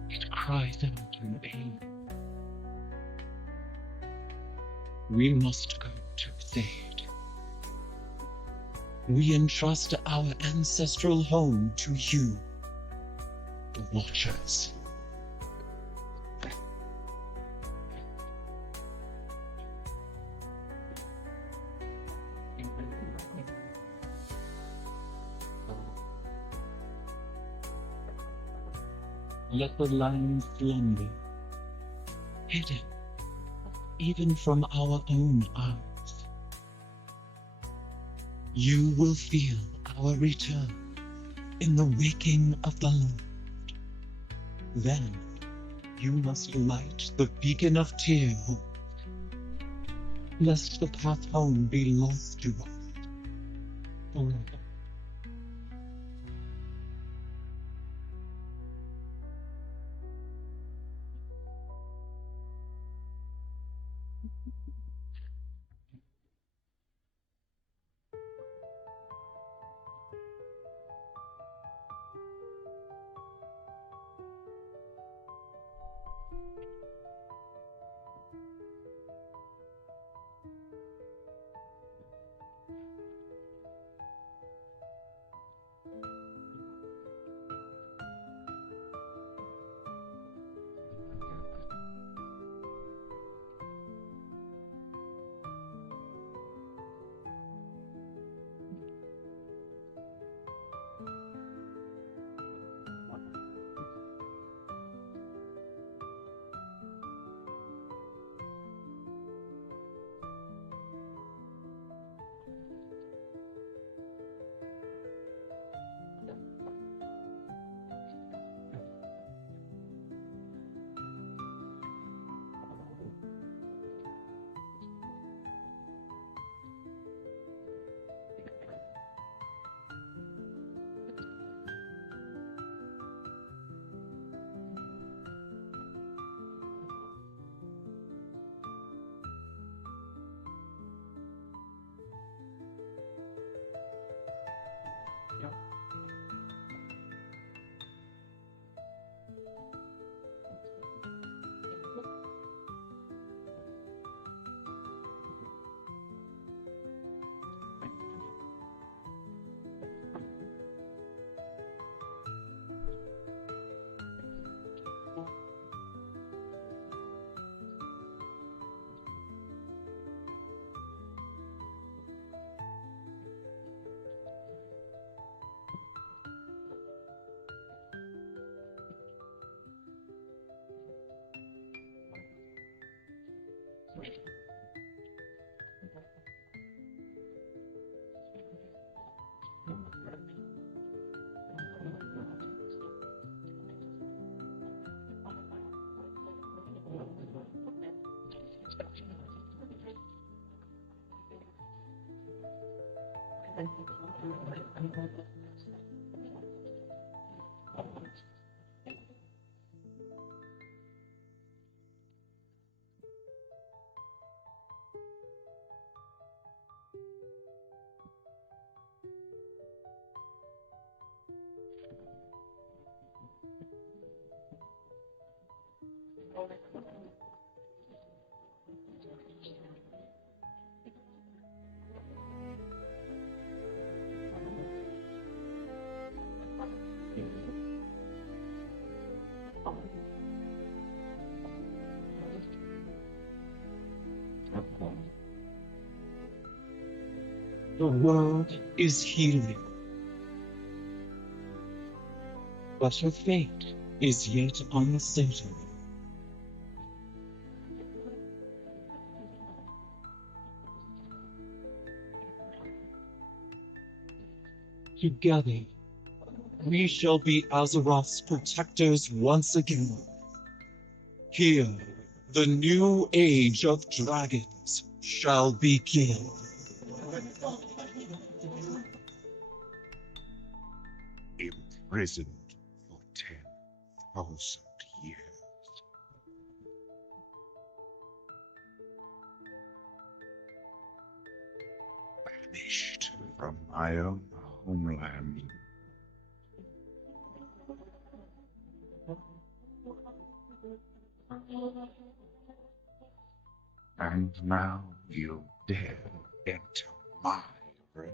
It cries out in pain. We must go to its aid. We entrust our ancestral home to you, the Watchers. Let the lion slumber, hidden even from our own eyes. You will feel our return in the waking of the Lord. Then you must light the beacon of tear hope, lest the path home be lost to us forever. The world is healing, but her fate is yet uncertain. Together, we shall be Azeroth's protectors once again. Here, the new age of dragons shall begin. Imprisoned for 10,000 years. Banished from my own homeland. And now you dare enter my realm.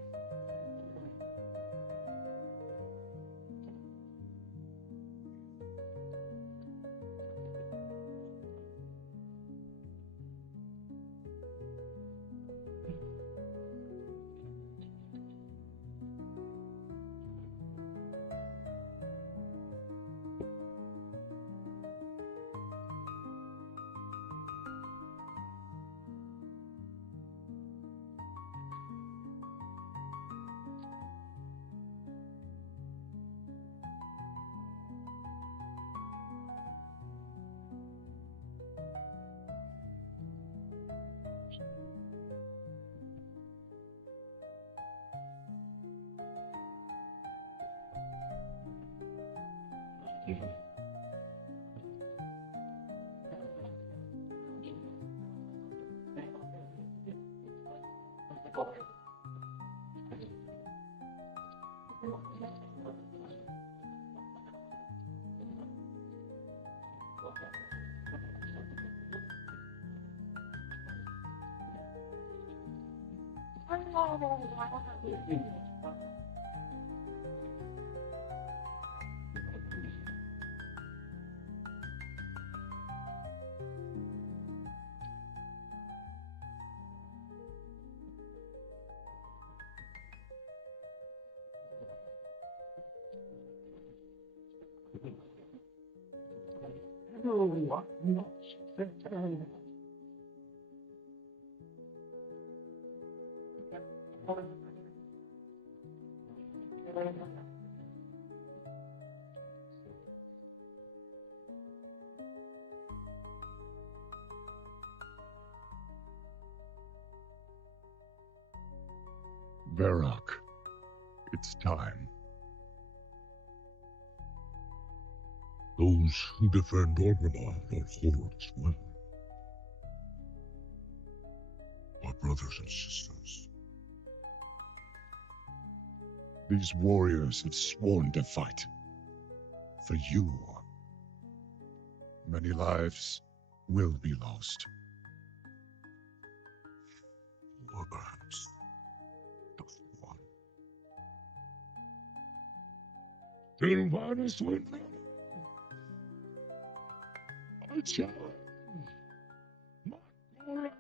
Varrock, it's time. Those who defend Orgrimmar are hordes well. My brothers and sisters. These warriors have sworn to fight. For you. Many lives will be lost. Or perhaps just one. Sylvanas Windrunner. I challenge. Mordora.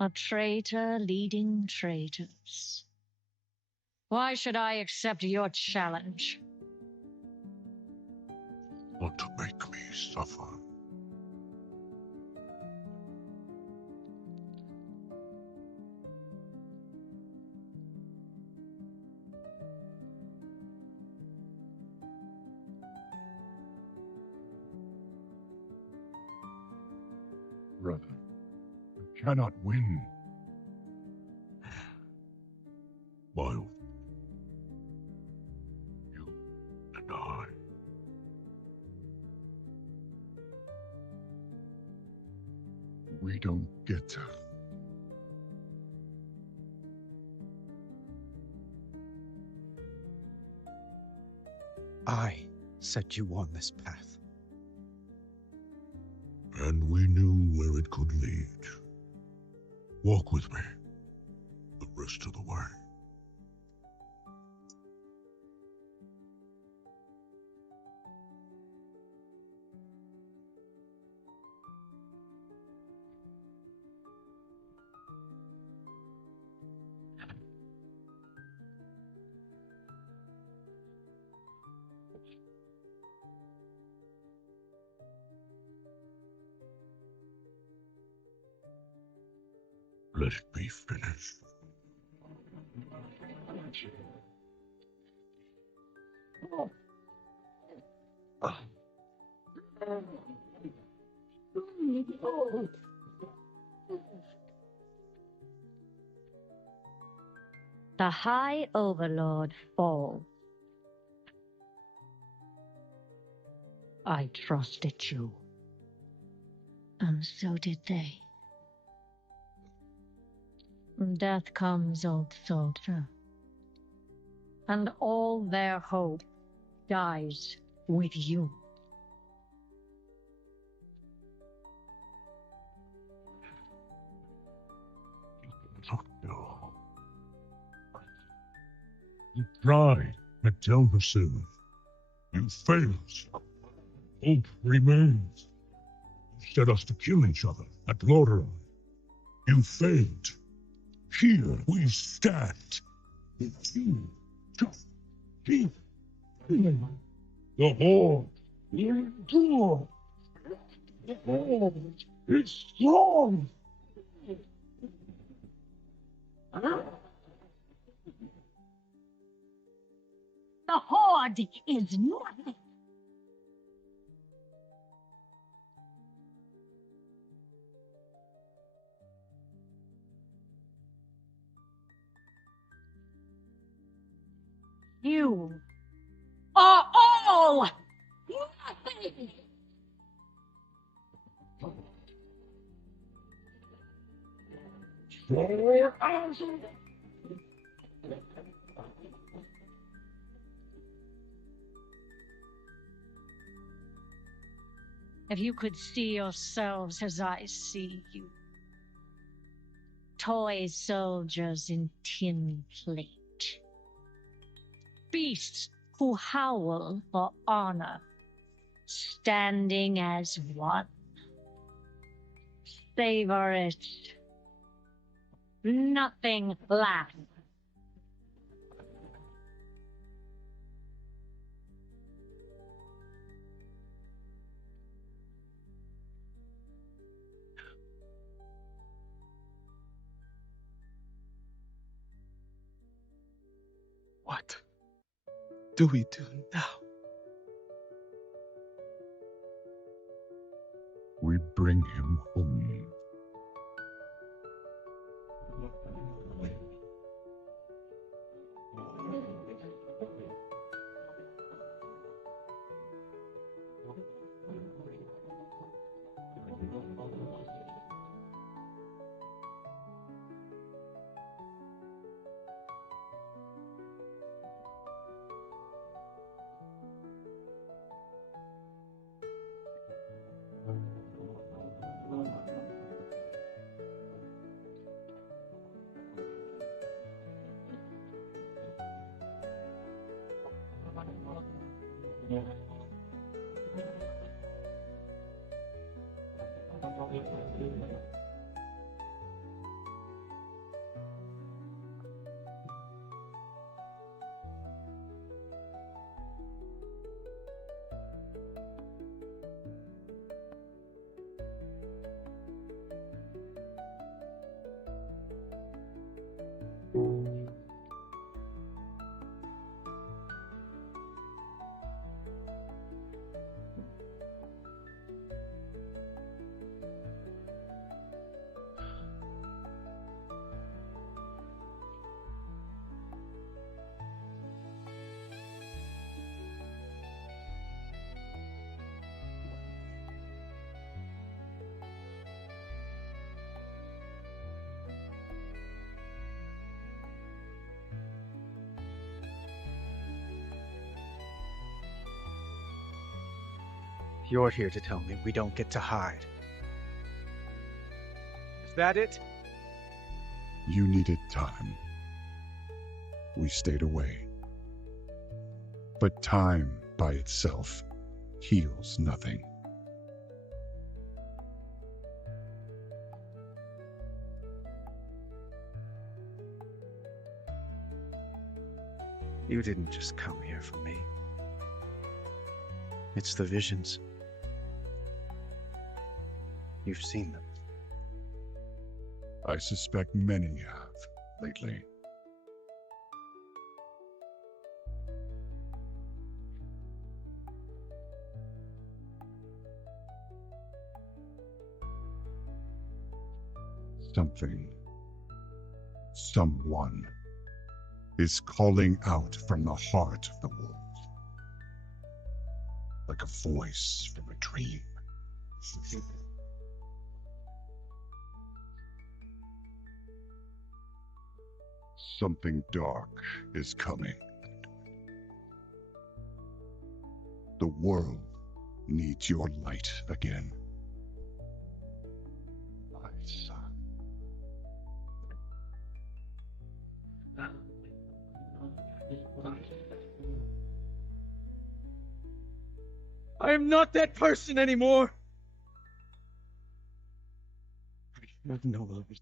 A traitor leading traitors. Why should I accept your challenge? Not to make me suffer. Brother, you cannot win. Mild. You and I. We don't get to. I set you on this path. And we knew where it could lead. Walk with me the rest of the way. Let it be finished. The High Overlord falls. I trusted you. And so did they. Death comes, old soldier. And all their hope dies with you. You tried at Delversive. You failed. Hope remains. You set us to kill each other at Lordaeron. You failed. Here we stand. With you, just keep killing. The Horde will endure. The Horde is strong. The Horde is nothing. You are all nothing. If you could see yourselves as I see you, toy soldiers in tin plate, beasts who howl for honor, standing as one. Savor it. Nothing lasts. What do we do now? We bring him home. You're here to tell me we don't get to hide. Is that it? You needed time. We stayed away. But time by itself heals nothing. You didn't just come here for me. It's the visions. You've seen them. I suspect many have lately. Something, someone, is calling out from the heart of the world, like a voice from a dream. Something dark is coming. The world needs your light again, my son. I am not that person anymore. I have no light.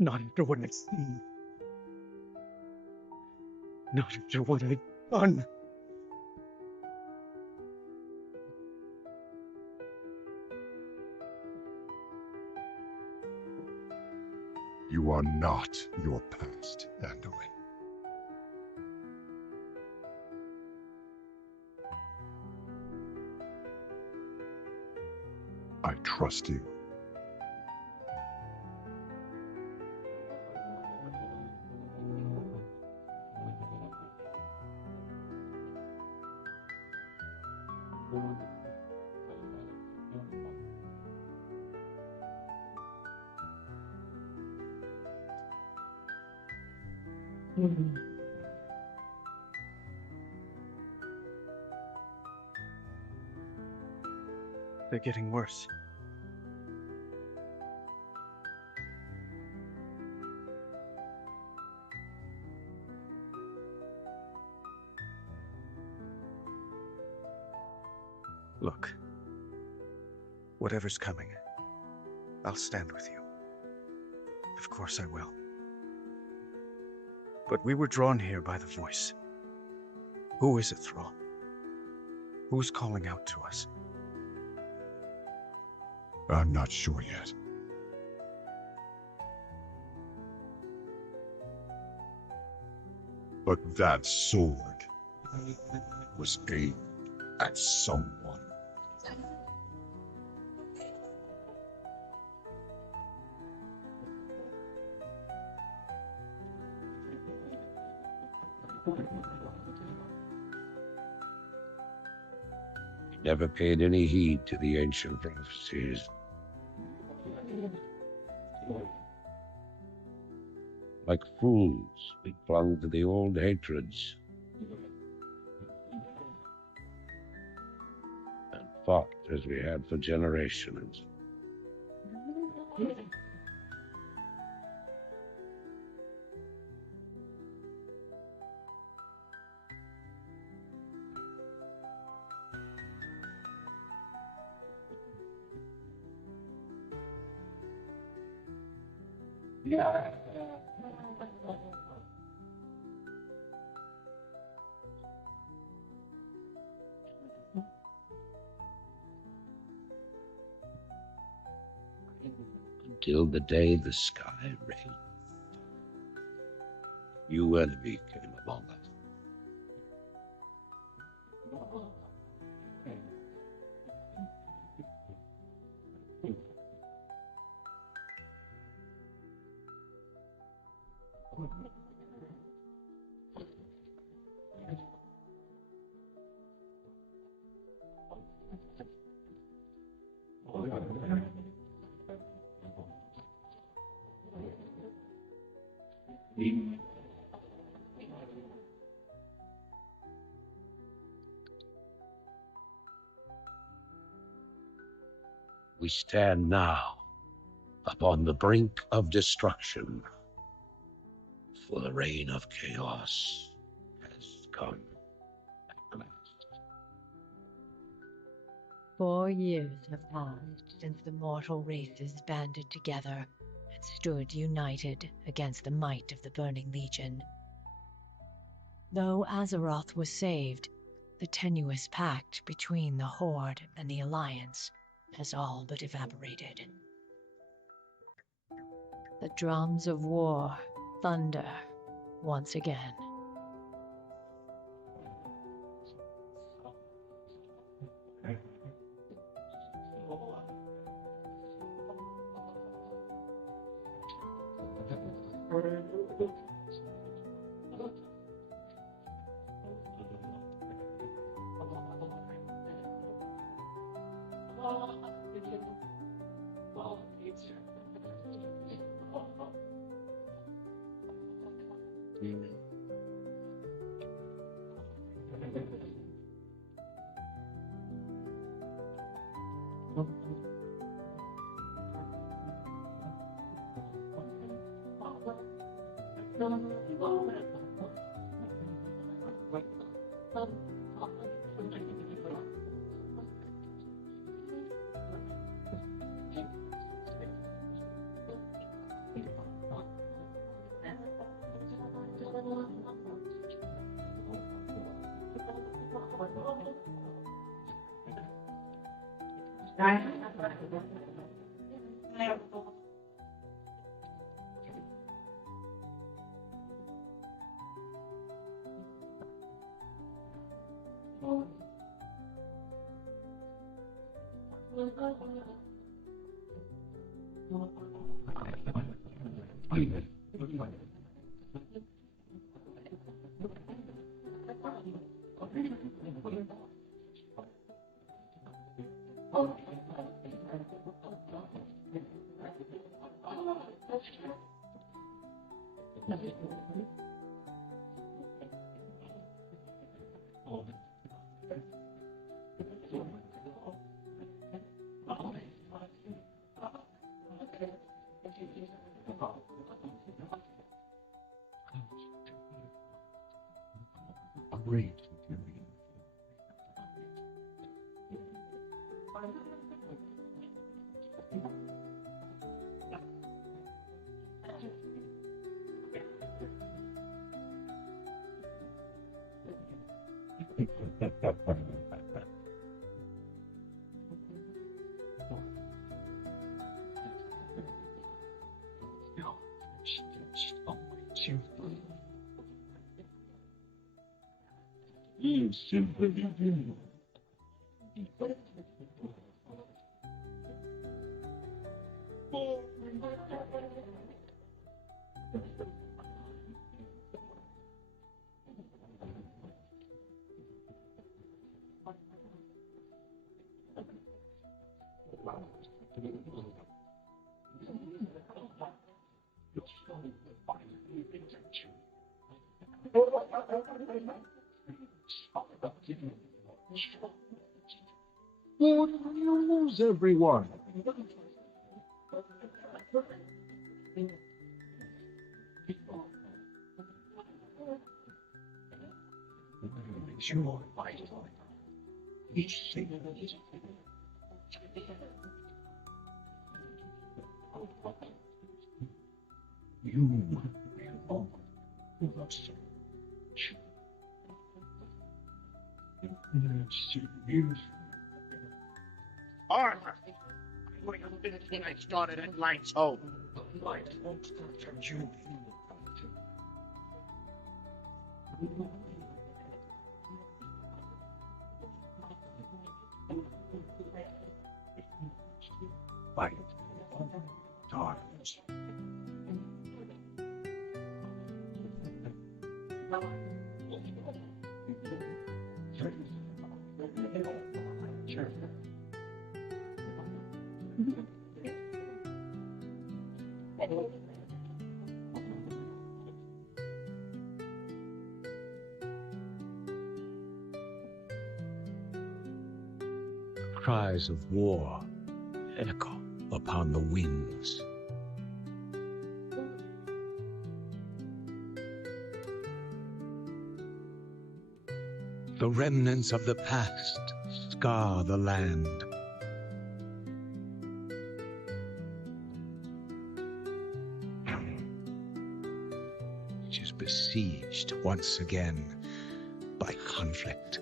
Not after what I've seen. Not after what I've done. You are not your past, Anduin. I trust you. They're getting worse. Look, whatever's coming, I'll stand with you. Of course I will. But we were drawn here by the voice. Who is it, Thrall? Who's calling out to us? I'm not sure yet. But that sword was aimed at someone. Never paid any heed to the ancient prophecies. Like fools, we clung to the old hatreds and fought as we had for generations. Yeah. Until the day the sky rained, new enemy came among us. We stand now upon the brink of destruction, for the reign of chaos has come at last. 4 years have passed since the mortal races banded together and stood united against the might of the Burning Legion. Though Azeroth was saved, the tenuous pact between the Horde and the Alliance has all but evaporated. the drums of war thunder once again. Great. You simply do. Well, you lose everyone. Sure, you belong to us. Arthur! I would have been when I started at Light's home. Light won't touch you. Light, darkness. Cries of war echo upon the winds. The remnants of the past scar the land. Which is besieged once again by conflict.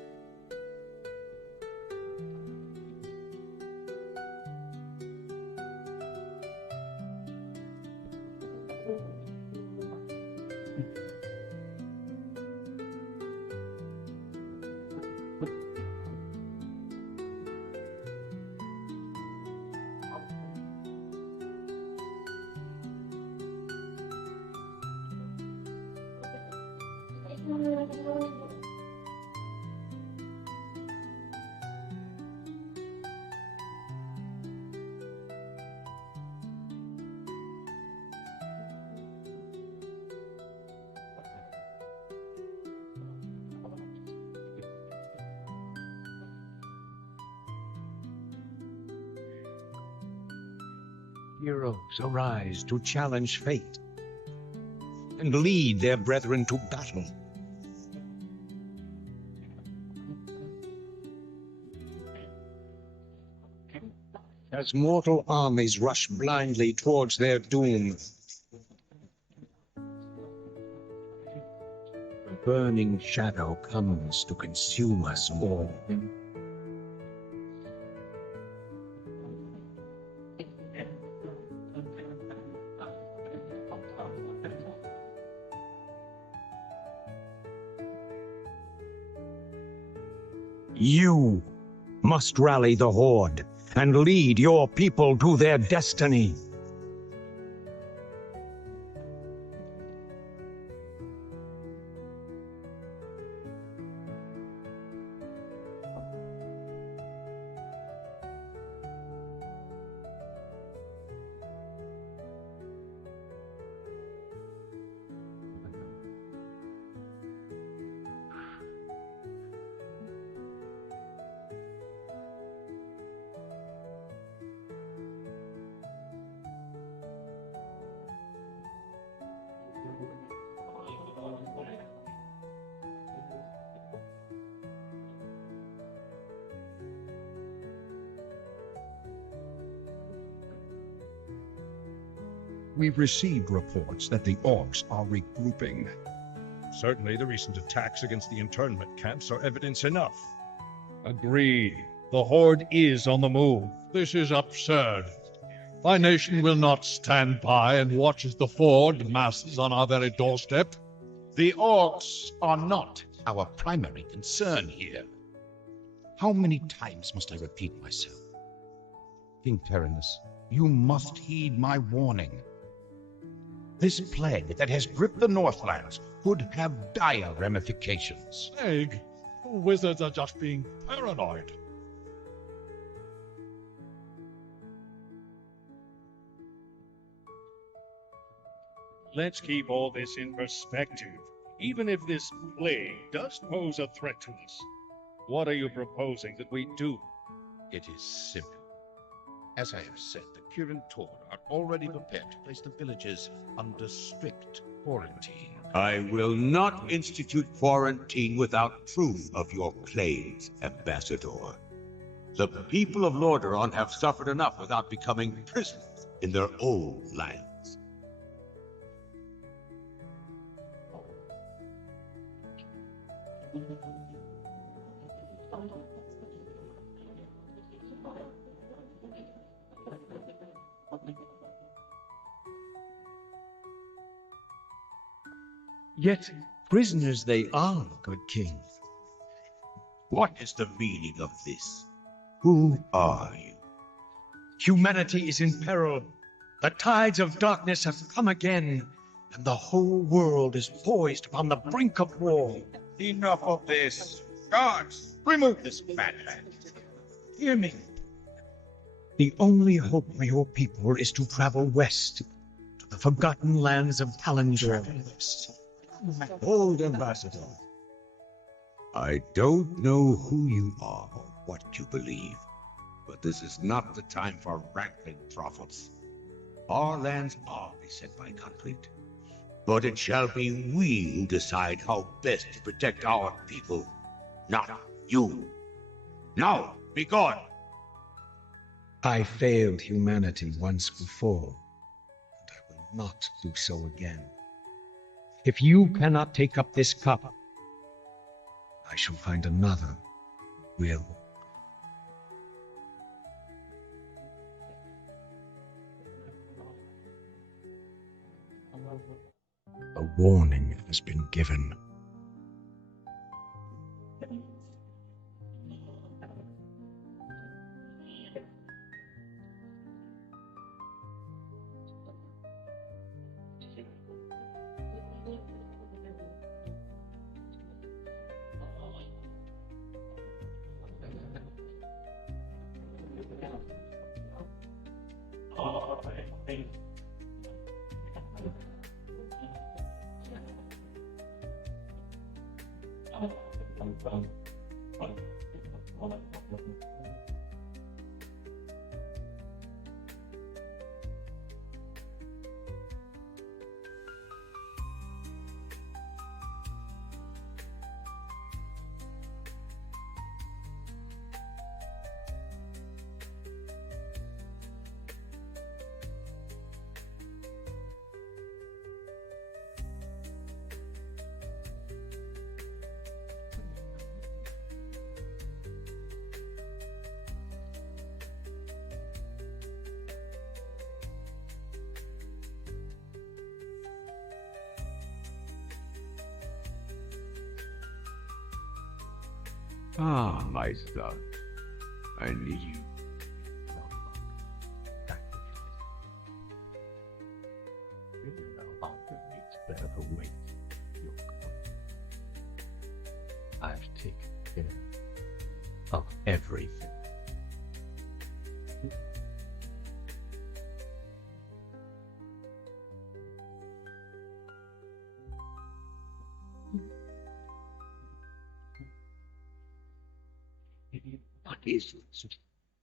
Heroes arise to challenge fate and lead their brethren to battle. As mortal armies rush blindly towards their doom, the burning shadow comes to consume us all. You must rally the Horde and lead your people to their destiny. We've received reports that the orcs are regrouping. Certainly the recent attacks against the internment camps are evidence enough. Agreed. The Horde is on the move. This is absurd. Thy nation will not stand by and watch as the Ford masses on our very doorstep. The orcs are not our primary concern here. How many times must I repeat myself? King Terinus, you must heed my warning. This plague that has gripped the Northlands could have dire ramifications. Plague? Wizards are just being paranoid. Let's keep all this in perspective. Even if this plague does pose a threat to us, what are you proposing that we do? It is simple. As I have said, the Kirin Tor are already prepared to place the villages under strict quarantine. I will not institute quarantine without proof of your claims, Ambassador. The people of Lordaeron have suffered enough without becoming prisoners in their own lands. Yet prisoners they are, good king. What is the meaning of this? Who are you? Humanity is in peril. The tides of darkness have come again, and the whole world is poised upon the brink of war. Enough of this. Guards, remove this madman. Hear me. The only hope for your people is to travel west, to the forgotten lands of Talendor. Old Ambassador, I don't know who you are or what you believe, but this is not the time for rankling prophets. Our lands are beset by conflict, but it shall be we who decide how best to protect our people, not you. Now, be gone! I failed humanity once before, and I will not do so again. If you cannot take up this cup, I shall find another who will. A warning has been given. Ah, my son. I need you. You no longer need to bear the weight of your grief. I've taken care of everything. What is this?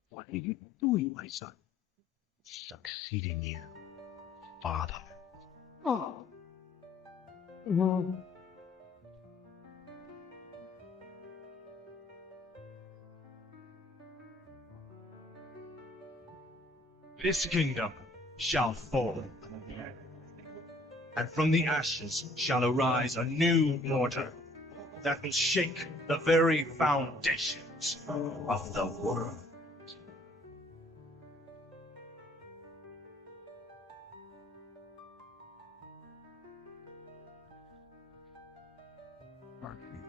What are you doing, my son? Succeeding you, father. Oh. This kingdom shall fall, and from the ashes shall arise a new order that will shake the very foundations of the world. Pardon me.